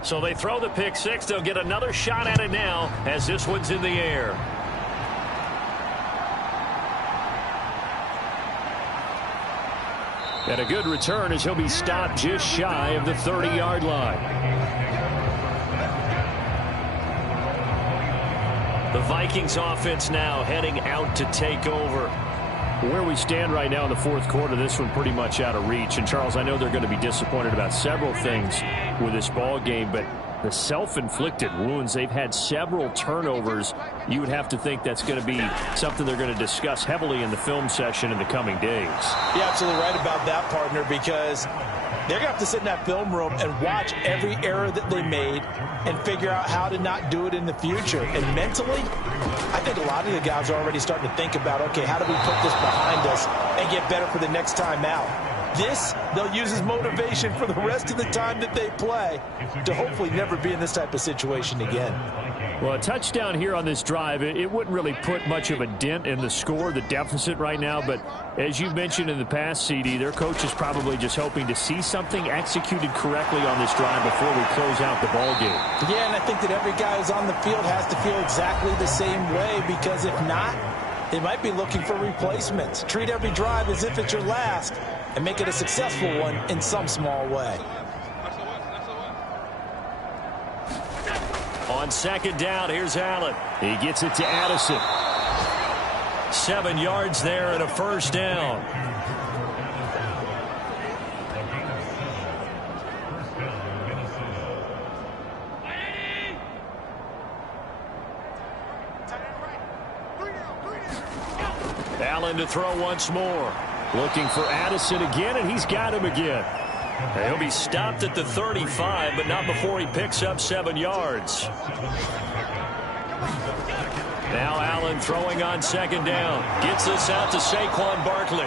So they throw the pick 6. They'll get another shot at it now as this one's in the air. And a good return as he'll be stopped just shy of the 30-yard line. The Vikings offense now heading out to take over. Where we stand right now in the fourth quarter, this one pretty much out of reach. And, Charles, I know they're going to be disappointed about several things with this ball game, but the self-inflicted wounds, they've had several turnovers. You would have to think that's going to be something they're going to discuss heavily in the film session in the coming days. You're absolutely right about that, partner, because they're going to have to sit in that film room and watch every error that they made and figure out how to not do it in the future. And mentally, I think a lot of the guys are already starting to think about, okay, how do we put this behind us and get better for the next time out? This, they'll use as motivation for the rest of the time that they play to hopefully never be in this type of situation again. Well, a touchdown here on this drive, it wouldn't really put much of a dent in the score, the deficit right now. But as you mentioned in the past, CD, their coach is probably just hoping to see something executed correctly on this drive before we close out the ball game. Yeah, and I think that every guy who's on the field has to feel exactly the same way, because if not, they might be looking for replacements. Treat every drive as if it's your last and make it a successful one in some small way. On second down, here's Allen. He gets it to Addison. 7 yards there and a first down. Allen to throw once more. Looking for Addison again, and he's got him again. He'll be stopped at the 35, but not before he picks up 7 yards. Now Allen throwing on second down. Gets this out to Saquon Barkley.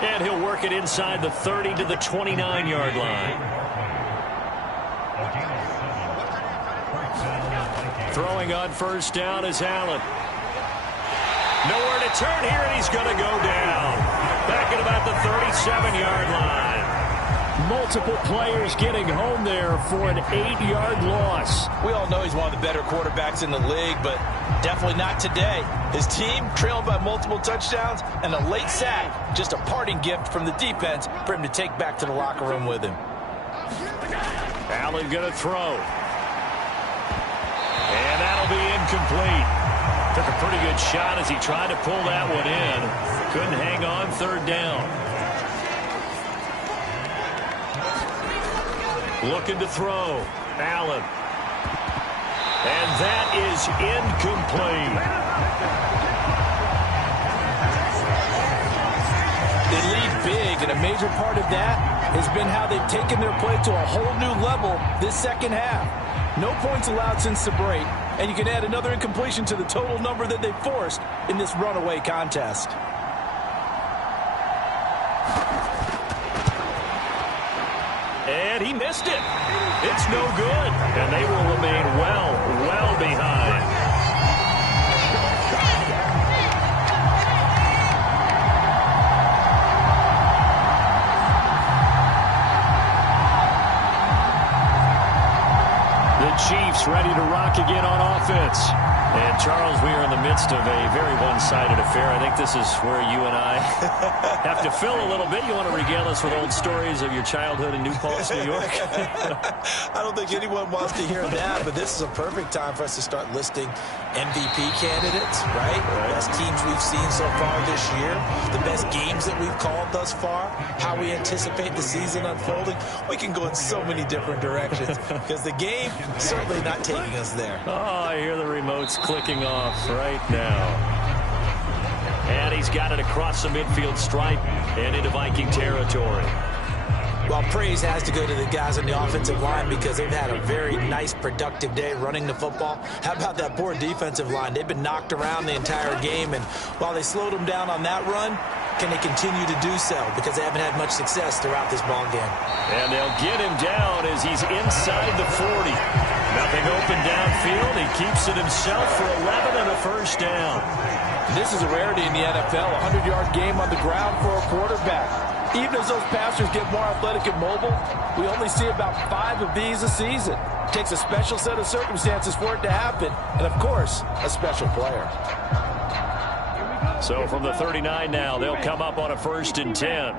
And he'll work it inside the 30 to the 29-yard line. Throwing on first down is Allen. Nowhere to turn here, and he's going to go down. Back at about the 37-yard line. Multiple players getting home there for an 8-yard loss. We all know he's one of the better quarterbacks in the league, but definitely not today. His team trailed by multiple touchdowns, and a late sack, just a parting gift from the defense for him to take back to the locker room with him. Allen going to throw. And that'll be incomplete. Took a pretty good shot as he tried to pull that one in. Couldn't hang on third down. Looking to throw. Allen. And that is incomplete. They lead big, and a major part of that has been how they've taken their play to a whole new level this second half. No points allowed since the break, and you can add another incompletion to the total number that they forced in this runaway contest. And he missed it. It's no good. And they will remain well behind. The Chiefs ready to rock again on offense. And, Charles, we are in the midst of a very one-sided affair. I think this is where you and I have to fill a little bit. You want to regale us with old stories of your childhood in New Paltz, New York? I don't think anyone wants to hear that, but this is a perfect time for us to start listing MVP candidates, right? The best teams we've seen so far this year, the best games that we've called thus far, how we anticipate the season unfolding. We can go in so many different directions because the game certainly not taking us there. Oh, I hear the remotes clicking off right now. And he he's got it across the midfield stripe and into Viking territory. Well, praise has to go to the guys on the offensive line because they've had a very nice, productive day running the football. How about that poor defensive line? They've been knocked around the entire game, and while they slowed them down on that run, can they continue to do so? Because they haven't had much success throughout this ball game. And they'll get him down as he's inside the 40. Nothing open downfield. He keeps it himself for 11 and a first down. This is a rarity in the NFL, a 100-yard game on the ground for a quarterback. Even as those passers get more athletic and mobile, we only see about 5 of these a season. It takes a special set of circumstances for it to happen, and, of course, a special player. So from the 39 now, they'll come up on a 1st and 10.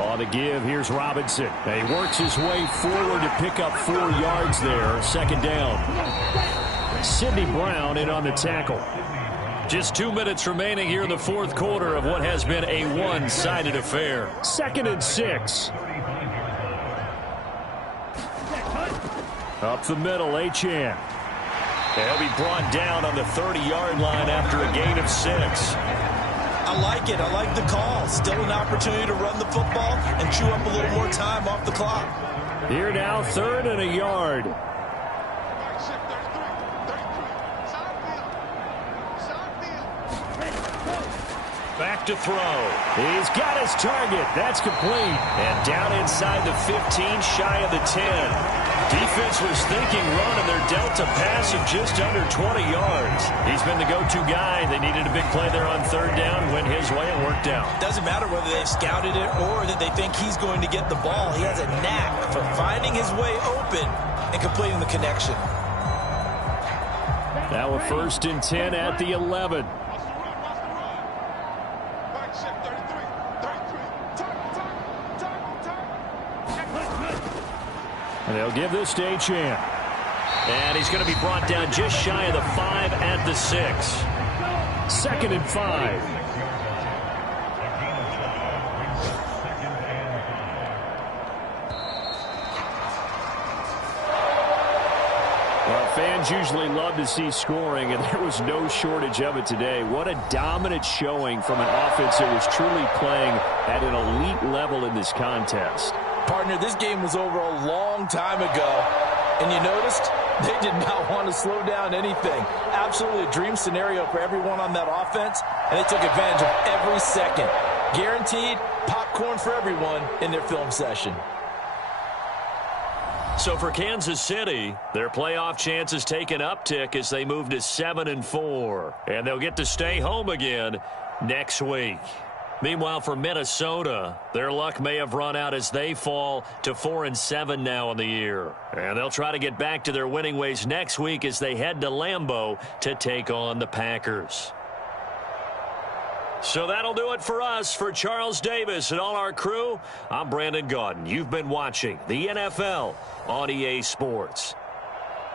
On the give, here's Robinson. He works his way forward to pick up 4 yards there. 2nd down. Sidney Brown in on the tackle. Just 2 minutes remaining here in the 4th quarter of what has been a one-sided affair. 2nd and 6. Up the middle, Achane. He'll be brought down on the 30-yard line after a gain of 6. I like it. I like the call. Still an opportunity to run the football and chew up a little more time off the clock. Here now, 3rd and a yard. Back to throw. He's got his target. That's complete. And down inside the 15, shy of the 10. Defense was thinking run, and they're dealt a pass of just under 20 yards. He's been the go-to guy. They needed a big play there on 3rd down. Went his way and worked out. Doesn't matter whether they've scouted it or that they think he's going to get the ball. He has a knack for finding his way open and completing the connection. Now a 1st and 10 at the 11. And they'll give this to Achane. And he's going to be brought down just shy of the 5 at the 6. 2nd and 5. Well, fans usually love to see scoring, and there was no shortage of it today. What a dominant showing from an offense that was truly playing at an elite level in this contest. Partner, this game was over a long time ago, and you noticed they did not want to slow down anything. Absolutely a dream scenario for everyone on that offense, and they took advantage of every second. Guaranteed popcorn for everyone in their film session. So for Kansas City, their playoff chances take an uptick as they move to 7-4, and they'll get to stay home again next week. Meanwhile, for Minnesota, their luck may have run out as they fall to 4-7 now on the year. And they'll try to get back to their winning ways next week as they head to Lambeau to take on the Packers. So that'll do it for us. For Charles Davis and all our crew, I'm Brandon Gaudin. You've been watching the NFL on EA Sports.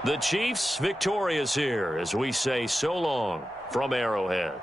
The Chiefs victorious here as we say so long from Arrowhead.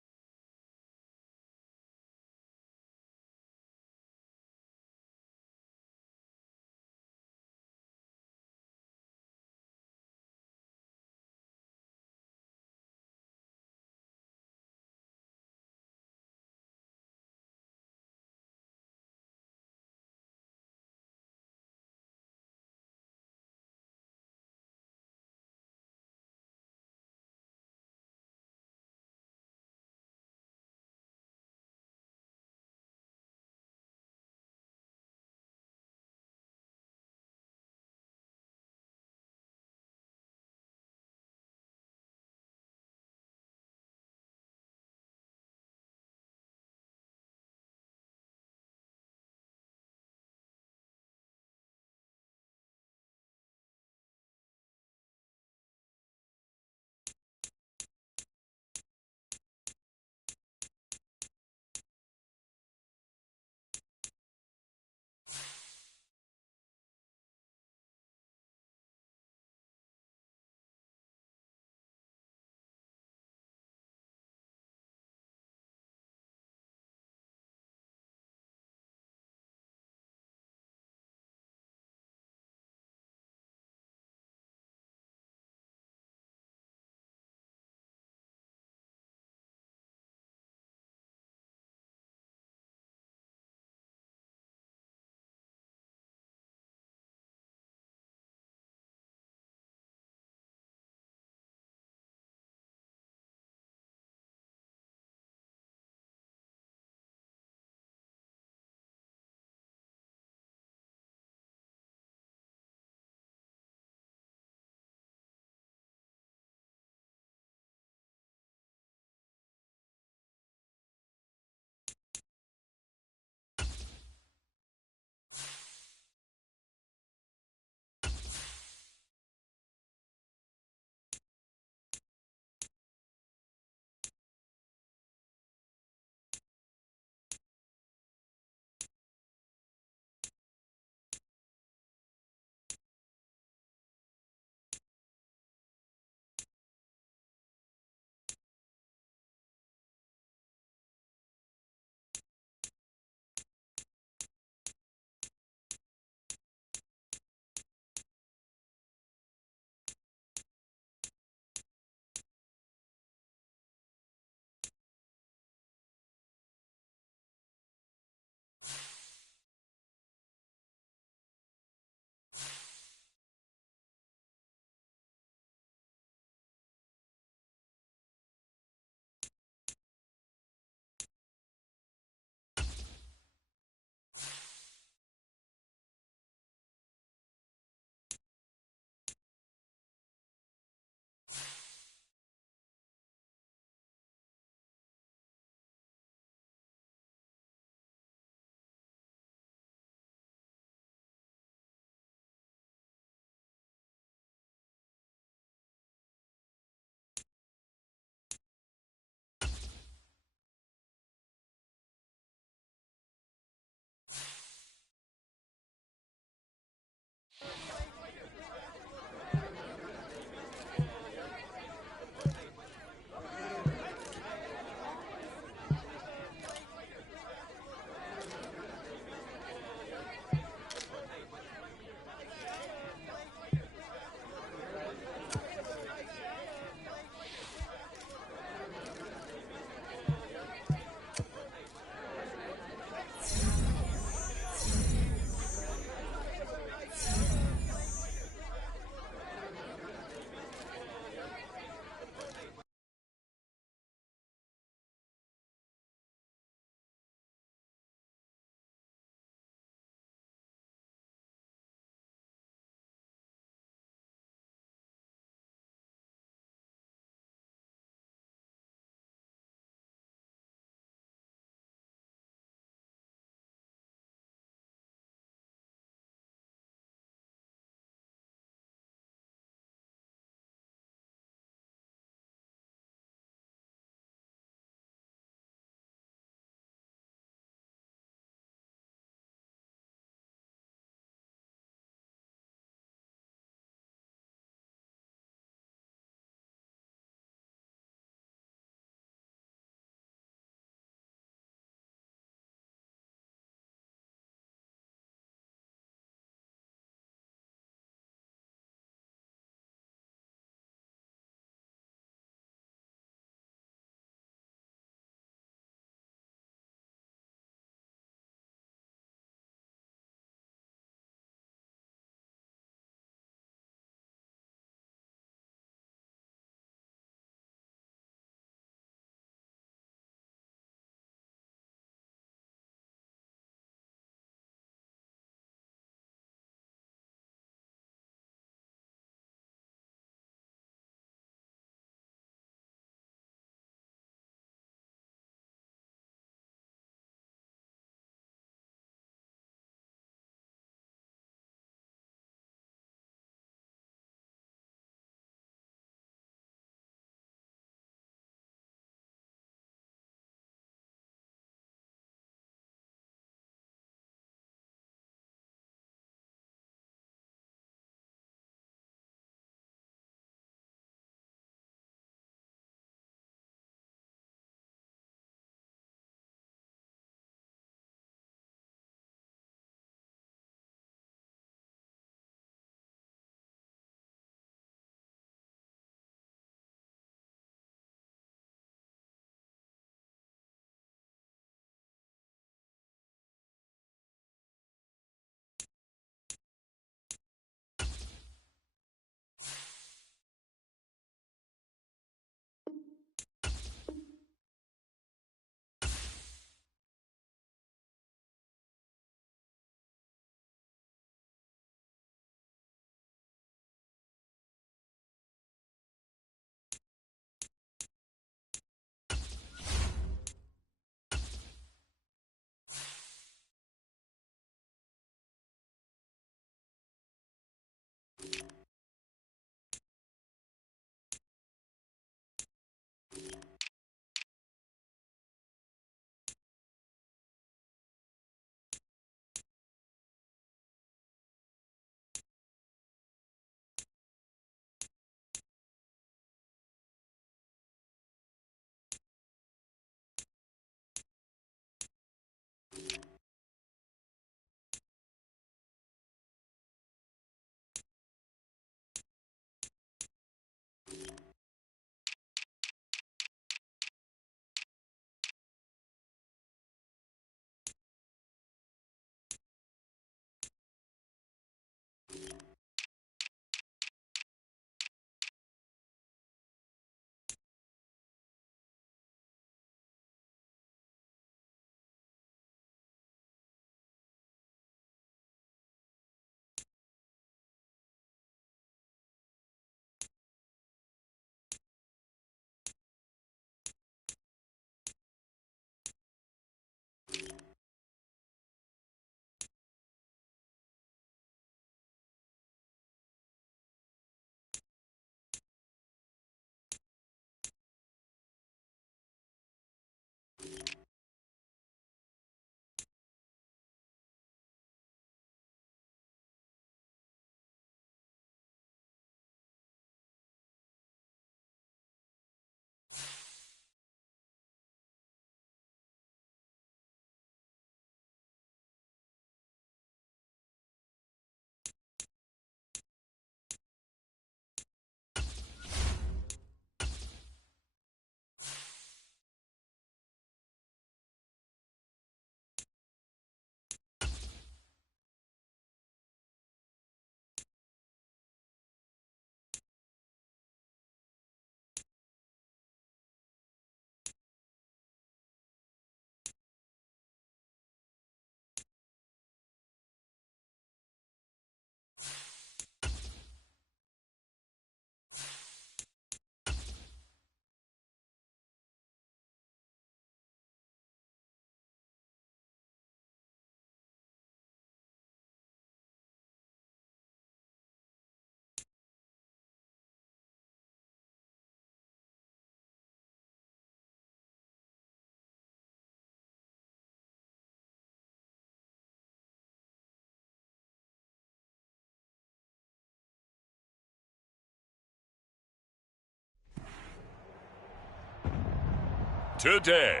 today.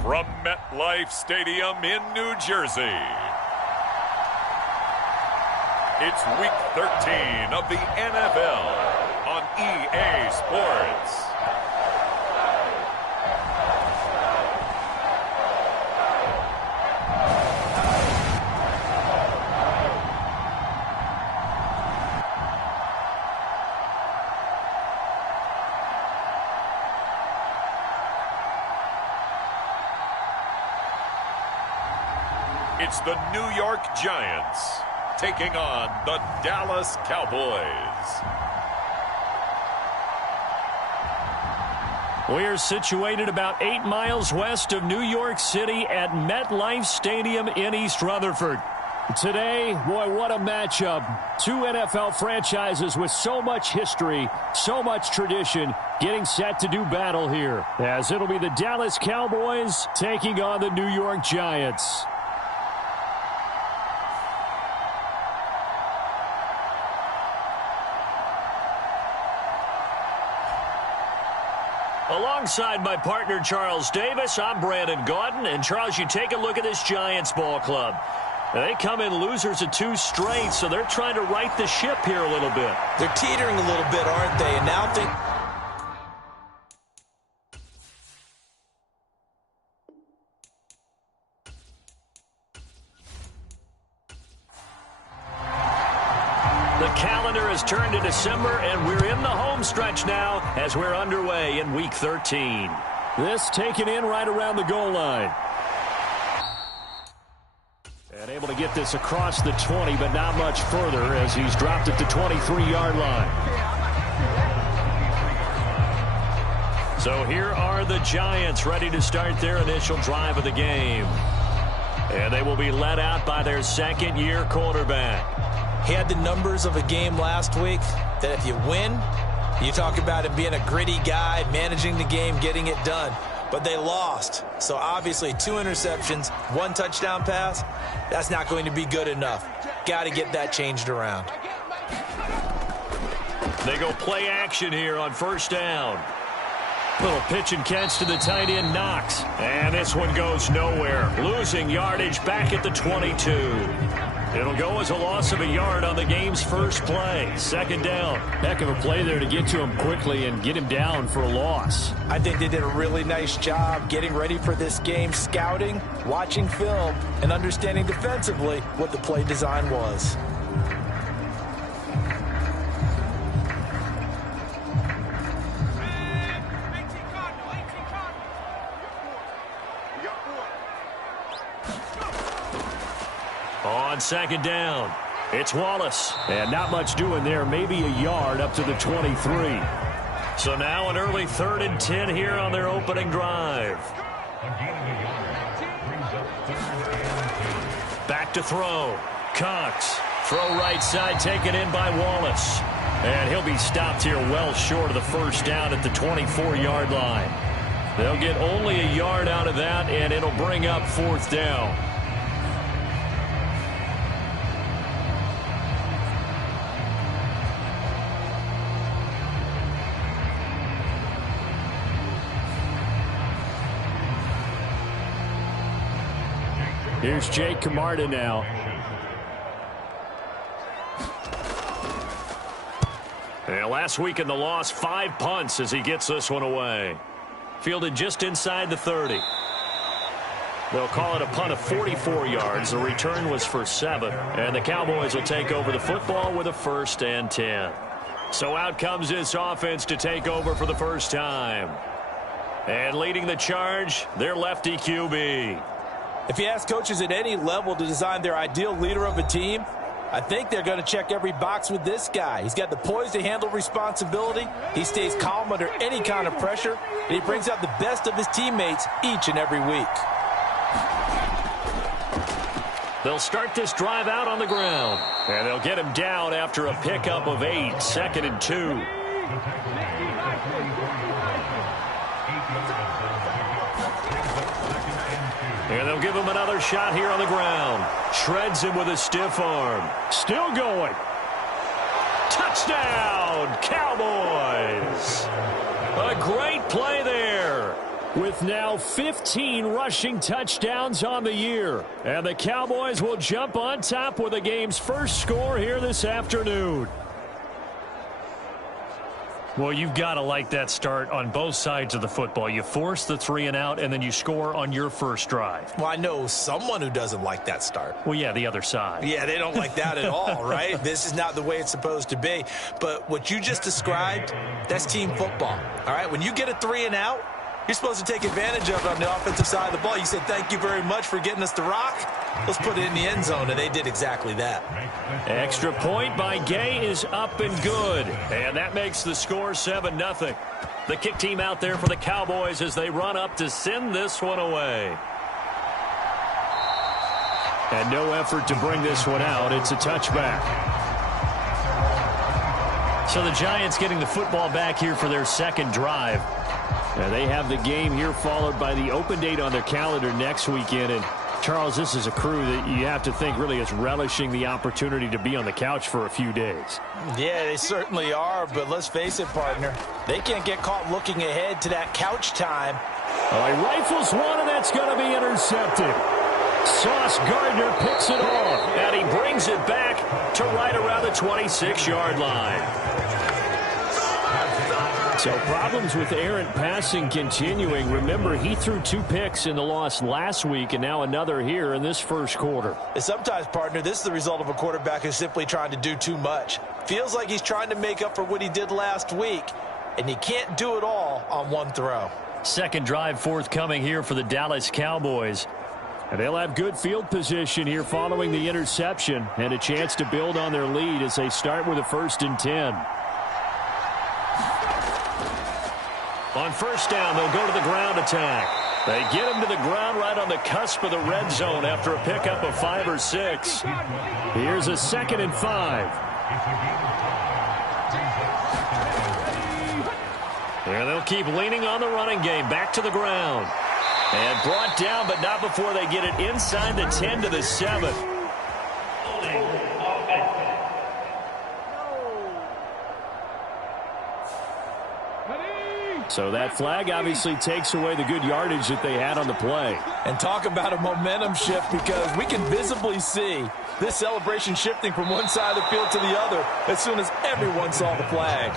From MetLife Stadium in New Jersey, it's Week 13 of the NFL on EA Sports. It's the New York Giants taking on the Dallas Cowboys. We're situated about 8 miles west of New York City at MetLife Stadium in East Rutherford. Today, boy, what a matchup. Two NFL franchises with so much history, so much tradition, getting set to do battle here, as it'll be the Dallas Cowboys taking on the New York Giants. Alongside my partner, Charles Davis, I'm Brandon Gaudin. And, Charles, you take a look at this Giants ball club. They come in losers of 2 straight, so they're trying to right the ship here a little bit. They're teetering a little bit, aren't they? And now the calendar has turned to December, and we're in the home stretch now as we're underway in Week 13. This taken in right around the goal line. And able to get this across the 20, but not much further as he's dropped at the 23-yard line. So here are the Giants ready to start their initial drive of the game. And they will be led out by their second-year quarterback. he had the numbers of a game last week that if you win, you talk about him being a gritty guy, managing the game, getting it done. But they lost. So obviously 2 interceptions, 1 touchdown pass, that's not going to be good enough. Got to get that changed around. They go play action here on first down. Little pitch and catch to the tight end, Knox. And this one goes nowhere. Losing yardage back at the 22. It'll go as a loss of a yard on the game's first play. Second down. Heck of a play there to get to him quickly and get him down for a loss. I think they did a really nice job getting ready for this game, scouting, watching film, and understanding defensively what the play design was. On second down, it's Wallace. And not much doing there, maybe a yard up to the 23. So now an early 3rd and 10 here on their opening drive. Back to throw. Cox. Throw right side taken in by Wallace. And he'll be stopped here well short of the first down at the 24-yard line. They'll get only a yard out of that, and it'll bring up 4th down. Here's Jake Camarda now. And last week in the loss, 5 punts as he gets this one away. Fielded just inside the 30. They'll call it a punt of 44 yards. The return was for 7. And the Cowboys will take over the football with a 1st and 10. So out comes this offense to take over for the first time. And leading the charge, their lefty QB. If you ask coaches at any level to design their ideal leader of a team, I think they're going to check every box with this guy. He's got the poise to handle responsibility. He stays calm under any kind of pressure, and he brings out the best of his teammates each and every week. They'll start this drive out on the ground, and they'll get him down after a pickup of 8, 2nd and 2. And they'll give him another shot here on the ground. Shreds him with a stiff arm. Still going. Touchdown, Cowboys. A great play there. with now 15 rushing touchdowns on the year. And the Cowboys will jump on top with the game's first score here this afternoon. Well, you've got to like that start on both sides of the football. You force the 3 and out, and then you score on your first drive. Well, I know someone who doesn't like that start. Well, yeah, the other side. Yeah, they don't like that at all, right? This is not the way it's supposed to be. But what you just described, that's team football, all right? When you get a 3 and out, you're supposed to take advantage of it on the offensive side of the ball. You said, thank you very much for getting us the rock. Let's put it in the end zone, and they did exactly that. Extra point by Gay is up and good. And that makes the score 7-0. The kick team out there for the Cowboys as they run up to send this one away. And no effort to bring this one out. It's a touchback. So the Giants getting the football back here for their second drive. And they have the game here followed by the open date on their calendar next weekend. And Charles, this is a crew that you have to think really is relishing the opportunity to be on the couch for a few days. Yeah, they certainly are, but let's face it, partner. They can't get caught looking ahead to that couch time. Oh, he rifles one, and that's going to be intercepted. Sauce Gardner picks it off, and he brings it back to right around the 26-yard line. So problems with errant passing continuing. Remember, he threw 2 picks in the loss last week and now another here in this first quarter. And sometimes, partner, this is the result of a quarterback who's simply trying to do too much. Feels like he's trying to make up for what he did last week, and he can't do it all on one throw. Second drive forthcoming here for the Dallas Cowboys. And they'll have good field position here following the interception and a chance to build on their lead as they start with a 1st and 10. On first down, they'll go to the ground attack. They get him to the ground right on the cusp of the red zone after a pickup of 5 or 6. Here's a 2nd and 5. And they'll keep leaning on the running game. Back to the ground. And brought down, but not before they get it inside the 10 to the 7. So that flag obviously takes away the good yardage that they had on the play. And talk about a momentum shift, because we can visibly see this celebration shifting from one side of the field to the other as soon as everyone saw the flag.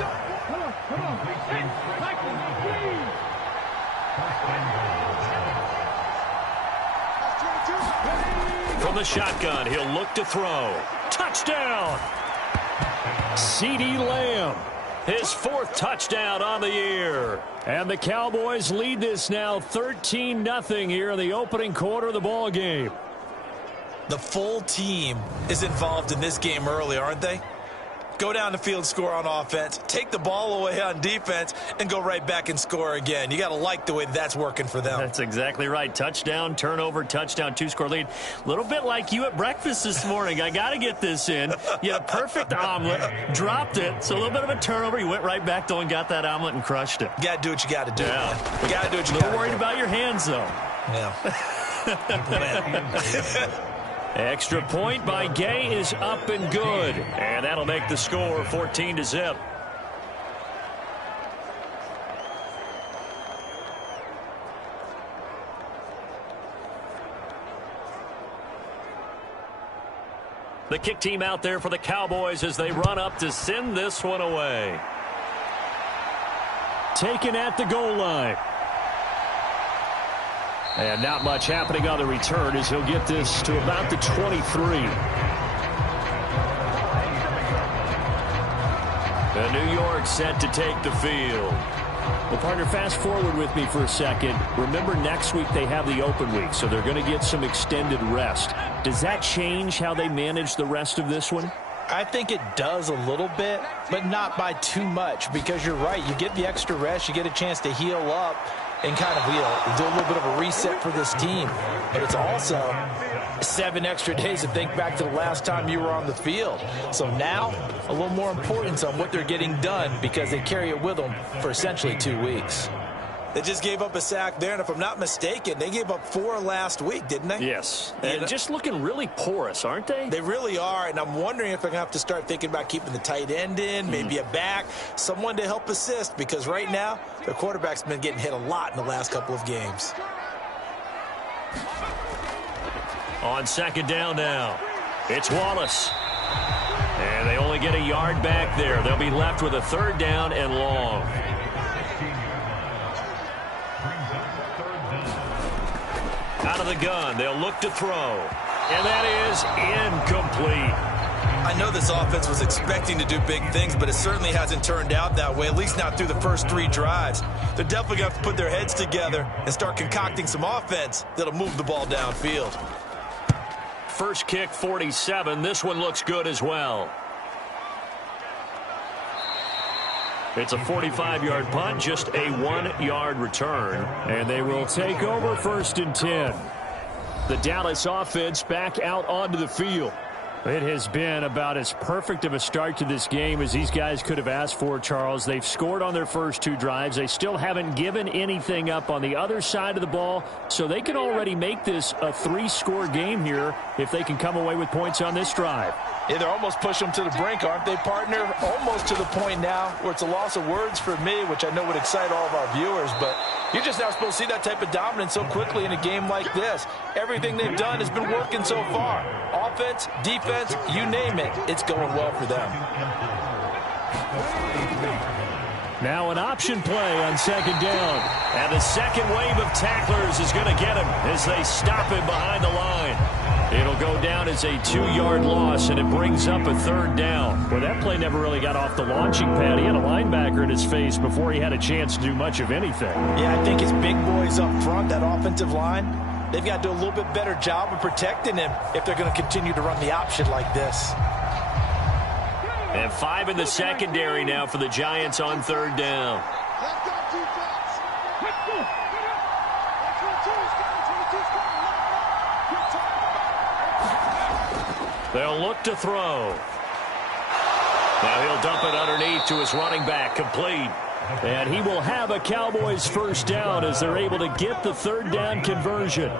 From the shotgun, he'll look to throw. Touchdown! CeeDee Lamb. His 4th touchdown on the year. And the Cowboys lead this now 13-0 here in the opening quarter of the ball game. The full team is involved in this game early, aren't they? Go down the field, score on offense, take the ball away on defense, and go right back and score again. You got to like the way that's working for them. That's exactly right. Touchdown, turnover, touchdown, 2-score lead. A little bit like you at breakfast this morning. I got to get this in. You had a perfect omelet, dropped it, so a little bit of a turnover. You went right back, though, and got that omelet and crushed it. You got to do what you got to do. Yeah. You got to do what you got to do. A little worried about your hands, though. Yeah. Extra point by Gay is up and good. And that'll make the score 14-0. The kick team out there for the Cowboys as they run up to send this one away. Taken at the goal line. And not much happening on the return as he'll get this to about the 23. And New York set to take the field. Well, partner, fast forward with me for a second. Remember, next week they have the open week, so they're going to get some extended rest. Does that change how they manage the rest of this one? I think it does a little bit, but not by too much, because you're right. You get the extra rest. You get a chance to heal up and kind of, do a little bit of a reset for this team. But it's also 7 extra days to think back to the last time you were on the field. So now, a little more importance on what they're getting done, because they carry it with them for essentially 2 weeks. They just gave up a sack there, and if I'm not mistaken, they gave up 4 last week, didn't they? Yes, and just looking really porous, aren't they? They really are, and I'm wondering if they're going to have to start thinking about keeping the tight end in, maybe a back, someone to help assist, because right now, their quarterback's been getting hit a lot in the last couple of games. On second down now, it's Wallace. And they only get a yard back there. They'll be left with a 3rd down and long. Out of the gun, they'll look to throw. And that is incomplete. I know this offense was expecting to do big things, but it certainly hasn't turned out that way, at least not through the first 3 drives. They're definitely going to have to put their heads together and start concocting some offense that'll move the ball downfield. First kick, 47. This one looks good as well. It's a 45-yard punt, just a 1-yard return. And they will take over 1st and 10. The Dallas offense back out onto the field. It has been about as perfect of a start to this game as these guys could have asked for, Charles. They've scored on their first 2 drives. They still haven't given anything up on the other side of the ball, so they can already make this a 3-score game here if they can come away with points on this drive. Yeah, they're almost pushing them to the brink, aren't they, partner? Almost to the point now where it's a loss of words for me, which I know would excite all of our viewers, but you're just not supposed to see that type of dominance so quickly in a game like this. Everything they've done has been working so far. Offense, defense, you name it, it's going well for them. Now an option play on second down. And the second wave of tacklers is going to get him as they stop him behind the line. It'll go down as a 2-yard loss, and it brings up a 3rd down. Well, that play never really got off the launching pad. He had a linebacker in his face before he had a chance to do much of anything. Yeah, I think his big boys up front, that offensive line, they've got to do a little bit better job of protecting him if they're going to continue to run the option like this. And 5 in the secondary now for the Giants on 3rd down. They'll look to throw. Now he'll dump it underneath to his running back, complete. And he will have a Cowboys 1st down as they're able to get the 3rd down conversion.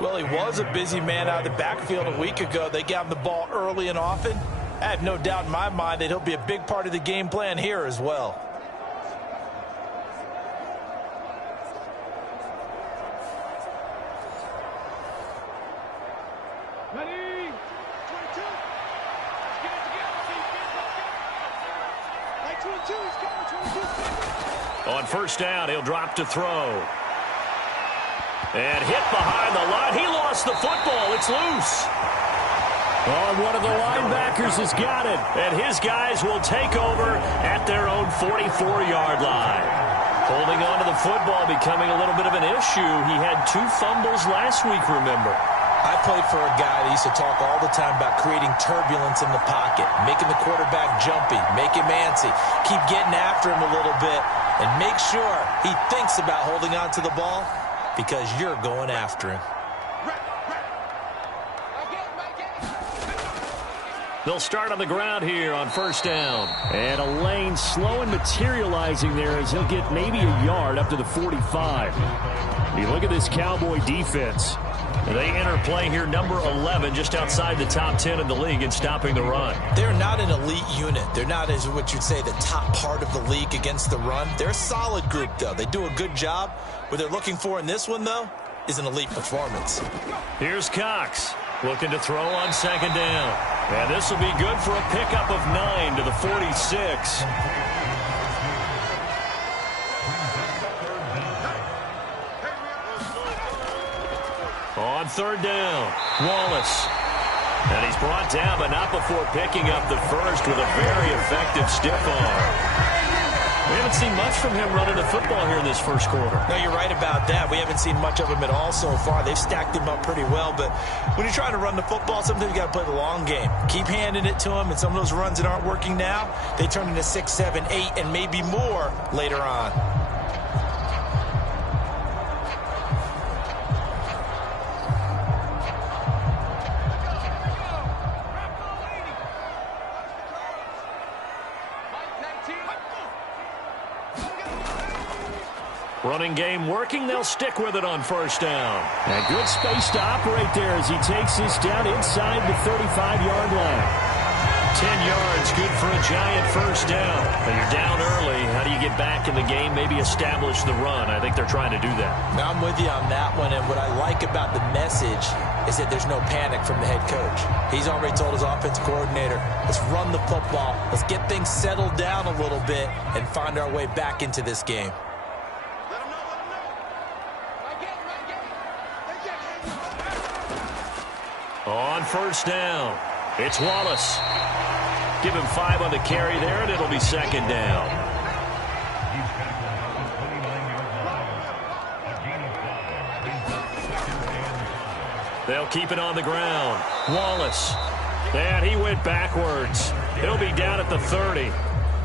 Well, he was a busy man out of the backfield a week ago. They got him the ball early and often. I have no doubt in my mind that he'll be a big part of the game plan here as well. Ready? 22. Let's get it together. Like 22, he's coming. 22. On 1st down, he'll drop to throw. And hit behind the line. He lost the football. It's loose. Oh, one of the linebackers has got it. And his guys will take over at their own 44-yard line. Holding on to the football becoming a little bit of an issue. He had 2 fumbles last week, remember. I played for a guy that used to talk all the time about creating turbulence in the pocket, making the quarterback jumpy, make him antsy, keep getting after him a little bit, and make sure he thinks about holding on to the ball because you're going after him. They'll start on the ground here on 1st down. And a lane slow and materializing there as he'll get maybe a yard up to the 45. You look at this Cowboy defense. They enter play here number 11, just outside the top 10 in the league in stopping the run. They're not an elite unit. They're not, as what you'd say, the top part of the league against the run. They're a solid group, though. They do a good job. What they're looking for in this one, though, is an elite performance. Here's Cox looking to throw on 2nd down. And this will be good for a pickup of 9 to the 46. On 3rd down, Wallace. And he's brought down, but not before picking up the first with a very effective stiff arm. We haven't seen much from him running the football here in this first quarter. No, you're right about that. We haven't seen much of him at all so far. They've stacked him up pretty well, but when you're trying to run the football, sometimes you got to play the long game. Keep handing it to him, and some of those runs that aren't working now, they turn into 6, 7, 8, and maybe more later on. Running game working. They'll stick with it on first down. And good space to operate there as he takes this down inside the 35-yard line. 10 yards, good for a giant first down. And you're down early. How do you get back in the game? Maybe establish the run. I think they're trying to do that. Now, I'm with you on that one, and what I like about the message is that there's no panic from the head coach. He's already told his offensive coordinator, let's run the football, let's get things settled down a little bit and find our way back into this game. On first down, it's Wallace. Give him 5 on the carry there, and it'll be second down. They'll keep it on the ground. Wallace. And he went backwards. He'll be down at the 30.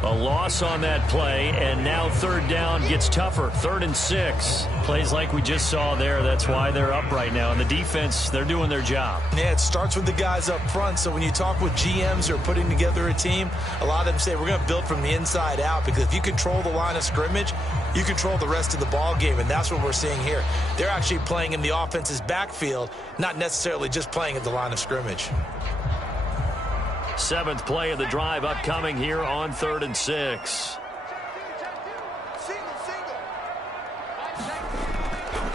A loss on that play, and now third down gets tougher. 3rd and 6. Plays like we just saw there. That's why they're up right now. And the defense, they're doing their job. Yeah, it starts with the guys up front. So when you talk with GMs who are putting together a team, a lot of them say we're going to build from the inside out, because if you control the line of scrimmage, you control the rest of the ball game, and that's what we're seeing here. They're actually playing in the offense's backfield, not necessarily just playing at the line of scrimmage. 7th play of the drive upcoming here on 3rd and 6.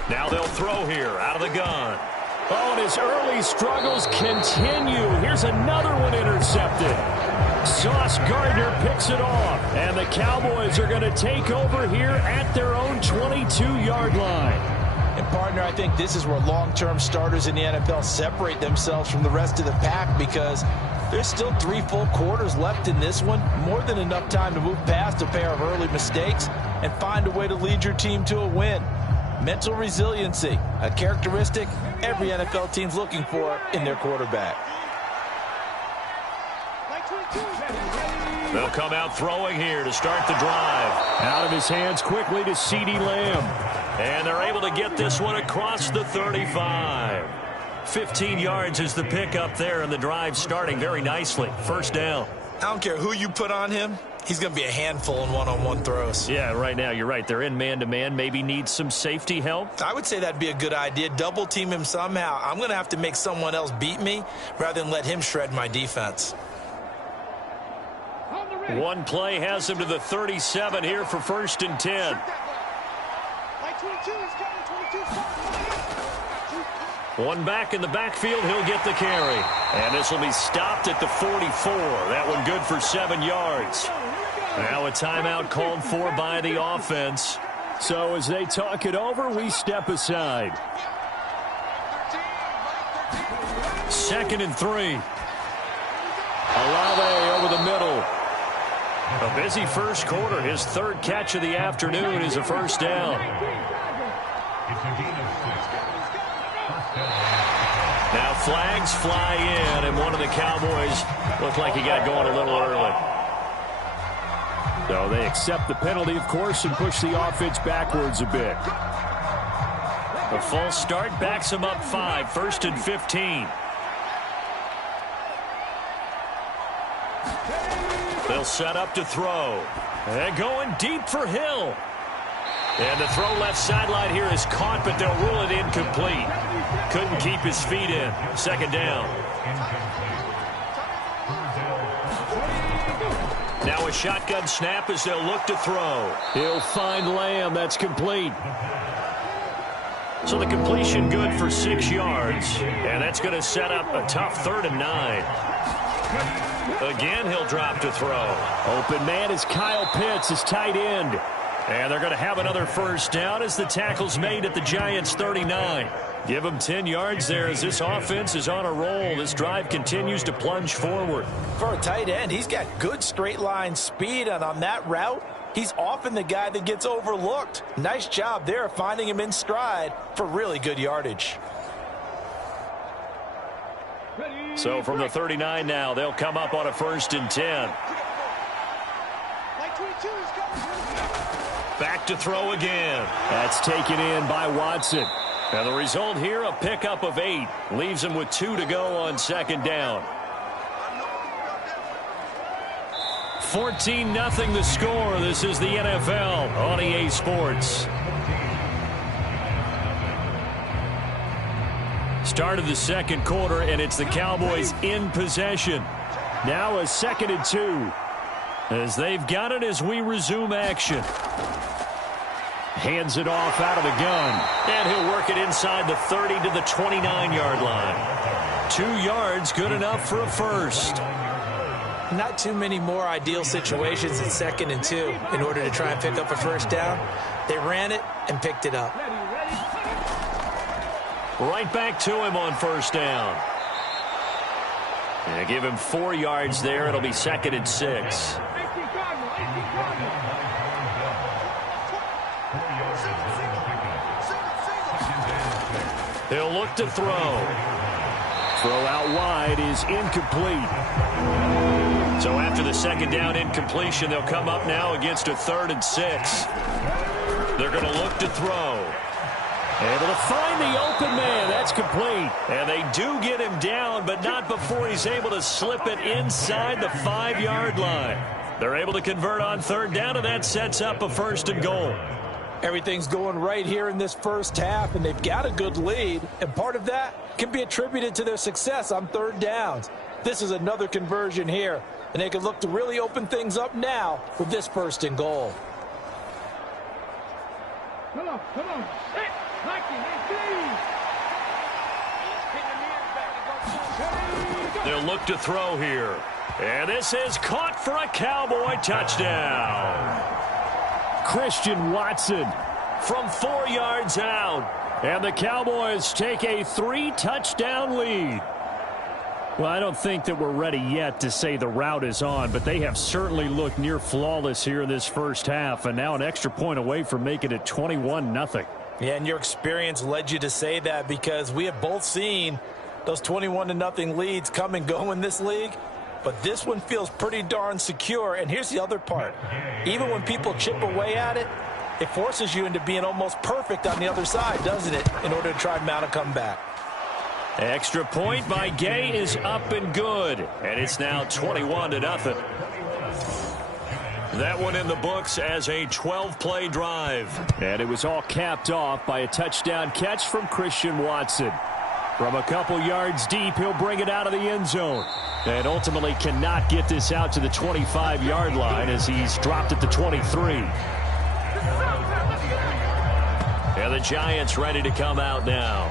Now they'll throw here out of the gun. Oh, and his early struggles continue. Here's another one intercepted. Sauce Gardner picks it off, and the Cowboys are going to take over here at their own 22-yard line. And, partner, I think this is where long-term starters in the NFL separate themselves from the rest of the pack, because there's still 3 full quarters left in this one. More than enough time to move past a pair of early mistakes and find a way to lead your team to a win. Mental resiliency, a characteristic every NFL team's looking for in their quarterback. They'll come out throwing here to start the drive. Out of his hands quickly to CeeDee Lamb. And they're able to get this one across the 35. 15 yards is the pickup there, and the drive starting very nicely. First down. I don't care who you put on him. He's going to be a handful in one-on-one throws. Yeah, right now, you're right. They're in man-to-man. Maybe need some safety help. I would say that'd be a good idea. Double team him somehow. I'm going to have to make someone else beat me rather than let him shred my defense. One play has him to the 37 here for 1st and 10. One back in the backfield, he'll get the carry. And this will be stopped at the 44. That one good for 7 yards. Now a timeout called for by the offense. So as they talk it over, we step aside. 2nd and 3. Olave over the middle. A busy first quarter. His 3rd catch of the afternoon is a first down. Now flags fly in, and one of the Cowboys looked like he got going a little early. So they accept the penalty, of course, and push the offense backwards a bit. The false start backs him up 5, 1st and 15. They'll set up to throw. And going deep for Hill. And the throw left sideline here is caught, but they'll rule it incomplete. Couldn't keep his feet in. 2nd down. Now a shotgun snap as they'll look to throw. He'll find Lamb. That's complete. So the completion good for 6 yards. And that's going to set up a tough 3rd and 9. Again, he'll drop to throw. Open man is Kyle Pitts, his tight end. And they're going to have another first down as the tackle's made at the Giants' 39. Give them 10 yards there as this offense is on a roll. This drive continues to plunge forward. For a tight end, he's got good straight line speed, and on that route, he's often the guy that gets overlooked. Nice job there finding him in stride for really good yardage. So from the 39 now, they'll come up on a 1st and 10. Back to throw again. That's taken in by Watson. And the result here, a pickup of 8. Leaves him with 2 to go on 2nd down. 14-0 the score. This is the NFL on EA Sports. Start of the second quarter, and it's the Cowboys in possession. Now a 2nd and 2. As they've got it as we resume action. Hands it off out of the gun. And he'll work it inside the 30 to the 29-yard line. 2 yards, good enough for a first. Not too many more ideal situations in 2nd and 2 in order to try and pick up a first down. They ran it and picked it up. Right back to him on first down. And give him 4 yards there. It'll be 2nd and 6. He'll look to throw. Throw out wide is incomplete. So after the 2nd down incompletion, they'll come up now against a 3rd and 6. They're going to look to throw. Able to find the open man. That's complete. And they do get him down, but not before he's able to slip it inside the 5-yard line. They're able to convert on 3rd down, and that sets up a 1st and goal. Everything's going right here in this first half, and they've got a good lead. And part of that can be attributed to their success on 3rd downs. This is another conversion here, and they can look to really open things up now with this 1st and goal. Come on. Hey, They'll look to throw here. And this is caught for a Cowboy touchdown. Christian Watson from 4 yards out. And the Cowboys take a 3-touchdown lead. Well, I don't think that we're ready yet to say the route is on, but they have certainly looked near flawless here in this first half, and now an extra point away from making it 21-0. Yeah, and your experience led you to say that because we have both seen those 21-0 leads come and go in this league. But this one feels pretty darn secure. And here's the other part. Even when people chip away at it, it forces you into being almost perfect on the other side, doesn't it, in order to try and mount a comeback. Extra point by Gay is up and good. And it's now 21-0. That one in the books as a 12-play drive. And it was all capped off by a touchdown catch from Christian Watson. From a couple yards deep, he'll bring it out of the end zone. And ultimately cannot get this out to the 25-yard line as he's dropped at the 23. And the Giants ready to come out now.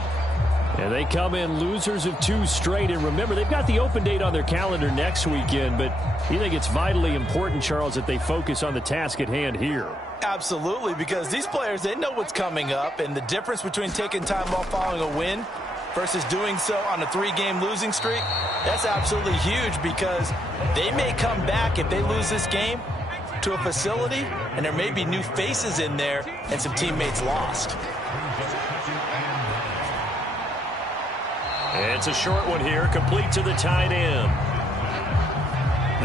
And they come in losers of 2 straight. And remember, they've got the open date on their calendar next weekend. But you think it's vitally important, Charles, that they focus on the task at hand here? Absolutely, because these players, they know what's coming up. And the difference between taking time off following a win versus doing so on a 3-game losing streak, that's absolutely huge because they may come back if they lose this game to a facility and there may be new faces in there and some teammates lost. It's a short one here, complete to the tight end.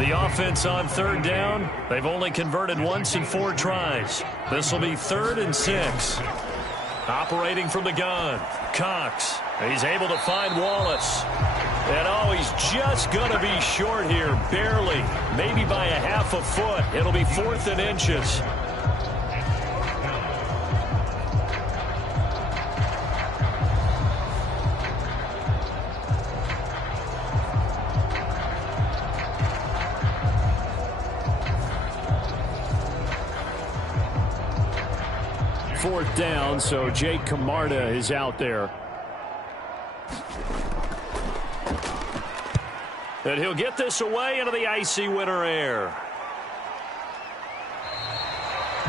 The offense on 3rd down, they've only converted once in 4 tries. This will be 3rd and 6. Operating from the gun, Cox. He's able to find Wallace. And oh, he's just going to be short here, barely. Maybe by a half a foot. It'll be 4th and inches. Fourth down, so Jake Camarda is out there. And he'll get this away into the icy winter air.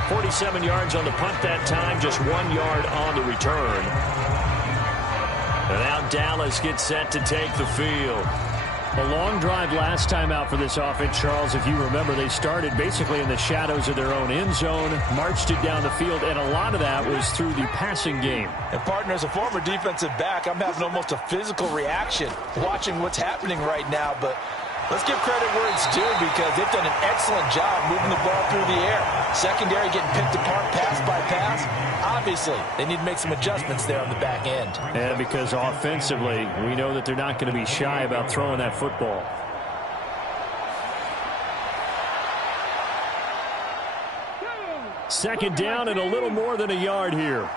47 yards on the punt that time, just 1 yard on the return. And now Dallas gets set to take the field. A long drive last time out for this offense, Charles. If you remember, they started basically in the shadows of their own end zone, marched it down the field, and a lot of that was through the passing game. And, partner, as a former defensive back, I'm having almost a physical reaction watching what's happening right now. But let's give credit where it's due because they've done an excellent job moving the ball through the air. Secondary getting picked apart pass by pass. Obviously, they need to make some adjustments there on the back end. And because offensively, we know that they're not going to be shy about throwing that football. Second down and a little more than a yard here.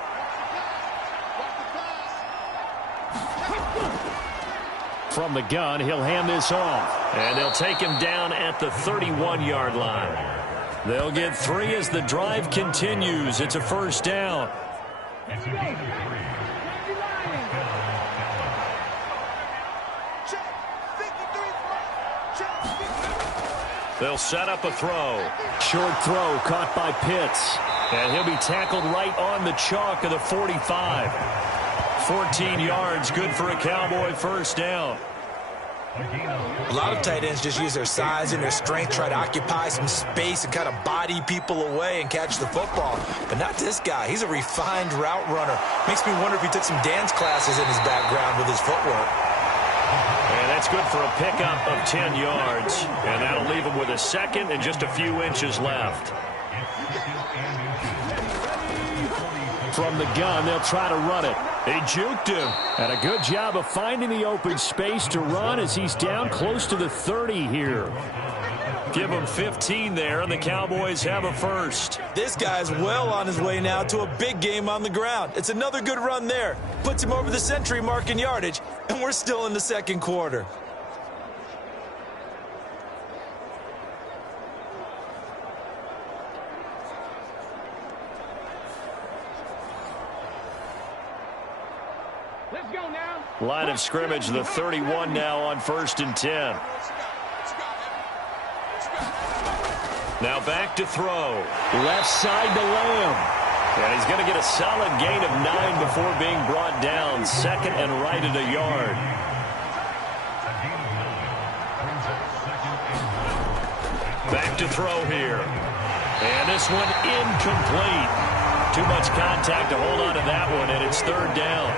from the gun. He'll hand this off. And they'll take him down at the 31-yard line. They'll get 3 as the drive continues. It's a first down. They'll set up a throw. Short throw caught by Pitts. And he'll be tackled right on the chalk of the 45. 14 yards, good for a Cowboy first down. A lot of tight ends just use their size and their strength, try to occupy some space and kind of body people away and catch the football. But not this guy. He's a refined route runner. Makes me wonder if he took some dance classes in his background with his footwork. And that's good for a pickup of 10 yards. And that'll leave him with a second and just a few inches left. From the gun, they'll try to run it. They juked him. And a good job of finding the open space to run as he's down close to the 30 here. Give him 15 there, and the Cowboys have a first. This guy's well on his way now to a big game on the ground. It's another good run there. Puts him over the century mark in yardage, and we're still in the second quarter. Let's go now. Line of scrimmage, the 31 now on 1st and 10. Now back to throw. Left side to Lamb. And he's going to get a solid gain of 9 before being brought down. Second and right at a yard. Back to throw here. And this one incomplete. Too much contact to hold on to that one, and it's 3rd down.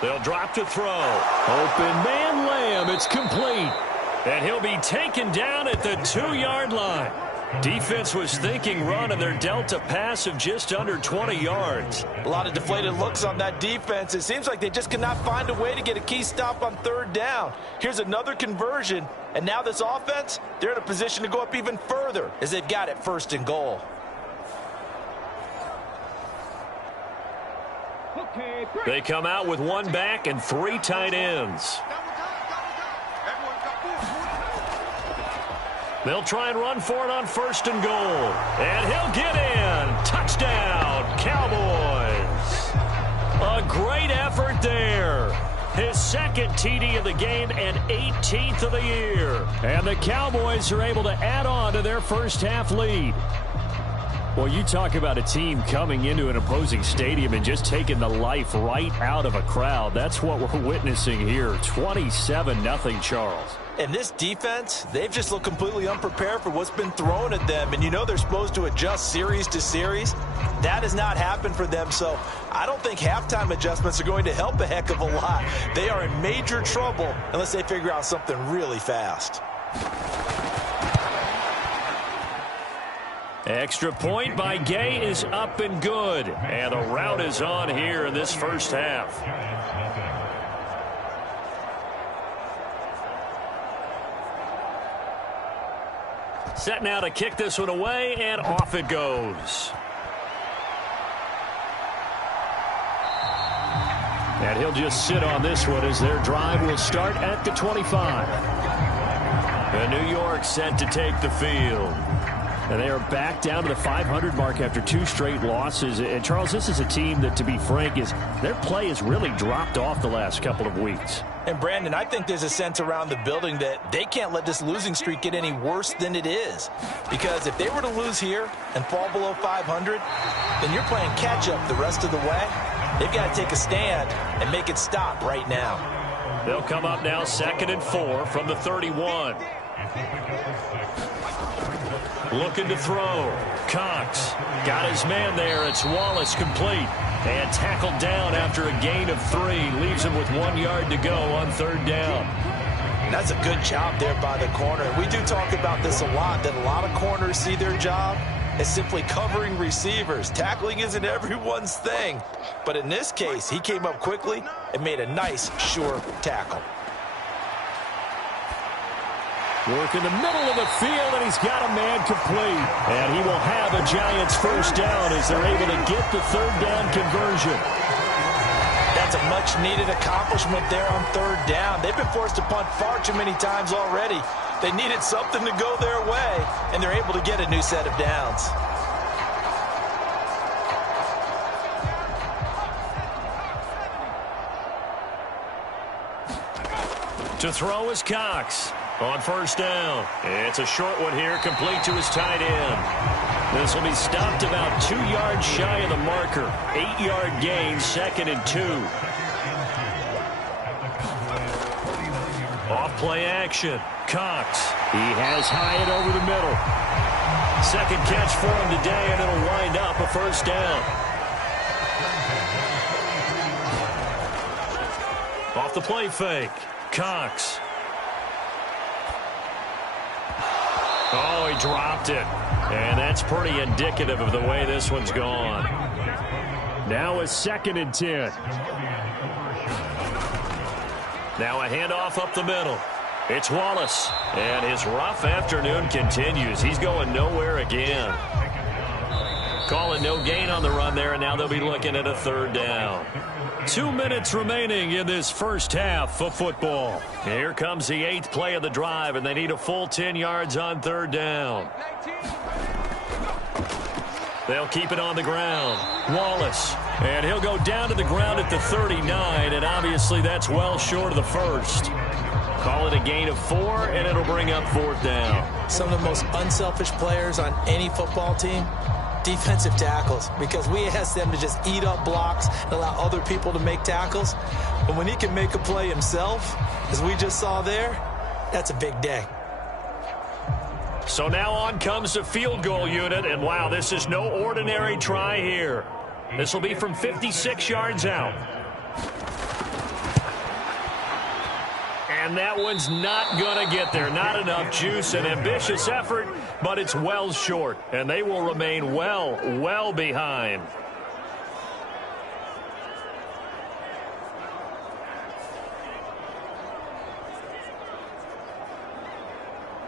They'll drop to throw. Open man Lamb. It's complete. And he'll be taken down at the 2-yard line. Defense was thinking run, and they're dealt a pass of just under 20 yards. A lot of deflated looks on that defense. It seems like they just cannot find a way to get a key stop on 3rd down. Here's another conversion, and now this offense, they're in a position to go up even further as they've got it 1st and goal. They come out with 1 back and 3 tight ends. They'll try and run for it on 1st and goal. And he'll get in. Touchdown, Cowboys. A great effort there. His 2nd TD of the game and 18th of the year. And the Cowboys are able to add on to their first half lead. Well, you talk about a team coming into an opposing stadium and just taking the life right out of a crowd. That's what we're witnessing here. 27-0, Charles. And this defense, they've just looked completely unprepared for what's been thrown at them. And you know they're supposed to adjust series to series. That has not happened for them. So I don't think halftime adjustments are going to help a heck of a lot. They are in major trouble unless they figure out something really fast. Extra point by Gay is up and good. And the route is on here in this first half. Set now to kick this one away, and off it goes. And he'll just sit on this one as their drive will start at the 25. And New York set to take the field. And they are back down to the 500 mark after 2 straight losses. And, Charles, this is a team that, to be frank, their play has really dropped off the last couple of weeks. And, Brandon, I think there's a sense around the building that they can't let this losing streak get any worse than it is. Because if they were to lose here and fall below 500, then you're playing catch-up the rest of the way. They've got to take a stand and make it stop right now. They'll come up now 2nd and 4 from the 31. Looking to throw. Cox got his man there. It's Wallace complete. And tackled down after a gain of 3. Leaves him with 1 yard to go on 3rd down. That's a good job there by the corner. We do talk about this a lot, that a lot of corners see their job as simply covering receivers. Tackling isn't everyone's thing. But in this case, he came up quickly and made a nice, sure tackle. Work in the middle of the field, and he's got a man complete. And he will have a Giants first down as they're able to get the third down conversion. That's a much-needed accomplishment there on third down. They've been forced to punt far too many times already. They needed something to go their way, and they're able to get a new set of downs. To throw is Cox on first down. It's a short one here, complete to his tight end. This will be stopped about 2 yards shy of the marker. 8-yard gain, 2nd and 2. Off play action. Cox. He has Hyatt over the middle. Second catch for him today, and it'll wind up a first down. Off the play fake. Cox. Oh, he dropped it. And that's pretty indicative of the way this one's gone. Now a 2nd and 10. Now a handoff up the middle. It's Wallace. And his rough afternoon continues. He's going nowhere again. Calling no gain on the run there, and now they'll be looking at a third down. 2 minutes remaining in this first half of football. Here comes the 8th play of the drive, and they need a full 10 yards on third down. They'll keep it on the ground. Wallace. And he'll go down to the ground at the 39, and obviously that's well short of the first. Call it a gain of 4, and it'll bring up 4th down. Some of the most unselfish players on any football team, defensive tackles, because we ask them to just eat up blocks and allow other people to make tackles. But when he can make a play himself, as we just saw there, that's a big day. So now on comes the field goal unit, and wow, this is no ordinary try here. This will be from 56 yards out. And that one's not going to get there. Not enough juice. An ambitious effort, but it's well short. And they will remain well behind.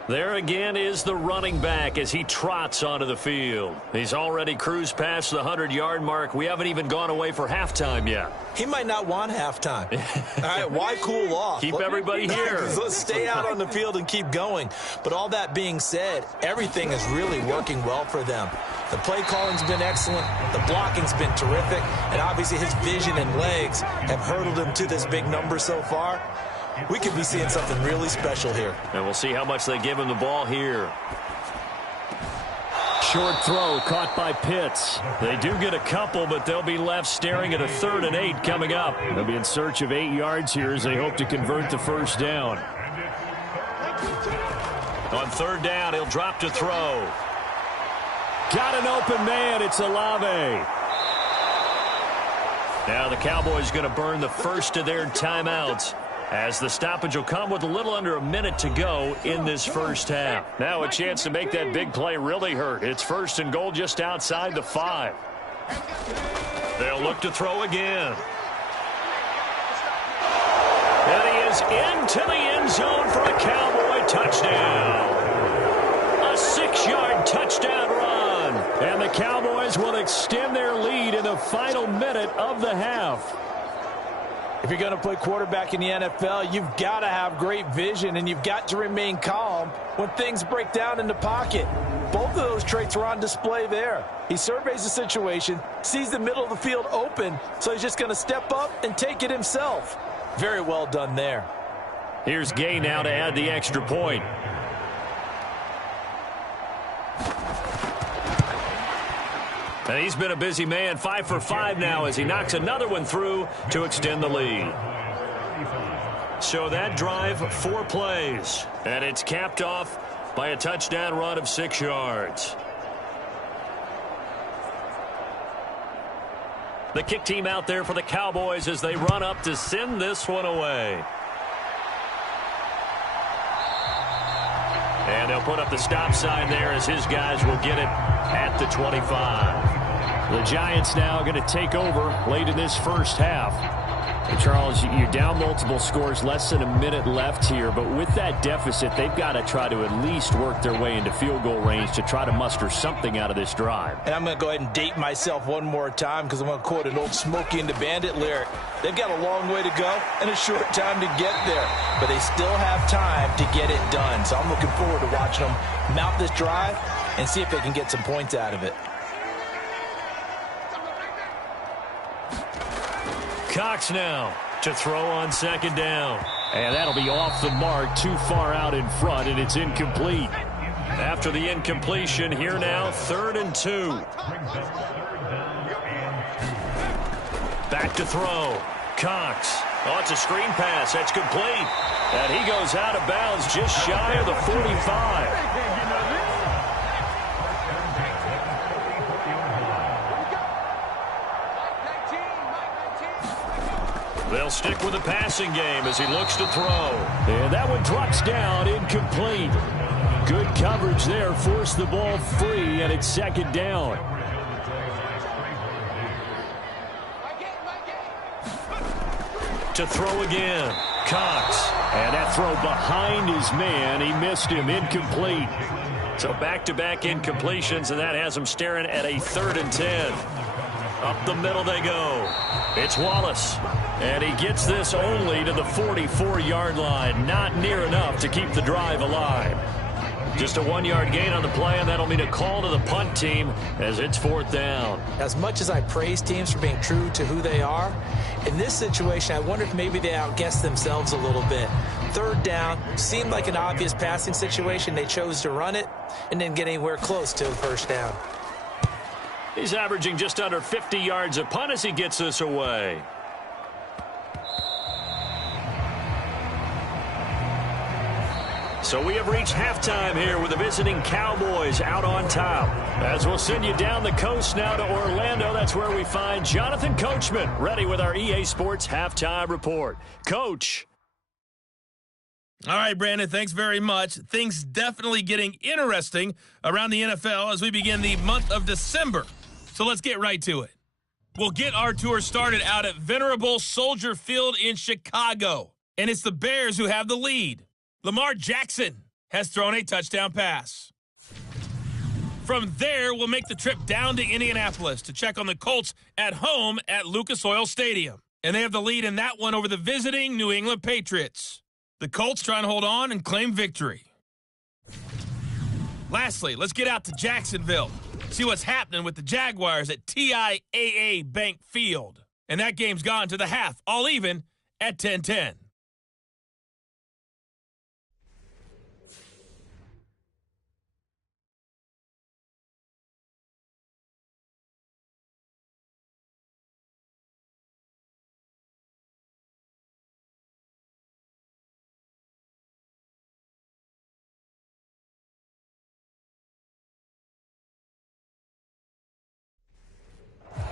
There again is the running back as he trots onto the field. He's already cruised past the 100-yard mark. We haven't even gone away for halftime yet. He might not want halftime. All right, why cool off? Keep everybody here. Let's stay out on the field and keep going. But all that being said, everything is really working well for them. The play calling's been excellent. The blocking's been terrific. And obviously his vision and legs have hurdled him to this big number so far. We could be seeing something really special here. And we'll see how much they give him the ball here. Short throw caught by Pitts. They do get a couple, but they'll be left staring at a 3rd and 8 coming up. They'll be in search of 8 yards here as they hope to convert the first down. On 3rd down, he'll drop to throw. Got an open man. It's Olave. Now the Cowboys going to burn the first of their timeouts, as the stoppage will come with a little under a minute to go in this first half. Now a chance to make that big play really hurt. It's 1st and goal just outside the 5. They'll look to throw again. And he is into the end zone for a Cowboy touchdown. A 6-yard touchdown run. And the Cowboys will extend their lead in the final minute of the half. If you're going to play quarterback in the NFL, you've got to have great vision, and you've got to remain calm when things break down in the pocket. Both of those traits are on display there. He surveys the situation, sees the middle of the field open, so he's just going to step up and take it himself. Very well done there. Here's Gay now to add the extra point. And he's been a busy man, 5 for 5 now as he knocks another one through to extend the lead. So that drive, 4 plays. And it's capped off by a touchdown run of 6 yards. The kick team out there for the Cowboys as they run up to send this one away. And they'll put up the stop sign there as his guys will get it at the 25. The Giants now going to take over late in this first half. Hey, Charles, you're down multiple scores, less than a minute left here, but with that deficit, they've got to try to at least work their way into field goal range to try to muster something out of this drive. And I'm going to go ahead and date myself one more time because I'm going to quote an old Smokey and the Bandit lyric. They've got a long way to go and a short time to get there, but they still have time to get it done. So I'm looking forward to watching them mount this drive and see if they can get some points out of it. Cox now to throw on second down. And that'll be off the mark, too far out in front, and it's incomplete. After the incompletion, here now, 3rd and 2. Back to throw. Cox. Oh, it's a screen pass. That's complete. And he goes out of bounds just shy of the 45. They'll stick with the passing game as he looks to throw. And that one drops down, incomplete. Good coverage there, forced the ball free, and it's 2nd down. To throw again, Cox. And that throw behind his man, he missed him, incomplete. So back-to-back incompletions, and that has him staring at a 3rd and 10. Up the middle they go. It's Wallace. And he gets this only to the 44-yard line. Not near enough to keep the drive alive. Just a 1-yard gain on the play, and that'll mean a call to the punt team as it's 4th down. As much as I praise teams for being true to who they are, in this situation, I wonder if maybe they outguessed themselves a little bit. 3rd down, seemed like an obvious passing situation. They chose to run it and didn't get anywhere close to the 1st down. He's averaging just under 50 yards a punt as he gets this away. So we have reached halftime here with the visiting Cowboys out on top. As we'll send you down the coast now to Orlando, that's where we find Jonathan Coachman ready with our EA Sports Halftime Report. Coach. All right, Brandon, thanks very much. Things definitely getting interesting around the NFL as we begin the month of December. So let's get right to it. We'll get our tour started out at venerable Soldier Field in Chicago. And it's the Bears who have the lead. Lamar Jackson has thrown a touchdown pass. From there, we'll make the trip down to Indianapolis to check on the Colts at home at Lucas Oil Stadium. And they have the lead in that one over the visiting New England Patriots. The Colts trying to hold on and claim victory. Lastly, let's get out to Jacksonville. See what's happening with the Jaguars at TIAA Bank Field. And that game's gone to the half, all even at 10-10.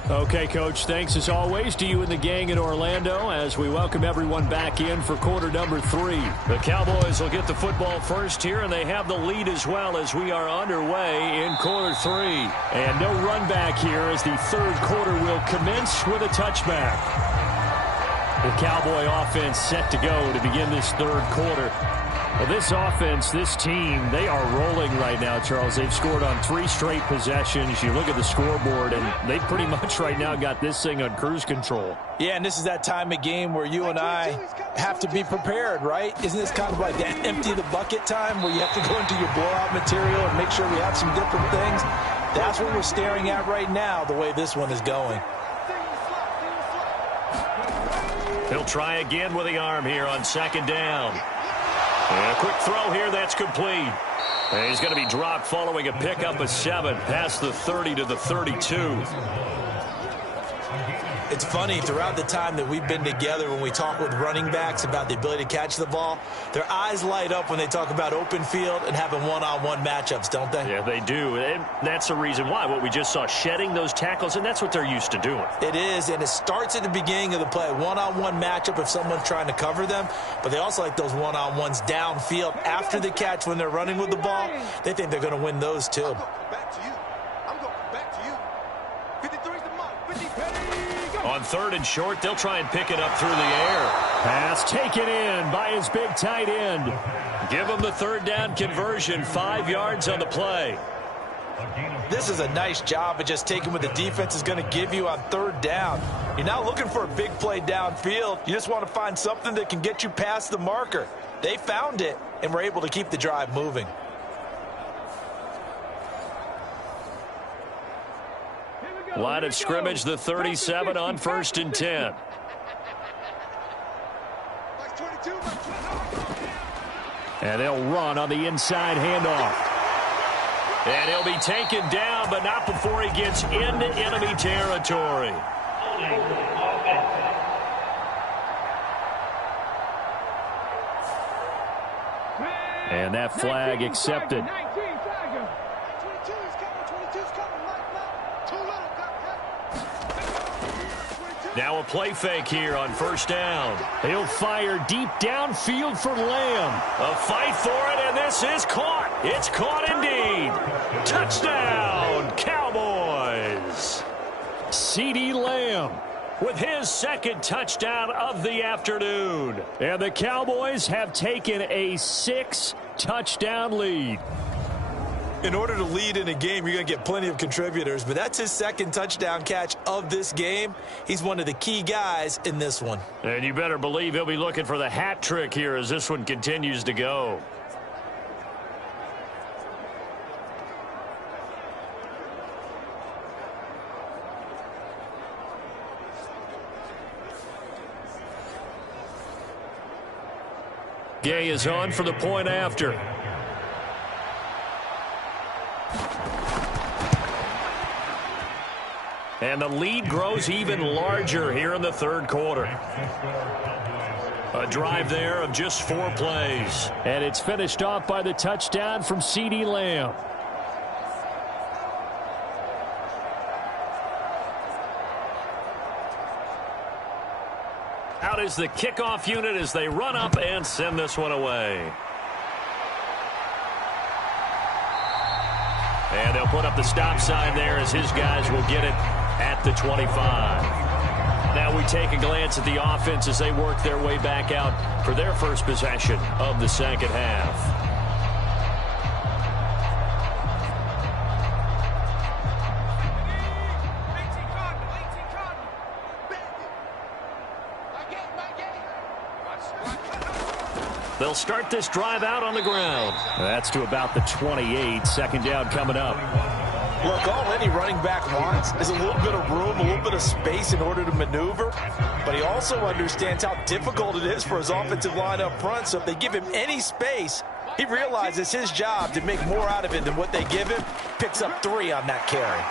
Okay, Coach, thanks as always to you and the gang in Orlando as we welcome everyone back in for quarter number 3. The Cowboys will get the football first here, and they have the lead as well as we are underway in quarter 3. And no run back here as the 3rd quarter will commence with a touchback. The Cowboy offense set to go to begin this 3rd quarter. Well, this offense, this team, they are rolling right now, Charles. They've scored on 3 straight possessions. You look at the scoreboard, and they pretty much right now got this thing on cruise control. Yeah, and this is that time of game where you and I have to be prepared, right? Isn't this kind of like that empty the bucket time where you have to go into your blowout material and make sure we have some different things? That's what we're staring at right now, the way this one is going. He'll try again with the arm here on 2nd down. And a quick throw here, that's complete. And he's going to be dropped following a pickup of 7 past the 30 to the 32. It's funny, throughout the time that we've been together, when we talk with running backs about the ability to catch the ball, their eyes light up when they talk about open field and having one-on-one matchups, don't they? Yeah, they do. And that's the reason why. What we just saw, shedding those tackles, and that's what they're used to doing. It is, and it starts at the beginning of the play. One-on-one matchup if someone's trying to cover them, but they also like those one-on-ones downfield after the catch when they're running with the ball. They think they're going to win those, too. I'm going back to you. 53's the mark. 50 Petty, go! On 3rd and short, they'll try and pick it up through the air. Pass taken in by his big tight end. Give him the 3rd down conversion, 5 yards on the play. This is a nice job of just taking what the defense is going to give you on 3rd down. You're not looking for a big play downfield. You just want to find something that can get you past the marker. They found it and were able to keep the drive moving. Line of scrimmage, the 37 on 1st and 10. And they'll run on the inside handoff. And he'll be taken down, but not before he gets into enemy territory. And that flag accepted. Now a play fake here on 1st down. He'll fire deep downfield for Lamb. A fight for it, and this is caught. It's caught indeed. Touchdown, Cowboys. CeeDee Lamb with his 2nd touchdown of the afternoon. And the Cowboys have taken a 6-touchdown lead. In order to lead in a game, you're going to get plenty of contributors, but that's his 2nd touchdown catch of this game. He's one of the key guys in this one. And you better believe he'll be looking for the hat trick here as this one continues to go. Gay is on for the point after. And the lead grows even larger here in the 3rd quarter. A drive there of just 4 plays. And it's finished off by the touchdown from CeeDee Lamb. Out is the kickoff unit as they run up and send this one away. And they'll put up the stop sign there as his guys will get it at the 25. Now we take a glance at the offense as they work their way back out for their first possession of the 2nd half. They'll start this drive out on the ground. That's to about the 28. 2nd down coming up. Look, all any running back wants is a little bit of room, a little bit of space in order to maneuver. But he also understands how difficult it is for his offensive line up front. So if they give him any space, he realizes his job to make more out of it than what they give him. Picks up 3 on that carry.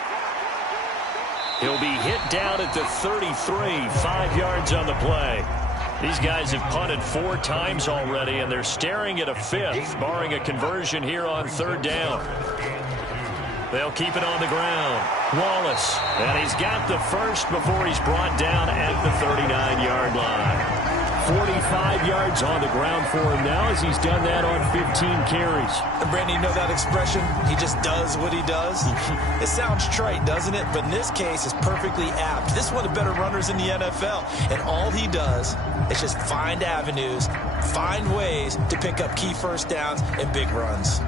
He'll be hit down at the 33, 5 yards on the play. These guys have punted 4 times already, and they're staring at a 5th, barring a conversion here on 3rd down. They'll keep it on the ground. Wallace, and he's got the 1st before he's brought down at the 39-yard line. 45 yards on the ground for him now as he's done that on 15 carries. And Brandon, you know that expression? He just does what he does. It sounds trite, doesn't it? But in this case, it's perfectly apt. This is one of the better runners in the NFL. And all he does is just find avenues, find ways to pick up key 1st downs and big runs.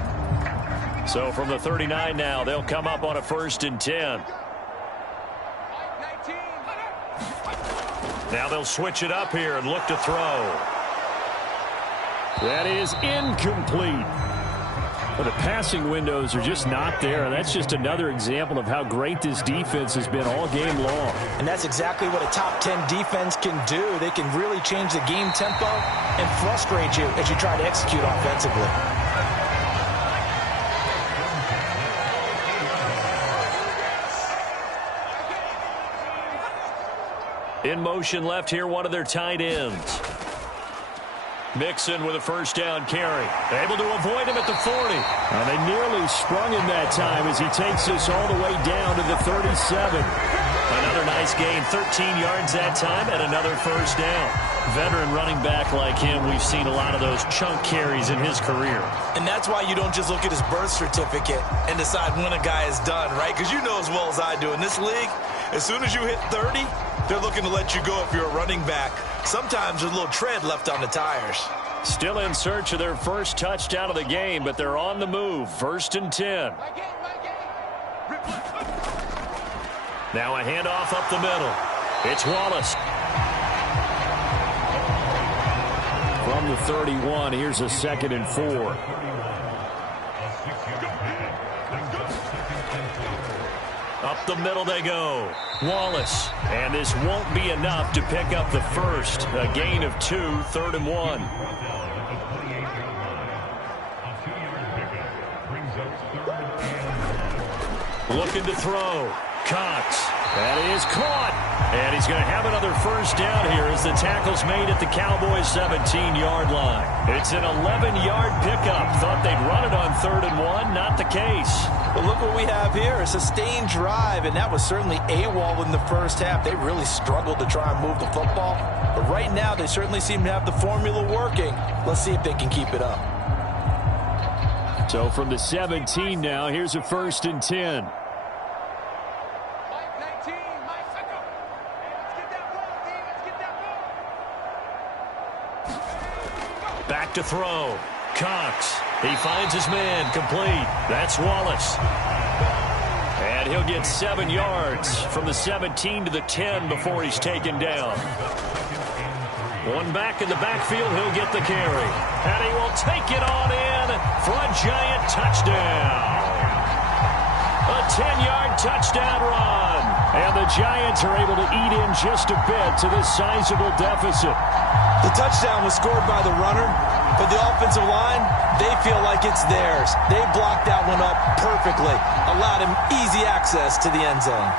So from the 39 now, they'll come up on a 1st and 10. Now they'll switch it up here and look to throw. That is incomplete. Well, the passing windows are just not there, and that's just another example of how great this defense has been all game long. And that's exactly what a top 10 defense can do. They can really change the game tempo and frustrate you as you try to execute offensively. In motion left here, one of their tight ends. Mixon with a 1st down carry. Able to avoid him at the 40. And they nearly sprung him that time as he takes this all the way down to the 37. Another nice gain, 13 yards that time, and another 1st down. Veteran running back like him, we've seen a lot of those chunk carries in his career. And that's why you don't just look at his birth certificate and decide when a guy is done, right? Because you know as well as I do, in this league, as soon as you hit 30, they're looking to let you go if you're a running back. Sometimes there's a little tread left on the tires. Still in search of their first touchdown of the game, but they're on the move. 1st and 10. Now a handoff up the middle. It's Wallace. From the 31, here's a 2nd and 4. Up the middle they go. Wallace. And this won't be enough to pick up the first. A gain of 2, 3rd and 1. Looking to throw. Cox. That is caught. And he's going to have another first down here as the tackle's made at the Cowboys' 17-yard line. It's an 11-yard pickup. Thought they'd run it on 3rd and 1. Not the case. Well, look what we have here. A sustained drive, and that was certainly AWOL in the first half. They really struggled to try and move the football. But right now, they certainly seem to have the formula working. Let's see if they can keep it up. So from the 17 now, here's a 1st and 10. Back to throw. Cox. He finds his man. Complete. That's Wallace. And he'll get 7 yards from the 17 to the 10 before he's taken down. One back in the backfield. He'll get the carry. And he will take it on in for a giant touchdown. A 10-yard touchdown run. And the Giants are able to eat in just a bit to this sizable deficit. The touchdown was scored by the runner, but the offensive line, they feel like it's theirs. They blocked that one up perfectly, allowed him easy access to the end zone.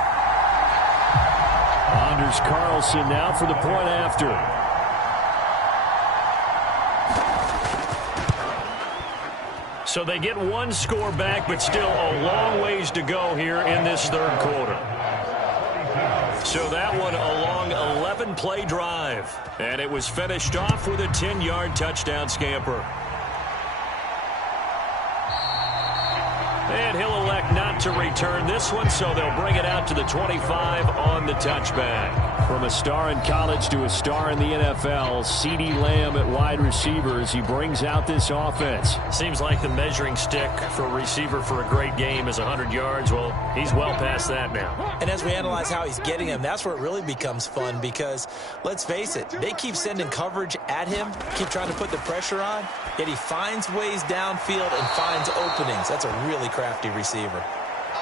Anders Carlson now for the point after. So they get one score back, but still a long ways to go here in this 3rd quarter. So that one a long 11-play drive. And it was finished off with a 10-yard touchdown scamper. And he'll elect not to return this one, so they'll bring it out to the 25 on the touchback. From a star in college to a star in the NFL, CeeDee Lamb at wide receiver as he brings out this offense. Seems like the measuring stick for a receiver for a great game is 100 yards. Well, he's well past that now. And as we analyze how he's getting them, that's where it really becomes fun because, let's face it, they keep sending coverage at him, keep trying to put the pressure on, yet he finds ways downfield and finds openings. That's a really crafty receiver.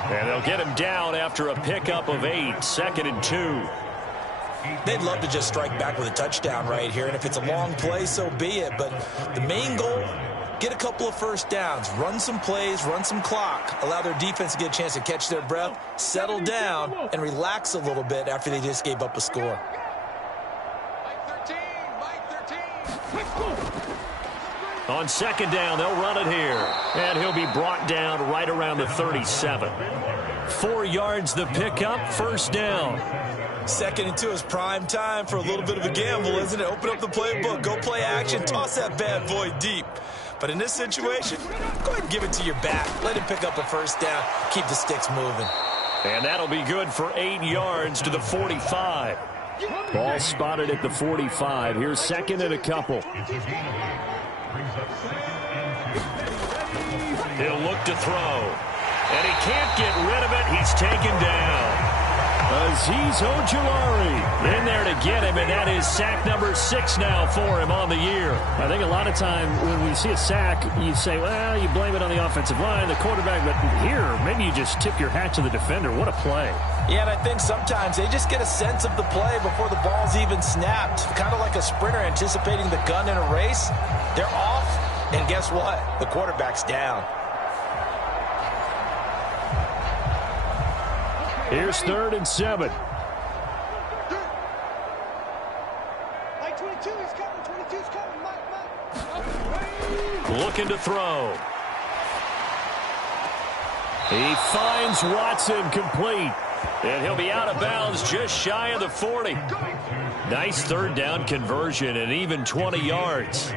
And they'll get him down after a pickup of 8, 2nd and 2. They'd love to just strike back with a touchdown right here, and if it's a long play, so be it. But the main goal, get a couple of first downs, run some plays, run some clock, allow their defense to get a chance to catch their breath, settle down, and relax a little bit after they just gave up a score. On 2nd down, they'll run it here. And he'll be brought down right around the 37. 4 yards the pickup, 1st down. 2nd and 2 is prime time for a little bit of a gamble, isn't it? Open up the playbook, go play action, toss that bad boy deep. But in this situation, go ahead and give it to your back. Let him pick up a 1st down, keep the sticks moving. And that'll be good for 8 yards to the 45. Ball spotted at the 45. Here's 2nd and a couple. He'll look to throw. And he can't get rid of it. He's taken down. Azeez Ojulari in there to get him, and that is sack number 6 now for him on the year. I think a lot of time when we see a sack, you say, well, you blame it on the offensive line, the quarterback, but here, maybe you just tip your hat to the defender. What a play. Yeah, and I think sometimes they just get a sense of the play before the ball's even snapped. Kind of like a sprinter anticipating the gun in a race. They're off, and guess what? The quarterback's down. Here's 3rd and 7. Like 22 is coming, 22's coming, Mike. Looking to throw. He finds Watson complete. And he'll be out of bounds just shy of the 40. Nice third down conversion and even 20 yards.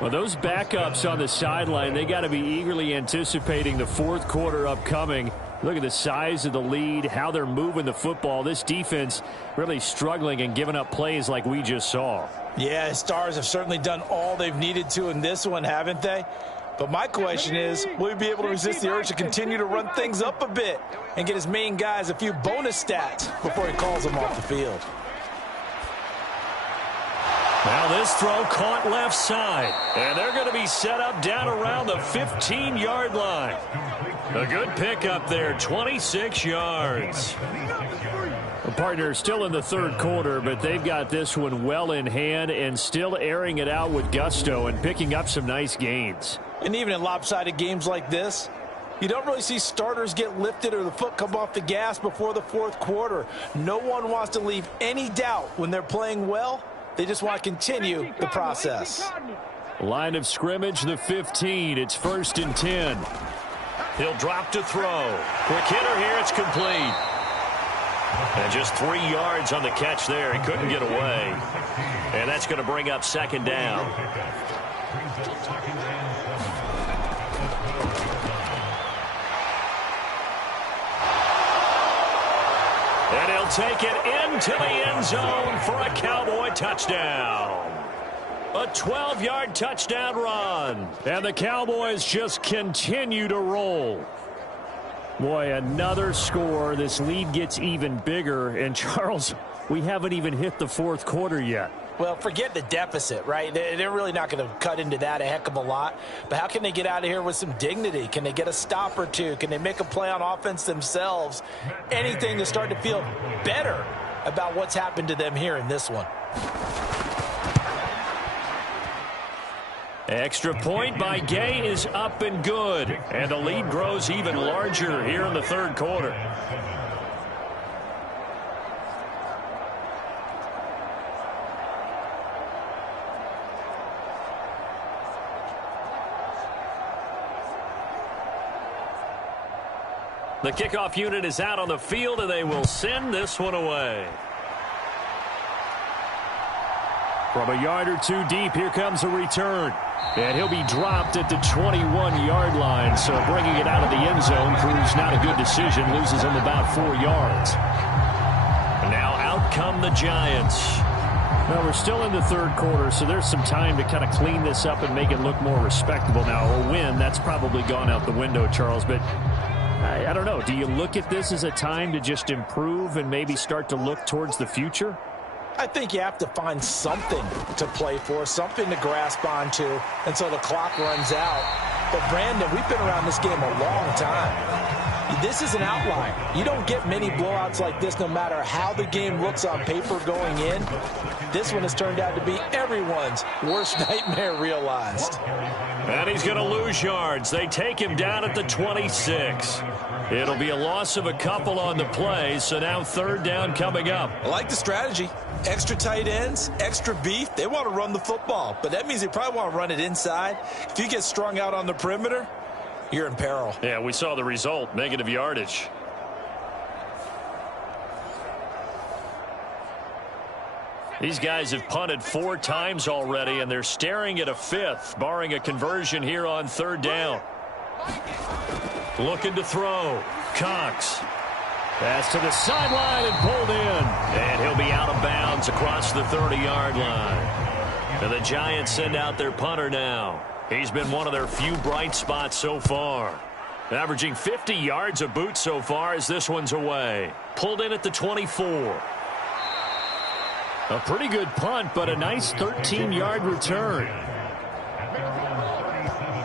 Well, those backups on the sideline, they got to be eagerly anticipating the fourth quarter upcoming. Look at the size of the lead, how they're moving the football. This defense really struggling and giving up plays like we just saw. Yeah, Stars have certainly done all they've needed to in this one, haven't they? But my question is, will he be able to resist the urge to continue to run things up a bit and get his main guys a few bonus stats before he calls them off the field? Now this throw caught left side, and they're going to be set up down around the 15-yard line. A good pickup there, 26 yards. The partner still in the third quarter, but they've got this one well in hand and still airing it out with gusto and picking up some nice gains. And even in lopsided games like this, you don't really see starters get lifted or the foot come off the gas before the fourth quarter. No one wants to leave any doubt when they're playing well. They just want to continue the process. Line of scrimmage, the 15. It's 1st and 10. He'll drop to throw. Quick hitter here. It's complete. And just 3 yards on the catch there. He couldn't get away. And that's going to bring up 2nd down. And he'll take it into the end zone for a Cowboy touchdown. A 12-yard touchdown run. And the Cowboys just continue to roll. Boy, another score. This lead gets even bigger. And, Charles, we haven't even hit the fourth quarter yet. Well, forget the deficit, right? They're really not going to cut into that a heck of a lot. But how can they get out of here with some dignity? Can they get a stop or two? Can they make a play on offense themselves? Anything to start to feel better about what's happened to them here in this one. Extra point by Gay is up and good. And the lead grows even larger here in the third quarter. The kickoff unit is out on the field, and they will send this one away. From a yard or two deep, here comes a return. And he'll be dropped at the 21-yard line. So bringing it out of the end zone proves not a good decision. Loses him about 4 yards. Now out come the Giants. Well, we're still in the third quarter, so there's some time to kind of clean this up and make it look more respectable now. A win, that's probably gone out the window, Charles. But I don't know. Do you look at this as a time to just improve and maybe start to look towards the future? I think you have to find something to play for, something to grasp onto until the clock runs out. But, Brandon, we've been around this game a long time. This is an outlier. You don't get many blowouts like this no matter how the game looks on paper going in. This one has turned out to be everyone's worst nightmare realized. And he's going to lose yards. They take him down at the 26. It'll be a loss of a couple on the play, so now 3rd down coming up. I like the strategy. Extra tight ends, extra beef. They want to run the football, but that means they probably want to run it inside. If you get strung out on the perimeter, you're in peril. Yeah, we saw the result, negative yardage. These guys have punted 4 times already, and they're staring at a 5th, barring a conversion here on 3rd down. Looking to throw. Cox. Pass to the sideline and pulled in. And he'll be out of bounds across the 30-yard line. And the Giants send out their punter now. He's been one of their few bright spots so far. Averaging 50 yards a boot so far as this one's away. Pulled in at the 24. A pretty good punt, but a nice 13-yard return.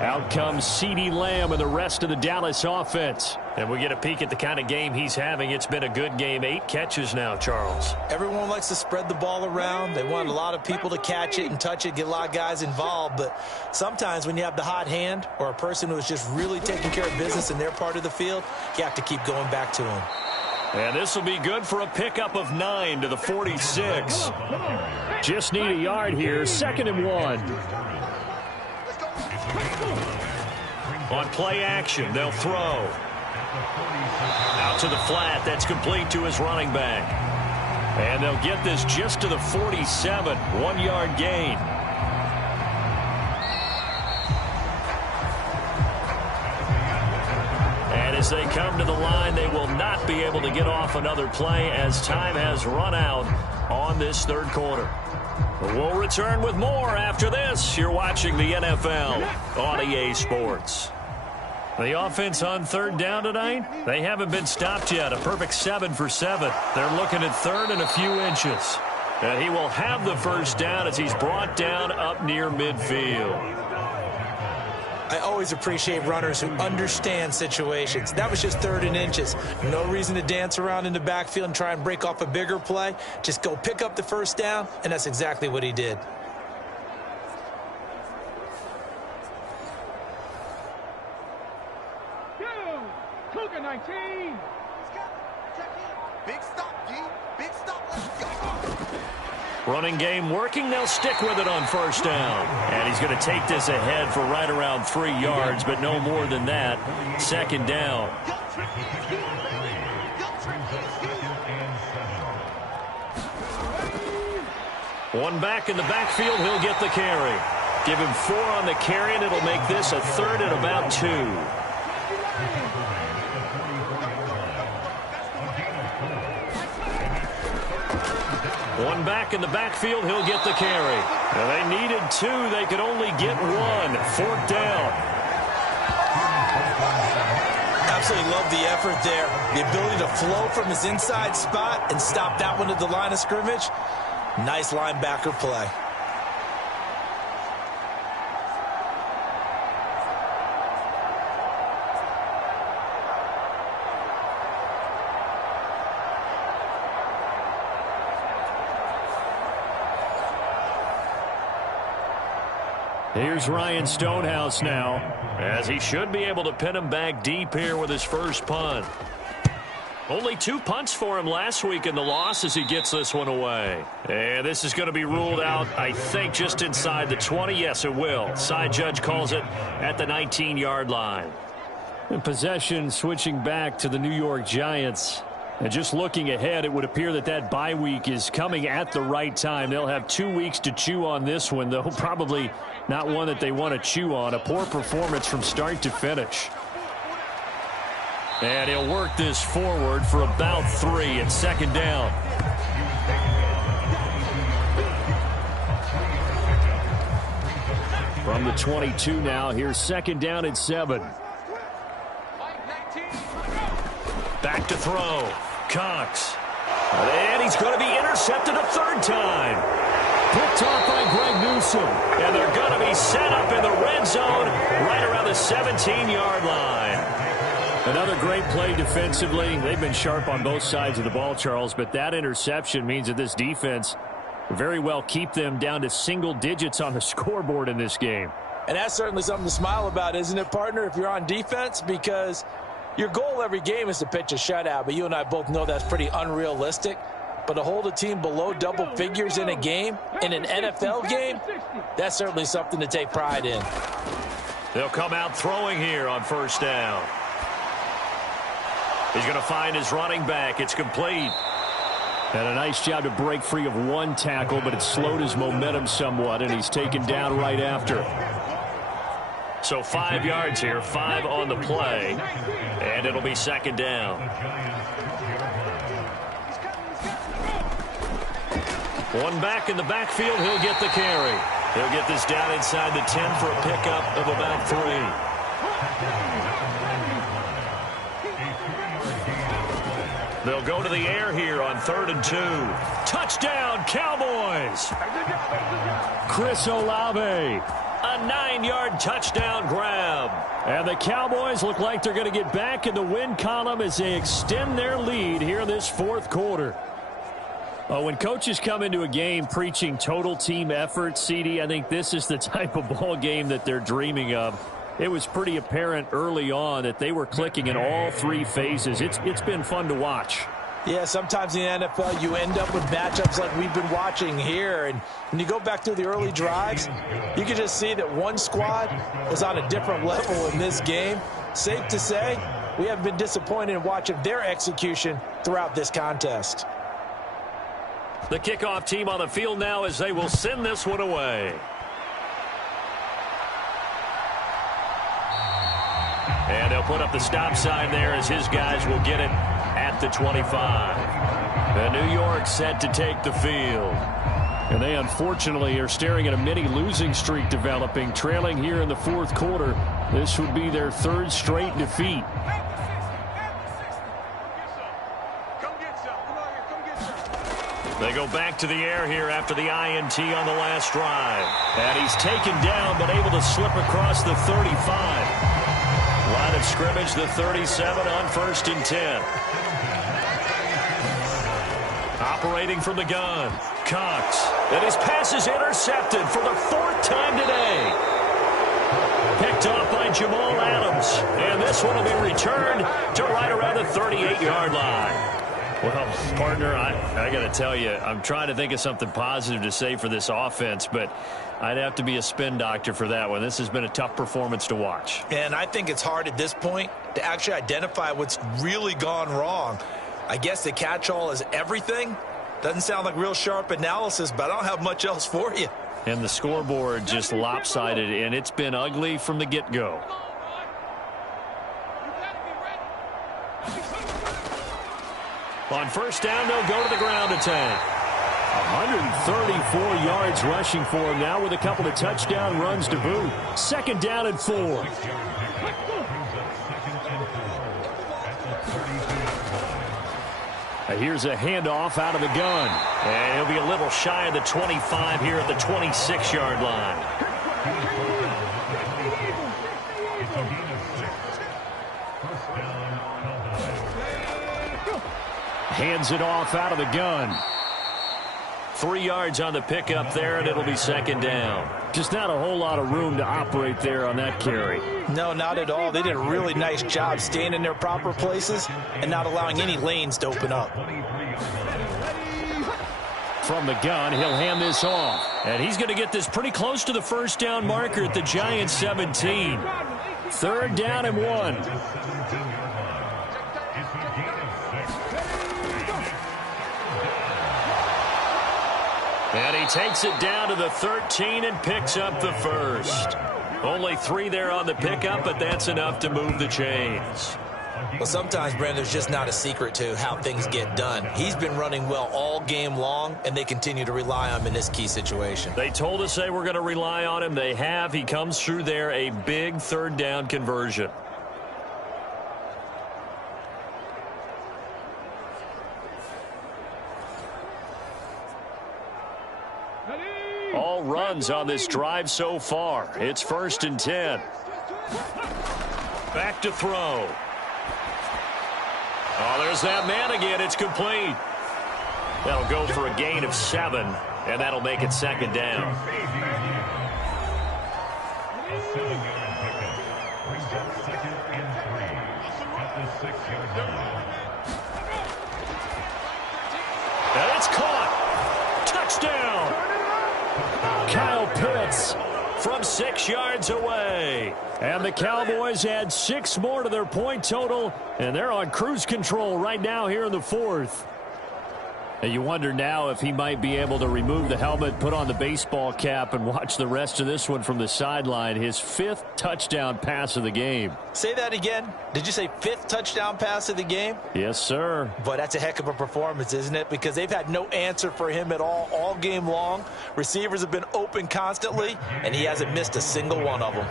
Out comes CeeDee Lamb and the rest of the Dallas offense. And we get a peek at the kind of game he's having. It's been a good game. 8 catches now, Charles. Everyone likes to spread the ball around. They want a lot of people to catch it and touch it, get a lot of guys involved. But sometimes when you have the hot hand or a person who is just really taking care of business in their part of the field, you have to keep going back to them. And this will be good for a pickup of 9 to the 46. Just need a yard here. 2nd and 1. On play action, they'll throw. Out to the flat. That's complete to his running back. And they'll get this just to the 47, 1-yard gain. And as they come to the line, they will not be able to get off another play as time has run out on this third quarter. We'll return with more after this. You're watching the NFL on EA Sports. The offense on third down tonight, they haven't been stopped yet. A perfect 7 for 7. They're looking at third and a few inches. And he will have the first down as he's brought down up near midfield. I always appreciate runners who understand situations. That was just third and inches. No reason to dance around in the backfield and try and break off a bigger play. Just go pick up the first down, and that's exactly what he did. Cougar 19. Big stop, D. Big stop. Let's go. Running game working. They'll stick with it on first down. And he's going to take this ahead for right around 3 yards, but no more than that. Second down. One back in the backfield. He'll get the carry. Give him 4 on the carry, and it'll make this a third and about 2. One back in the backfield, he'll get the carry. Now they needed 2, they could only get 1. Fourth down. Absolutely love the effort there. The ability to flow from his inside spot and stop that one at the line of scrimmage. Nice linebacker play. Here's Ryan Stonehouse now, as he should be able to pin him back deep here with his first punt. Only 2 punts for him last week in the loss as he gets this one away. And this is going to be ruled out, I think, just inside the 20. Yes, it will. Side judge calls it at the 19-yard line. And possession switching back to the New York Giants. And just looking ahead, it would appear that that bye week is coming at the right time. They'll have 2 weeks to chew on this one, though probably not one that they want to chew on. A poor performance from start to finish. And he'll work this forward for about 3 at second down. From the 22 now, here's second down at 7. Back to throw. Cox. And he's going to be intercepted a third time. Picked off by Greg Newsome. And they're going to be set up in the red zone right around the 17-yard line. Another great play defensively. They've been sharp on both sides of the ball, Charles, but that interception means that this defense very well keep them down to single digits on the scoreboard in this game. And that's certainly something to smile about, isn't it, partner, if you're on defense? Because your goal every game is to pitch a shutout, but you and I both know that's pretty unrealistic. But to hold a team below double figures in a game, in an NFL game, that's certainly something to take pride in. They'll come out throwing here on first down. He's going to find his running back. It's complete. And a nice job to break free of one tackle, but it slowed his momentum somewhat, and he's taken down right after. So 5 yards here, 5 on the play, and it'll be second down. One back in the backfield, he'll get the carry. He'll get this down inside the 10 for a pickup of about 3. They'll go to the air here on 3rd and 2. Touchdown, Cowboys! Chris Olave, a 9-yard touchdown grab. And the Cowboys look like they're going to get back in the win column as they extend their lead here this fourth quarter. When coaches come into a game preaching total team effort, CD, I think this is the type of ball game that they're dreaming of. It was pretty apparent early on that they were clicking in all 3 phases. It's been fun to watch. Yeah, sometimes in the NFL you end up with matchups like we've been watching here. And when you go back through the early drives, you can just see that one squad was on a different level in this game. Safe to say, we haven't been disappointed in watching their execution throughout this contest. The kickoff team on the field now as they will send this one away. And they'll put up the stop sign there as his guys will get it at the 25. And New York set to take the field. And they unfortunately are staring at a mini losing streak developing, trailing here in the fourth quarter. This would be their third straight defeat. They go back to the air here after the INT on the last drive. And he's taken down but able to slip across the 35. Line of scrimmage, the 37 on 1st and 10. Operating from the gun, Cox. And his pass is intercepted for the 4th time today. Picked off by Jamal Adams. And this one will be returned to right around the 38-yard line. Well, partner, I got to tell you, I'm trying to think of something positive to say for this offense, but I'd have to be a spin doctor for that one. This has been a tough performance to watch. And I think it's hard at this point to actually identify what's really gone wrong. I guess the catch-all is everything. Doesn't sound like real sharp analysis, but I don't have much else for you. And the scoreboard just lopsided, and it's been ugly from the get-go. On 1st down, they'll go to the ground attack. 134 yards rushing for him now with a couple of touchdown runs to boot. 2nd down and 4. Here's a handoff out of the gun. And he'll be a little shy of the 25 here at the 26-yard line. Hands it off out of the gun. 3 yards on the pickup there, and it'll be 2nd down. Just not a whole lot of room to operate there on that carry. No, not at all. They did a really nice job staying in their proper places and not allowing any lanes to open up. From the gun, he'll hand this off. And he's going to get this pretty close to the 1st down marker at the Giants 17. 3rd down and 1. And he takes it down to the 13 and picks up the 1st. Only 3 there on the pickup, but that's enough to move the chains. Well, sometimes, Brandon, there's just not a secret to how things get done. He's been running well all game long, and they continue to rely on him in this key situation. They told us they were going to rely on him. They have. He comes through there, a big 3rd down conversion. All runs on this drive so far. It's 1st and 10. Back to throw. Oh, there's that man again. It's complete. That'll go for a gain of 7, and that'll make it 2nd down. And it's caught. Touchdown. Kyle Pitts from 6 yards away. And the Cowboys add 6 more to their point total, and they're on cruise control right now here in the 4th. And you wonder now if he might be able to remove the helmet, put on the baseball cap, and watch the rest of this one from the sideline. His 5th touchdown pass of the game. Say that again. Did you say 5th touchdown pass of the game? Yes, sir. But that's a heck of a performance, isn't it? Because they've had no answer for him at all game long. Receivers have been open constantly, and he hasn't missed a single one of them.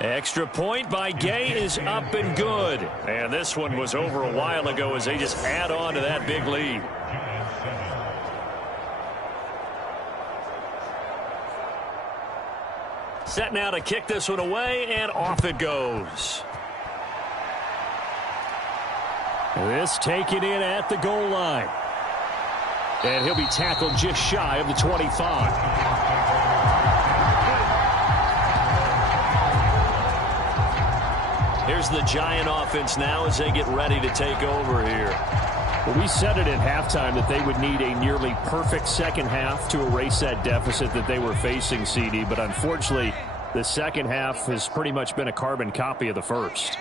Extra point by Gay is up and good. And this one was over a while ago as they just add on to that big lead. Set now to kick this one away, and off it goes. This taken in at the goal line. And he'll be tackled just shy of the 25. Here's the Giant offense now as they get ready to take over here. Well, we said it at halftime that they would need a nearly perfect second half to erase that deficit that they were facing, CD. But unfortunately, the second half has pretty much been a carbon copy of the first.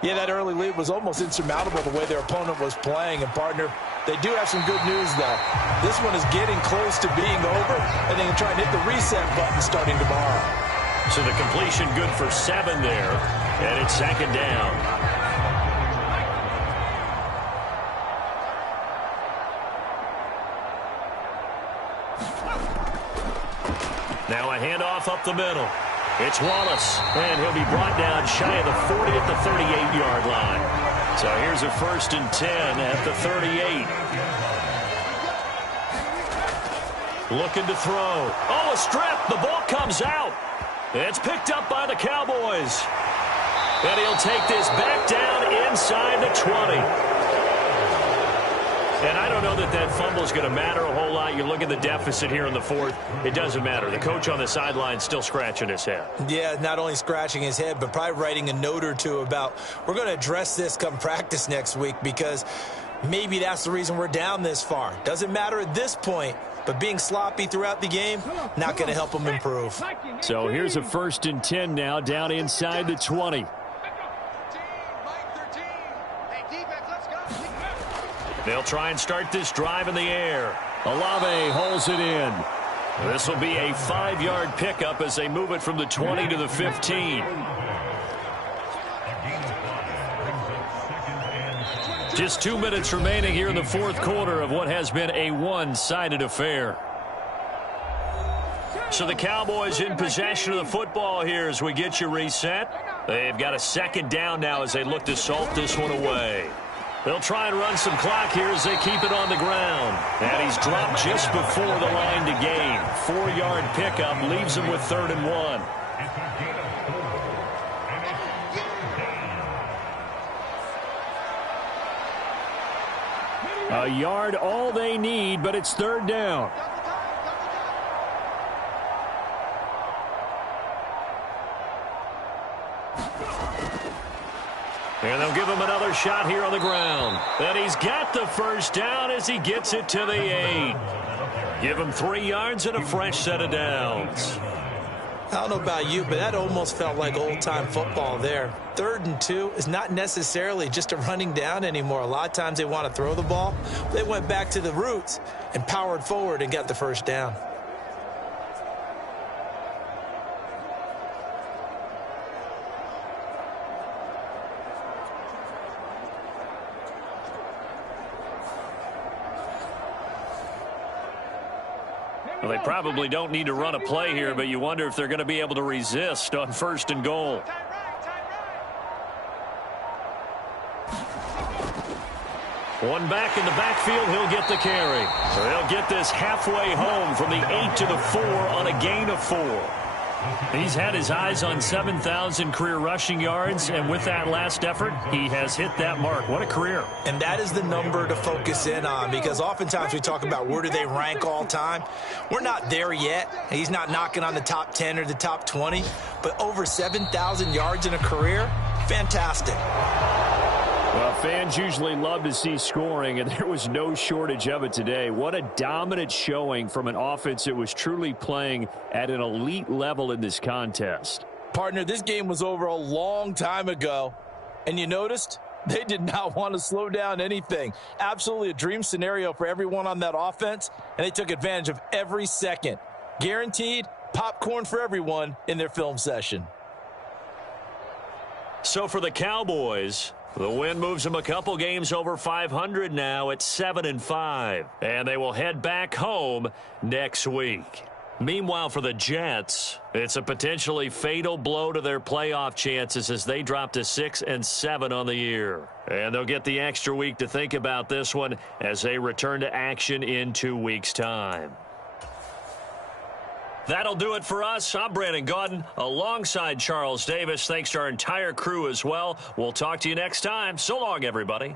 Yeah, that early lead was almost insurmountable the way their opponent was playing. And, partner, they do have some good news, though. This one is getting close to being over, and they can try and hit the reset button starting tomorrow. So the completion good for 7 there, and it's second down. Now a handoff up the middle. It's Wallace, and he'll be brought down shy of the 40 at the 38-yard line. So here's a 1st and 10 at the 38. Looking to throw. Oh, a strip. The ball comes out. It's picked up by the Cowboys. And he'll take this back down inside the 20. And I don't know that that fumble is going to matter a whole lot. You look at the deficit here in the 4th. It doesn't matter. The coach on the sideline still scratching his head. Yeah, not only scratching his head, but probably writing a note or two about we're going to address this come practice next week because maybe that's the reason we're down this far. Doesn't matter at this point, but being sloppy throughout the game, not going to help them improve. So here's a 1st and 10 now down inside the 20. They'll try and start this drive in the air. Olave holds it in. This will be a 5-yard pickup as they move it from the 20 to the 15. Just 2 minutes remaining here in the 4th quarter of what has been a one-sided affair. So the Cowboys in possession of the football here as we get you reset. They've got a 2nd down now as they look to salt this one away. They'll try and run some clock here as they keep it on the ground. And he's dropped just before the line to gain. 4-yard pickup leaves him with 3rd and 1. A yard all they need, but it's 3rd down. And they'll give him another shot here on the ground. And he's got the 1st down as he gets it to the 8. Give him 3 yards and a fresh set of downs. I don't know about you, but that almost felt like old-time football there. 3rd and 2 is not necessarily just a running down anymore. A lot of times they want to throw the ball. They went back to the roots and powered forward and got the 1st down. Well, they probably don't need to run a play here, but you wonder if they're going to be able to resist on 1st and goal. One back in the backfield, he'll get the carry. So they'll get this halfway home from the 8 to the 4 on a gain of 4. He's had his eyes on 7,000 career rushing yards, and with that last effort, he has hit that mark. What a career. And that is the number to focus in on because oftentimes we talk about where do they rank all time. We're not there yet. He's not knocking on the top 10 or the top 20, but over 7,000 yards in a career, fantastic. Well, fans usually love to see scoring, and there was no shortage of it today. What a dominant showing from an offense that was truly playing at an elite level in this contest. Partner, this game was over a long time ago, and you noticed they did not want to slow down anything. Absolutely a dream scenario for everyone on that offense, and they took advantage of every second. Guaranteed popcorn for everyone in their film session. So for the Cowboys, the win moves them a couple games over 500 now at 7-5. And they will head back home next week. Meanwhile, for the Jets, it's a potentially fatal blow to their playoff chances as they drop to 6-7 on the year. And they'll get the extra week to think about this one as they return to action in 2 weeks' time. That'll do it for us. I'm Brandon Gaudin alongside Charles Davis. Thanks to our entire crew as well. We'll talk to you next time. So long, everybody.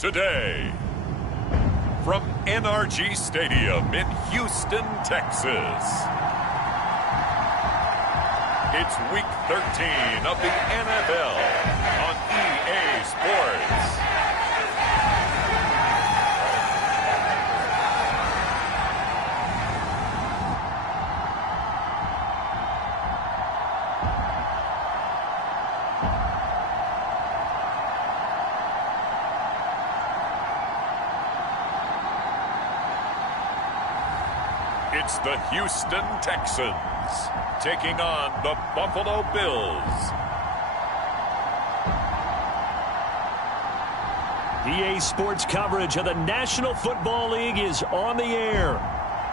today. From NRG Stadium in Houston, Texas. It's Week 13 of the NFL on EA Sports. It's the Houston Texans taking on the Buffalo Bills. EA Sports coverage of the National Football League is on the air.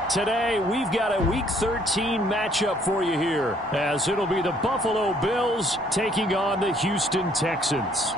Today, we've got a Week 13 matchup for you here, as it'll be the Buffalo Bills taking on the Houston Texans.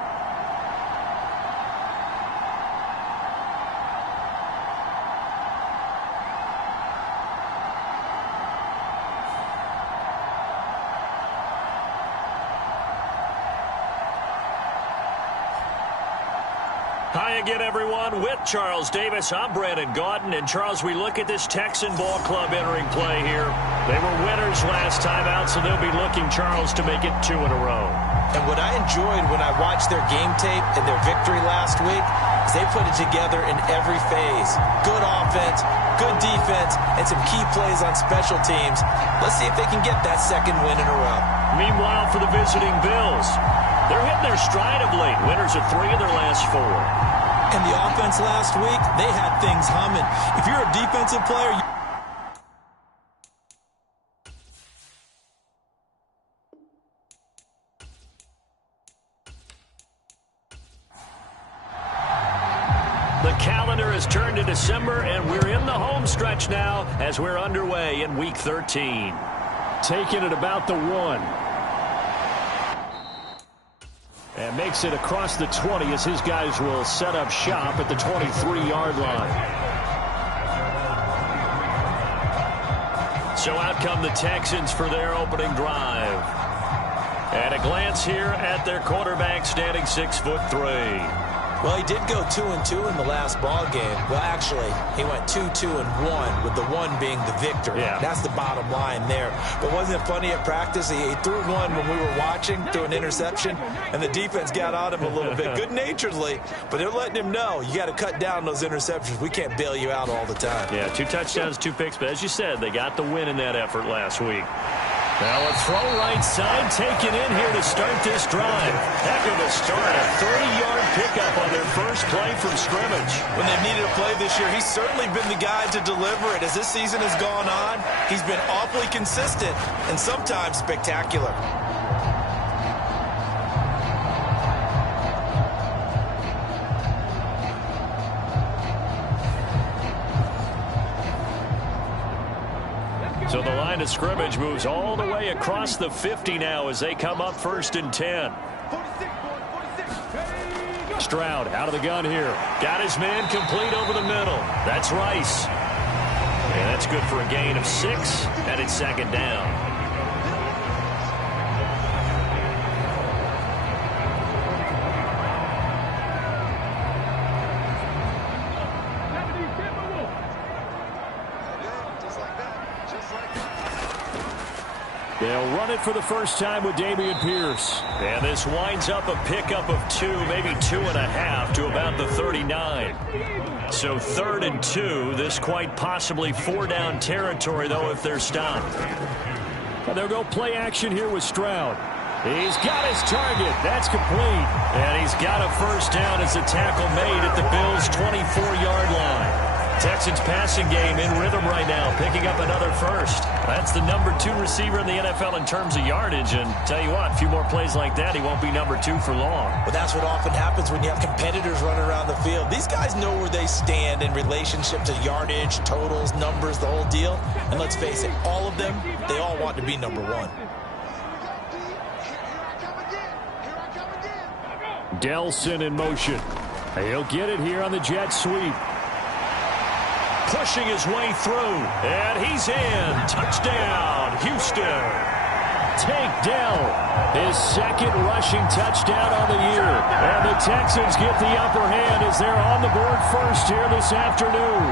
Hi again, everyone. With Charles Davis, I'm Brandon Gaudin. And, Charles, we look at this Texan ball club entering play here. They were winners last time out, so they'll be looking, Charles, to make it 2 in a row. And what I enjoyed when I watched their game tape and their victory last week is they put it together in every phase. Good offense, good defense, and some key plays on special teams. Let's see if they can get that second win in a row. Meanwhile, for the visiting Bills, they're hitting their stride of late. Winners of 3 of their last 4. And the offense last week, they had things humming. If you're a defensive player, the calendar has turned to December, and we're in the home stretch now as we're underway in Week 13. Taking it about the 1. And makes it across the 20 as his guys will set up shop at the 23-yard line. So out come the Texans for their opening drive. And a glance here at their quarterback standing 6'3". well, he did go 2-2 in the last ball game. Well, actually, he went 2-2-1, with the 1 being the victory. Yeah. That's the bottom line there. But wasn't it funny at practice? He threw one when we were watching, threw an interception, and the defense got on him a little bit, good-naturedly. But they're letting him know, you got to cut down those interceptions. We can't bail you out all the time. Yeah, 2 touchdowns, 2 picks. But as you said, they got the win in that effort last week. Now a throw right side taken in here to start this drive. Heck of a start. A 30-yard pickup on their first play from scrimmage. When they've needed a play this year, he's certainly been the guy to deliver it. As this season has gone on, he's been awfully consistent and sometimes spectacular. So the line of scrimmage moves all the way across the 50 now as they come up 1st and 10. Stroud out of the gun here. Got his man complete over the middle. That's Rice. And that's good for a gain of 6, and it's 2nd down. They'll run it for the first time with Dameon Pierce. And this winds up a pickup of 2, maybe 2.5 to about the 39. So 3rd and 2. This quite possibly 4-down territory, though, if they're stopped. And they'll go play action here with Stroud. He's got his target. That's complete. And he's got a first down as the tackle made at the Bills' 24-yard line. Texans passing game in rhythm right now, picking up another first. That's the number 2 receiver in the NFL in terms of yardage. And tell you what, a few more plays like that, he won't be number 2 for long. But that's what often happens when you have competitors running around the field. These guys know where they stand in relationship to yardage, totals, numbers, the whole deal. And let's face it, all of them, they all want to be number 1. Delson in motion. He'll get it here on the jet sweep. Pushing his way through, and he's in. Touchdown, Houston. take Dell. His second rushing touchdown on the year. And the Texans get the upper hand as they're on the board first here this afternoon.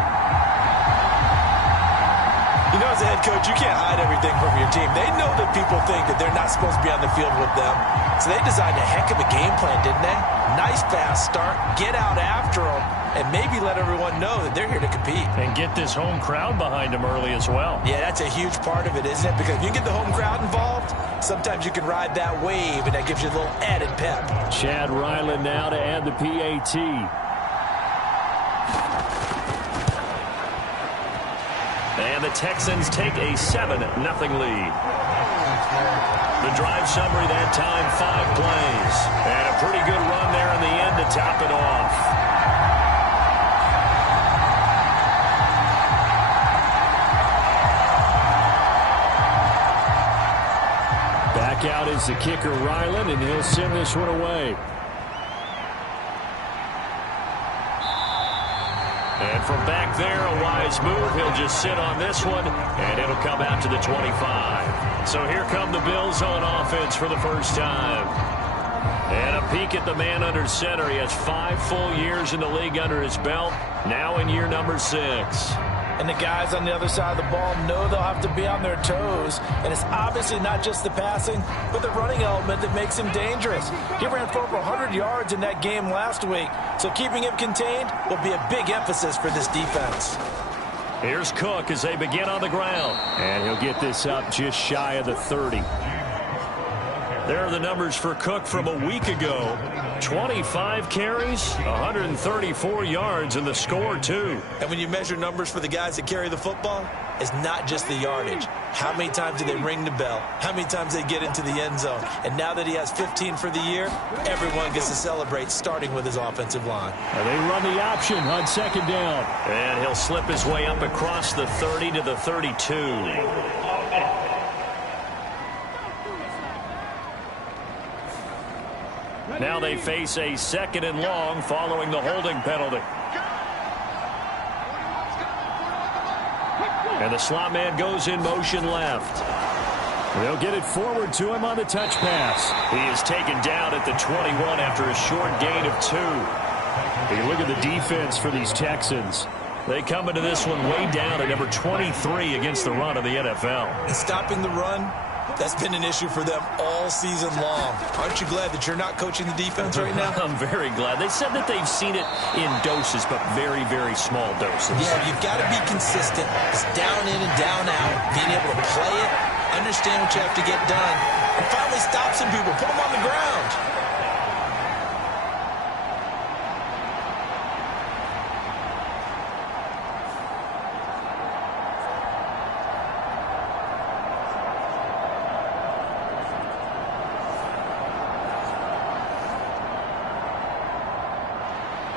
You know, as a head coach, you can't hide everything from your team. They know that people think that they're not supposed to be on the field with them. So they designed a heck of a game plan, didn't they? Nice fast start, get out after them, and maybe let everyone know that they're here to compete. And get this home crowd behind them early as well. Yeah, that's a huge part of it, isn't it? Because if you get the home crowd involved, sometimes you can ride that wave, and that gives you a little added pep. Chad Ryland now to add the PAT. And the Texans take a 7-0 lead. The drive summary that time, 5 plays. And a pretty good run there in the end to top it off. Back out is the kicker, Ryland, and he'll send this one away. And from back there, a wise move. He'll just sit on this one, and it'll come out to the 25. So here come the Bills on offense for the first time. And a peek at the man under center. He has 5 full years in the league under his belt, now in year number 6. And the guys on the other side of the ball know they'll have to be on their toes. And it's obviously not just the passing, but the running element that makes him dangerous. He ran for over 100 yards in that game last week, so keeping him contained will be a big emphasis for this defense. Here's Cook as they begin on the ground. And he'll get this up just shy of the 30. There are the numbers for Cook from a week ago. 25 carries, 134 yards, and the score, too. And when you measure numbers for the guys that carry the football, it's not just the yardage. How many times do they ring the bell? How many times they get into the end zone? And now that he has 15 for the year, everyone gets to celebrate, starting with his offensive line. And they run the option on second down. And he'll slip his way up across the 30 to the 32. Now they face a 2nd and long following the holding penalty. And the slot man goes in motion left. They'll get it forward to him on the touch pass. He is taken down at the 21 after a short gain of 2. You look at the defense for these Texans. They come into this one way down at number 23 against the run of the NFL. And stopping the run, that's been an issue for them all season long. Aren't you glad that you're not coaching the defense right now? I'm very glad. They said that they've seen it in doses, but very, very small doses. Yeah, you've got to be consistent. It's down in and down out. Being able to play it, understand what you have to get done, and finally stop some people, put them on the ground.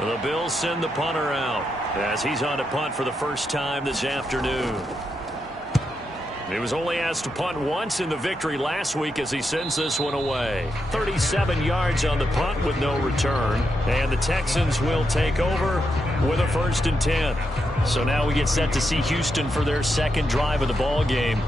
The Bills send the punter out as he's on to punt for the first time this afternoon. He was only asked to punt once in the victory last week as he sends this one away. 37 yards on the punt with no return. And the Texans will take over with a 1st and 10. So now we get set to see Houston for their second drive of the ball game.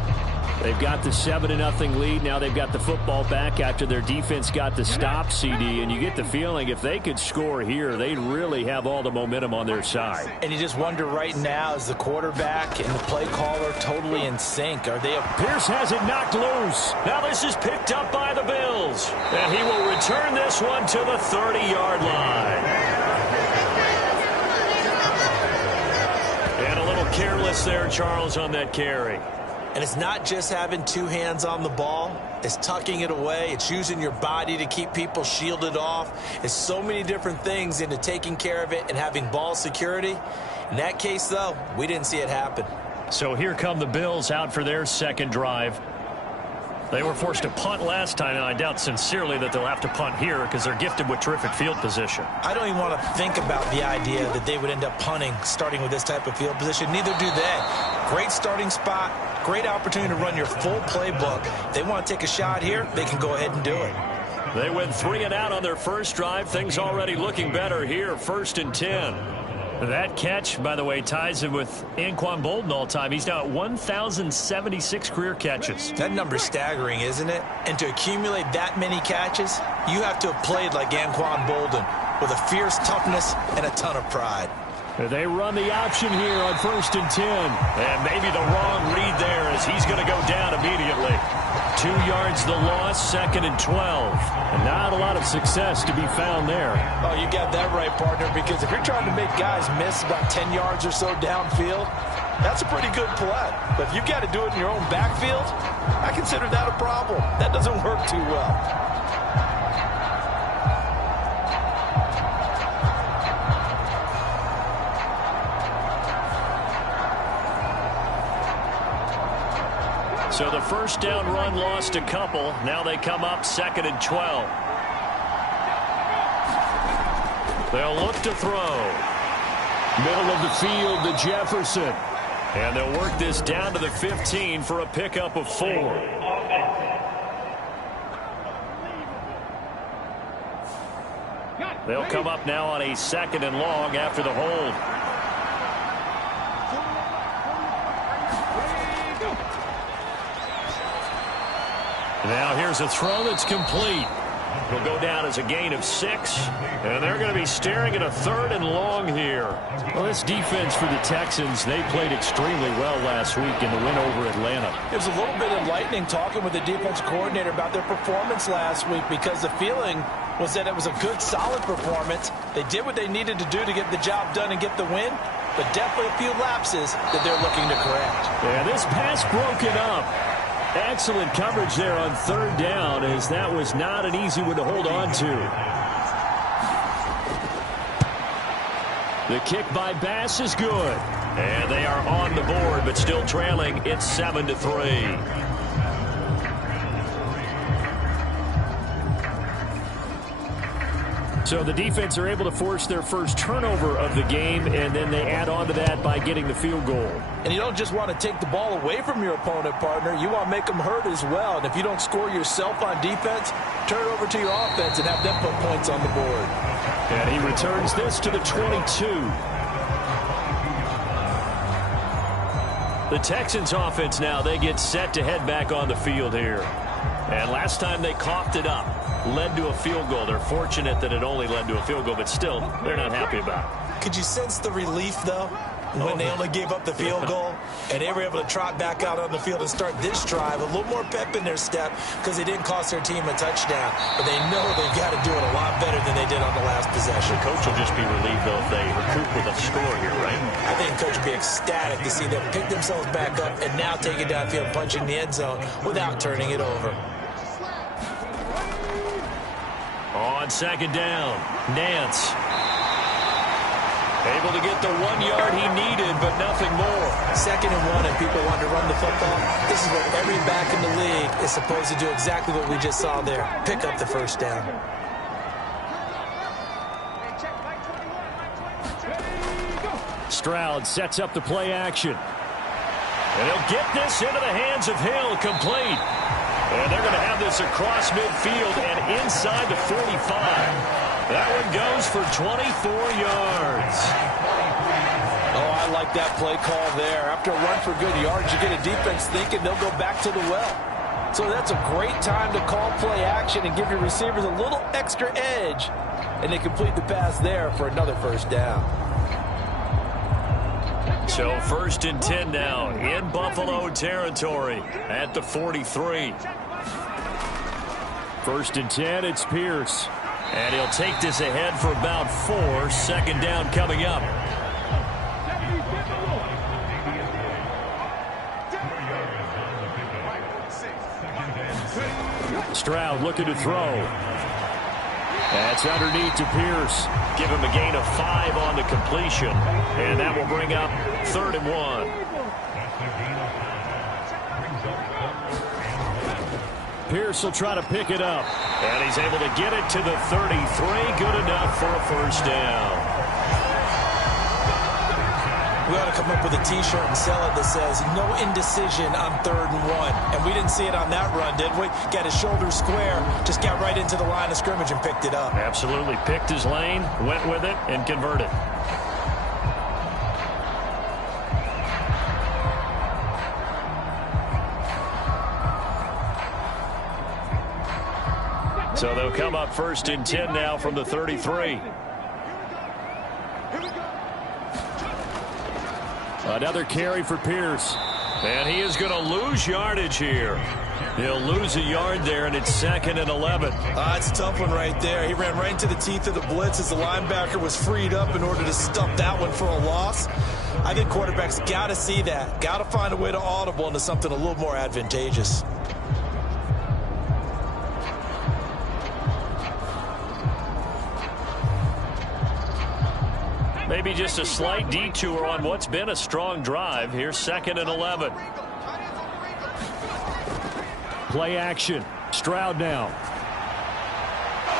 They've got the 7-0 lead. Now they've got the football back after their defense got the stop, CD. And you get the feeling if they could score here, they'd really have all the momentum on their side. And you just wonder right now, is the quarterback and the play caller totally in sync? Are they? Pierce has it knocked loose. Now this is picked up by the Bills. And he will return this one to the 30-yard line. And a little careless there, Charles, on that carry. And it's not just having 2 hands on the ball. It's tucking it away. It's using your body to keep people shielded off. It's so many different things into taking care of it and having ball security. In that case, though, we didn't see it happen. So here come the Bills out for their second drive. They were forced to punt last time, and I doubt sincerely that they'll have to punt here because they're gifted with terrific field position. I don't even want to think about the idea that they would end up punting starting with this type of field position. Neither do they. Great starting spot. Great opportunity to run your full playbook. If they want to take a shot here, they can go ahead and do it. They went 3 and out on their first drive. Things already looking better here. 1st and 10. That catch, by the way, ties him with Anquan Bolden all time. He's now at 1,076 career catches. That number's staggering, isn't it? And to accumulate that many catches, you have to have played like Anquan Bolden with a fierce toughness and a ton of pride. They run the option here on 1st and 10. And maybe the wrong read there as he's going to go down immediately. 2 yards the loss, 2nd and 12. And not a lot of success to be found there. Oh, you got that right, partner, because if you're trying to make guys miss about 10 yards or so downfield, that's a pretty good play. But if you've got to do it in your own backfield, I consider that a problem. That doesn't work too well. So the first down run lost a couple. Now they come up 2nd and 12. They'll look to throw. Middle of the field to Jefferson. And they'll work this down to the 15 for a pickup of 4. They'll come up now on a 2nd and long after the hold. Now here's a throw that's complete. It'll go down as a gain of 6. And they're going to be staring at a 3rd and long here. Well, this defense for the Texans, they played extremely well last week in the win over Atlanta. It was a little bit enlightening talking with the defense coordinator about their performance last week, because the feeling was that it was a good, solid performance. They did what they needed to do to get the job done and get the win, but definitely a few lapses that they're looking to correct. Yeah, this pass broken up. Excellent coverage there on 3rd down, as that was not an easy one to hold on to. The kick by Bass is good. And they are on the board, but still trailing. It's 7-3. So the defense are able to force their first turnover of the game, and then they add on to that by getting the field goal. And you don't just want to take the ball away from your opponent, partner. You want to make them hurt as well. And if you don't score yourself on defense, turn it over to your offense and have them put points on the board. And he returns this to the 22. The Texans offense now, they get set to head back on the field here. And last time they coughed it up, led to a field goal. They're fortunate that it only led to a field goal, but still, they're not happy about it. Could you sense the relief, though, when they only gave up the field goal and they were able to trot back out on the field and start this drive, a little more pep in their step because they didn't cost their team a touchdown, but they know they've got to do it a lot better than they did on the last possession. The coach will just be relieved, though, if they recoup with a score here, right? I think the coach will be ecstatic to see them pick themselves back up and now take it downfield, punching the end zone without turning it over. On 2nd down, Nance. Able to get the 1 yard he needed, but nothing more. 2nd and 1, and people want to run the football. This is what every back in the league is supposed to do, exactly what we just saw there. Pick up the first down. Stroud sets up the play action. And he'll get this into the hands of Hill, complete. And they're going to have this across midfield and inside the 45. That one goes for 24 yards. Oh, I like that play call there. After a run for good yards, you get a defense thinking they'll go back to the well. So that's a great time to call play action and give your receivers a little extra edge. And they complete the pass there for another first down. So 1st and 10 now in Buffalo territory at the 43. 1st and 10, it's Pierce. And he'll take this ahead for about 4. 2nd down coming up. Stroud looking to throw. That's underneath to Pierce. Give him a gain of 5 on the completion. And that will bring up 3rd and 1. Pierce will try to pick it up. And he's able to get it to the 33. Good enough for a first down. We ought to come up with a T-shirt and sell it that says, no indecision on 3rd and 1. And we didn't see it on that run, did we? Got his shoulders square, just got right into the line of scrimmage and picked it up. Absolutely. Picked his lane, went with it, and converted. So they'll come up 1st and 10 now from the 33. Another carry for Pierce. And he is going to lose yardage here. He'll lose a yard there, and it's 2nd and 11. It's a tough one right there. He ran right into the teeth of the blitz as the linebacker was freed up in order to stuff that one for a loss. I think quarterbacks got to see that. Got to find a way to audible into something a little more advantageous. Maybe just a slight detour on what's been a strong drive. Here's 2nd and 11. Play action. Stroud now.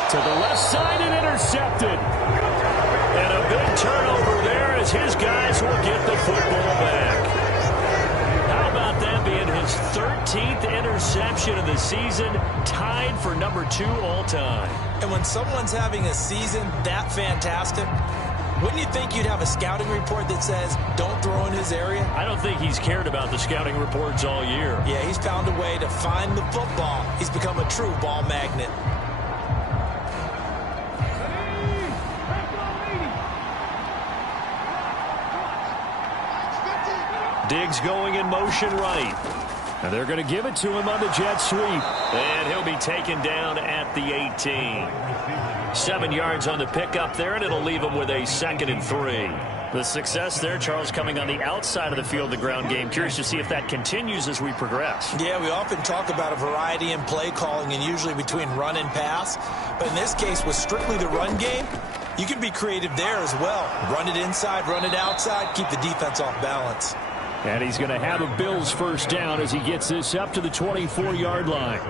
To the left side and intercepted. And a big turnover there as his guys will get the football back. How about that being his 13th interception of the season, tied for number 2 all time. And when someone's having a season that fantastic, wouldn't you think you'd have a scouting report that says, don't throw in his area? I don't think he's cared about the scouting reports all year. Yeah, he's found a way to find the football. He's become a true ball magnet. Diggs going in motion right. And they're going to give it to him on the jet sweep. And he'll be taken down at the 18. 7 yards on the pickup there, and it'll leave him with a 2nd and 3. The success there, Charles, coming on the outside of the field, the ground game. Curious to see if that continues as we progress. Yeah, we often talk about a variety in play calling and usually between run and pass. But in this case, with strictly the run game, you can be creative there as well. Run it inside, run it outside, keep the defense off balance. And he's going to have a Bills 1st down as he gets this up to the 24-yard line.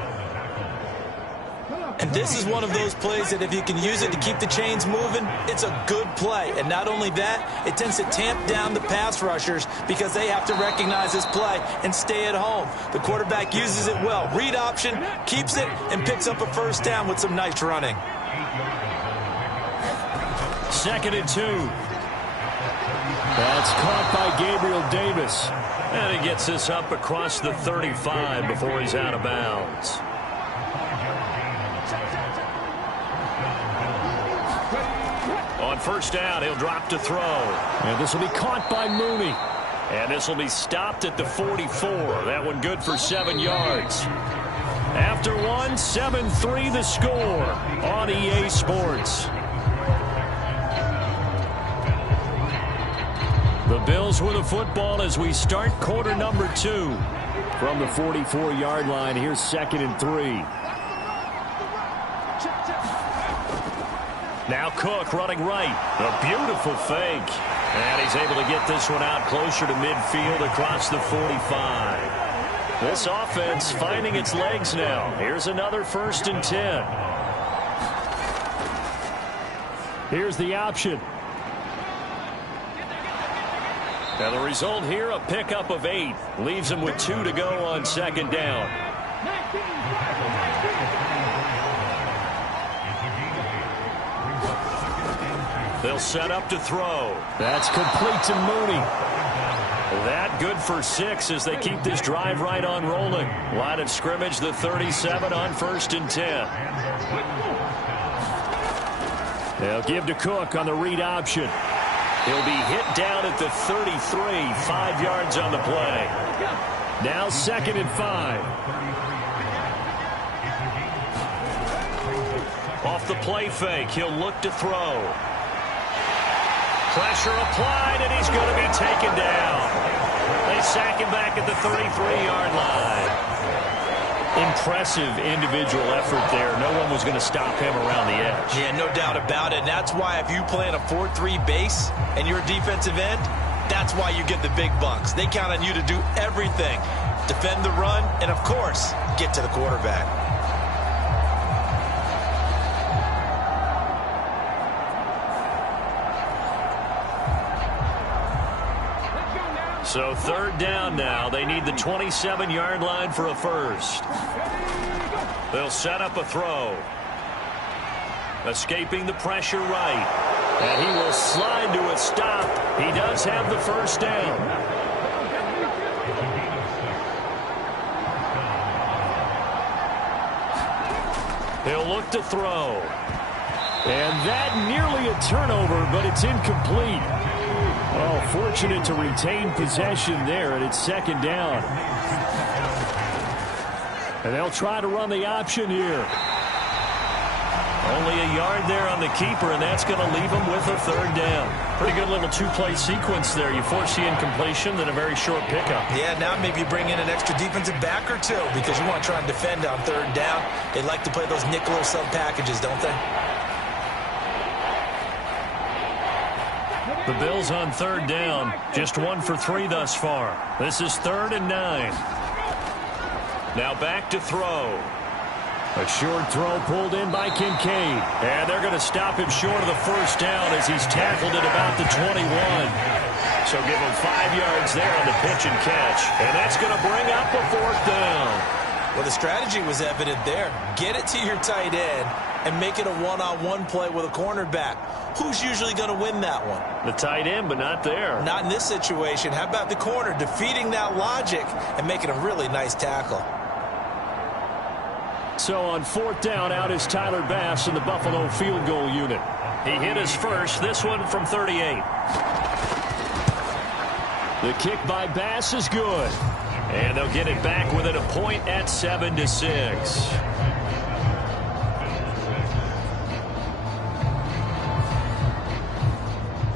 And this is one of those plays that if you can use it to keep the chains moving, it's a good play. And not only that, it tends to tamp down the pass rushers because they have to recognize this play and stay at home. The quarterback uses it well. Read option, keeps it, and picks up a 1st down with some nice running. 2nd and 2. That's caught by Gabriel Davis. And he gets this up across the 35 before he's out of bounds. On 1st down, he'll drop to throw. And this will be caught by Mooney. And this will be stopped at the 44. That one good for 7 yards. After one, 7-3 the score on EA Sports. The Bills with the football as we start quarter number 2. From the 44-yard line, here's 2nd and 3. Now Cook running right. A beautiful fake. And he's able to get this one out closer to midfield across the 45. This offense finding its legs now. Here's another 1st and 10. Here's the option. Now the result here, a pickup of 8. Leaves him with 2 to go on 2nd down. They'll set up to throw. That's complete to Mooney. That good for 6 as they keep this drive right on rolling. Line of scrimmage, the 37 on 1st and 10. They'll give to Cook on the read option. He'll be hit down at the 33, 5 yards on the play. Now 2nd and 5. Off the play fake, he'll look to throw. Pressure applied, and he's going to be taken down. They sack him back at the 33-yard line. Impressive individual effort there. No one was going to stop him around the edge. Yeah, no doubt about it. And that's why if you play in a 4-3 base and you're a defensive end, that's why you get the big bucks. They count on you to do everything. Defend the run and, of course, get to the quarterback. So 3rd down now. They need the 27-yard line for a 1st. They'll set up a throw. Escaping the pressure right. And he will slide to a stop. He does have the 1st down. He'll look to throw. And that nearly a turnover, but it's incomplete. Oh, fortunate to retain possession there, and it's second down. And they'll try to run the option here. Only a yard there on the keeper, and that's going to leave him with a third down. Pretty good little two-play sequence there. You force the incompletion, then a very short pickup. Yeah, now maybe you bring in an extra defensive back or two because you want to try and defend on third down. They like to play those nickel or sub packages, don't they? The Bills on third down, just 1 for 3 thus far. This is 3rd and 9. Now back to throw. A short throw pulled in by Kincaid. And they're going to stop him short of the first down as he's tackled at about the 21. So give him 5 yards there on the pitch and catch. And that's going to bring up a 4th down. Well, the strategy was evident there. Get it to your tight end and make it a one-on-one play with a cornerback. Who's usually going to win that one? The tight end, but not there. Not in this situation. How about the corner defeating that logic and making a really nice tackle? So on 4th down, out is Tyler Bass in the Buffalo field goal unit. He hit his first, this one from 38. The kick by Bass is good. And they'll get it back within a point at 7-6.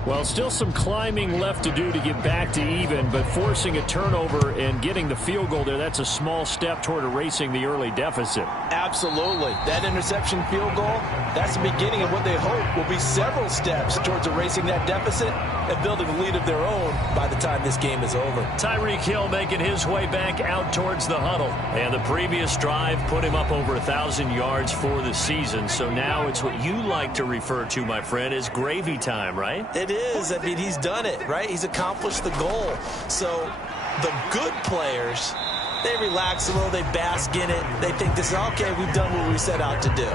Well, still some climbing left to do to get back to even, but forcing a turnover and getting the field goal there, that's a small step toward erasing the early deficit. Absolutely. That interception field goal, that's the beginning of what they hope will be several steps towards erasing that deficit and building a lead of their own by the time this game is over. Tyreek Hill making his way back out towards the huddle. And the previous drive put him up over 1,000 yards for the season. So now it's what you like to refer to, my friend, as gravy time, right? It is. I mean, he's done it, right? He's accomplished the goal. So the good players, they relax a little, they bask in it. They think this is, okay, we've done what we set out to do.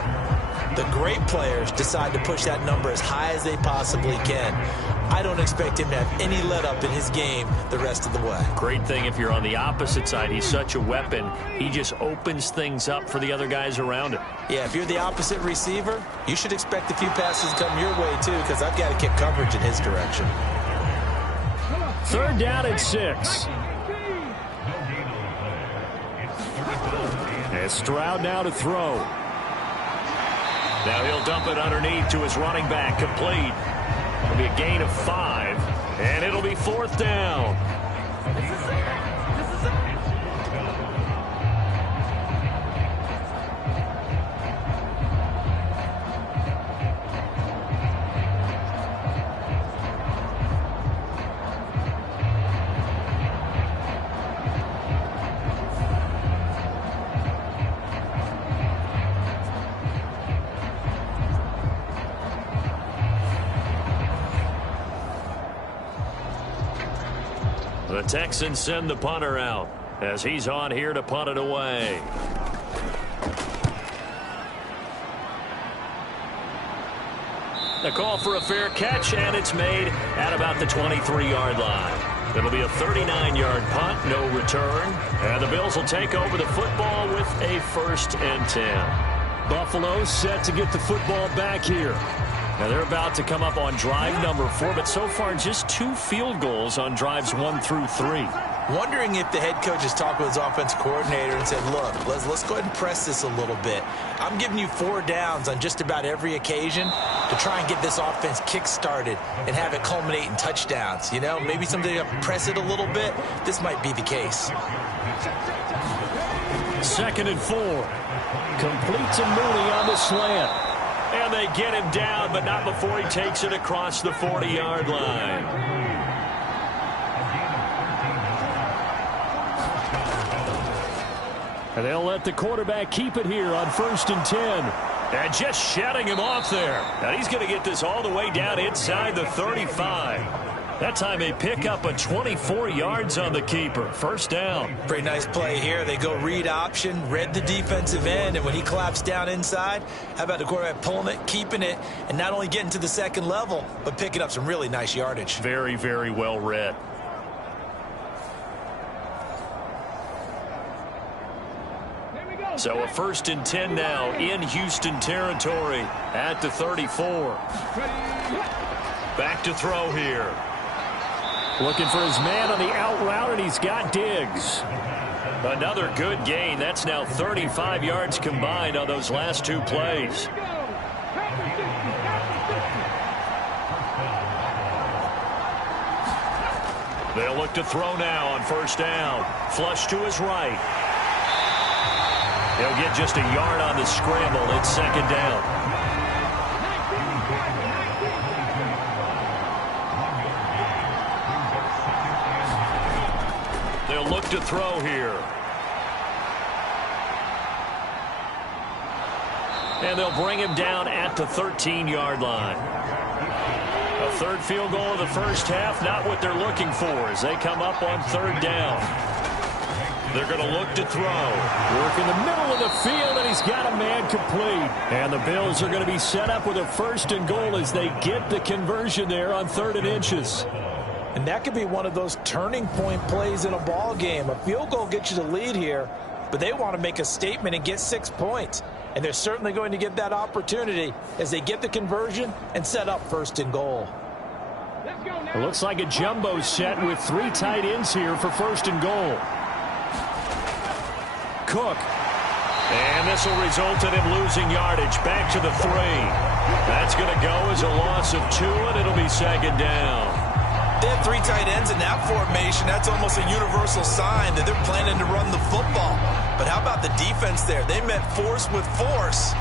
The great players decide to push that number as high as they possibly can. I don't expect him to have any let-up in his game the rest of the way. Great thing if you're on the opposite side. He's such a weapon. He just opens things up for the other guys around him. Yeah, if you're the opposite receiver, you should expect a few passes to come your way, too, because I've got to kick coverage in his direction. 3rd down and 6. And Stroud now to throw. Now he'll dump it underneath to his running back, complete. It'll be a gain of 5, and it'll be 4th down. The Texans send the punter out as he's on here to punt it away. The call for a fair catch, and it's made at about the 23-yard line. It'll be a 39-yard punt, no return. And the Bills will take over the football with a 1st and 10. Buffalo set to get the football back here. Now they're about to come up on drive number 4, but so far just 2 field goals on drives 1 through 3. Wondering if the head coach has talked with his offensive coordinator and said, look, let's go ahead and press this a little bit. I'm giving you 4 downs on just about every occasion to try and get this offense kick-started and have it culminate in touchdowns. You know, maybe somebody to press it a little bit. This might be the case. 2nd and 4. Complete to Mooney on the slant. And they get him down, but not before he takes it across the 40-yard line. And they'll let the quarterback keep it here on 1st and 10. And just shutting him off there. And he's going to get this all the way down inside the 35. That time they pick up a 24 yards on the keeper. 1st down. Pretty nice play here. They go read option, read the defensive end, and when he claps down inside, how about the quarterback pulling it, keeping it, and not only getting to the 2nd level, but picking up some really nice yardage. Very, very well read. So a 1st and 10 now in Houston territory at the 34. Back to throw here. Looking for his man on the out route, and he's got Diggs. Another good gain. That's now 35 yards combined on those last 2 plays. They'll look to throw now on 1st down. Flush to his right. He'll get just a yard on the scramble. It's 2nd down. They'll look to throw here. And they'll bring him down at the 13-yard line. A 3rd field goal of the first half, not what they're looking for as they come up on 3rd down. They're going to look to throw. Work in the middle of the field, and he's got a man complete. And the Bills are going to be set up with a 1st and goal as they get the conversion there on 3rd and inches. And that could be one of those turning point plays in a ball game. A field goal gets you the lead here, but they want to make a statement and get 6 points. And they're certainly going to get that opportunity as they get the conversion and set up 1st and goal. It looks like a jumbo set with 3 tight ends here for 1st and goal. Cook. And this will result in him losing yardage back to the 3. That's going to go as a loss of 2, and it'll be 2nd down. They have 3 tight ends in that formation. That's almost a universal sign that they're planning to run the football. But how about the defense there? They met force with force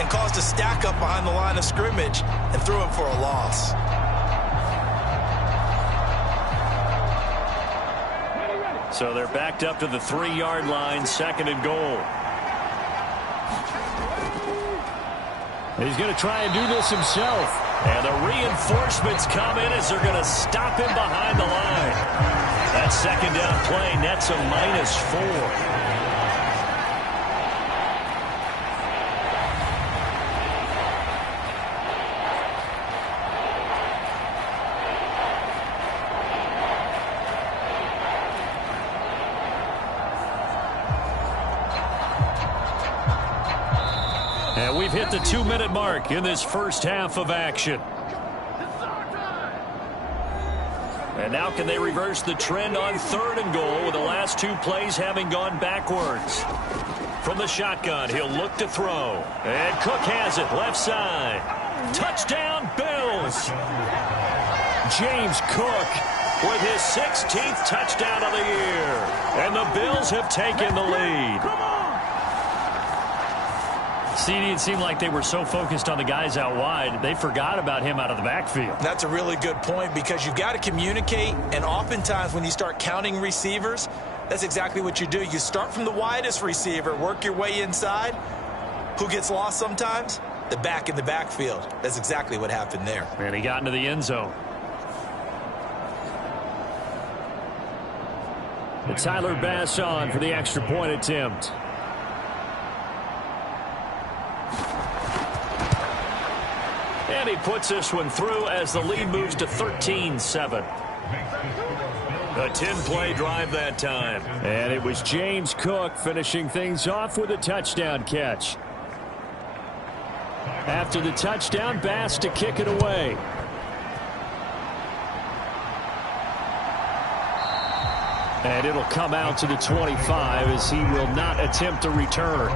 and caused a stack up behind the line of scrimmage and threw him for a loss. So they're backed up to the 3-yard line, 2nd and goal. He's going to try and do this himself. And the reinforcements come in as they're going to stop him behind the line. That 2nd down play nets a -4. And we've hit the 2-minute mark in this first half of action. And now can they reverse the trend on 3rd and goal with the last 2 plays having gone backwards? From the shotgun, he'll look to throw. And Cook has it, left side. Touchdown, Bills! James Cook with his 16th touchdown of the year. And the Bills have taken the lead. It seemed like they were so focused on the guys out wide, they forgot about him out of the backfield. That's a really good point because you've got to communicate, and oftentimes when you start counting receivers, that's exactly what you do. You start from the widest receiver, work your way inside. Who gets lost sometimes? The back in the backfield. That's exactly what happened there. And he got into the end zone. And Tyler Bass on for the extra point attempt. And he puts this one through as the lead moves to 13-7. A 10-play drive that time. And it was James Cook finishing things off with a touchdown catch. After the touchdown, Bass to kick it away. And it'll come out to the 25 as he will not attempt a return.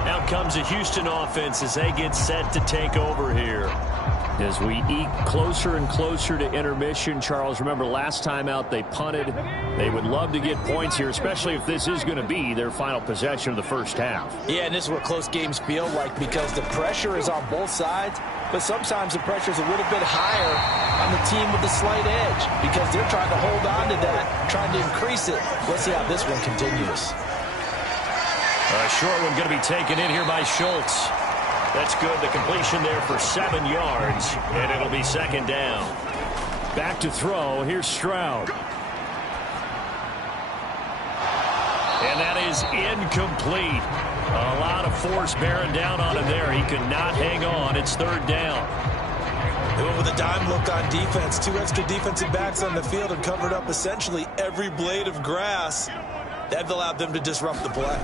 Out comes the Houston offense as they get set to take over here. As we eke closer and closer to intermission, Charles, remember last time out they punted. They would love to get points here, especially if this is going to be their final possession of the first half. Yeah, and this is what close games feel like because the pressure is on both sides, but sometimes the pressure is a little bit higher on the team with the slight edge because they're trying to hold on to that, trying to increase it. Let's see how this one continues. A short one going to be taken in here by Schultz. That's good. The completion there for 7 yards, and it'll be 2nd down. Back to throw. Here's Stroud. And that is incomplete. A lot of force bearing down on him there. He could not hang on. It's 3rd down. They went with a dime look on defense. 2 extra defensive backs on the field and covered up essentially every blade of grass. That allowed them to disrupt the play.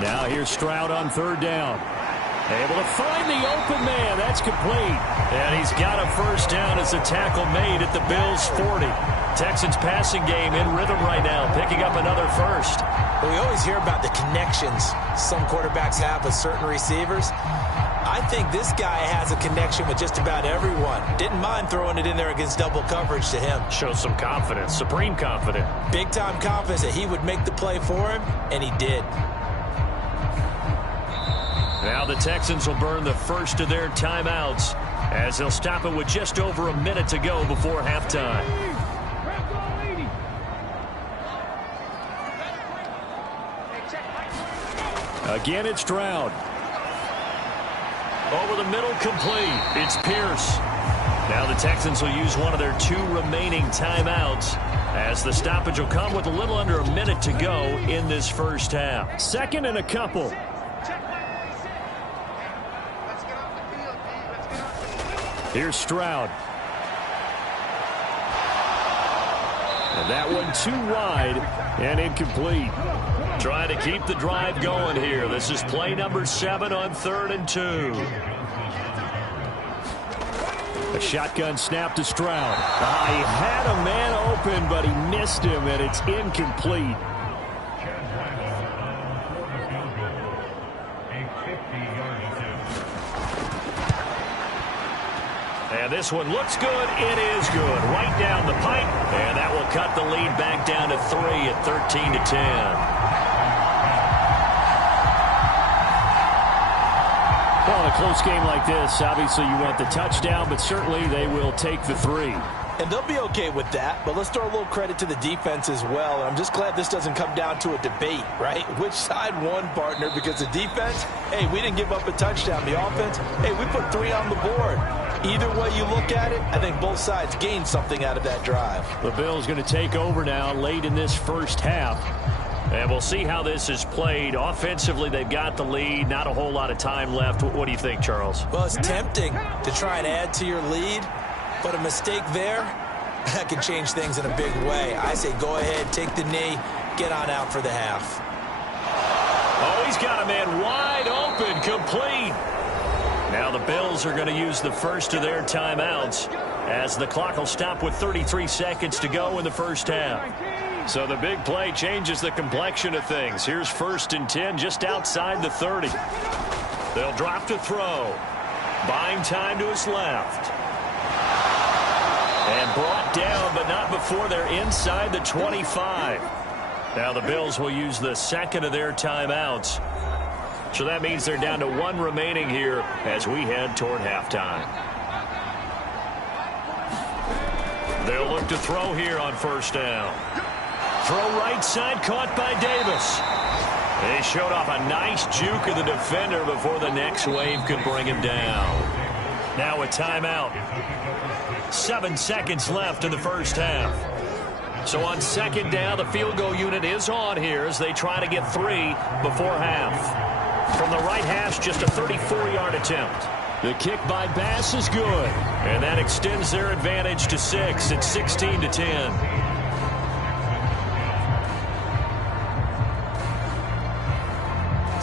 Now here's Stroud on third down. Able to find the open man. That's complete. And he's got a first down as a tackle made at the Bills' 40. Texans passing game in rhythm right now, picking up another first. Well, we always hear about the connections some quarterbacks have with certain receivers. I think this guy has a connection with just about everyone. Didn't mind throwing it in there against double coverage to him. Shows some confidence, supreme confidence. Big-time confidence that he would make the play for him, and he did. Now the Texans will burn the first of their timeouts as they'll stop it with just over a minute to go before halftime. Again, it's Stroud. Over the middle, complete. It's Pierce. Now the Texans will use one of their 2 remaining timeouts as the stoppage will come with a little under a minute to go in this first half. Second and a couple. Here's Stroud. And that one too wide and incomplete. Trying to keep the drive going here. This is play number 7 on 3rd and 2. A shotgun snap to Stroud. He had a man open, but he missed him, and it's incomplete. And this one looks good. It is good. Right down the pipe. And that will cut the lead back down to 3 at 13-10. Well, in a close game like this, obviously you want the touchdown, but certainly they will take the 3. And they'll be okay with that, but let's throw a little credit to the defense as well. And I'm just glad this doesn't come down to a debate, right? Which side won, partner? Because the defense, hey, we didn't give up a touchdown. The offense, hey, we put 3 on the board. Either way you look at it, I think both sides gained something out of that drive. The Bills going to take over now late in this first half. And we'll see how this is played. Offensively, they've got the lead. Not a whole lot of time left. What do you think, Charles? Well, it's tempting to try and add to your lead, but a mistake there, that can change things in a big way. I say go ahead, take the knee, get on out for the half. Oh, he's got a man wide open, complete. Now the Bills are going to use the first of their timeouts as the clock will stop with 33 seconds to go in the first half. So the big play changes the complexion of things. Here's 1st and 10 just outside the 30. They'll drop to throw. Buying time to his left. And brought down, but not before they're inside the 25. Now the Bills will use the second of their timeouts. So that means they're down to 1 remaining here as we head toward halftime. They'll look to throw here on 1st down. Throw right side, caught by Davis. They showed off a nice juke of the defender before the next wave could bring him down. Now a timeout. 7 seconds left in the first half. So on 2nd down, the field goal unit is on here as they try to get 3 before half. From the right hash, just a 34-yard attempt. The kick by Bass is good. And that extends their advantage to 6 at 16-10.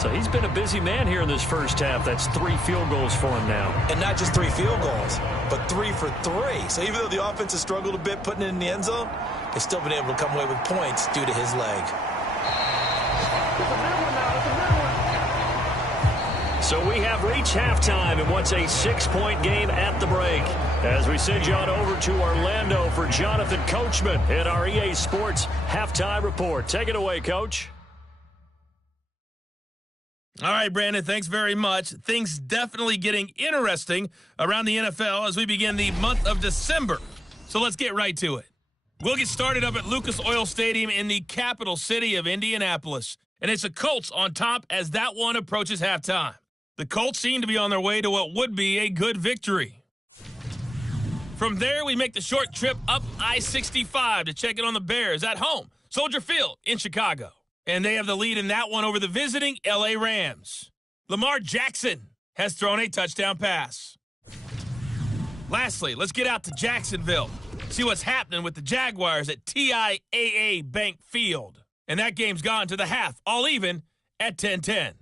So he's been a busy man here in this first half. That's 3 field goals for him now. And not just 3 field goals, but 3 for 3. So even though the offense has struggled a bit putting it in the end zone, they've still been able to come away with points due to his leg. So we have reached halftime in what's a 6-point game at the break. As we send you on over to Orlando for Jonathan Coachman in our EA Sports Halftime Report. Take it away, Coach. All right, Brandon, thanks very much. Things definitely getting interesting around the NFL as we begin the month of December. So let's get right to it. We'll get started up at Lucas Oil Stadium in the capital city of Indianapolis. And it's the Colts on top as that one approaches halftime. The Colts seem to be on their way to what would be a good victory. From there, we make the short trip up I-65 to check in on the Bears at home, Soldier Field in Chicago. And they have the lead in that one over the visiting L.A. Rams. Lamar Jackson has thrown a touchdown pass. Lastly, let's get out to Jacksonville, see what's happening with the Jaguars at TIAA Bank Field. And that game's gone to the half, all even at 10:10.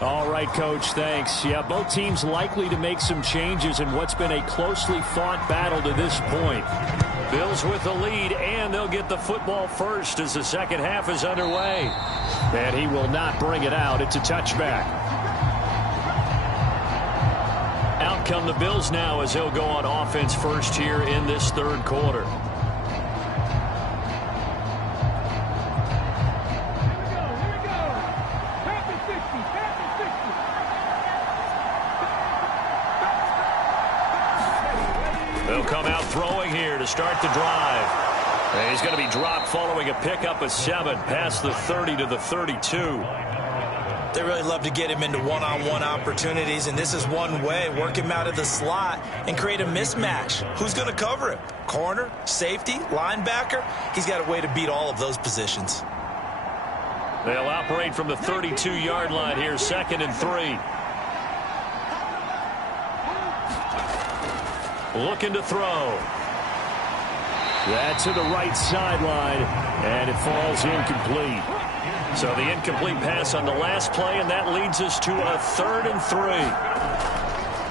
All right, Coach, thanks. Yeah, both teams likely to make some changes in what's been a closely fought battle to this point. Bills with the lead, and they'll get the football first as the second half is underway. And he will not bring it out. It's a touchback. Out come the Bills now as they'll go on offense first here in this third quarter. They'll come out throwing here to start the drive. And he's going to be dropped following a pickup of 7 past the 30 to the 32. They really love to get him into one-on-one opportunities, and this is one way. Work him out of the slot and create a mismatch. Who's going to cover him? Corner, safety, linebacker? He's got a way to beat all of those positions. They'll operate from the 32-yard line here, 2nd and 3. Looking to throw. That's to the right sideline, and it falls incomplete. So the incomplete pass on the last play, and that leads us to a 3rd and 3.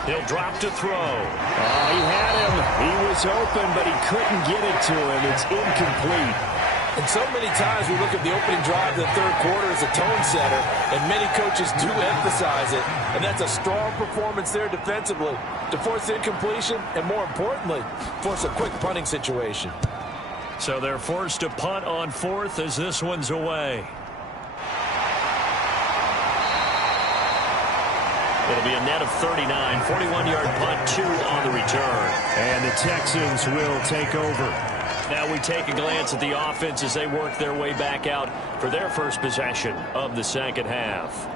He'll drop to throw. Oh, he had him. He was open, but he couldn't get it to him. It's incomplete. And so many times we look at the opening drive of the third quarter as a tone setter, and many coaches do emphasize it. And that's a strong performance there defensively to force incompletion and, more importantly, force a quick punting situation. So they're forced to punt on 4th as this one's away. It'll be a net of 39, 41-yard punt, 2 on the return. And the Texans will take over. Now we take a glance at the offense as they work their way back out for their first possession of the second half.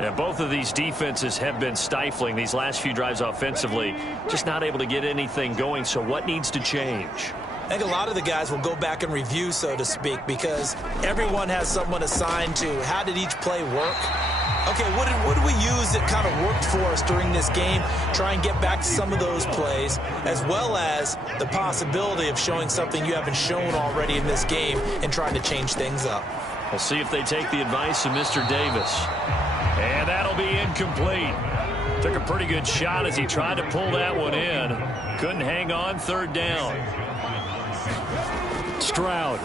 And both of these defenses have been stifling these last few drives offensively, just not able to get anything going. So what needs to change? I think a lot of the guys will go back and review, so to speak, because everyone has someone assigned to how did each play work. Okay, what did we use that kind of worked for us during this game? Try and get back to some of those plays, as well as the possibility of showing something you haven't shown already in this game and trying to change things up. We'll see if they take the advice of Mr. Davis. And that'll be incomplete. Took a pretty good shot as he tried to pull that one in. Couldn't hang on, 3rd down. Stroud.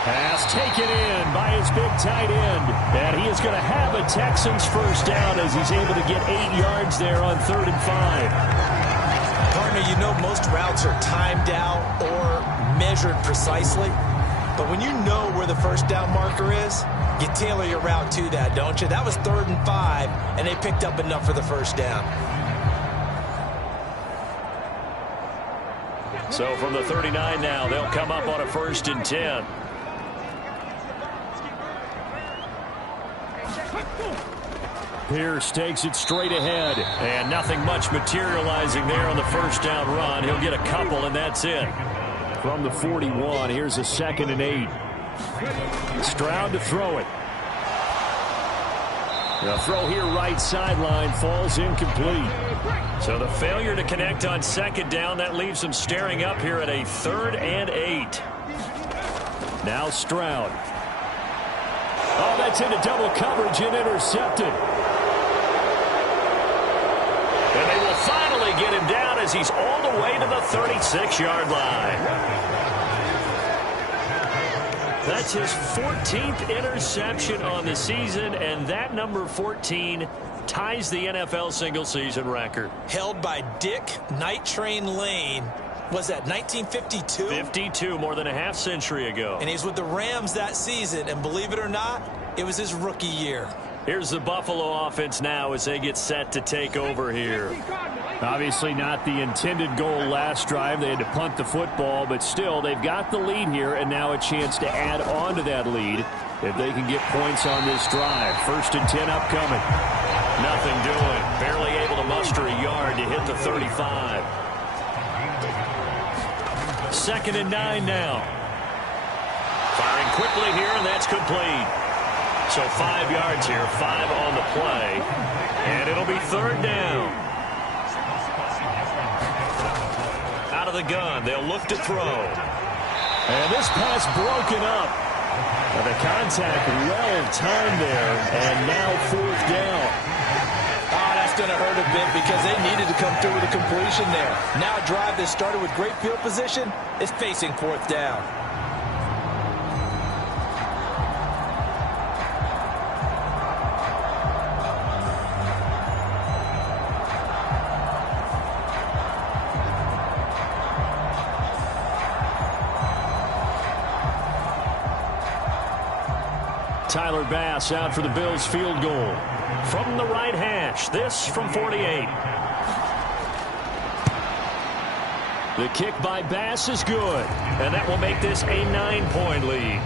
Pass taken in by his big tight end. And he is going to have a Texans first down as he's able to get 8 yards there on 3rd and 5. Partner, you know most routes are timed out or measured precisely. But when you know where the first down marker is, you tailor your route to that, don't you? That was 3rd and 5, and they picked up enough for the first down. So from the 39 now, they'll come up on a 1st and 10. Pierce takes it straight ahead. And nothing much materializing there on the first down run. He'll get a couple, and that's it. From the 41, here's a 2nd and 8. Stroud to throw it. The throw here right sideline falls incomplete. So the failure to connect on 2nd down, that leaves them staring up here at a 3rd and 8. Now Stroud. Oh, that's into double coverage and intercepted. And they will finally get him down as he's all the way to the 36-yard line. That's his 14th interception on the season, and that number 14 ties the NFL single-season record. Held by Dick Night Train Lane. Was that 1952? 52, more than a half-century ago. And he's with the Rams that season, and believe it or not, it was his rookie year. Here's the Buffalo offense now as they get set to take over here. Obviously not the intended goal last drive. They had to punt the football, but still, they've got the lead here, and now a chance to add on to that lead if they can get points on this drive. 1st and 10 upcoming. Nothing doing. Barely able to muster a yard to hit the 35. 2nd and 9 now. Firing quickly here, and that's complete. So 5 yards here, 5 on the play. And it'll be third down. Out of the gun, they'll look to throw. And this pass broken up. And the contact well timed there, and now fourth down. Oh, that's going to hurt a bit because they needed to come through with a completion there. Now a drive that started with great field position is facing fourth down. Tyler Bass out for the Bills field goal. From the right hash, this from 48. The kick by Bass is good. And that will make this a 9-point lead.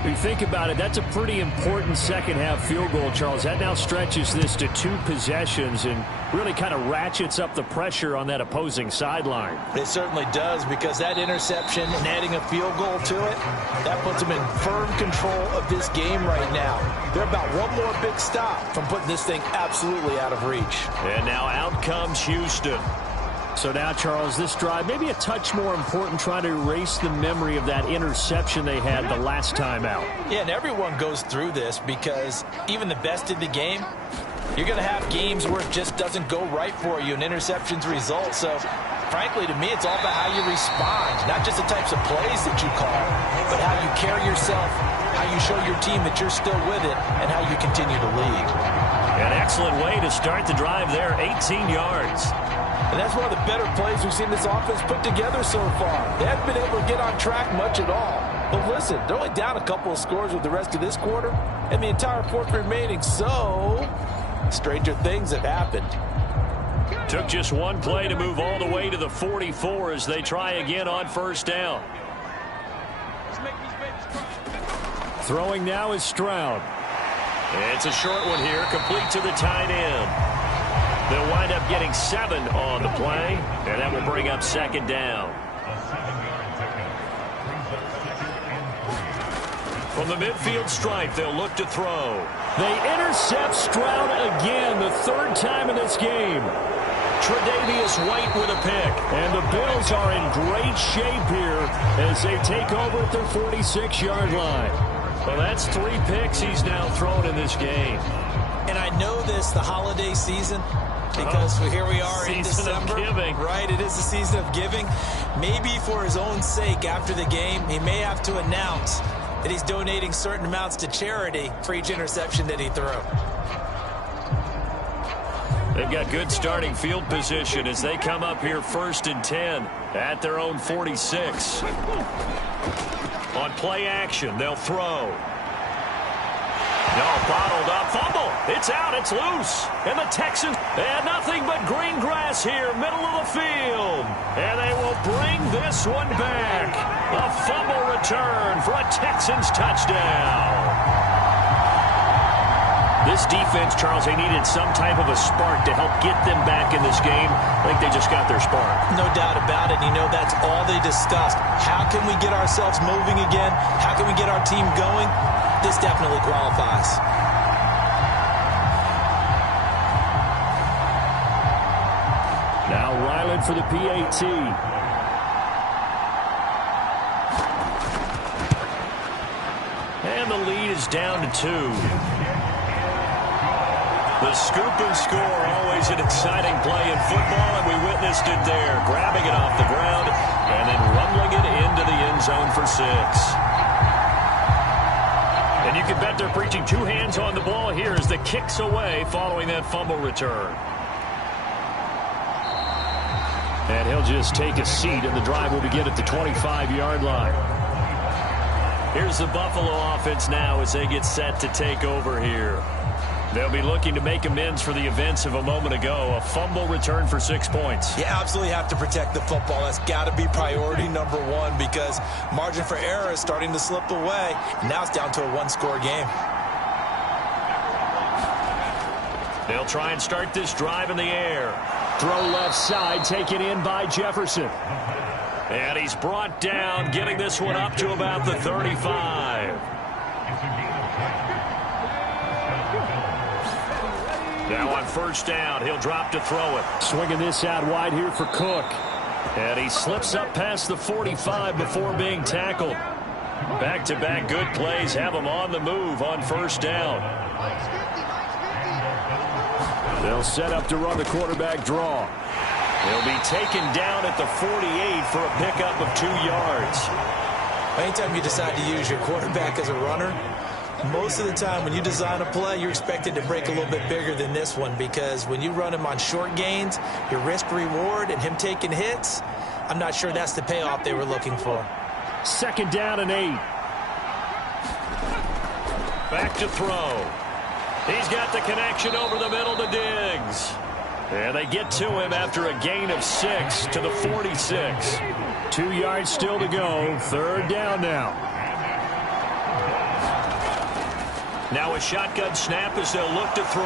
If you think about it, that's a pretty important second-half field goal, Charles. That now stretches this to 2 possessions and really kind of ratchets up the pressure on that opposing sideline. It certainly does, because that interception and adding a field goal to it, that puts them in firm control of this game right now. They're about one more big stop from putting this thing absolutely out of reach. And now out comes Houston. So now, Charles, this drive maybe a touch more important, trying to erase the memory of that interception they had the last time out. Yeah, and everyone goes through this, because even the best in the game, you're going to have games where it just doesn't go right for you and interceptions result. So, frankly, to me, it's all about how you respond, not just the types of plays that you call, but how you carry yourself, how you show your team that you're still with it, and how you continue to lead. An excellent way to start the drive there, 18 yards. And that's one of the better plays we've seen this offense put together so far. They haven't been able to get on track much at all. But listen, they're only down a couple of scores with the rest of this quarter and the entire fourth remaining. So, stranger things have happened. Took just one play to move all the way to the 44 as they try again on first down. Throwing now is Stroud. It's a short one here, complete to the tight end. They'll wind up getting 7 on the play, and that will bring up second down. From the midfield stripe, they'll look to throw. They intercept Stroud again, the third time in this game. Tre'Davious White with a pick. And the Bills are in great shape here as they take over at their 46-yard line. Well, that's 3 picks he's now thrown in this game. And I know this, the holiday season, because here we are in December. Season of giving. Right, it is the season of giving. Maybe for his own sake after the game, he may have to announce that he's donating certain amounts to charity for each interception that he threw. They've got good starting field position as they come up here 1st and 10 at their own 46. On play action, they'll throw. No, bottled up, fumble. It's out, it's loose. And the Texans had nothing but green grass here, middle of the field. And they will bring this one back. A fumble return for a Texans touchdown. This defense, Charles, they needed some type of a spark to help get them back in this game. I think they just got their spark. No doubt about it. You know, that's all they discussed. How can we get ourselves moving again? How can we get our team going? This definitely qualifies. Now Ryland for the PAT. And the lead is down to 2. The scoop and score, always an exciting play in football, and we witnessed it there. Grabbing it off the ground and then rumbling it into the end zone for 6. And you can bet they're preaching 2 hands on the ball here as the kick's away following that fumble return. And he'll just take a seat, and the drive will begin at the 25-yard line. Here's the Buffalo offense now as they get set to take over here. They'll be looking to make amends for the events of a moment ago. A fumble return for 6 points. You absolutely have to protect the football. That's got to be priority number 1 because margin for error is starting to slip away. And now it's down to a 1-score game. They'll try and start this drive in the air. Throw left side, taken in by Jefferson. And he's brought down, getting this one up to about the 35. Now on first down, he'll drop to throw it. Swinging this out wide here for Cook. And he slips up past the 45 before being tackled. Back-to-back good plays have him on the move on first down. They'll set up to run the quarterback draw. He'll be taken down at the 48 for a pickup of 2 yards. Anytime you decide to use your quarterback as a runner, most of the time when you design a play, you're expected to break a little bit bigger than this one, because when you run him on short gains, your risk-reward and him taking hits, I'm not sure that's the payoff they were looking for. Second down and 8. Back to throw. He's got the connection over the middle to Diggs. And they get to him after a gain of 6 to the 46. 2 yards still to go. Third down now. Now a shotgun snap as they'll look to throw.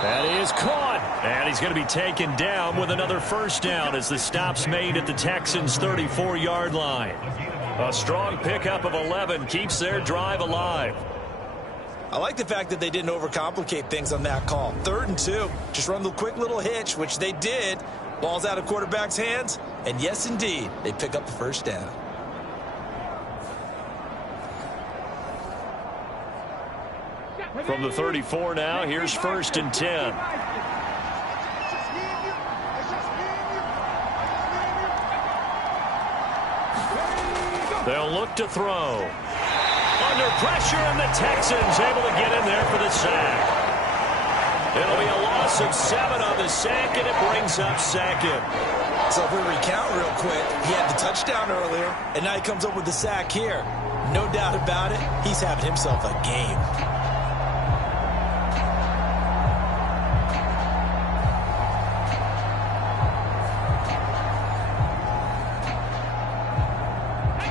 That is caught. And he's going to be taken down with another first down as the stop's made at the Texans' 34-yard line. A strong pickup of 11 keeps their drive alive. I like the fact that they didn't overcomplicate things on that call. 3rd and 2. Just run the quick little hitch, which they did. Ball's out of quarterback's hands. And yes, indeed, they pick up the first down. From the 34 now, here's 1st and 10. They'll look to throw. Under pressure, and the Texans able to get in there for the sack. It'll be a loss of 7 on the sack, and it brings up 2nd. So if we recount real quick, he had the touchdown earlier, and now he comes up with the sack here. No doubt about it, he's having himself a game.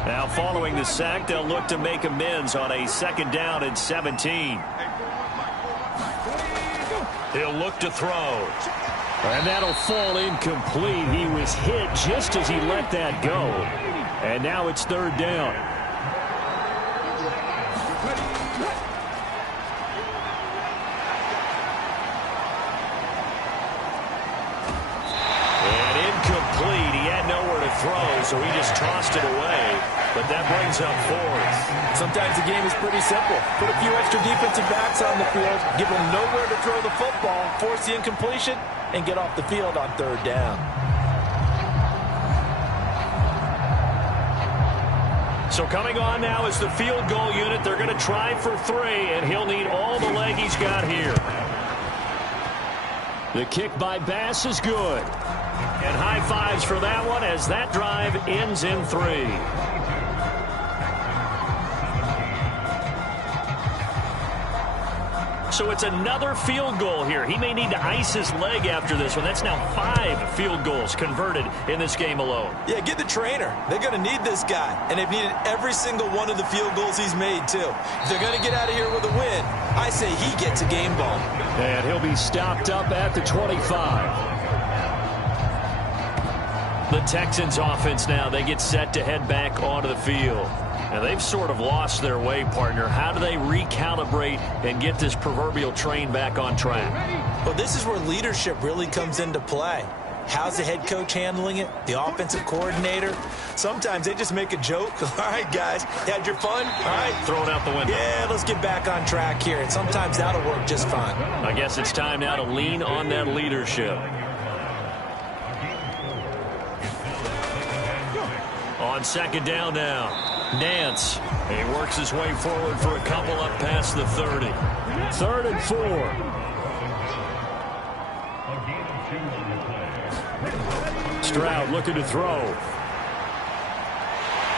Now following the sack, they'll look to make amends on a 2nd down and 17. He'll look to throw. And that'll fall incomplete. He was hit just as he let that go. And now it's 3rd down. And incomplete. He had nowhere to throw, so he just tossed it away. But that brings up 4th. Sometimes the game is pretty simple. Put a few extra defensive backs on the field, give them nowhere to throw the football, force the incompletion, and get off the field on 3rd down. So coming on now is the field goal unit. They're going to try for 3, and he'll need all the leg he's got here. The kick by Bass is good. And high fives for that one as that drive ends in 3. So it's another field goal here. He may need to ice his leg after this one. That's now 5 field goals converted in this game alone. Yeah, get the trainer. They're going to need this guy. And they've needed every single one of the field goals he's made, too. If they're going to get out of here with a win, I say he gets a game ball. And he'll be stopped up at the 25. The Texans offense now, they get set to head back onto the field. Now, they've sort of lost their way, partner. How do they recalibrate and get this proverbial train back on track? Well, this is where leadership really comes into play. How's the head coach handling it? The offensive coordinator? Sometimes they just make a joke. All right, guys, had your fun? All right. Throw it out the window. Yeah, let's get back on track here. And sometimes that'll work just fine. I guess it's time now to lean on that leadership. On 2nd down now, Nance. He works his way forward for a couple up past the 30. 3rd and 4. Stroud looking to throw.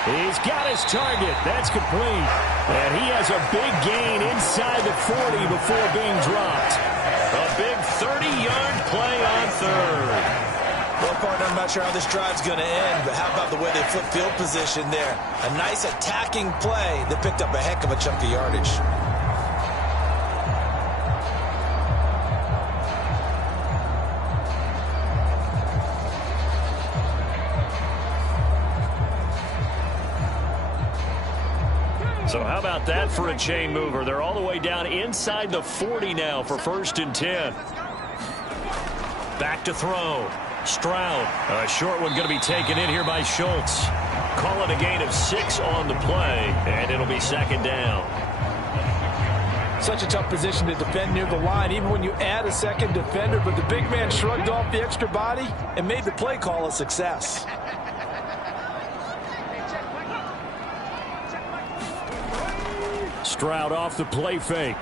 He's got his target. That's complete. And he has a big gain inside the 40 before being dropped. A big 30-yard play on 3rd. Well, partner, I'm not sure how this drive's going to end, but how about the way they flip field position there? A nice attacking play that picked up a heck of a chunk of yardage. So how about that for a chain mover? They're all the way down inside the 40 now for 1st and 10. Back to throw. Stroud. A short one going to be taken in here by Schultz. Call it a gain of 6 on the play, and it'll be 2nd down. Such a tough position to defend near the line, even when you add a second defender, but the big man shrugged off the extra body and made the play call a success. Stroud off the play fake.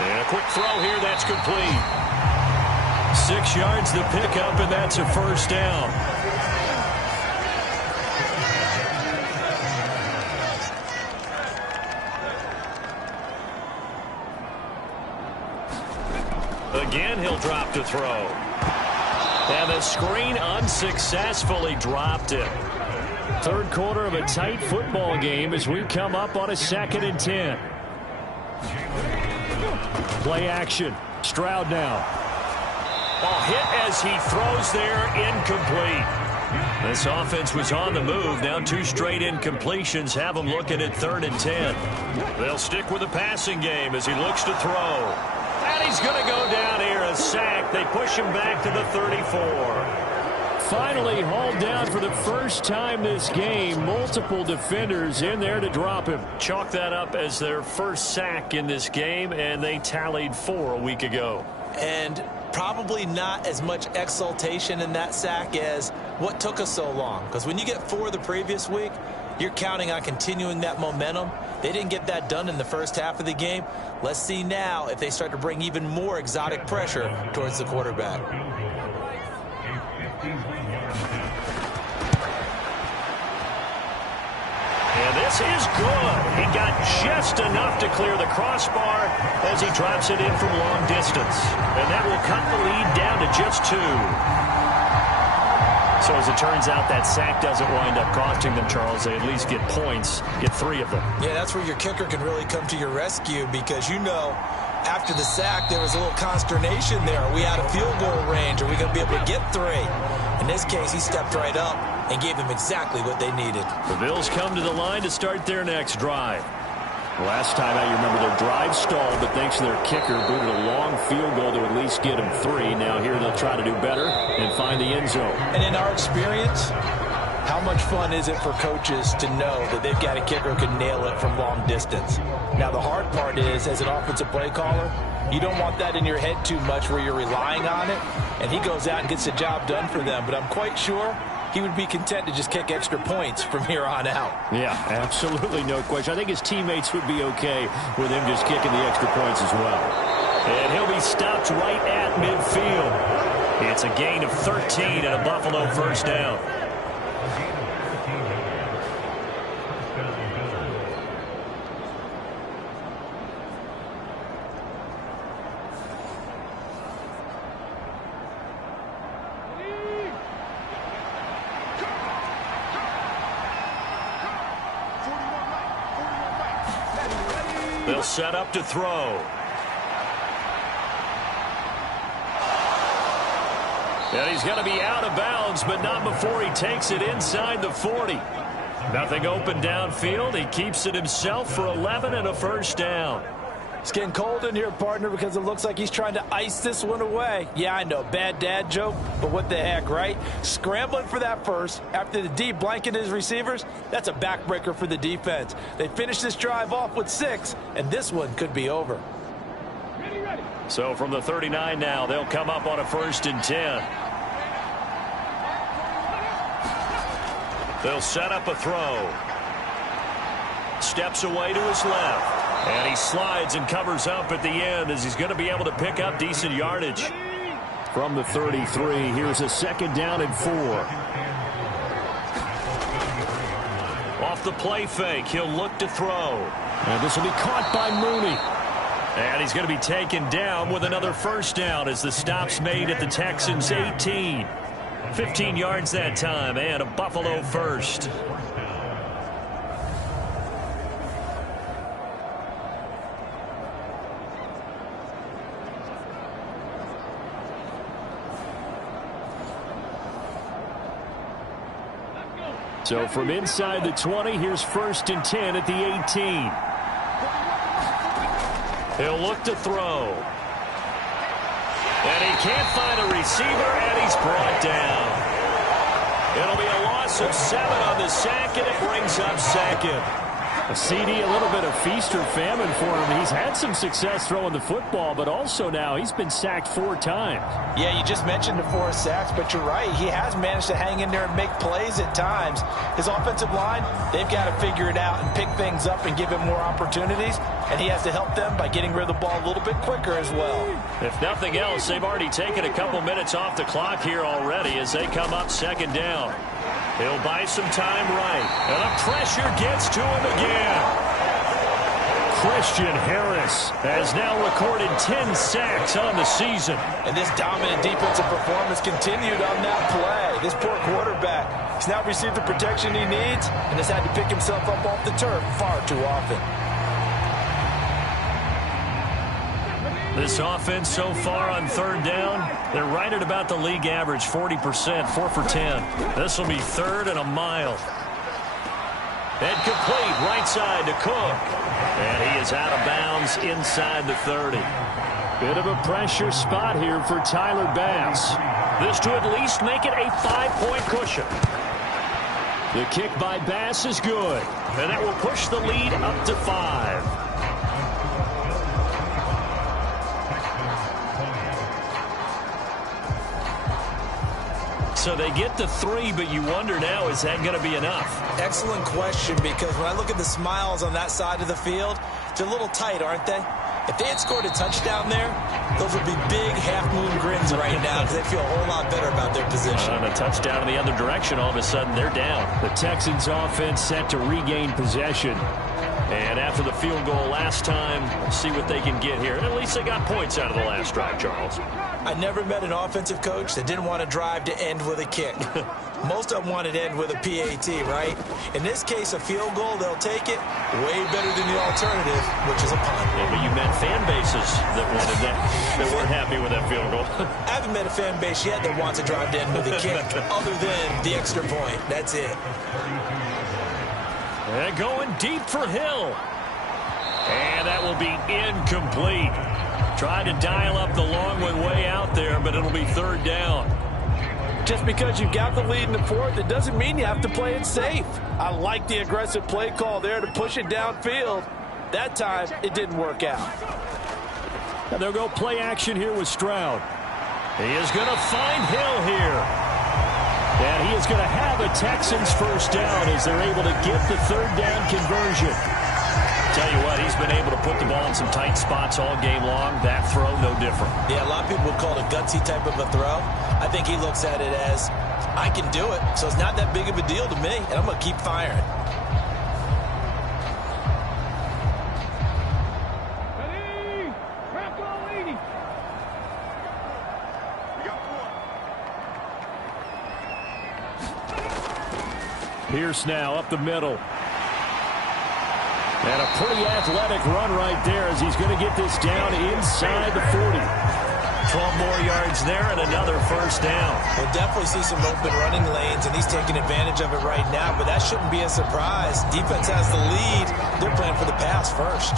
And a quick throw here, that's complete. 6 yards to pick up, and that's a 1st down. Again, he'll drop to throw. And the screen unsuccessfully dropped it. 3rd quarter of a tight football game as we come up on a 2nd and 10. Play action. Stroud now. A hit as he throws there, incomplete. This offense was on the move. Now 2 straight incompletions have them looking at 3rd and 10. They'll stick with the passing game as he looks to throw. And he's going to go down here, a sack. They push him back to the 34. Finally hauled down for the first time this game. Multiple defenders in there to drop him. Chalk that up as their first sack in this game, and they tallied 4 a week ago. And probably not as much exultation in that sack as what took us so long. Because when you get 4 the previous week, you're counting on continuing that momentum. They didn't get that done in the first half of the game. Let's see now if they start to bring even more exotic pressure towards the quarterback. And this is good. He got just enough to clear the crossbar as he drops it in from long distance. And that will cut the lead down to just 2. So as it turns out, that sack doesn't wind up costing them, Charles. They at least get points, get 3 of them. Yeah, that's where your kicker can really come to your rescue because, you know, after the sack, there was a little consternation there. Are we out of field goal range? Are we going to be able to get 3? In this case, he stepped right up and gave them exactly what they needed. The Bills come to the line to start their next drive. Last time out, you remember their drive stalled, but thanks to their kicker, booted a long field goal to at least get them 3. Now here they'll try to do better and find the end zone. And in our experience, how much fun is it for coaches to know that they've got a kicker who can nail it from long distance? Now, the hard part is, as an offensive play caller, you don't want that in your head too much where you're relying on it, and he goes out and gets the job done for them. But I'm quite sure he would be content to just kick extra points from here on out. Yeah, absolutely no question. I think his teammates would be okay with him just kicking the extra points as well. And he'll be stopped right at midfield. It's a gain of 13 and a Buffalo 1st down. They'll set up to throw. And he's going to be out of bounds, but not before he takes it inside the 40. Nothing open downfield. He keeps it himself for 11 and a 1st down. It's getting cold in here, partner, because it looks like he's trying to ice this one away. Yeah, I know, bad dad joke, but what the heck, right? Scrambling for that first after the D blanketed his receivers, that's a backbreaker for the defense. They finish this drive off with 6, and this one could be over. So from the 39 now, they'll come up on a 1st and 10. They'll set up a throw. Steps away to his left. And he slides and covers up at the end as he's going to be able to pick up decent yardage. From the 33, here's a 2nd down and 4. Off the play fake, he'll look to throw. And this will be caught by Mooney. And he's going to be taken down with another 1st down as the stop's made at the Texans' 18. 15 yards that time and a Buffalo 1st. So from inside the 20, here's 1st and 10 at the 18. He'll look to throw. And he can't find a receiver, and he's brought down. It'll be a loss of 7 on the sack, and it brings up 2nd. A CD, a little bit of feast or famine for him. He's had some success throwing the football, but also now he's been sacked 4 times. Yeah, you just mentioned the 4 sacks, but you're right. He has managed to hang in there and make plays at times. His offensive line, they've got to figure it out and pick things up and give him more opportunities, and he has to help them by getting rid of the ball a little bit quicker as well. If nothing else, they've already taken a couple minutes off the clock here already as they come up 2nd down. He'll buy some time right. And the pressure gets to him again. Christian Harris has now recorded 10 sacks on the season. And this dominant defensive performance continued on that play. This poor quarterback has now received the protection he needs and has had to pick himself up off the turf far too often. This offense so far on 3rd down, they're right at about the league average, 40%, 4 for 10. This will be 3rd and a mile. And complete right side to Cook. And he is out of bounds inside the 30. Bit of a pressure spot here for Tyler Bass. This to at least make it a 5-point cushion. The kick by Bass is good. And that will push the lead up to 5. So they get to 3, but you wonder now, is that going to be enough? Excellent question, because when I look at the smiles on that side of the field, they're a little tight, aren't they? If they had scored a touchdown there, those would be big half-moon grins right now because they feel a whole lot better about their position. And a touchdown in the other direction, all of a sudden they're down. The Texans offense set to regain possession. And after the field goal last time, we'll see what they can get here. And at least they got points out of the last drive, Charles. I never met an offensive coach that didn't want to drive to end with a kick. Most of them wanted to end with a PAT, right? In this case, a field goal, they'll take it way better than the alternative, which is a punt. Yeah, but you met fan bases that wanted that, that weren't happy with that field goal. I haven't met a fan base yet that wants to drive to end with a kick, other than the extra point. That's it. And going deep for Hill. And that will be incomplete. Tried to dial up the long one way out there, but it'll be 3rd down. Just because you've got the lead in the 4th, it doesn't mean you have to play it safe. I like the aggressive play call there to push it downfield. That time, it didn't work out. And they'll go play action here with Stroud. He is going to find Hill here. And he is going to have a Texans 1st down as they're able to get the 3rd down conversion. Tell you what, he's been able to put the ball in some tight spots all game long. That throw, no different. Yeah, a lot of people would call it a gutsy type of a throw. I think he looks at it as, I can do it, so it's not that big of a deal to me, and I'm going to keep firing. Ready? Trap ball 80. Pierce now up the middle. And a pretty athletic run right there as he's going to get this down inside the 40. 12 more yards there and another 1st down. We'll definitely see some open running lanes, and he's taking advantage of it right now, but that shouldn't be a surprise. Defense has the lead. They're playing for the pass first.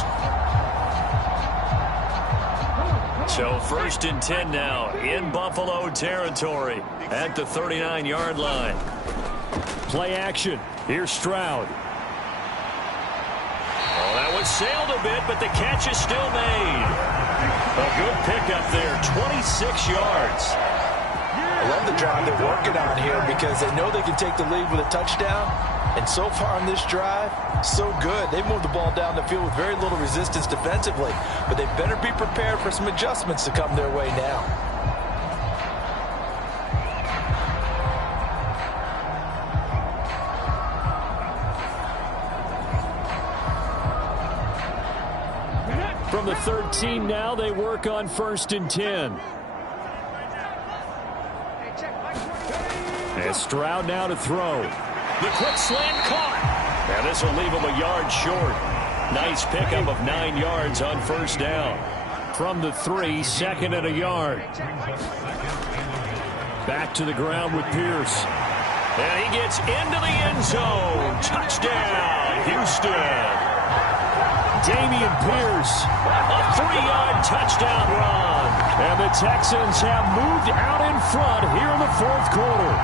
So 1st and 10 now in Buffalo territory at the 39-yard line. Play action. Here's Stroud. Oh, that was sailed a bit, but the catch is still made. A good pickup there, 26 yards. I love the drive they're working on here because they know they can take the lead with a touchdown. And so far on this drive, so good. They moved the ball down the field with very little resistance defensively. But they better be prepared for some adjustments to come their way now. From the 13 now, they work on 1st and 10. And Stroud now to throw. The quick slant caught. And this will leave him a yard short. Nice pickup of 9 yards on 1st down. From the 3, 2nd and a yard. Back to the ground with Pierce. And he gets into the end zone. Touchdown, Houston. Damian Pierce, a 3-yard touchdown run. And the Texans have moved out in front here in the fourth quarter.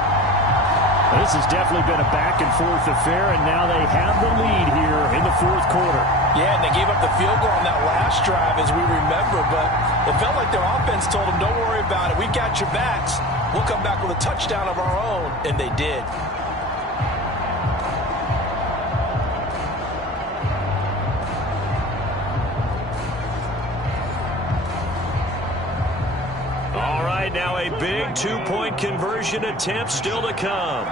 This has definitely been a back-and-forth affair, and now they have the lead here in the fourth quarter. Yeah, and they gave up the field goal on that last drive, as we remember, but it felt like their offense told them, don't worry about it. We got your backs. We'll come back with a touchdown of our own, and they did. All right, now a big two-point conversion attempt still to come.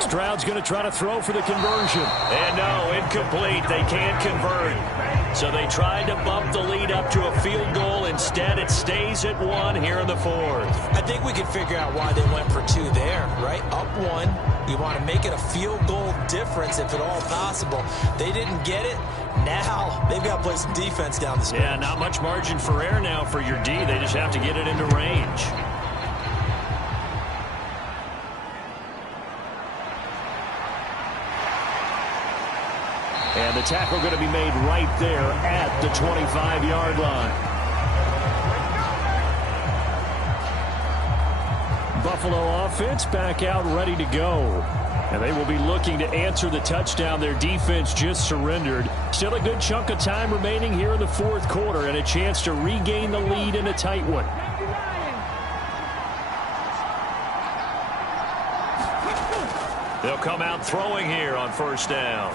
Stroud's going to try to throw for the conversion. And no, incomplete. They can't convert. So they tried to bump the lead up to a field goal. Instead, it stays at 1 here in the fourth. I think we can figure out why they went for 2 there, right? Up 1. You want to make it a field goal difference if at all possible. They didn't get it. Now they've got to play some defense down the stretch. Yeah, not much margin for error now for your D. They just have to get it into range. And the tackle going to be made right there at the 25-yard line. Buffalo offense back out ready to go. And they will be looking to answer the touchdown their defense just surrendered. Still a good chunk of time remaining here in the fourth quarter and a chance to regain the lead in a tight one. They'll come out throwing here on first down.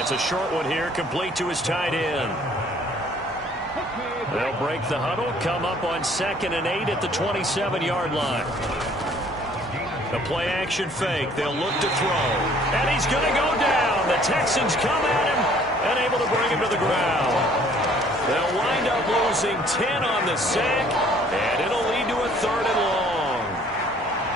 It's a short one here, complete to his tight end. They'll break the huddle, come up on 2nd and 8 at the 27-yard line. A play-action fake. They'll look to throw. And he's going to go down. The Texans come at him and able to bring him to the ground. They'll wind up losing 10 on the sack, and it'll lead to a 3rd and long.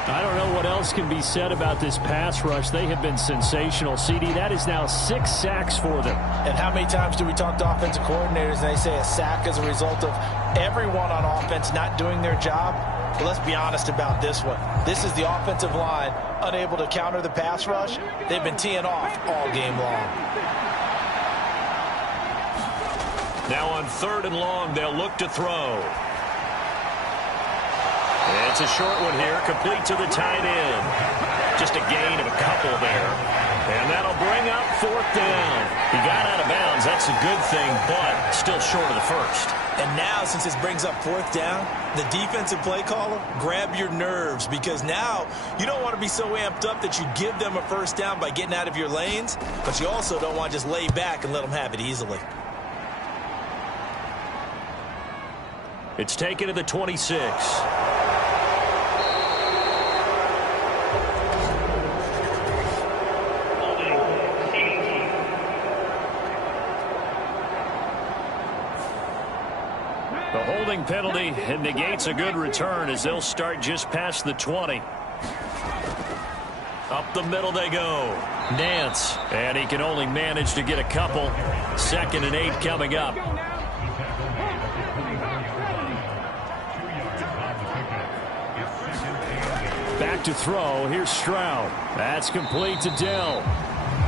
I don't know what else can be said about this pass rush. They have been sensational. CD, that is now 6 sacks for them. And how many times do we talk to offensive coordinators and they say a sack as a result of everyone on offense not doing their job? Well, let's be honest about this one. This is the offensive line unable to counter the pass rush. They've been teeing off all game long. Now on 3rd and long, they'll look to throw. It's a short one here, complete to the tight end. Just a gain of a couple there. And that'll bring up 4th down. He got out of bounds. That's a good thing, but still short of the first. And now, since this brings up 4th down, the defensive play caller, grab your nerves, because now you don't want to be so amped up that you give them a first down by getting out of your lanes, but you also don't want to just lay back and let them have it easily. It's taken to the 26. The holding penalty negates a good return as they'll start just past the 20. Up the middle they go. Nance, and he can only manage to get a couple. 2nd and 8 coming up. Back to throw. Here's Stroud. That's complete to Dell.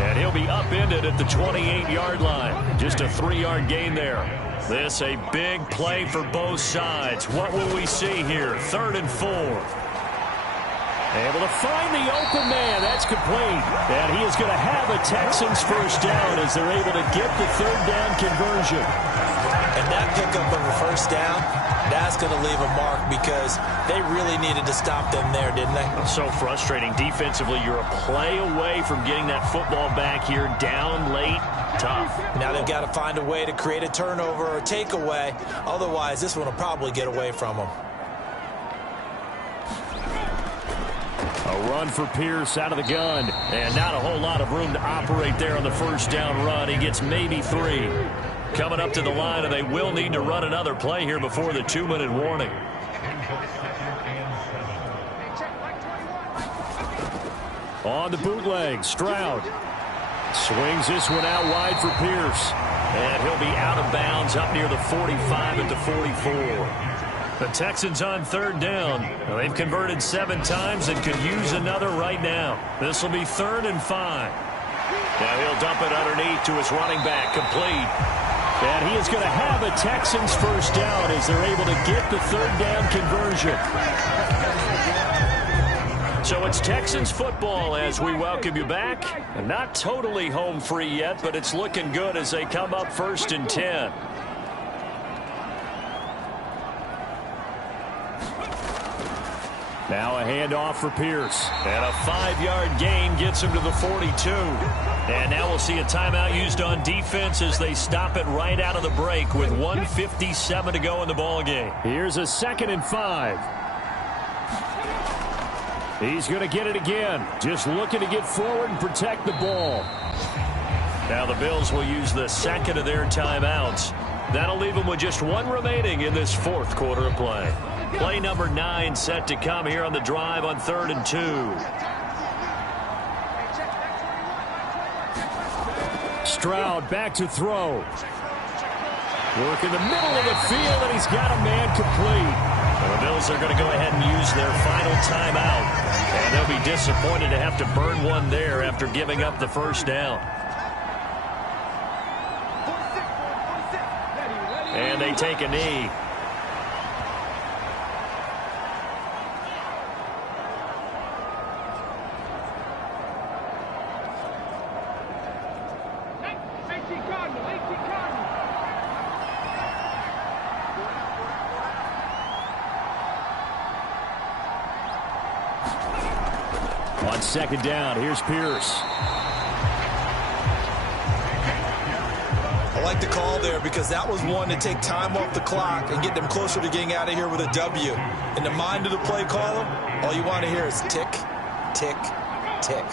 And he'll be upended at the 28-yard line. Just a 3-yard gain there. This a big play for both sides. What will we see here? 3rd and 4. Able to find the open man. That's complete. And he is going to have a Texans first down as they're able to get the 3rd down conversion. And that pickup of a first down, that's going to leave a mark because they really needed to stop them there, didn't they? So frustrating. Defensively, you're a play away from getting that football back here down late. Tough. Now they've got to find a way to create a turnover or takeaway. Otherwise, this one will probably get away from them. A run for Pierce out of the gun. And not a whole lot of room to operate there on the first down run. He gets maybe 3. Coming up to the line, and they will need to run another play here before the 2-minute warning. On the bootleg, Stroud swings this one out wide for Pierce. And he'll be out of bounds up near the 45 at the 44. The Texans on third down. Well, they've converted 7 times and could use another right now. This will be 3rd and 5. Now he'll dump it underneath to his running back, complete. And he is going to have a Texans first down as they're able to get the 3rd down conversion. So it's Texans football as we welcome you back. And not totally home free yet, but it's looking good as they come up 1st and 10. Now a handoff for Pierce. And a 5-yard gain gets him to the 42. And now we'll see a timeout used on defense as they stop it right out of the break with 1:57 to go in the ballgame. Here's a 2nd and 5. He's going to get it again. Just looking to get forward and protect the ball. Now the Bills will use the 2nd of their timeouts. That'll leave them with just 1 remaining in this 4th quarter of play. Play number 9 set to come here on the drive on 3rd and 2. Stroud back to throw. Work in the middle of the field, and he's got a man complete. Well, the Bills are going to go ahead and use their final timeout. And they'll be disappointed to have to burn one there after giving up the first down. And they take a knee. On 2nd down, here's Pierce. I like the call there because that was one to take time off the clock and get them closer to getting out of here with a W. In the mind of the play caller, all you want to hear is tick, tick, tick.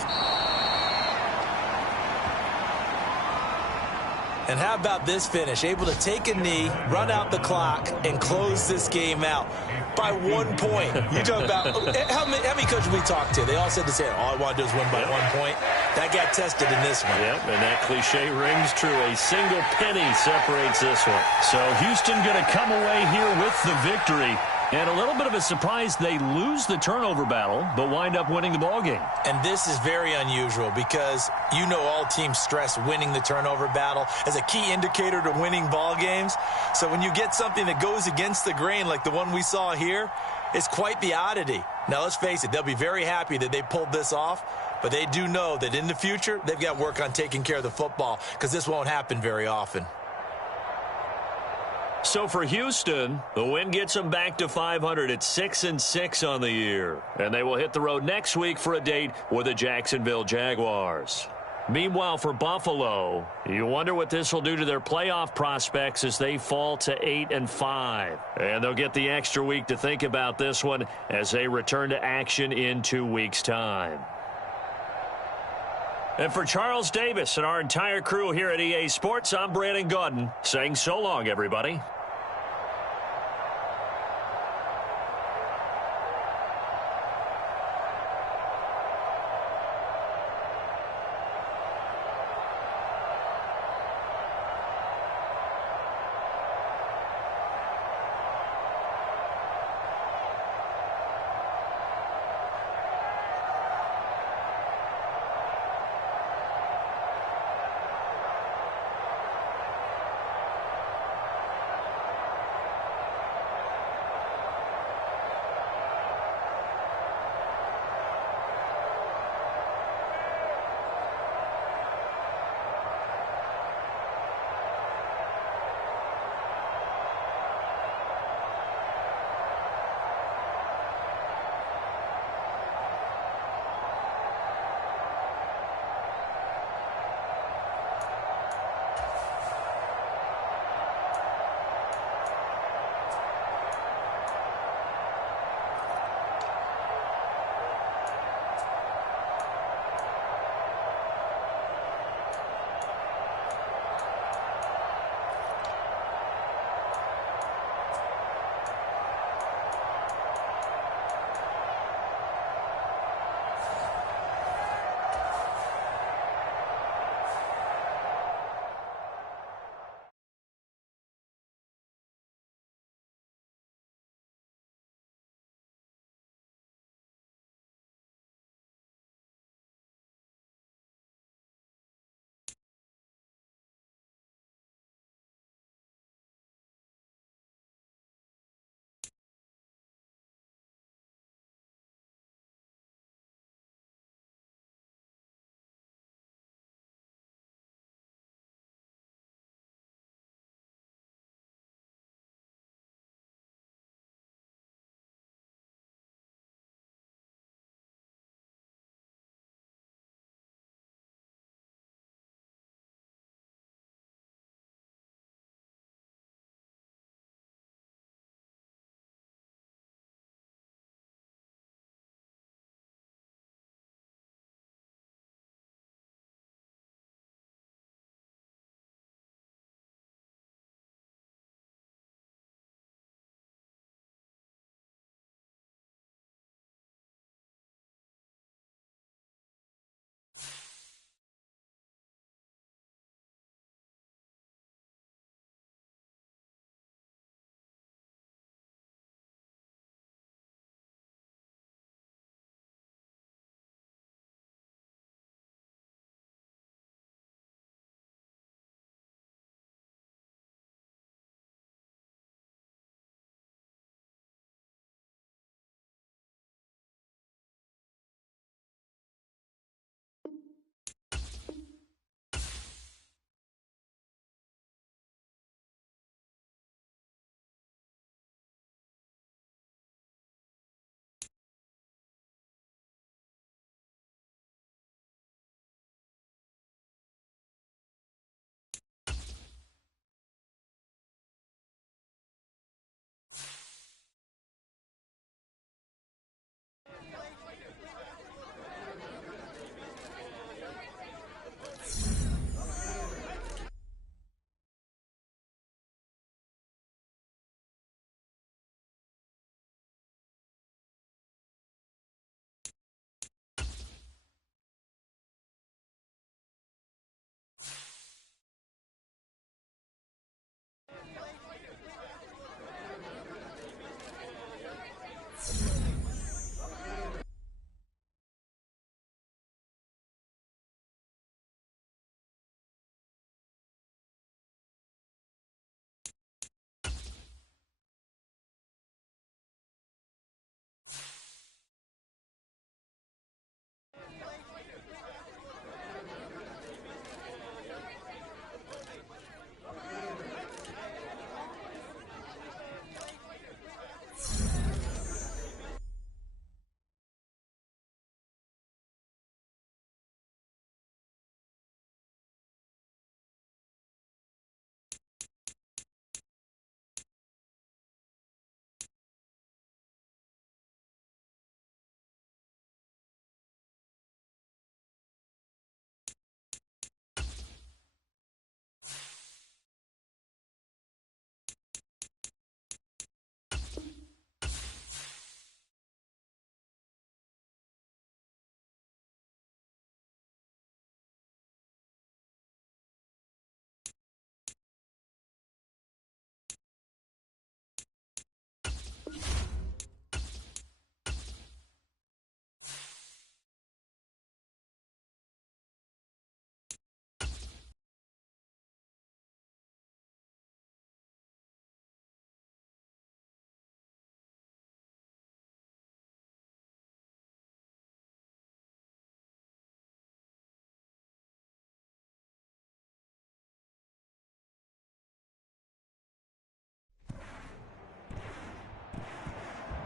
And how about this finish? Able to take a knee, run out the clock, and close this game out by 1 point. You talk about how many coaches we talked to? They all said the same. All I want to do is win by 1 point. That got tested in this one. Yep, and that cliche rings true. A single penny separates this one. So Houston going to come away here with the victory. And a little bit of a surprise, they lose the turnover battle, but wind up winning the ballgame. And this is very unusual because you know all teams stress winning the turnover battle as a key indicator to winning ball games. So when you get something that goes against the grain like the one we saw here, it's quite the oddity. Now, let's face it, they'll be very happy that they pulled this off, but they do know that in the future, they've got to work on taking care of the football because this won't happen very often. So for Houston, the win gets them back to 500 at 6-6 on the year. And they will hit the road next week for a date with the Jacksonville Jaguars. Meanwhile, for Buffalo, you wonder what this will do to their playoff prospects as they fall to 8-5. And they'll get the extra week to think about this one as they return to action in 2 weeks' time. And for Charles Davis and our entire crew here at EA Sports, I'm Brandon Gaudin saying so long, everybody.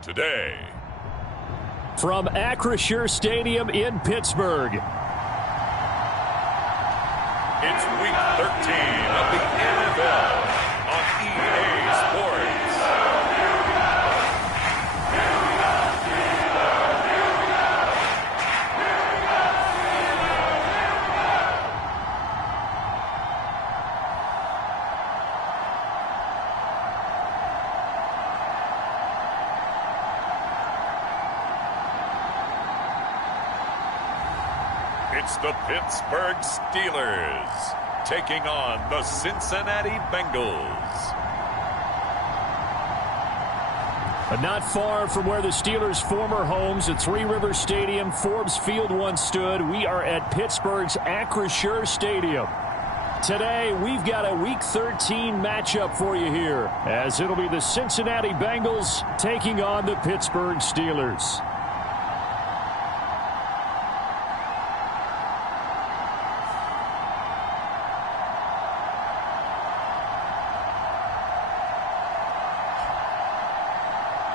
today. From Acrisure Stadium in Pittsburgh. It's Week 13 of the NFL on EA Sports. It's the Pittsburgh Steelers taking on the Cincinnati Bengals. But not far from where the Steelers' former homes at Three Rivers Stadium, Forbes Field once stood, we are at Pittsburgh's Acrisure Stadium. Today, we've got a Week 13 matchup for you here, as it'll be the Cincinnati Bengals taking on the Pittsburgh Steelers.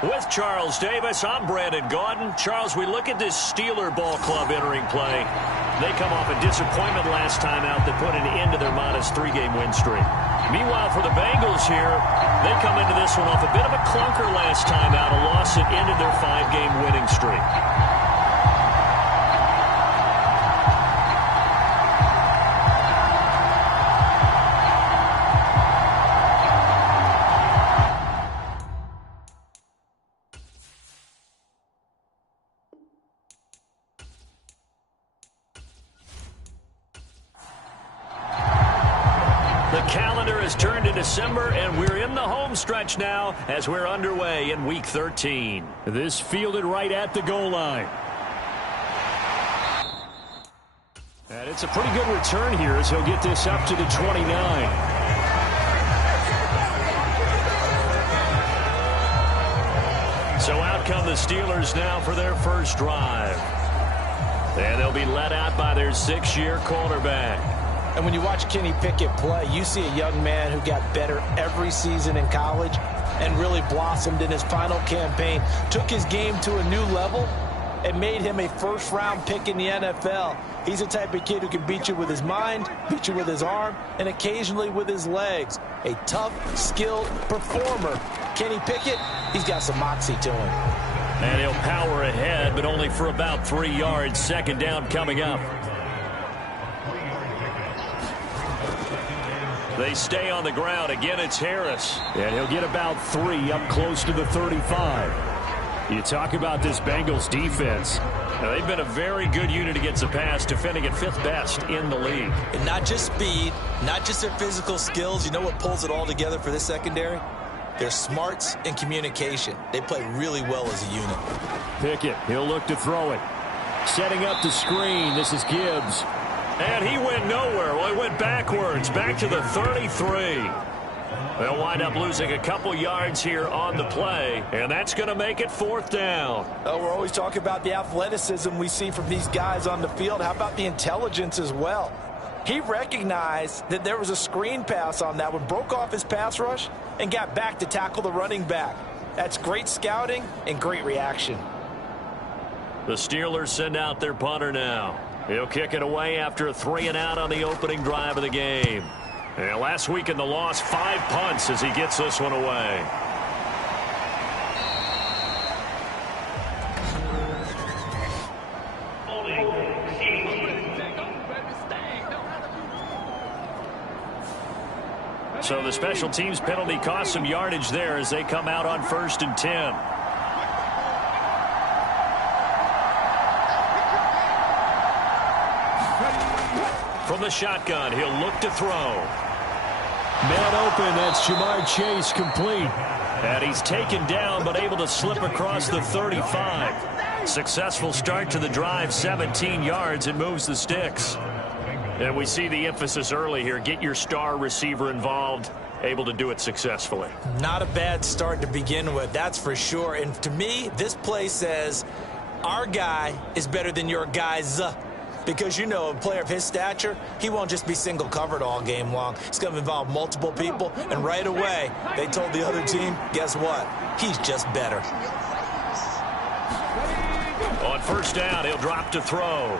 With Charles Davis, I'm Brandon Gaudin. Charles, we look at this Steeler ball club entering play. They come off a disappointment last time out that put an end to their modest 3-game win streak. Meanwhile, for the Bengals here, they come into this one off a bit of a clunker last time out, a loss that ended their 5-game winning streak. Turned to December, and we're in the home stretch now as we're underway in Week 13. This fielded right at the goal line. And it's a pretty good return here as he'll get this up to the 29. So out come the Steelers now for their first drive. And they'll be led out by their 6-year quarterback. And when you watch Kenny Pickett play, you see a young man who got better every season in college and really blossomed in his final campaign, took his game to a new level, and made him a first-round pick in the NFL. He's the type of kid who can beat you with his mind, beat you with his arm, and occasionally with his legs. A tough, skilled performer. Kenny Pickett, he's got some moxie to him. And he'll power ahead, but only for about 3 yards. Second down coming up. They stay on the ground. Again, it's Harris. And he'll get about 3 up close to the 35. You talk about this Bengals defense. Now, they've been a very good unit against the pass, defending at 5th best in the league. And not just speed, not just their physical skills. You know what pulls it all together for this secondary? Their smarts and communication. They play really well as a unit. Pickett, he'll look to throw it. Setting up the screen. This is Gibbs. And he went nowhere. Well, he went backwards, back to the 33. They'll wind up losing a couple yards here on the play, and that's going to make it 4th down. Oh, we're always talking about the athleticism we see from these guys on the field. How about the intelligence as well? He recognized that there was a screen pass on that one, broke off his pass rush, and got back to tackle the running back. That's great scouting and great reaction. The Steelers send out their punter now. He'll kick it away after a 3-and-out on the opening drive of the game. And last week in the loss, 5 punts as he gets this one away. So the special teams penalty cost some yardage there as they come out on 1st and 10. From the shotgun, he'll look to throw. Man open, that's Jamar Chase, complete. And he's taken down, but able to slip across the 35. Successful start to the drive, 17 yards, and moves the sticks. And we see the emphasis early here. Get your star receiver involved, able to do it successfully. Not a bad start to begin with, that's for sure. And to me, this play says, our guy is better than your guys. Because, you know, a player of his stature, he won't just be single covered all game long. It's going to involve multiple people, and right away, they told the other team, guess what? He's just better. first down. He'll drop to throw.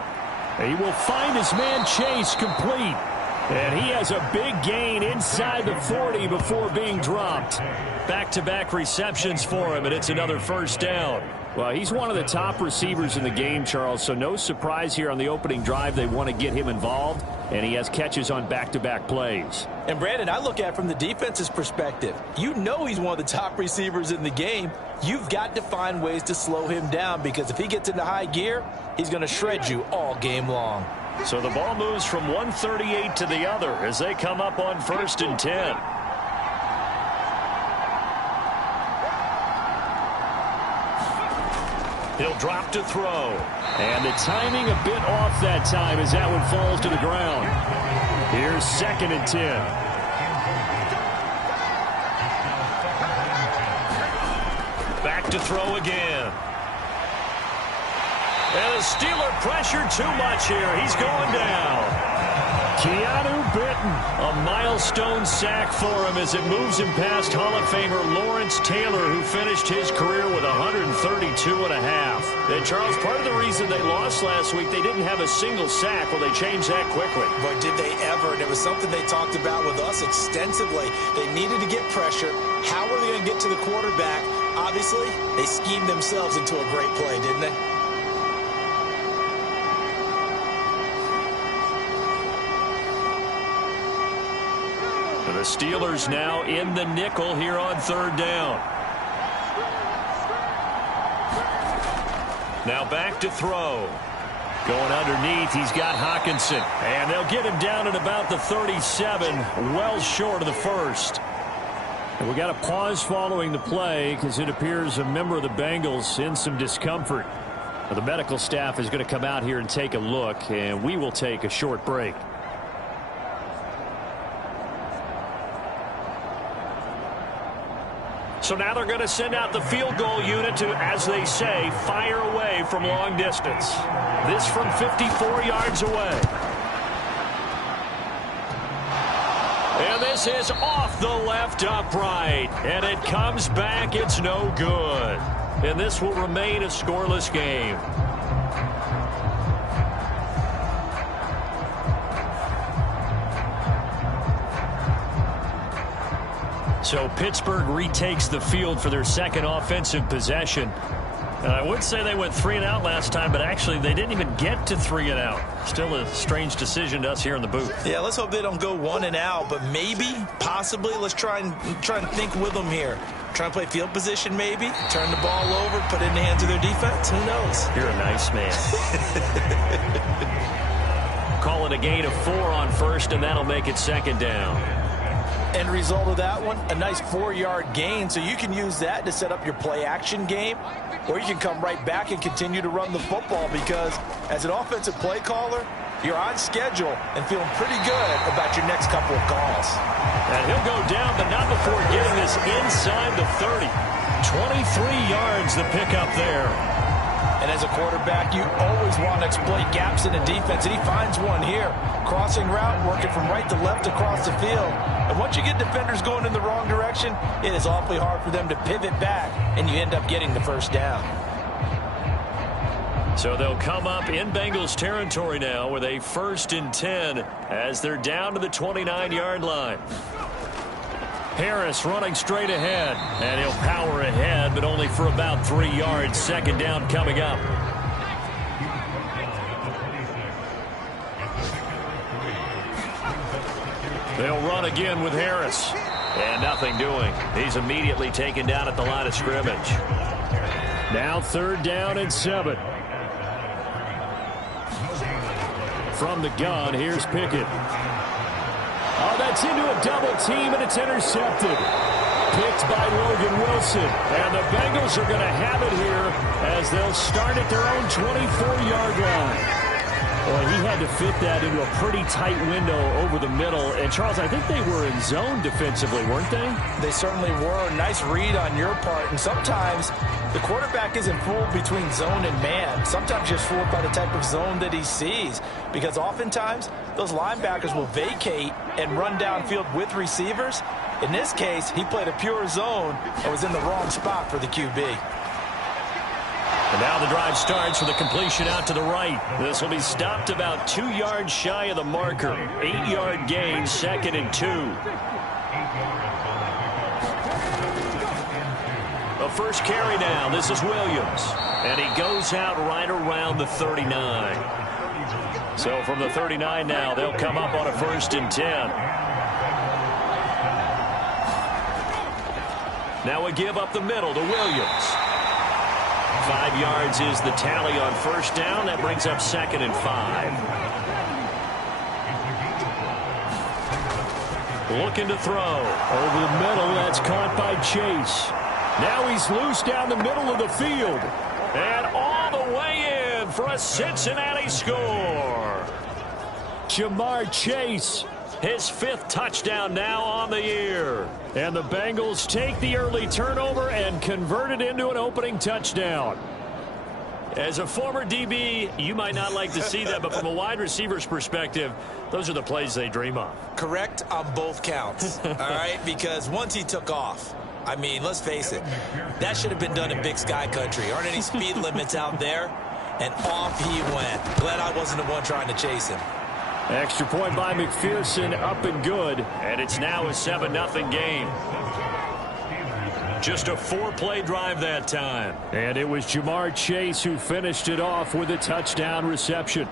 He will find his man Chase complete. And he has a big gain inside the 40 before being dropped. Back-to-back receptions for him, and it's another first down. Well, he's one of the top receivers in the game, Charles, so no surprise here on the opening drive. They want to get him involved, and he has catches on back-to-back plays. And, Brandon, I look at it from the defense's perspective. You know he's one of the top receivers in the game. You've got to find ways to slow him down because if he gets into high gear, he's going to shred you all game long. So the ball moves from 138 to the other as they come up on 1st and 10. He'll drop to throw. And the timing a bit off that time as that one falls to the ground. Here's 2nd and 10. Back to throw again. And the Steeler pressure too much here. He's going down. Keanu Britton, a milestone sack for him as it moves him past Hall of Famer Lawrence Taylor, who finished his career with 132.5. And, Charles, part of the reason they lost last week, they didn't have a single sack. Well, they changed that quickly. But did they ever? And it was something they talked about with us extensively. They needed to get pressure. How were they going to get to the quarterback? Obviously, they schemed themselves into a great play, didn't they? The Steelers now in the nickel here on 3rd down. Now back to throw. Going underneath, he's got Hawkinson. And they'll get him down at about the 37, well short of the first. And we got a pause following the play because it appears a member of the Bengals in some discomfort. Now, the medical staff is going to come out here and take a look, and we will take a short break. So now they're going to send out the field goal unit to, as they say, fire away from long distance. This from 54 yards away. And this is off the left upright. And it comes back. It's no good. And this will remain a scoreless game. So Pittsburgh retakes the field for their second offensive possession. And I would say they went 3 and out last time, but actually they didn't even get to 3 and out. Still a strange decision to us here in the booth. Yeah, let's hope they don't go 1 and out, but maybe, possibly, let's try and think with them here. Try and play field position maybe, turn the ball over, put it in the hands of their defense. Who knows? You're a nice man. Call it a gain of 4 on 1st, and that'll make it 2nd down. End result of that one, a nice 4-yard gain, so you can use that to set up your play-action game, or you can come right back and continue to run the football because as an offensive play caller, you're on schedule and feeling pretty good about your next couple of calls. And he'll go down, but not before getting this inside the 30. 23 yards the pickup there. And as a quarterback, you always want to exploit gaps in the defense, and he finds one here. Crossing route, working from right to left across the field. And once you get defenders going in the wrong direction, it is awfully hard for them to pivot back, and you end up getting the first down. So they'll come up in Bengals territory now with a 1st and 10 as they're down to the 29-yard line. Harris running straight ahead, and he'll power ahead, but only for about 3 yards. 2nd down coming up. They'll run again with Harris, and nothing doing. He's immediately taken down at the line of scrimmage. Now 3rd down and 7. From the gun, here's Pickett. Oh, that's into a double team, and it's intercepted. Picked by Logan Wilson. And the Bengals are going to have it here as they'll start at their own 24-yard line. Well, he had to fit that into a pretty tight window over the middle. And, Charles, I think they were in zone defensively, weren't they? They certainly were. Nice read on your part. And sometimes the quarterback isn't fooled between zone and man. Sometimes you're fooled by the type of zone that he sees. Because oftentimes, those linebackers will vacate and run downfield with receivers. In this case, he played a pure zone and was in the wrong spot for the QB. And now the drive starts with a completion out to the right. This will be stopped about 2 yards shy of the marker. 8-yard gain, 2nd and 2. The first carry now. This is Williams. And he goes out right around the 39. So from the 39 now, they'll come up on a 1st and 10. Now we give up the middle to Williams. 5 yards is the tally on 1st down. That brings up 2nd and 5. Looking to throw. Over the middle, that's caught by Chase. Now he's loose down the middle of the field. And all the way in for a Cincinnati score. Jamar Chase. His 5th touchdown now on the year. And the Bengals take the early turnover and convert it into an opening touchdown. As a former DB, you might not like to see that, but from a wide receiver's perspective, those are the plays they dream of. Correct on both counts, all right? Because once he took off, I mean, let's face it, that should have been done in Big Sky Country. Aren't any speed limits out there? And off he went. Glad I wasn't the one trying to chase him. Extra point by McPherson, up and good. And it's now a 7-0 game. Just a 4-play drive that time. And it was Jamar Chase who finished it off with a touchdown reception.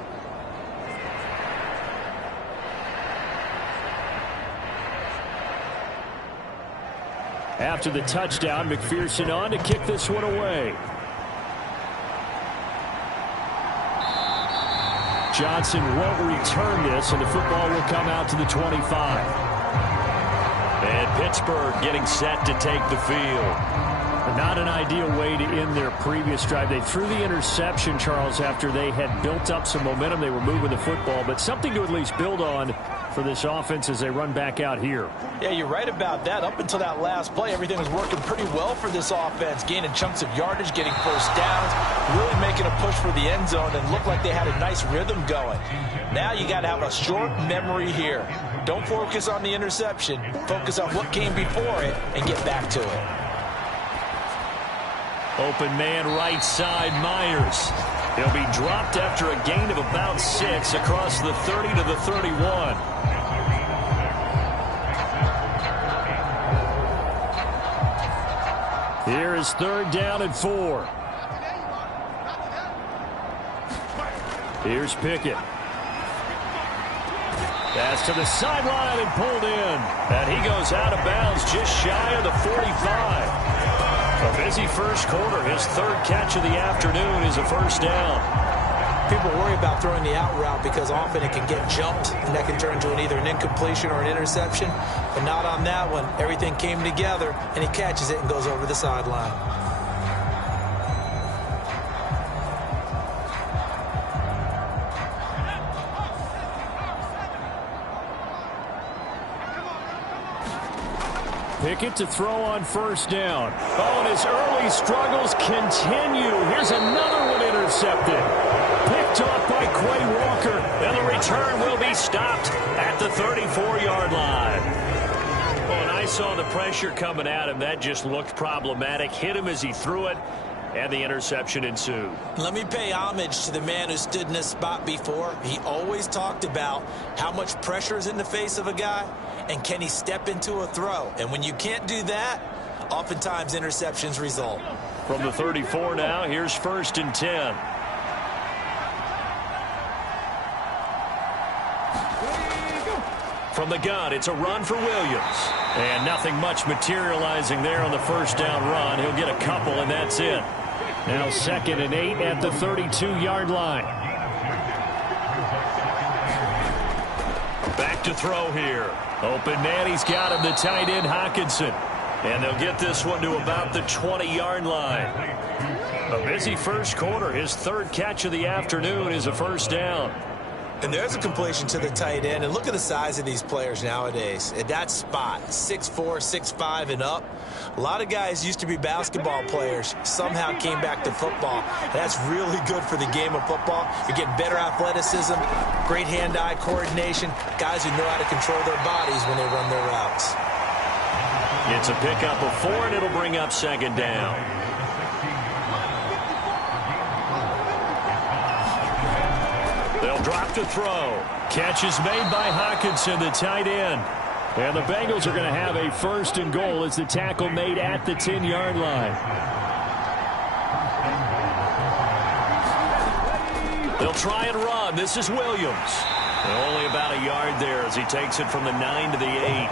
After the touchdown, McPherson on to kick this one away. Johnson won't return this, and the football will come out to the 25. And Pittsburgh getting set to take the field. Not an ideal way to end their previous drive. They threw the interception, Charles, after they had built up some momentum. They were moving the football, but something to at least build on for this offense as they run back out here. Yeah, you're right about that. Up until that last play, everything was working pretty well for this offense, gaining chunks of yardage, getting first downs, really making a push for the end zone, and looked like they had a nice rhythm going. Now you got to have a short memory here. Don't focus on the interception. Focus on what came before it and get back to it. Open man right side, Myers. He'll be dropped after a gain of about 6 across the 30 to the 31. Here is 3rd down and 4. Here's Pickett. Pass to the sideline and pulled in. And he goes out of bounds just shy of the 45. A busy first quarter. His 3rd catch of the afternoon is a 1st down. People worry about throwing the out route because often it can get jumped, and that can turn into either an incompletion or an interception. But not on that one. Everything came together, and he catches it and goes over the sideline. Pickett to throw on 1st down. Oh, and his early struggles continue. Here's another one intercepted. Picked off by Quay Walker. And the return will be stopped at the 34-yard line. Well, and I saw the pressure coming at him. That just looked problematic. Hit him as he threw it, and the interception ensued. Let me pay homage to the man who stood in this spot before. He always talked about how much pressure is in the face of a guy, and can he step into a throw? And when you can't do that, oftentimes interceptions result. From the 34 now, here's 1st and 10. From the gun, it's a run for Williams. And nothing much materializing there on the 1st down run. He'll get a couple, and that's it. Now 2nd and 8 at the 32-yard line. Back to throw here. Open man, he's got him, the tight end, Hockenson. And they'll get this one to about the 20-yard line. A busy first quarter. His 3rd catch of the afternoon is a 1st down. And there's a completion to the tight end. And look at the size of these players nowadays. At that spot, 6'4", 6'5", and up. A lot of guys used to be basketball players, somehow came back to football. That's really good for the game of football. You're getting better athleticism, great hand-eye coordination, guys who know how to control their bodies when they run their routes. It's a pickup of 4, and it'll bring up 2nd down. Drop to throw. Catch is made by Hawkinson, the tight end. And the Bengals are going to have a 1st and goal as the tackle made at the 10-yard line. They'll try and run. This is Williams. Only about a yard there as he takes it from the 9 to the 8.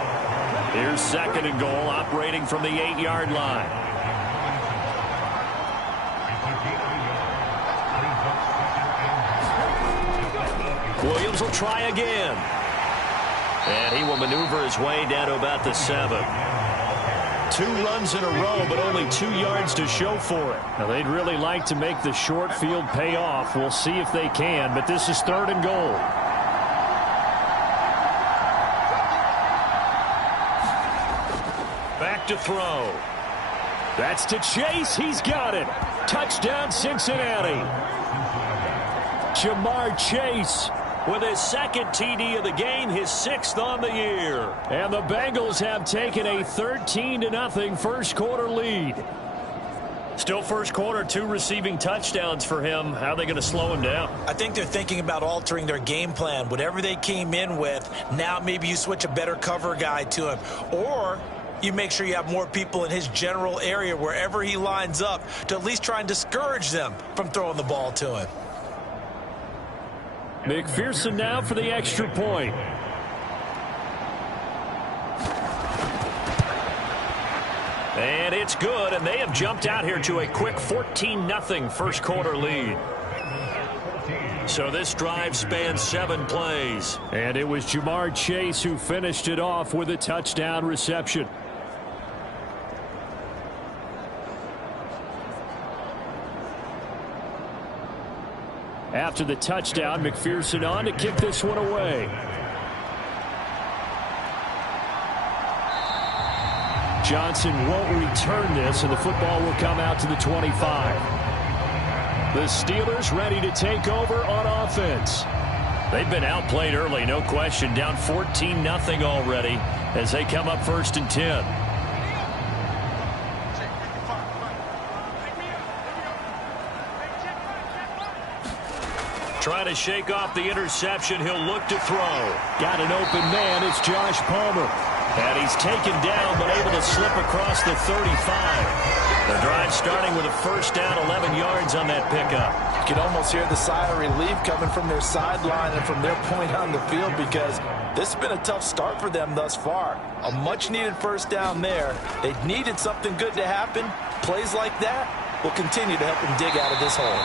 Here's 2nd and goal, operating from the 8-yard line. Williams will try again. And he will maneuver his way down to about the 7. 2 runs in a row, but only 2 yards to show for it. Now, they'd really like to make the short field pay off. We'll see if they can, but this is 3rd and goal. Back to throw. That's to Chase. He's got it. Touchdown, Cincinnati. Jamar Chase with his 2nd TD of the game, his 6th on the year. And the Bengals have taken a 13-0 first quarter lead. Still first quarter, 2 receiving touchdowns for him. How are they going to slow him down? I think they're thinking about altering their game plan. Whatever they came in with, now maybe you switch a better cover guy to him. Or you make sure you have more people in his general area wherever he lines up to at least try and discourage them from throwing the ball to him. McPherson now for the extra point. And it's good, and they have jumped out here to a quick 14-0 first quarter lead. So this drive spans 7 plays. And it was Jamar Chase who finished it off with a touchdown reception. After the touchdown, McPherson on to kick this one away. Johnson won't return this, and the football will come out to the 25. The Steelers ready to take over on offense. They've been outplayed early, no question. Down 14-0 already as they come up 1st and 10. Trying to shake off the interception. He'll look to throw. Got an open man. It's Josh Palmer. And he's taken down, but able to slip across the 35. The drive starting with a 1st down, 11 yards on that pickup. You can almost hear the sigh of relief coming from their sideline and from their point on the field, because this has been a tough start for them thus far. A much-needed 1st down there. They needed something good to happen. Plays like that will continue to help them dig out of this hole.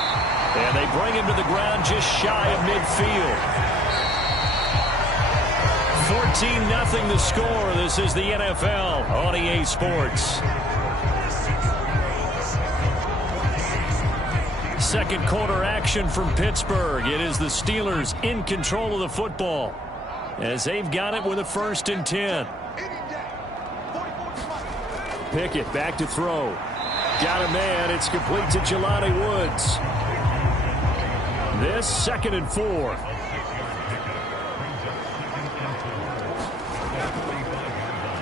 And they bring him to the ground just shy of midfield. 14-0 the score. This is the NFL on EA Sports. Second quarter action from Pittsburgh. It is the Steelers in control of the football as they've got it with a 1st and 10. Pickett back to throw. Got a man. It's complete to Jelani Woods. This 2nd and 4.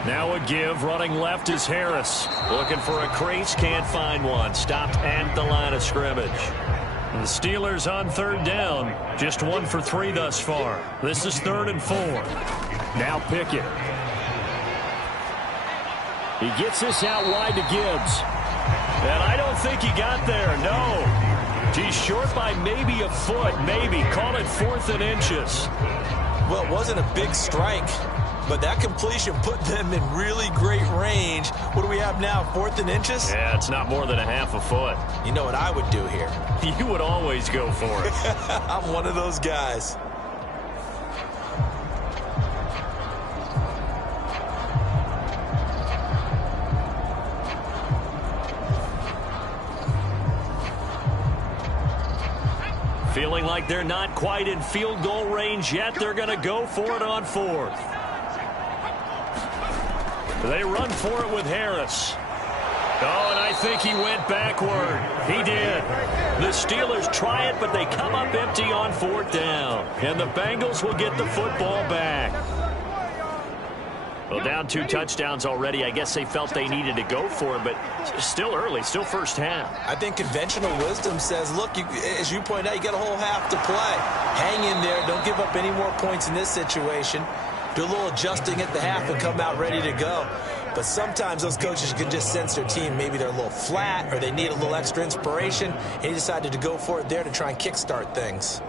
Now a give. Running left is Harris. Looking for a crease. Can't find one. Stopped at the line of scrimmage. The Steelers on 3rd down. Just 1 for 3 thus far. This is 3rd and 4. Now Pickett. He gets this out wide to Gibbs. And I don't think he got there. No. He's short by maybe a foot. Maybe. Call it 4th and inches. Well, it wasn't a big strike, but that completion put them in really great range. What do we have now, 4th and inches? Yeah, it's not more than a half a foot. You know what I would do here? You would always go for it. I'm one of those guys. Feeling like they're not quite in field goal range yet. They're going to go for it on 4th. They run for it with Harris. Oh, and I think he went backward. He did. The Steelers try it, but they come up empty on 4th down. And the Bengals will get the football back. Well, down 2 touchdowns already. I guess they felt they needed to go for it, but still early, still first half. I think conventional wisdom says, look, as you pointed out, you got a whole half to play. Hang in there. Don't give up any more points in this situation. Do a little adjusting at the half and come out ready to go. But sometimes those coaches can just sense their team. Maybe they're a little flat or they need a little extra inspiration. And he decided to go for it there to try and kickstart things.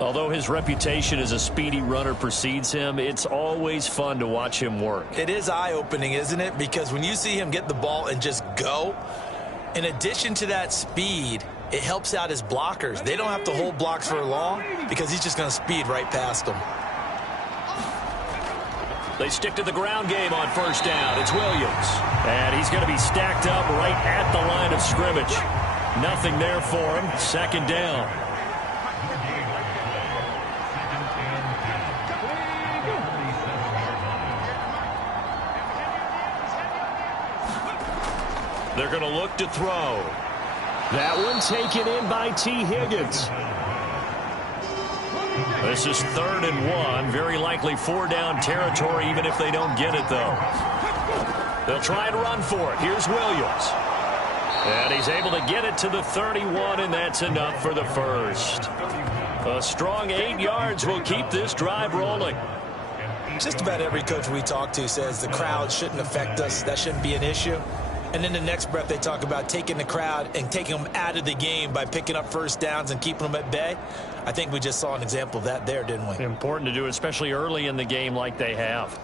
Although his reputation as a speedy runner precedes him, it's always fun to watch him work. It is eye-opening, isn't it? Because when you see him get the ball and just go, in addition to that speed, it helps out his blockers. They don't have to hold blocks for long because he's just going to speed right past them. They stick to the ground game on first down. It's Williams. And he's going to be stacked up right at the line of scrimmage. Nothing there for him. Second down. They're going to look to throw. That one taken in by T. Higgins. This is 3rd and 1. Very likely 4-down territory, even if they don't get it, though. They'll try and run for it. Here's Williams. And he's able to get it to the 31, and that's enough for the first. A strong 8 yards will keep this drive rolling. Just about every coach we talk to says the crowd shouldn't affect us. That shouldn't be an issue. And in the next breath, they talk about taking the crowd and taking them out of the game by picking up first downs and keeping them at bay. I think we just saw an example of that there, didn't we? Important to do, especially early in the game like they have.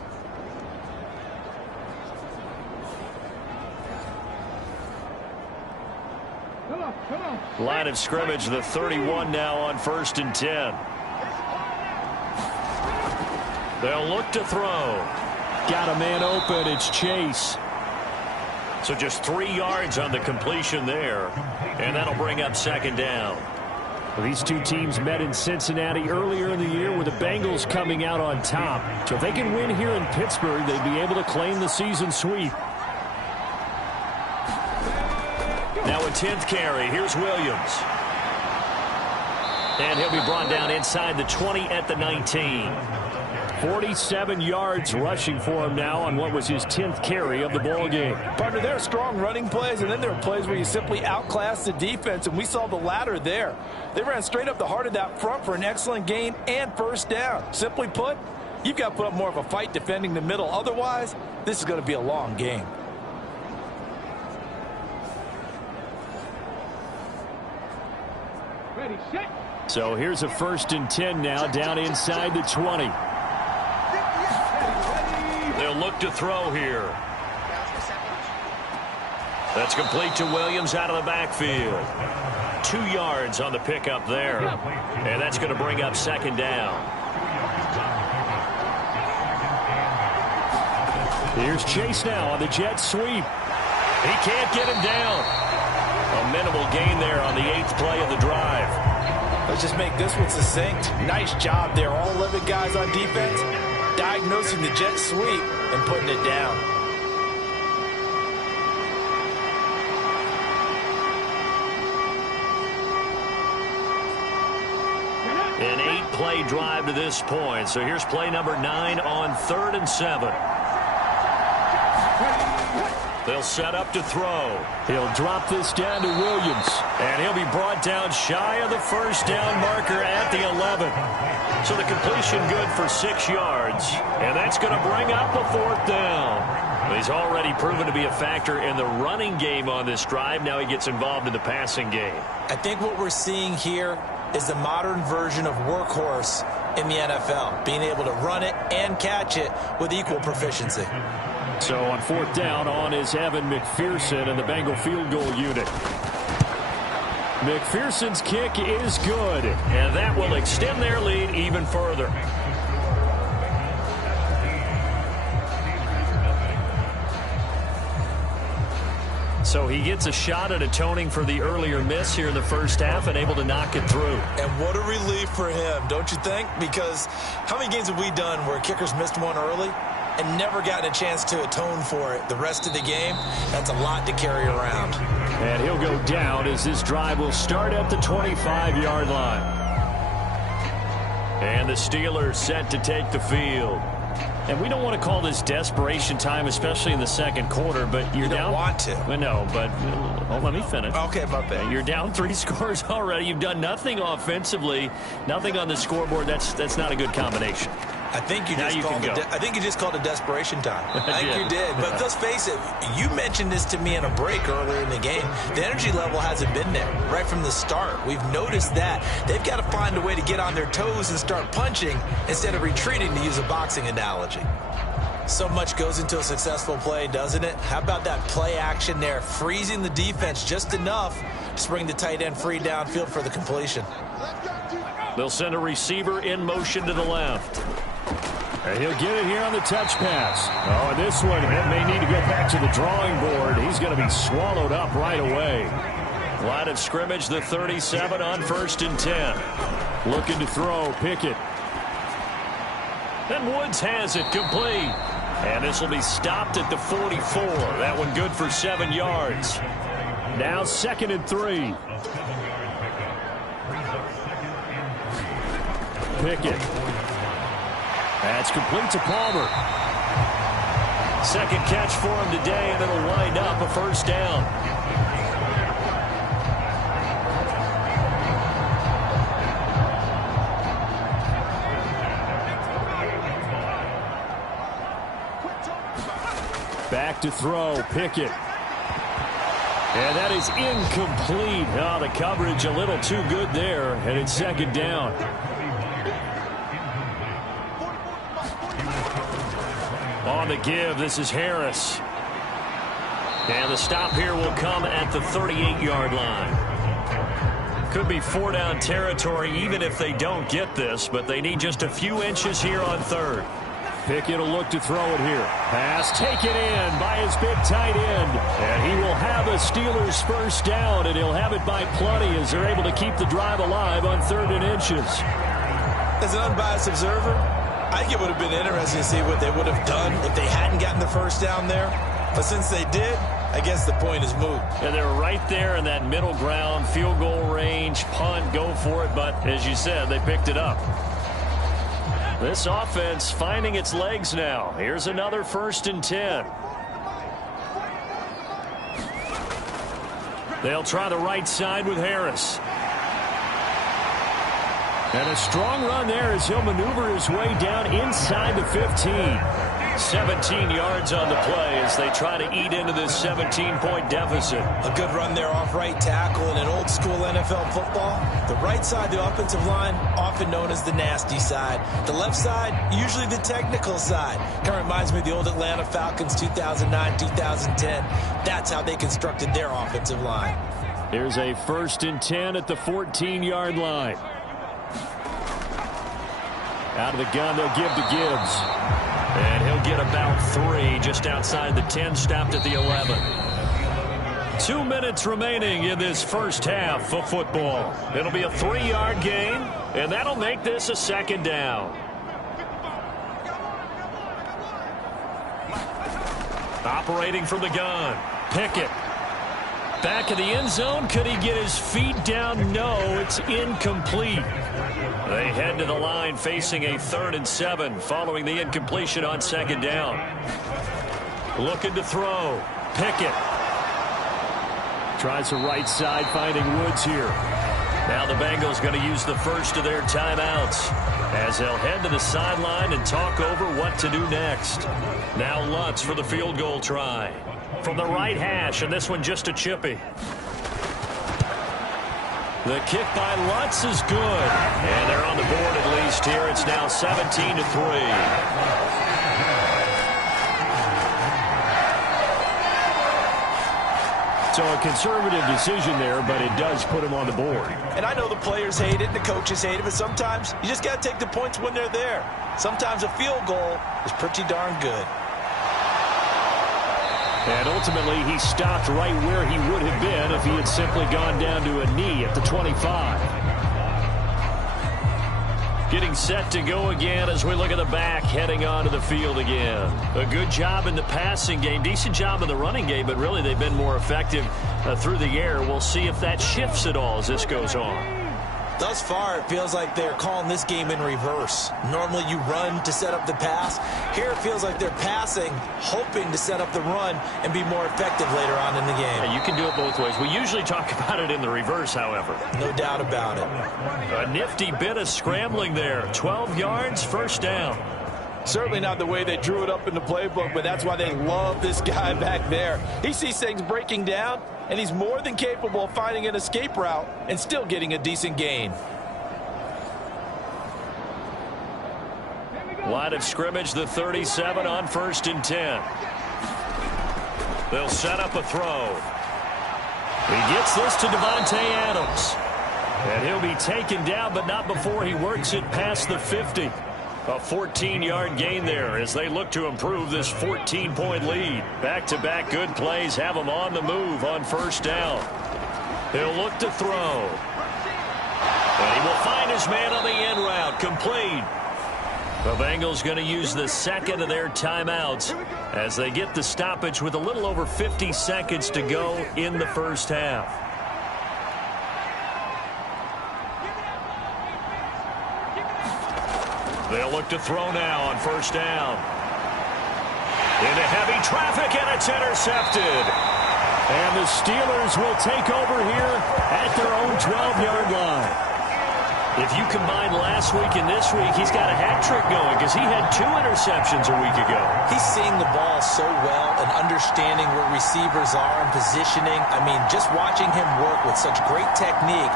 Line of scrimmage, the 31 now on 1st and 10. They'll look to throw. Got a man open. It's Chase. So just 3 yards on the completion there. And that'll bring up 2nd down. Well, these two teams met in Cincinnati earlier in the year with the Bengals coming out on top. So if they can win here in Pittsburgh, they'd be able to claim the season sweep. Now a 10th carry. Here's Williams. And he'll be brought down inside the 20 at the 19. 47 yards rushing for him now on what was his 10th carry of the ball game. Partner, there are strong running plays, and then there are plays where you simply outclass the defense, and we saw the latter there. They ran straight up the heart of that front for an excellent gain and first down. Simply put, you've got to put up more of a fight defending the middle. Otherwise, this is going to be a long game. Ready, set. So here's a 1st and 10 now down inside the 20. They'll look to throw here. That's complete to Williams out of the backfield. 2 yards on the pickup there. And that's going to bring up 2nd down. Here's Chase now on the jet sweep. He can't get him down. A minimal gain there on the 8th play of the drive. Let's just make this one succinct. Nice job there. All 11 guys on defense diagnosing the jet sweep and putting it down. An 8-play drive to this point. So here's play number 9 on 3rd and 7. They'll set up to throw. He'll drop this down to Williams. And he'll be brought down shy of the first down marker at the 11. So the completion good for 6 yards. And that's going to bring up a 4th down. He's already proven to be a factor in the running game on this drive. Now he gets involved in the passing game. I think what we're seeing here is the modern version of workhorse in the NFL. Being able to run it and catch it with equal proficiency. So on 4th down, on is Evan McPherson and the Bengal field goal unit. McPherson's kick is good. And that will extend their lead even further. So he gets a shot at atoning for the earlier miss here in the first half and able to knock it through. And what a relief for him, don't you think? Because how many games have we done where kickers missed one early and never gotten a chance to atone for it the rest of the game? That's a lot to carry around. And he'll go down as this drive will start at the 25-yard line. And the Steelers set to take the field. And we don't want to call this desperation time, especially in the second quarter, but you're down. You don't want to. Well, no, but let me finish. Okay, my bad. You're down 3 scores already. You've done nothing offensively, nothing on the scoreboard. That's not a good combination. I think you just called it desperation time. I think you did. But let's face it, you mentioned this to me in a break earlier in the game. The energy level hasn't been there right from the start. We've noticed that. They've got to find a way to get on their toes and start punching instead of retreating, to use a boxing analogy. So much goes into a successful play, doesn't it? How about that play action there, freezing the defense just enough to bring the tight end free downfield for the completion. They'll send a receiver in motion to the left. And he'll get it here on the touch pass. Oh, and this one, it may need to go back to the drawing board. He's going to be swallowed up right away. Line of scrimmage, the 37 on 1st and 10. Looking to throw, Pickett. And Woods has it complete. And this will be stopped at the 44. That one good for 7 yards. Now 2nd and 3. Pickett. That's complete to Palmer. Second catch for him today, and it'll wind up a first down. Back to throw, Pickett. And that is incomplete. Oh, the coverage a little too good there, and it's 2nd down. On the give, this is Harris. And the stop here will come at the 38-yard line. Could be 4-down territory even if they don't get this, but they need just a few inches here on 3rd. Pickett will look to throw it here. Pass taken in by his big tight end. And he will have a Steelers first down, and he'll have it by plenty as they're able to keep the drive alive on 3rd and inches. As an unbiased observer, I think it would have been interesting to see what they would have done if they hadn't gotten the first down there. But since they did, I guess the point is moot. And they're right there in that middle ground, field goal range, punt, go for it. But as you said, they picked it up. This offense finding its legs now. Here's another 1st and 10. They'll try the right side with Harris. And a strong run there as he'll maneuver his way down inside the 15. 17 yards on the play as they try to eat into this 17-point deficit. A good run there off right tackle in an old-school NFL football. The right side of the offensive line, often known as the nasty side. The left side, usually the technical side. Kind of reminds me of the old Atlanta Falcons 2009-2010. That's how they constructed their offensive line. Here's a 1st and 10 at the 14-yard line. Out of the gun, they'll give to Gibbs. And he'll get about 3 just outside the 10, stopped at the 11. 2 minutes remaining in this first half of football. It'll be a 3-yard gain, and that'll make this a 2nd down. Operating from the gun, Pickett. Back in the end zone, could he get his feet down? No, it's incomplete. They head to the line facing a 3rd and 7 following the incompletion on 2nd down. Looking to throw. Pickett. Tries the right side, finding Woods here. Now the Bengals going to use the first of their timeouts as they'll head to the sideline and talk over what to do next. Now Lutz for the field goal try. From the right hash, and this one just a chippy. The kick by Lutz is good. And they're on the board at least here. It's now 17-3. So a conservative decision there, but it does put him on the board. And I know the players hate it and the coaches hate it, but sometimes you just got to take the points when they're there. Sometimes a field goal is pretty darn good. And ultimately, he stopped right where he would have been if he had simply gone down to a knee at the 25. Getting set to go again as we look at the back, heading onto the field again. A good job in the passing game, decent job in the running game, but really they've been more effective through the air. We'll see if that shifts at all as this goes on. Thus far, it feels like they're calling this game in reverse. Normally you run to set up the pass. Here it feels like they're passing, hoping to set up the run and be more effective later on in the game. Yeah, you can do it both ways. We usually talk about it in the reverse, however. No doubt about it. A nifty bit of scrambling there. 12 yards, first down. Certainly not the way they drew it up in the playbook, but that's why they love this guy back there. He sees things breaking down, and he's more than capable of finding an escape route and still getting a decent gain. Line of scrimmage, the 37 on 1st and 10. They'll set up a throw. He gets this to Devontae Adams. And he'll be taken down, but not before he works it past the 50. A 14-yard gain there as they look to improve this 14-point lead. Back-to-back good plays have them on the move on 1st down. He'll look to throw. And he will find his man on the end route, complete. The Bengals going to use the second of their timeouts as they get the stoppage with a little over 50 seconds to go in the first half. They'll look to throw now on 1st down. Into heavy traffic, and it's intercepted. And the Steelers will take over here at their own 12-yard line. If you combine last week and this week, he's got a hat trick going because he had 2 interceptions a week ago. He's seeing the ball so well and understanding where receivers are and positioning. I mean, just watching him work with such great technique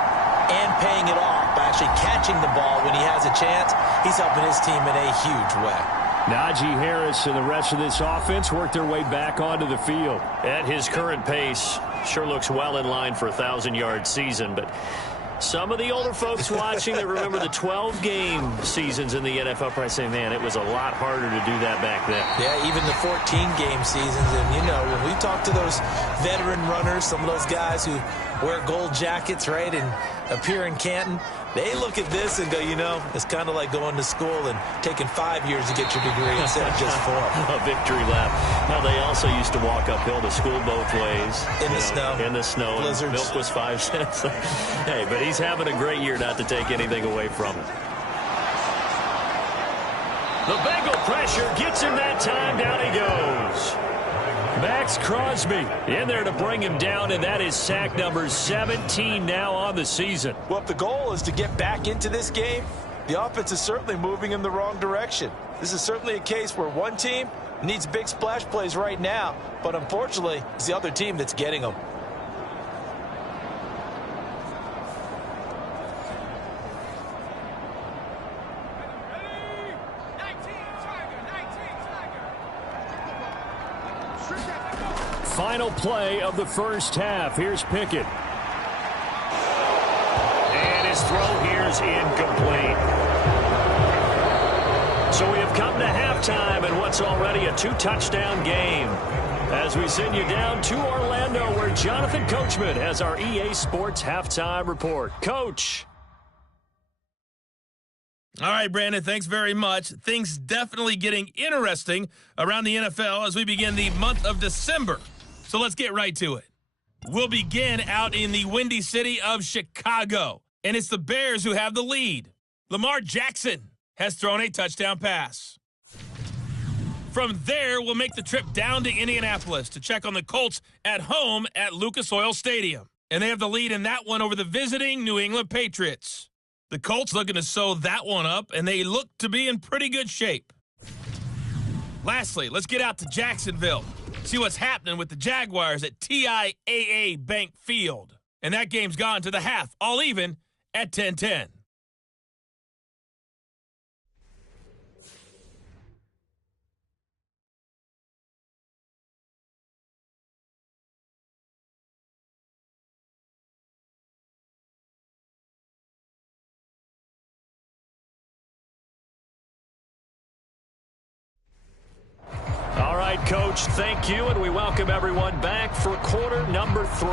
and paying it off by actually catching the ball when he has a chance, he's helping his team in a huge way. Najee Harris and the rest of this offense work their way back onto the field. At his current pace, sure looks well in line for a 1,000-yard season, but some of the older folks watching that remember the 12-game seasons in the NFL probably say, man, it was a lot harder to do that back then. Yeah, even the 14-game seasons. And, you know, when we talk to those veteran runners, some of those guys who wear gold jackets, right, and appear in Canton, they look at this and go, you know, it's kind of like going to school and taking 5 years to get your degree instead of just 4. A victory lap. Now, they also used to walk uphill to school both ways. In the snow. In the snow. Blizzards. Milk was 5 cents. Hey, but he's having a great year, not to take anything away from him. The Bengal pressure gets him that time. Down he goes. Max Crosby in there to bring him down, and that is sack number 17 now on the season. Well, if the goal is to get back into this game, the offense is certainly moving in the wrong direction. This is certainly a case where one team needs big splash plays right now, but unfortunately, it's the other team that's getting them. Final play of the first half. Here's Pickett. And his throw here's incomplete. So we have come to halftime in what's already a 2-touchdown game. As we send you down to Orlando, where Jonathan Coachman has our EA Sports halftime report. Coach. All right, Brandon, thanks very much. Things definitely getting interesting around the NFL as we begin the month of December. So let's get right to it. We'll begin out in the windy city of Chicago, and it's the Bears who have the lead. Lamar Jackson has thrown a touchdown pass. From there, we'll make the trip down to Indianapolis to check on the Colts at home at Lucas Oil Stadium. And they have the lead in that one over the visiting New England Patriots. The Colts looking to sew that one up, and they look to be in pretty good shape. Lastly, let's get out to Jacksonville. See what's happening with the Jaguars at TIAA Bank Field. And that game's gone to the half, all even at 10-10. All right, Coach, thank you, and we welcome everyone back for quarter number 3.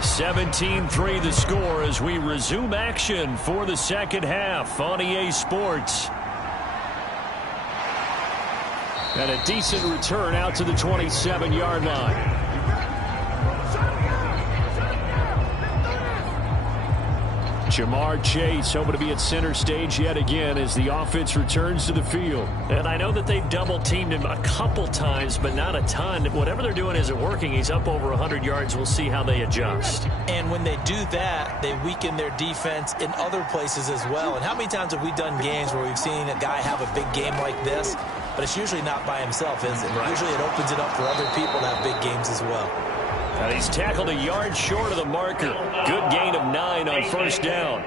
17-3 the score as we resume action for the second half on EA Sports. And a decent return out to the 27-yard line. Jamar Chase hoping to be at center stage yet again as the offense returns to the field. And I know that they've double-teamed him a couple times, but not a ton. Whatever they're doing isn't working. He's up over 100 yards. We'll see how they adjust. And when they do that, they weaken their defense in other places as well. And how many times have we done games where we've seen a guy have a big game like this, but it's usually not by himself, is it? Right. Usually it opens it up for other people to have big games as well. And he's tackled a yard short of the marker. Good gain of 9 on first down.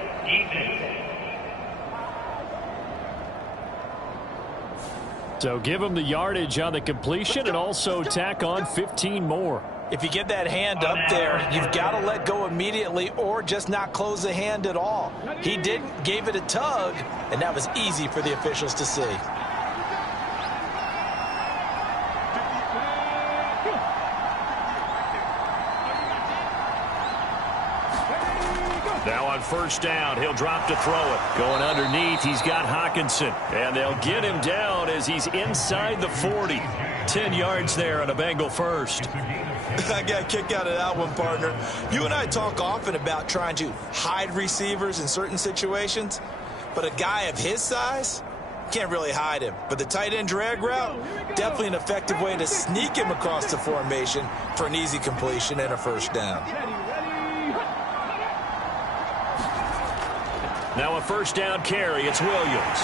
So give him the yardage on the completion and also tack on 15 more. If you get that hand up there, you've got to let go immediately or just not close the hand at all. He didn't, gave it a tug, and that was easy for the officials to see. Now on first down, he'll drop to throw it. Going underneath, he's got Hockenson. And they'll get him down as he's inside the 40. 10 yards there on a Bengal first. I got a kick out of that one, partner. You and I talk often about trying to hide receivers in certain situations, but a guy of his size can't really hide him. But the tight end drag route, definitely an effective way to sneak him across the formation for an easy completion and a first down. Now a first down carry. It's Williams.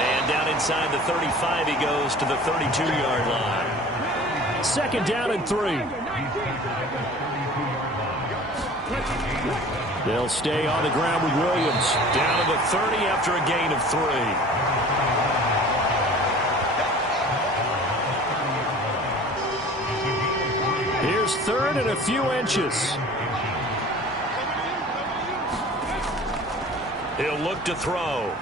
And down inside the 35, he goes to the 32-yard line. Second down and 3. They'll stay on the ground with Williams. Down to the 30 after a gain of 3. Here's third and a few inches. He'll look to throw.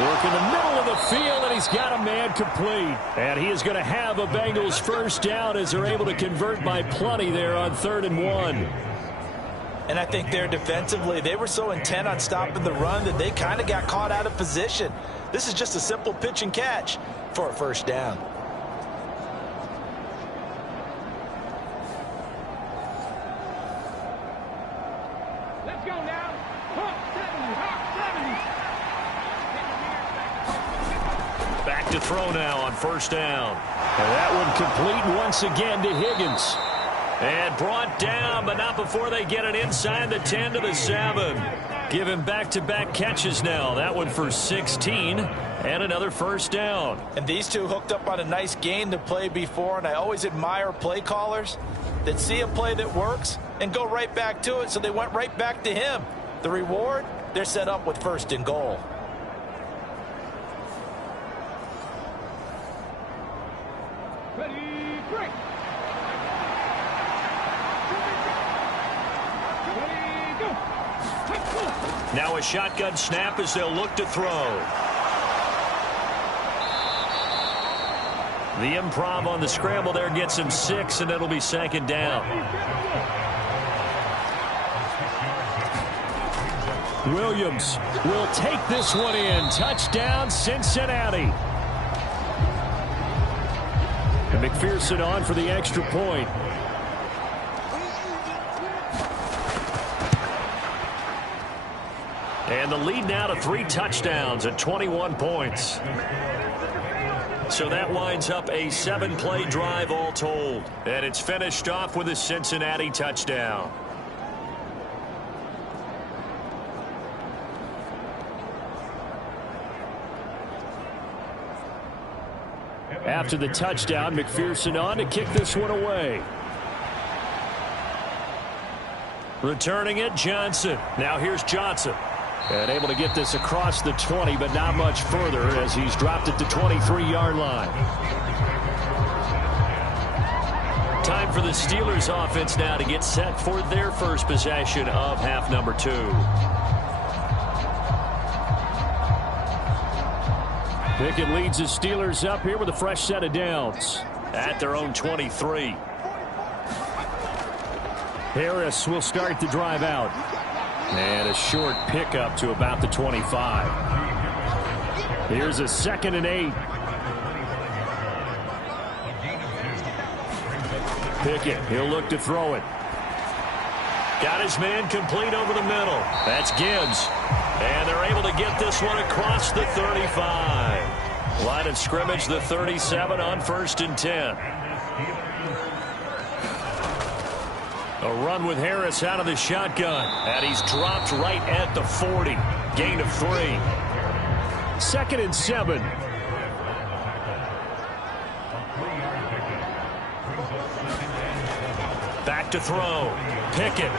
Work in the middle of the field, and he's got a man complete. And he is going to have a Bengals first down as they're able to convert by plenty there on 3rd and 1. And I think there defensively, they were so intent on stopping the run that they kind of got caught out of position. This is just a simple pitch and catch for a first down. Let's go now. Hawk 70, Hawk 70. Back to throw now on first down. And that one complete once again to Higgins. And brought down, but not before they get it inside the 10 to the 7. Give him back-to-back catches now. That one for 16 and another first down. And these two hooked up on a nice gain to play before, and I always admire play callers that see a play that works and go right back to it, so they went right back to him. The reward, they're set up with 1st and goal. Ready, break. Ready, go. Now a shotgun snap as they'll look to throw. The improv on the scramble there gets him 6, and it'll be 2nd down. Williams will take this one in. Touchdown, Cincinnati. And McPherson on for the extra point. And the lead now to 3 touchdowns at 21 points. So that winds up a 7-play drive all told. And it's finished off with a Cincinnati touchdown. After the touchdown, McPherson on to kick this one away. Returning it, Johnson. Now here's Johnson. And able to get this across the 20, but not much further as he's dropped it to 23-yard line. Time for the Steelers offense now to get set for their first possession of half number 2. Pickett leads the Steelers up here with a fresh set of downs at their own 23. Harris will start the drive out. And a short pickup to about the 25. Here's a 2nd and 8. Pickett, he'll look to throw it. Got his man complete over the middle. That's Gibbs. And they're able to get this one across the 35. Line of scrimmage, the 37 on 1st and 10. A run with Harris out of the shotgun. And he's dropped right at the 40. Gain of 3. 2nd and 7. Back to throw. Pickett.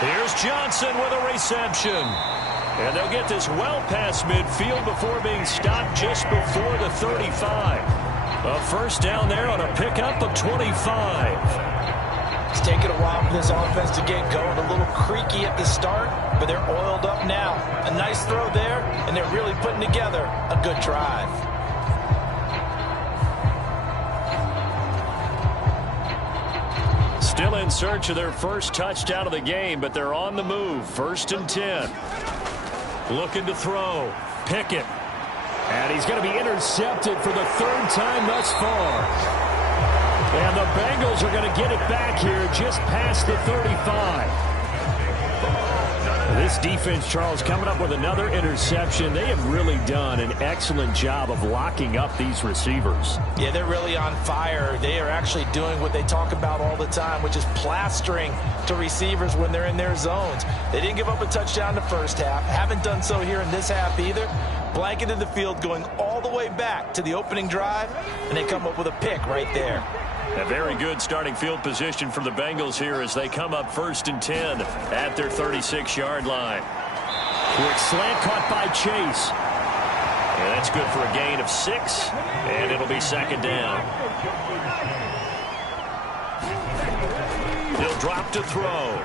Here's Johnson with a reception. And they'll get this well past midfield before being stopped just before the 35. A first down there on a pickup of 25. It's taken a while for this offense to get going. A little creaky at the start, but they're oiled up now. A nice throw there, and they're really putting together a good drive. Still in search of their first touchdown of the game, but they're on the move. 1st and 10. Looking to throw. Pickett. And he's going to be intercepted for the 3rd time thus far. And the Bengals are going to get it back here just past the 35. This defense, Charles, coming up with another interception. They have really done an excellent job of locking up these receivers. Yeah, they're really on fire. They are actually doing what they talk about all the time, which is plastering to receivers when they're in their zones. They didn't give up a touchdown in the first half. Haven't done so here in this half either. Blanketed the field going all the way back to the opening drive, and they come up with a pick right there. A very good starting field position for the Bengals here as they come up 1st and 10 at their 36-yard line. Quick slant caught by Chase. And that's good for a gain of 6, and it'll be 2nd down. He'll drop to throw.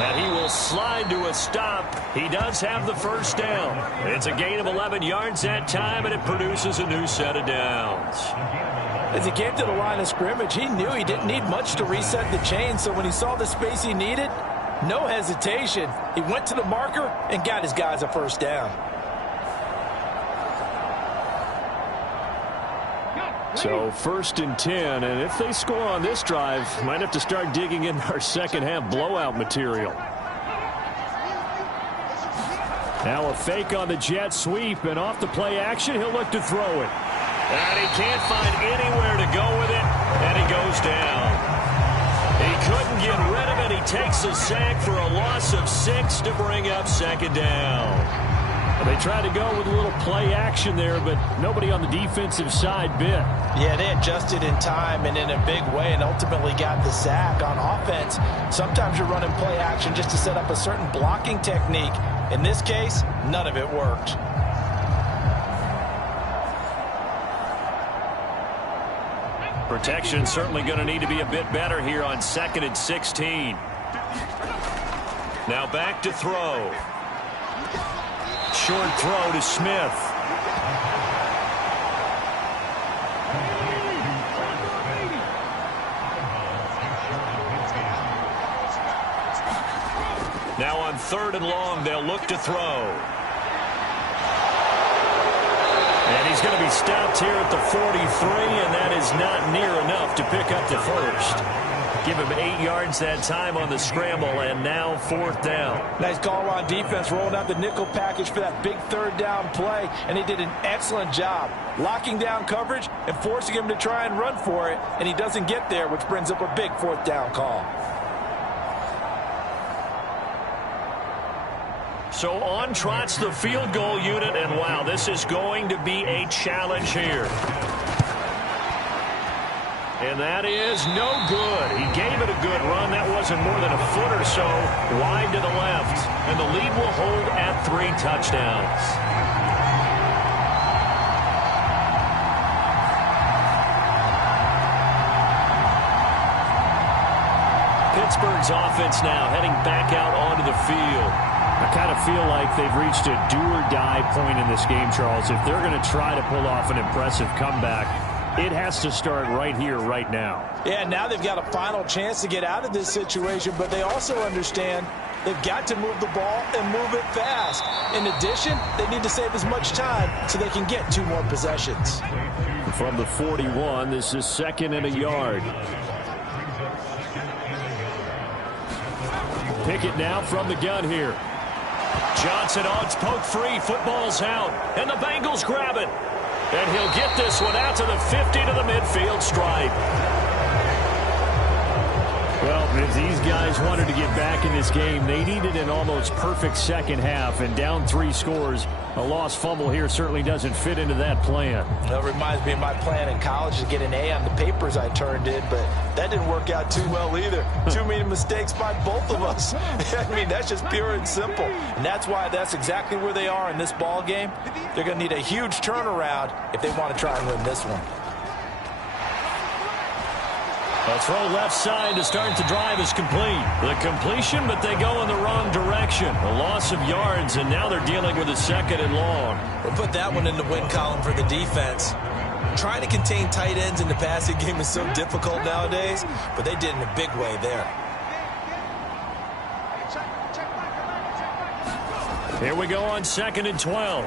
And he will slide to a stop. He does have the first down. It's a gain of 11 yards that time, and it produces a new set of downs. As he came to the line of scrimmage, he knew he didn't need much to reset the chain, so when he saw the space he needed, no hesitation. He went to the marker and got his guys a first down. So 1st and 10, and if they score on this drive, might have to start digging in our second half blowout material. Now a fake on the jet sweep, and off the play action, he'll look to throw it. And he can't find anywhere to go with it, and he goes down. He couldn't get rid of it. He takes a sack for a loss of 6 to bring up 2nd down. They tried to go with a little play action there, but nobody on the defensive side bit. Yeah, they adjusted in time and in a big way and ultimately got the sack. On offense, sometimes you're running play action just to set up a certain blocking technique. In this case, none of it worked. Protection certainly going to need to be a bit better here on 2nd and 16. Now back to throw. Short throw to Smith. Now on 3rd and long, they'll look to throw. And he's going to be stopped here at the 43, and that is not near enough to pick up the first. Give him 8 yards that time on the scramble, and now 4th down. Nice call on defense, rolling out the nickel package for that big 3rd down play, and he did an excellent job locking down coverage and forcing him to try and run for it, and he doesn't get there, which brings up a big 4th down call. So on trots the field goal unit, and wow, this is going to be a challenge here. And that is no good. He gave it a good run. That wasn't more than a foot or so wide to the left. And the lead will hold at 3 touchdowns. Pittsburgh's offense now heading back out onto the field. I kind of feel like they've reached a do-or-die point in this game, Charles. If they're going to try to pull off an impressive comeback, it has to start right here, right now. Yeah, now they've got a final chance to get out of this situation, but they also understand They've got to move the ball and move it fast. In addition, they need to save as much time so they can get 2 more possessions. From the 41, this is 2nd and a yard. Pickett now from the gun here. Johnson odds poke free. Football's out. And the Bengals grab it. And he'll get this one out to the 50 to the midfield stripe. Well, if these guys wanted to get back in this game, they needed an almost perfect second half. And down 3 scores, a lost fumble here certainly doesn't fit into that plan. That reminds me of my plan in college to get an A on the papers I turned in, but that didn't work out too well either. Too many mistakes by both of us. I mean, that's just pure and simple. And that's why that's exactly where they are in this ball game. They're going to need a huge turnaround if they want to try and win this one. A throw left side to start the drive is complete. The completion, but they go in the wrong direction. A loss of yards, and now they're dealing with a 2nd and long. We'll put that one in the win column for the defense. Trying to contain tight ends in the passing game is so difficult nowadays, but they did in a big way there. Here we go on 2nd and 12.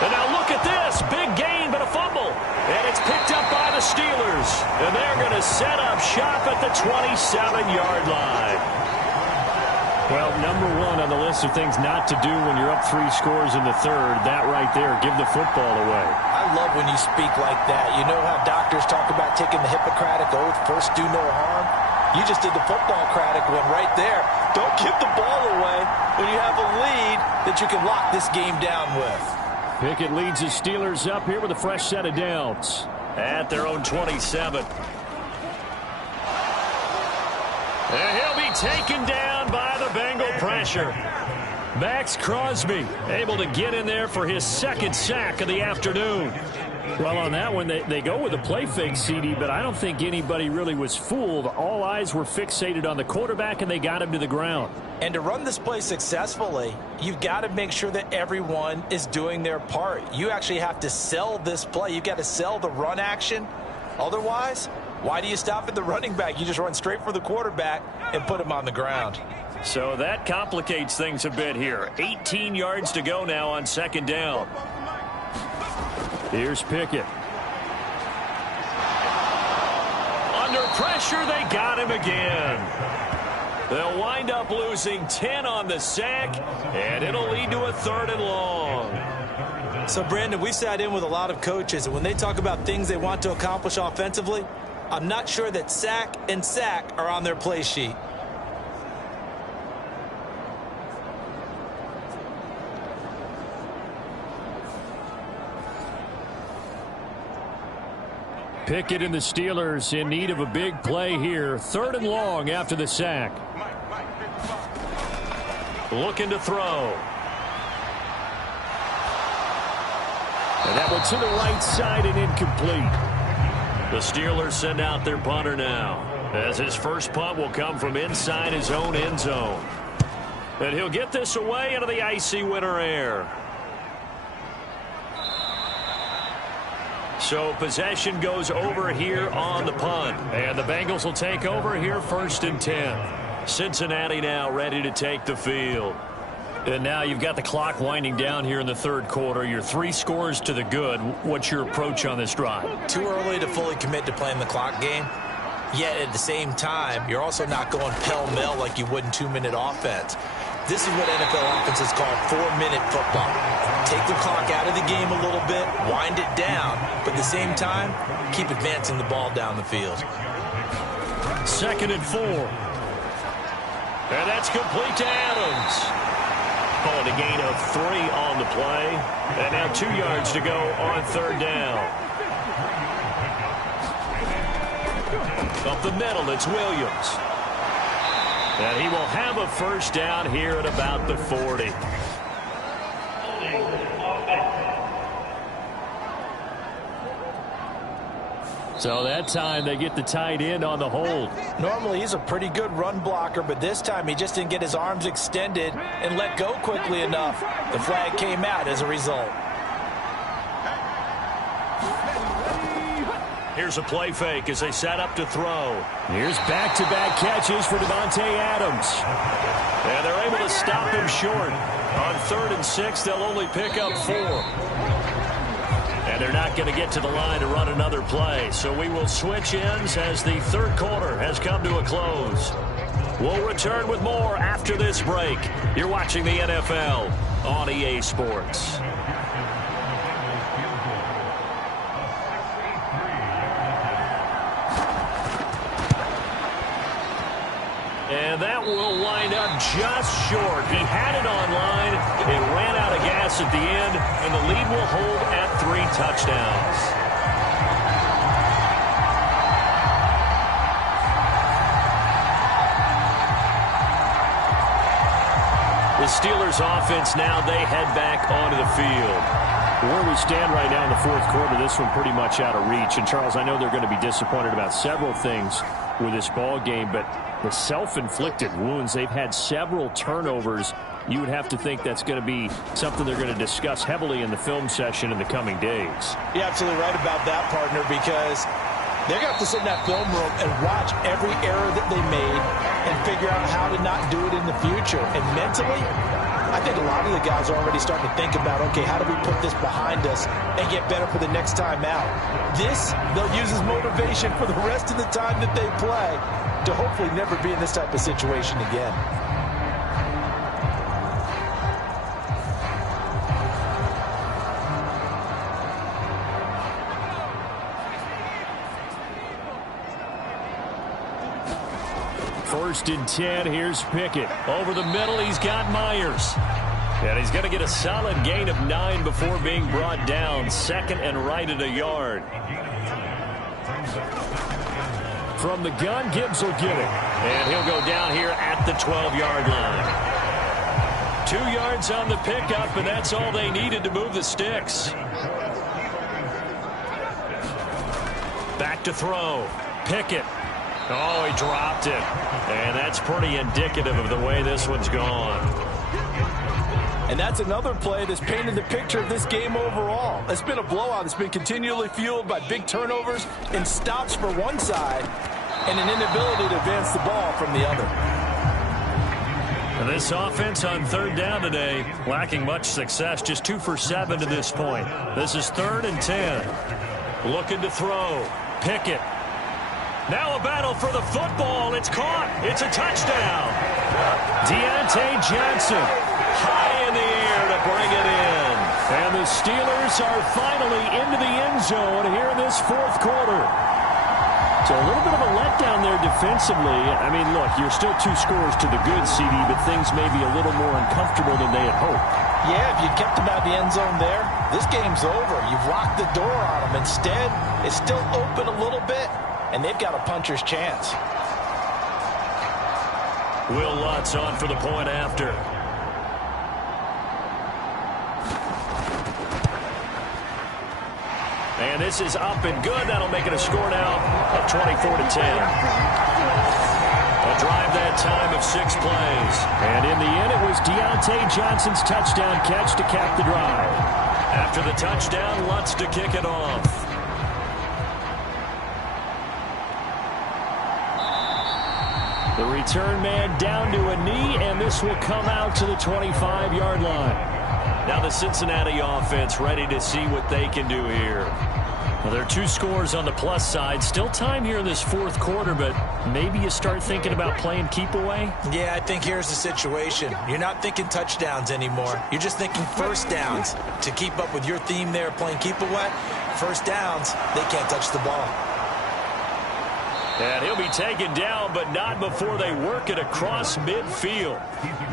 And now look at this. Big gain, but a fumble. And it's picked up by the Steelers. And they're going to set up shop at the 27-yard line. Well, number 1 on the list of things not to do when you're up 3 scores in the third, that right there, give the football away. I love when you speak like that. You know how doctors talk about taking the Hippocratic Oath, first do no harm? You just did the football-cratic one right there. Don't give the ball away when you have a lead that you can lock this game down with. Pickett leads the Steelers up here with a fresh set of downs at their own 27. And he'll be taken down by the Bengal pressure. Max Crosby able to get in there for his 2nd sack of the afternoon. Well, on that one, they go with a play fake, CD, but I don't think anybody really was fooled. All eyes were fixated on the quarterback, and they got him to the ground. And to run this play successfully, you've got to make sure that everyone is doing their part. You actually have to sell this play. You've got to sell the run action. Otherwise, why do you stop at the running back? You just run straight for the quarterback and put him on the ground. So that complicates things a bit here. 18 yards to go now on 2nd down. Here's Pickett. Under pressure, they got him again. They'll wind up losing 10 on the sack, and it'll lead to a 3rd and long. So, Brandon, we sat in with a lot of coaches, and when they talk about things they want to accomplish offensively, I'm not sure that sack and sack are on their play sheet. Pickett and the Steelers in need of a big play here. 3rd and long after the sack. Looking to throw. And that one to the right side and incomplete. The Steelers send out their punter now, as his first punt will come from inside his own end zone. And he'll get this away into the icy winter air. So possession goes over here on the punt. And the Bengals will take over here 1st and 10. Cincinnati now ready to take the field. And now you've got the clock winding down here in the 3rd quarter. You're 3 scores to the good. What's your approach on this drive? Too early to fully commit to playing the clock game. Yet at the same time, you're also not going pell-mell like you would in 2-minute offense. This is what NFL offenses call 4-minute football. Take the clock out of the game a little bit, wind it down, but at the same time, keep advancing the ball down the field. 2nd and 4. And that's complete to Adams. Called a gain of 3 on the play. And now 2 yards to go on 3rd down. Up the middle, it's Williams. And he will have a 1st down here at about the 40. So that time they get the tight end on the hold. Normally he's a pretty good run blocker, but this time he just didn't get his arms extended and let go quickly enough. The flag came out as a result. Here's a play fake as they set up to throw. Here's back-to-back catches for Devontae Adams. And they're able to stop him short. On 3rd and 6, they'll only pick up 4. And they're not going to get to the line to run another play. So we will switch ends as the third quarter has come to a close. We'll return with more after this break. You're watching the NFL on EA Sports. And that will wind up just short. He had it on line. It ran out of gas at the end, and the lead will hold at 3 touchdowns. The Steelers offense now, they head back onto the field. Where we stand right now in the fourth quarter, this one pretty much out of reach. And, Charles, I know they're going to be disappointed about several things with this ball game, but the self-inflicted wounds, they've had several turnovers. You would have to think that's going to be something they're going to discuss heavily in the film session in the coming days. You're absolutely right about that, partner, because they're going to have to sit in that film room and watch every error that they made and figure out how to not do it in the future. And mentally, I think a lot of the guys are already starting to think about, okay, how do we put this behind us and get better for the next time out? This, they'll use as motivation for the rest of the time that they play to hopefully never be in this type of situation again. First and 10, here's Pickett. Over the middle, he's got Myers. And he's going to get a solid gain of 9 before being brought down. 2nd and right at a yard. From the gun, Gibbs will get it. And he'll go down here at the 12-yard line. 2 yards on the pickup, and that's all they needed to move the sticks. Back to throw. Pickett. Oh, he dropped it. And that's pretty indicative of the way this one's gone. And that's another play that's painted the picture of this game overall. It's been a blowout. It's been continually fueled by big turnovers and stops for one side and an inability to advance the ball from the other. And this offense on 3rd down today, lacking much success, just 2 for 7 to this point. This is 3rd and 10. Looking to throw. Pickett. Now a battle for the football. It's caught. It's a touchdown. Deontay Johnson high in the air to bring it in. And the Steelers are finally into the end zone here in this fourth quarter. So a little bit of a letdown there defensively. I mean, look, you're still 2 scores to the good, CD, but things may be a little more uncomfortable than they had hoped. Yeah, if you kept them out of the end zone there, this game's over. You've locked the door on them. Instead, it's still open a little bit, and they've got a puncher's chance. Will Lutz on for the point after. And this is up and good. That'll make it a score now of 24-10. A drive that time of 6 plays. And in the end, it was Deontay Johnson's touchdown catch to cap the drive. After the touchdown, Lutz to kick it off. The return man down to a knee, and this will come out to the 25-yard line. Now the Cincinnati offense ready to see what they can do here. Well, there are 2 scores on the plus side. Still time here in this fourth quarter, but maybe you start thinking about playing keep away? Yeah, I think here's the situation. You're not thinking touchdowns anymore. You're just thinking first downs. To keep up with your theme there, playing keep away, first downs, they can't touch the ball. And he'll be taken down, but not before they work it across midfield.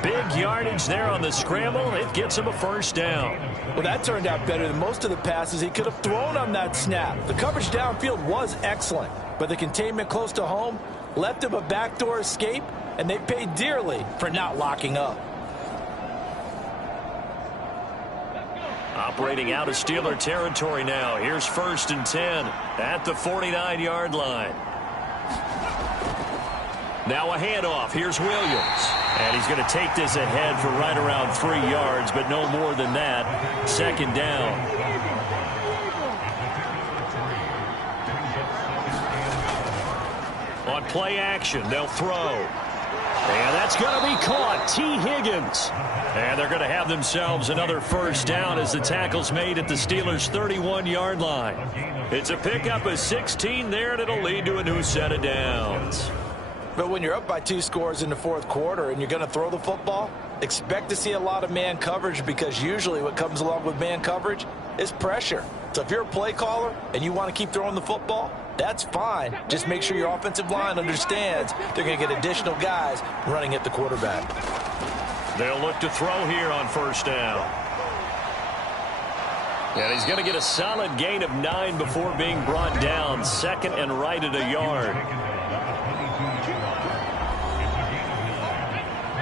Big yardage there on the scramble. It gets him a first down. Well, that turned out better than most of the passes he could have thrown on that snap. The coverage downfield was excellent, but the containment close to home left him a backdoor escape, and they paid dearly for not locking up. Operating out of Steeler territory now. Here's 1st and 10 at the 49-yard line. Now a handoff. Here's Williams. And he's going to take this ahead for right around 3 yards, but no more than that. 2nd down. On play action, they'll throw. And that's going to be caught. T. Higgins. And they're going to have themselves another first down as the tackle's made at the Steelers' 31-yard line. It's a pickup of 16 there, and it'll lead to a new set of downs. But when you're up by 2 scores in the fourth quarter and you're going to throw the football, expect to see a lot of man coverage, because usually what comes along with man coverage is pressure. So if you're a play caller and you want to keep throwing the football, that's fine. Just make sure your offensive line understands they're going to get additional guys running at the quarterback. They'll look to throw here on first down. And he's going to get a solid gain of 9 before being brought down. Second and right at a yard.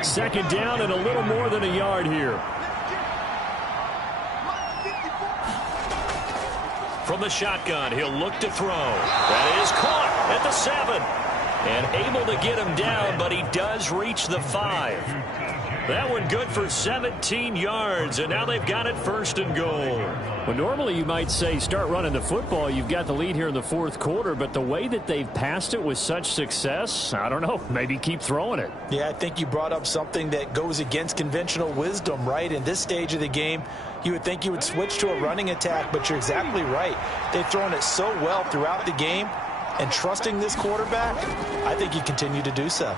Second down and a little more than a yard here. From the shotgun, he'll look to throw. That is caught at the 7. And able to get him down, but he does reach the 5. That one good for 17 yards, and now they've got it first and goal. Well, normally you might say start running the football. You've got the lead here in the fourth quarter, but the way that they've passed it with such success, I don't know, maybe keep throwing it. Yeah, I think you brought up something that goes against conventional wisdom, right? In this stage of the game, you would think you would switch to a running attack, but you're exactly right. They've thrown it so well throughout the game, and trusting this quarterback, I think you continue to do so.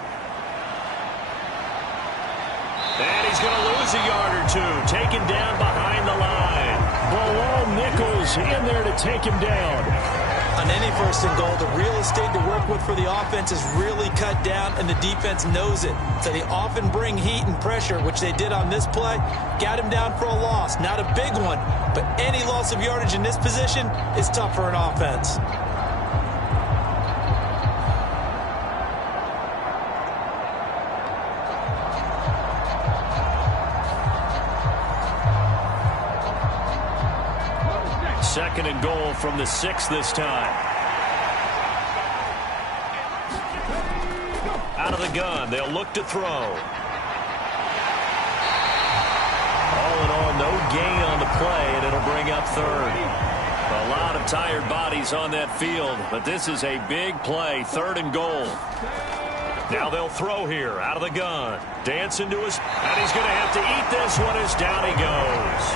And he's going to lose a yard or two, taken down behind the line. Below Nichols in there to take him down. On any first and goal, the real estate to work with for the offense is really cut down, and the defense knows it. So they often bring heat and pressure, which they did on this play. Got him down for a loss. Not a big one, but any loss of yardage in this position is tough for an offense. Second and goal from the 6 this time. Out of the gun, they'll look to throw. All in all, no gain on the play, and it'll bring up third. A lot of tired bodies on that field, but this is a big play, third and goal. Now they'll throw here, out of the gun. Dancing to his, and he's going to have to eat this one as down he goes.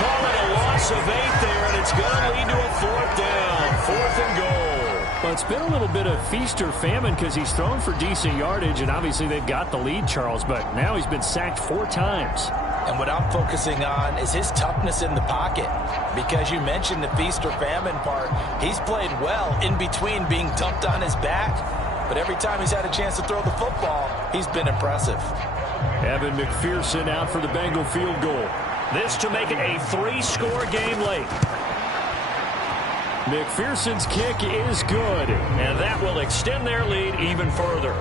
Call it a loss of 8 there, and it's going to lead to a fourth down. Fourth and goal. Well, it's been a little bit of feast or famine because he's thrown for decent yardage, and obviously they've got the lead, Charles, but now he's been sacked 4 times. And what I'm focusing on is his toughness in the pocket, because you mentioned the feast or famine part. He's played well in between being dumped on his back, but every time he's had a chance to throw the football, he's been impressive. Evan McPherson out for the Bengal field goal. This to make it a 3-score game late. McPherson's kick is good, and that will extend their lead even further.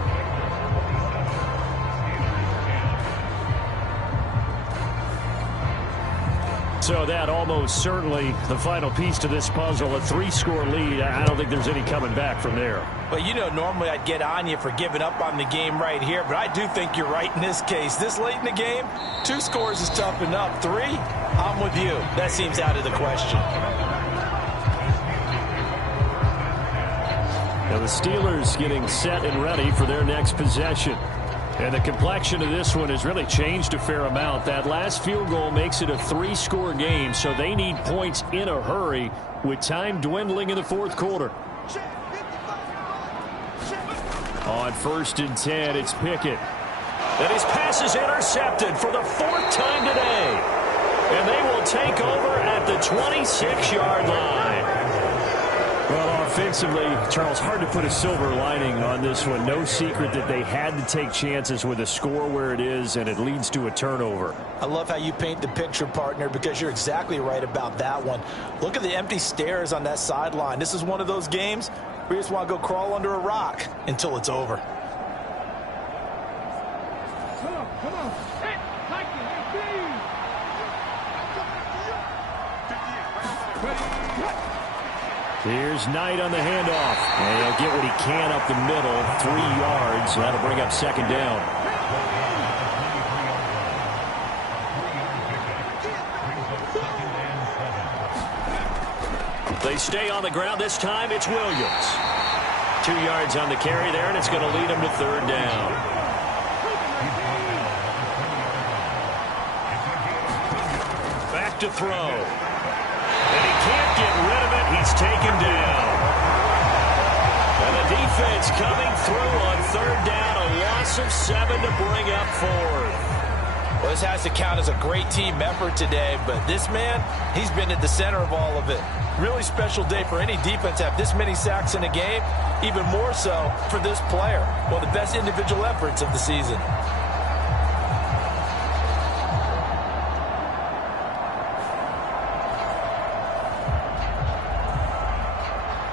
So that almost certainly the final piece to this puzzle, a 3-score lead. I don't think there's any coming back from there. Well, you know, normally I'd get on you for giving up on the game right here, but I do think you're right in this case. This late in the game, 2 scores is tough enough. 3, I'm with you. That seems out of the question. Now the Steelers getting set and ready for their next possession. And the complexion of this one has really changed a fair amount. That last field goal makes it a 3-score game, so they need points in a hurry with time dwindling in the fourth quarter. On 1st and 10, it's Pickett. And his pass is intercepted for the 4th time today. And they will take over at the 26-yard line. Well, offensively, Charles, hard to put a silver lining on this one. No secret that they had to take chances with a score where it is, and it leads to a turnover. I love how you paint the picture, partner, because you're exactly right about that one. Look at the empty stares on that sideline. This is one of those games where you just want to go crawl under a rock until it's over. Come on. Hey, Mikey, Here's Knight on the handoff. And he'll get what he can up the middle, 3 yards. So that'll bring up second down. They stay on the ground. This time it's Williams. 2 yards on the carry there, and it's going to lead him to third down. to throw. And he can't get rid of it. He's taken down. And the defense coming through on third down. A loss of 7 to bring up fourth. Well, this has to count as a great team effort today, but this man, he's been at the center of all of it. Really special day for any defense to have this many sacks in a game, even more so for this player. One of the best individual efforts of the season.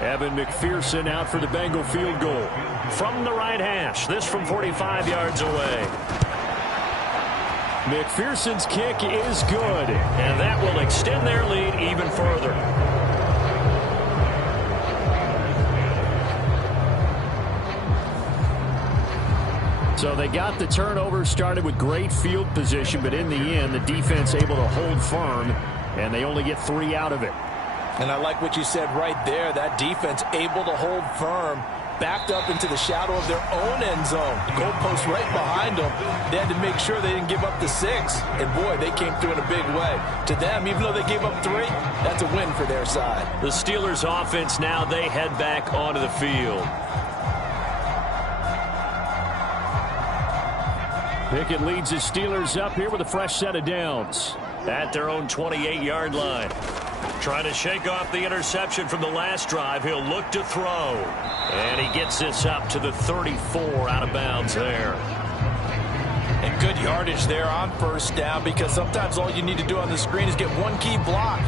Evan McPherson out for the Bengal field goal. From the right hash, this from 45 yards away. McPherson's kick is good, and that will extend their lead even further. So they got the turnover, started with great field position, but in the end, the defense able to hold firm, and they only get 3 out of it. And I like what you said right there. That defense able to hold firm, backed up into the shadow of their own end zone. The goalpost right behind them. They had to make sure they didn't give up the 6. And, boy, they came through in a big way. To them, even though they gave up 3, that's a win for their side. The Steelers offense now, they head back onto the field. Pickett leads the Steelers up here with a fresh set of downs at their own 28-yard line. Trying to shake off the interception from the last drive. He'll look to throw. And he gets this up to the 34 out of bounds there. And good yardage there on first down, because sometimes all you need to do on the screen is get one key block.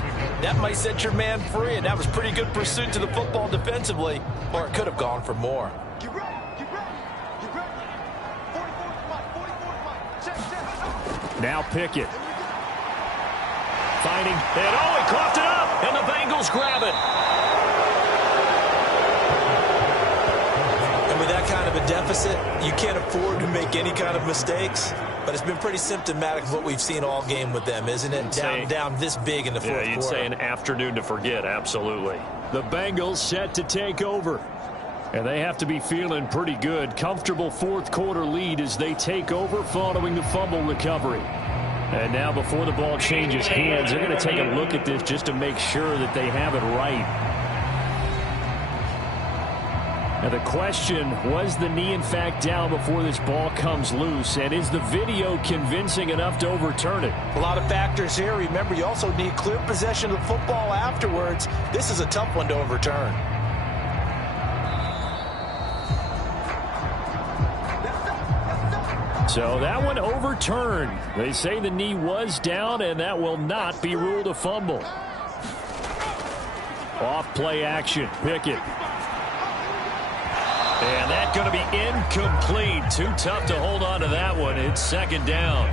That might set your man free, and that was pretty good pursuit to the football defensively, or it could have gone for more. Get ready, get ready, get ready. 44 check. Now Pickett. Fighting, and he coughed it up, and the Bengals grab it. And with that kind of a deficit, you can't afford to make any kind of mistakes. But it's been pretty symptomatic of what we've seen all game with them, isn't it? Down this big in the fourth quarter. Yeah, you'd say an afternoon to forget, absolutely. The Bengals set to take over. And they have to be feeling pretty good. Comfortable fourth quarter lead as they take over following the fumble recovery. And now before the ball changes hands, they're going to take a look at this just to make sure that they have it right. Now the question, was the knee in fact down before this ball comes loose? And is the video convincing enough to overturn it? A lot of factors here. Remember, you also need clear possession of the football afterwards. This is a tough one to overturn. So that one overturned. They say the knee was down, and that will not be ruled a fumble. Off play action, Pickett. And that's going to be incomplete. Too tough to hold on to that one. It's second down.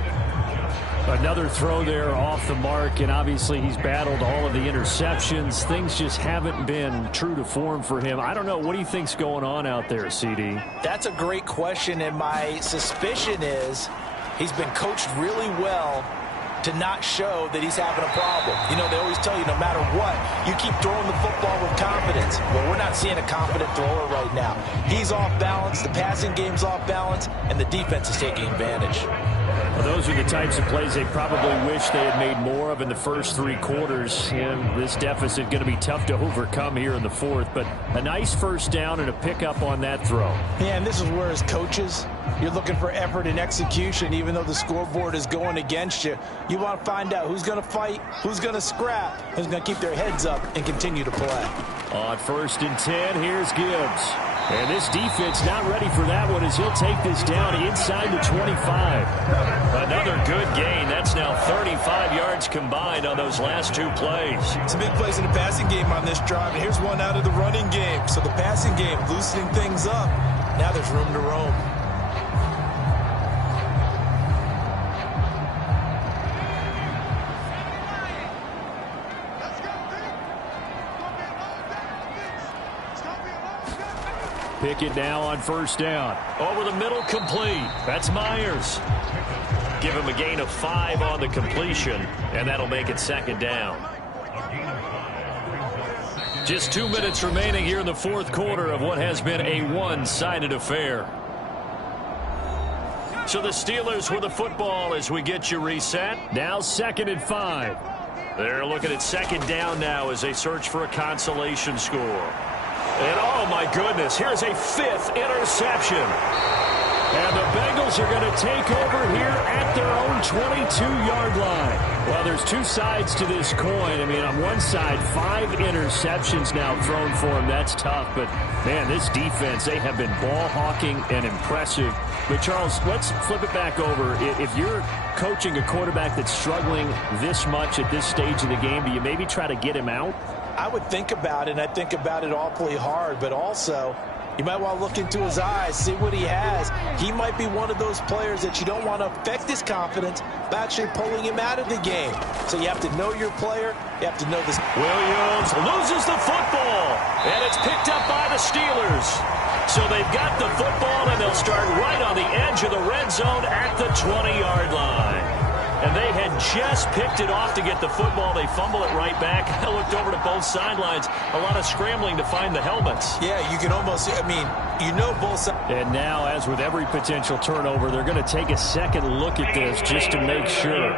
Another throw there off the mark, and obviously he's battled all of the interceptions. Things just haven't been true to form for him. I don't know. What do you think's going on out there, CD? That's a great question, and my suspicion is he's been coached really well to not show that he's having a problem. You know, they always tell you no matter what, you keep throwing the football with confidence. Well, we're not seeing a confident thrower right now. He's off balance, the passing game's off balance, and the defense is taking advantage. Well, those are the types of plays they probably wish they had made more of in the first 3 quarters. And this deficit going to be tough to overcome here in the fourth. But a nice first down and a pickup on that throw. Yeah, and this is where as coaches, you're looking for effort and execution. Even though the scoreboard is going against you, you want to find out who's going to fight, who's going to scrap, who's going to keep their heads up and continue to play. On 1st and 10, here's Gibbs. And this defense not ready for that one as he'll take this down inside the 25. Another good gain. That's now 35 yards combined on those last 2 plays. Some big plays in the passing game on this drive, and here's one out of the running game. So the passing game loosening things up. Now there's room to roam. Pickett now on 1st down. Over the middle, complete. That's Myers. Give him a gain of 5 on the completion, and that'll make it 2nd down. Just 2 minutes remaining here in the fourth quarter of what has been a one-sided affair. So the Steelers with the football as we get you reset. Now 2nd and 5. They're looking at second down now as they search for a consolation score. And, oh, my goodness, here's a 5th interception. And the Bengals are going to take over here at their own 22-yard line. Well, there's two sides to this coin. I mean, on one side, 5 interceptions now thrown for him. That's tough. But, man, this defense, they have been ball hawking and impressive. But, Charles, let's flip it back over. If you're coaching a quarterback that's struggling this much at this stage of the game, do you maybe try to get him out? I would think about it, and I think about it awfully hard, but also you might want to look into his eyes, see what he has. He might be one of those players that you don't want to affect his confidence by actually pulling him out of the game. So you have to know your player. You have to know this. Williams loses the football, and it's picked up by the Steelers. So they've got the football, and they'll start right on the edge of the red zone at the 20-yard line. And they had just picked it off to get the football. They fumble it right back. I looked over to both sidelines. A lot of scrambling to find the helmets. Yeah, you can almost, I mean, you know both sides. And now, as with every potential turnover, they're going to take a second look at this just to make sure.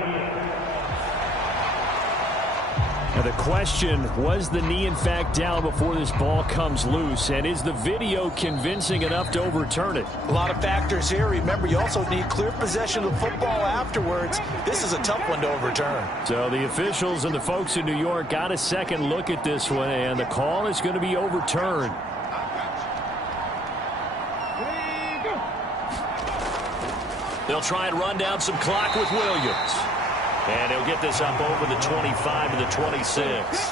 Now the question, was the knee in fact down before this ball comes loose? And is the video convincing enough to overturn it? A lot of factors here. Remember, you also need clear possession of the football afterwards. This is a tough one to overturn. So the officials and the folks in New York got a second look at this one, and the call is going to be overturned. They'll try and run down some clock with Williams. And he'll get this up over the 25 to the 26.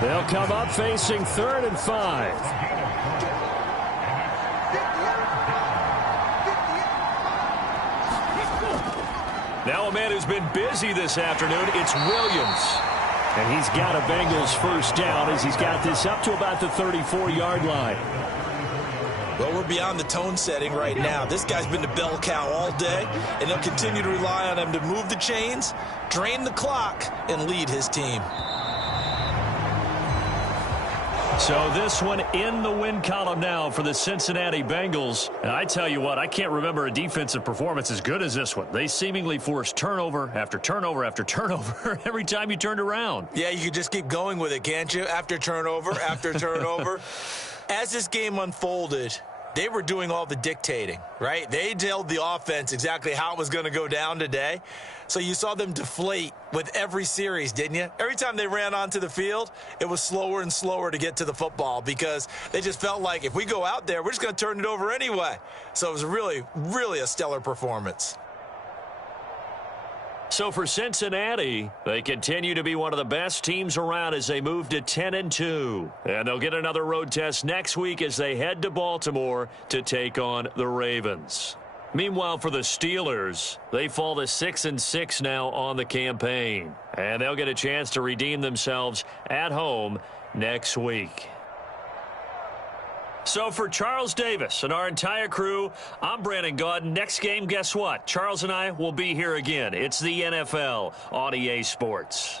They'll come up facing 3rd and 5. Now a man who's been busy this afternoon, it's Williams. And he's got a Bengals first down as he's got this up to about the 34-yard line. Well, we're beyond the tone setting right now. This guy's been the bell cow all day, and they'll continue to rely on him to move the chains, drain the clock, and lead his team. So this one in the win column now for the Cincinnati Bengals. And I tell you what, I can't remember a defensive performance as good as this one. They seemingly forced turnover after turnover after turnover every time you turned around. Yeah, you could just keep going with it, can't you? After turnover, after turnover. As this game unfolded, they were doing all the dictating, right? They told the offense exactly how it was going to go down today. So you saw them deflate with every series, didn't you? Every time they ran onto the field, it was slower and slower to get to the football because they just felt like if we go out there, we're just going to turn it over anyway. So it was really, really a stellar performance. So for Cincinnati, they continue to be one of the best teams around as they move to 10-2. And they'll get another road test next week as they head to Baltimore to take on the Ravens. Meanwhile, for the Steelers, they fall to 6-6 now on the campaign. And they'll get a chance to redeem themselves at home next week. So for Charles Davis and our entire crew, I'm Brandon Gaudin. Next game, guess what? Charles and I will be here again. It's the NFL on EA Sports.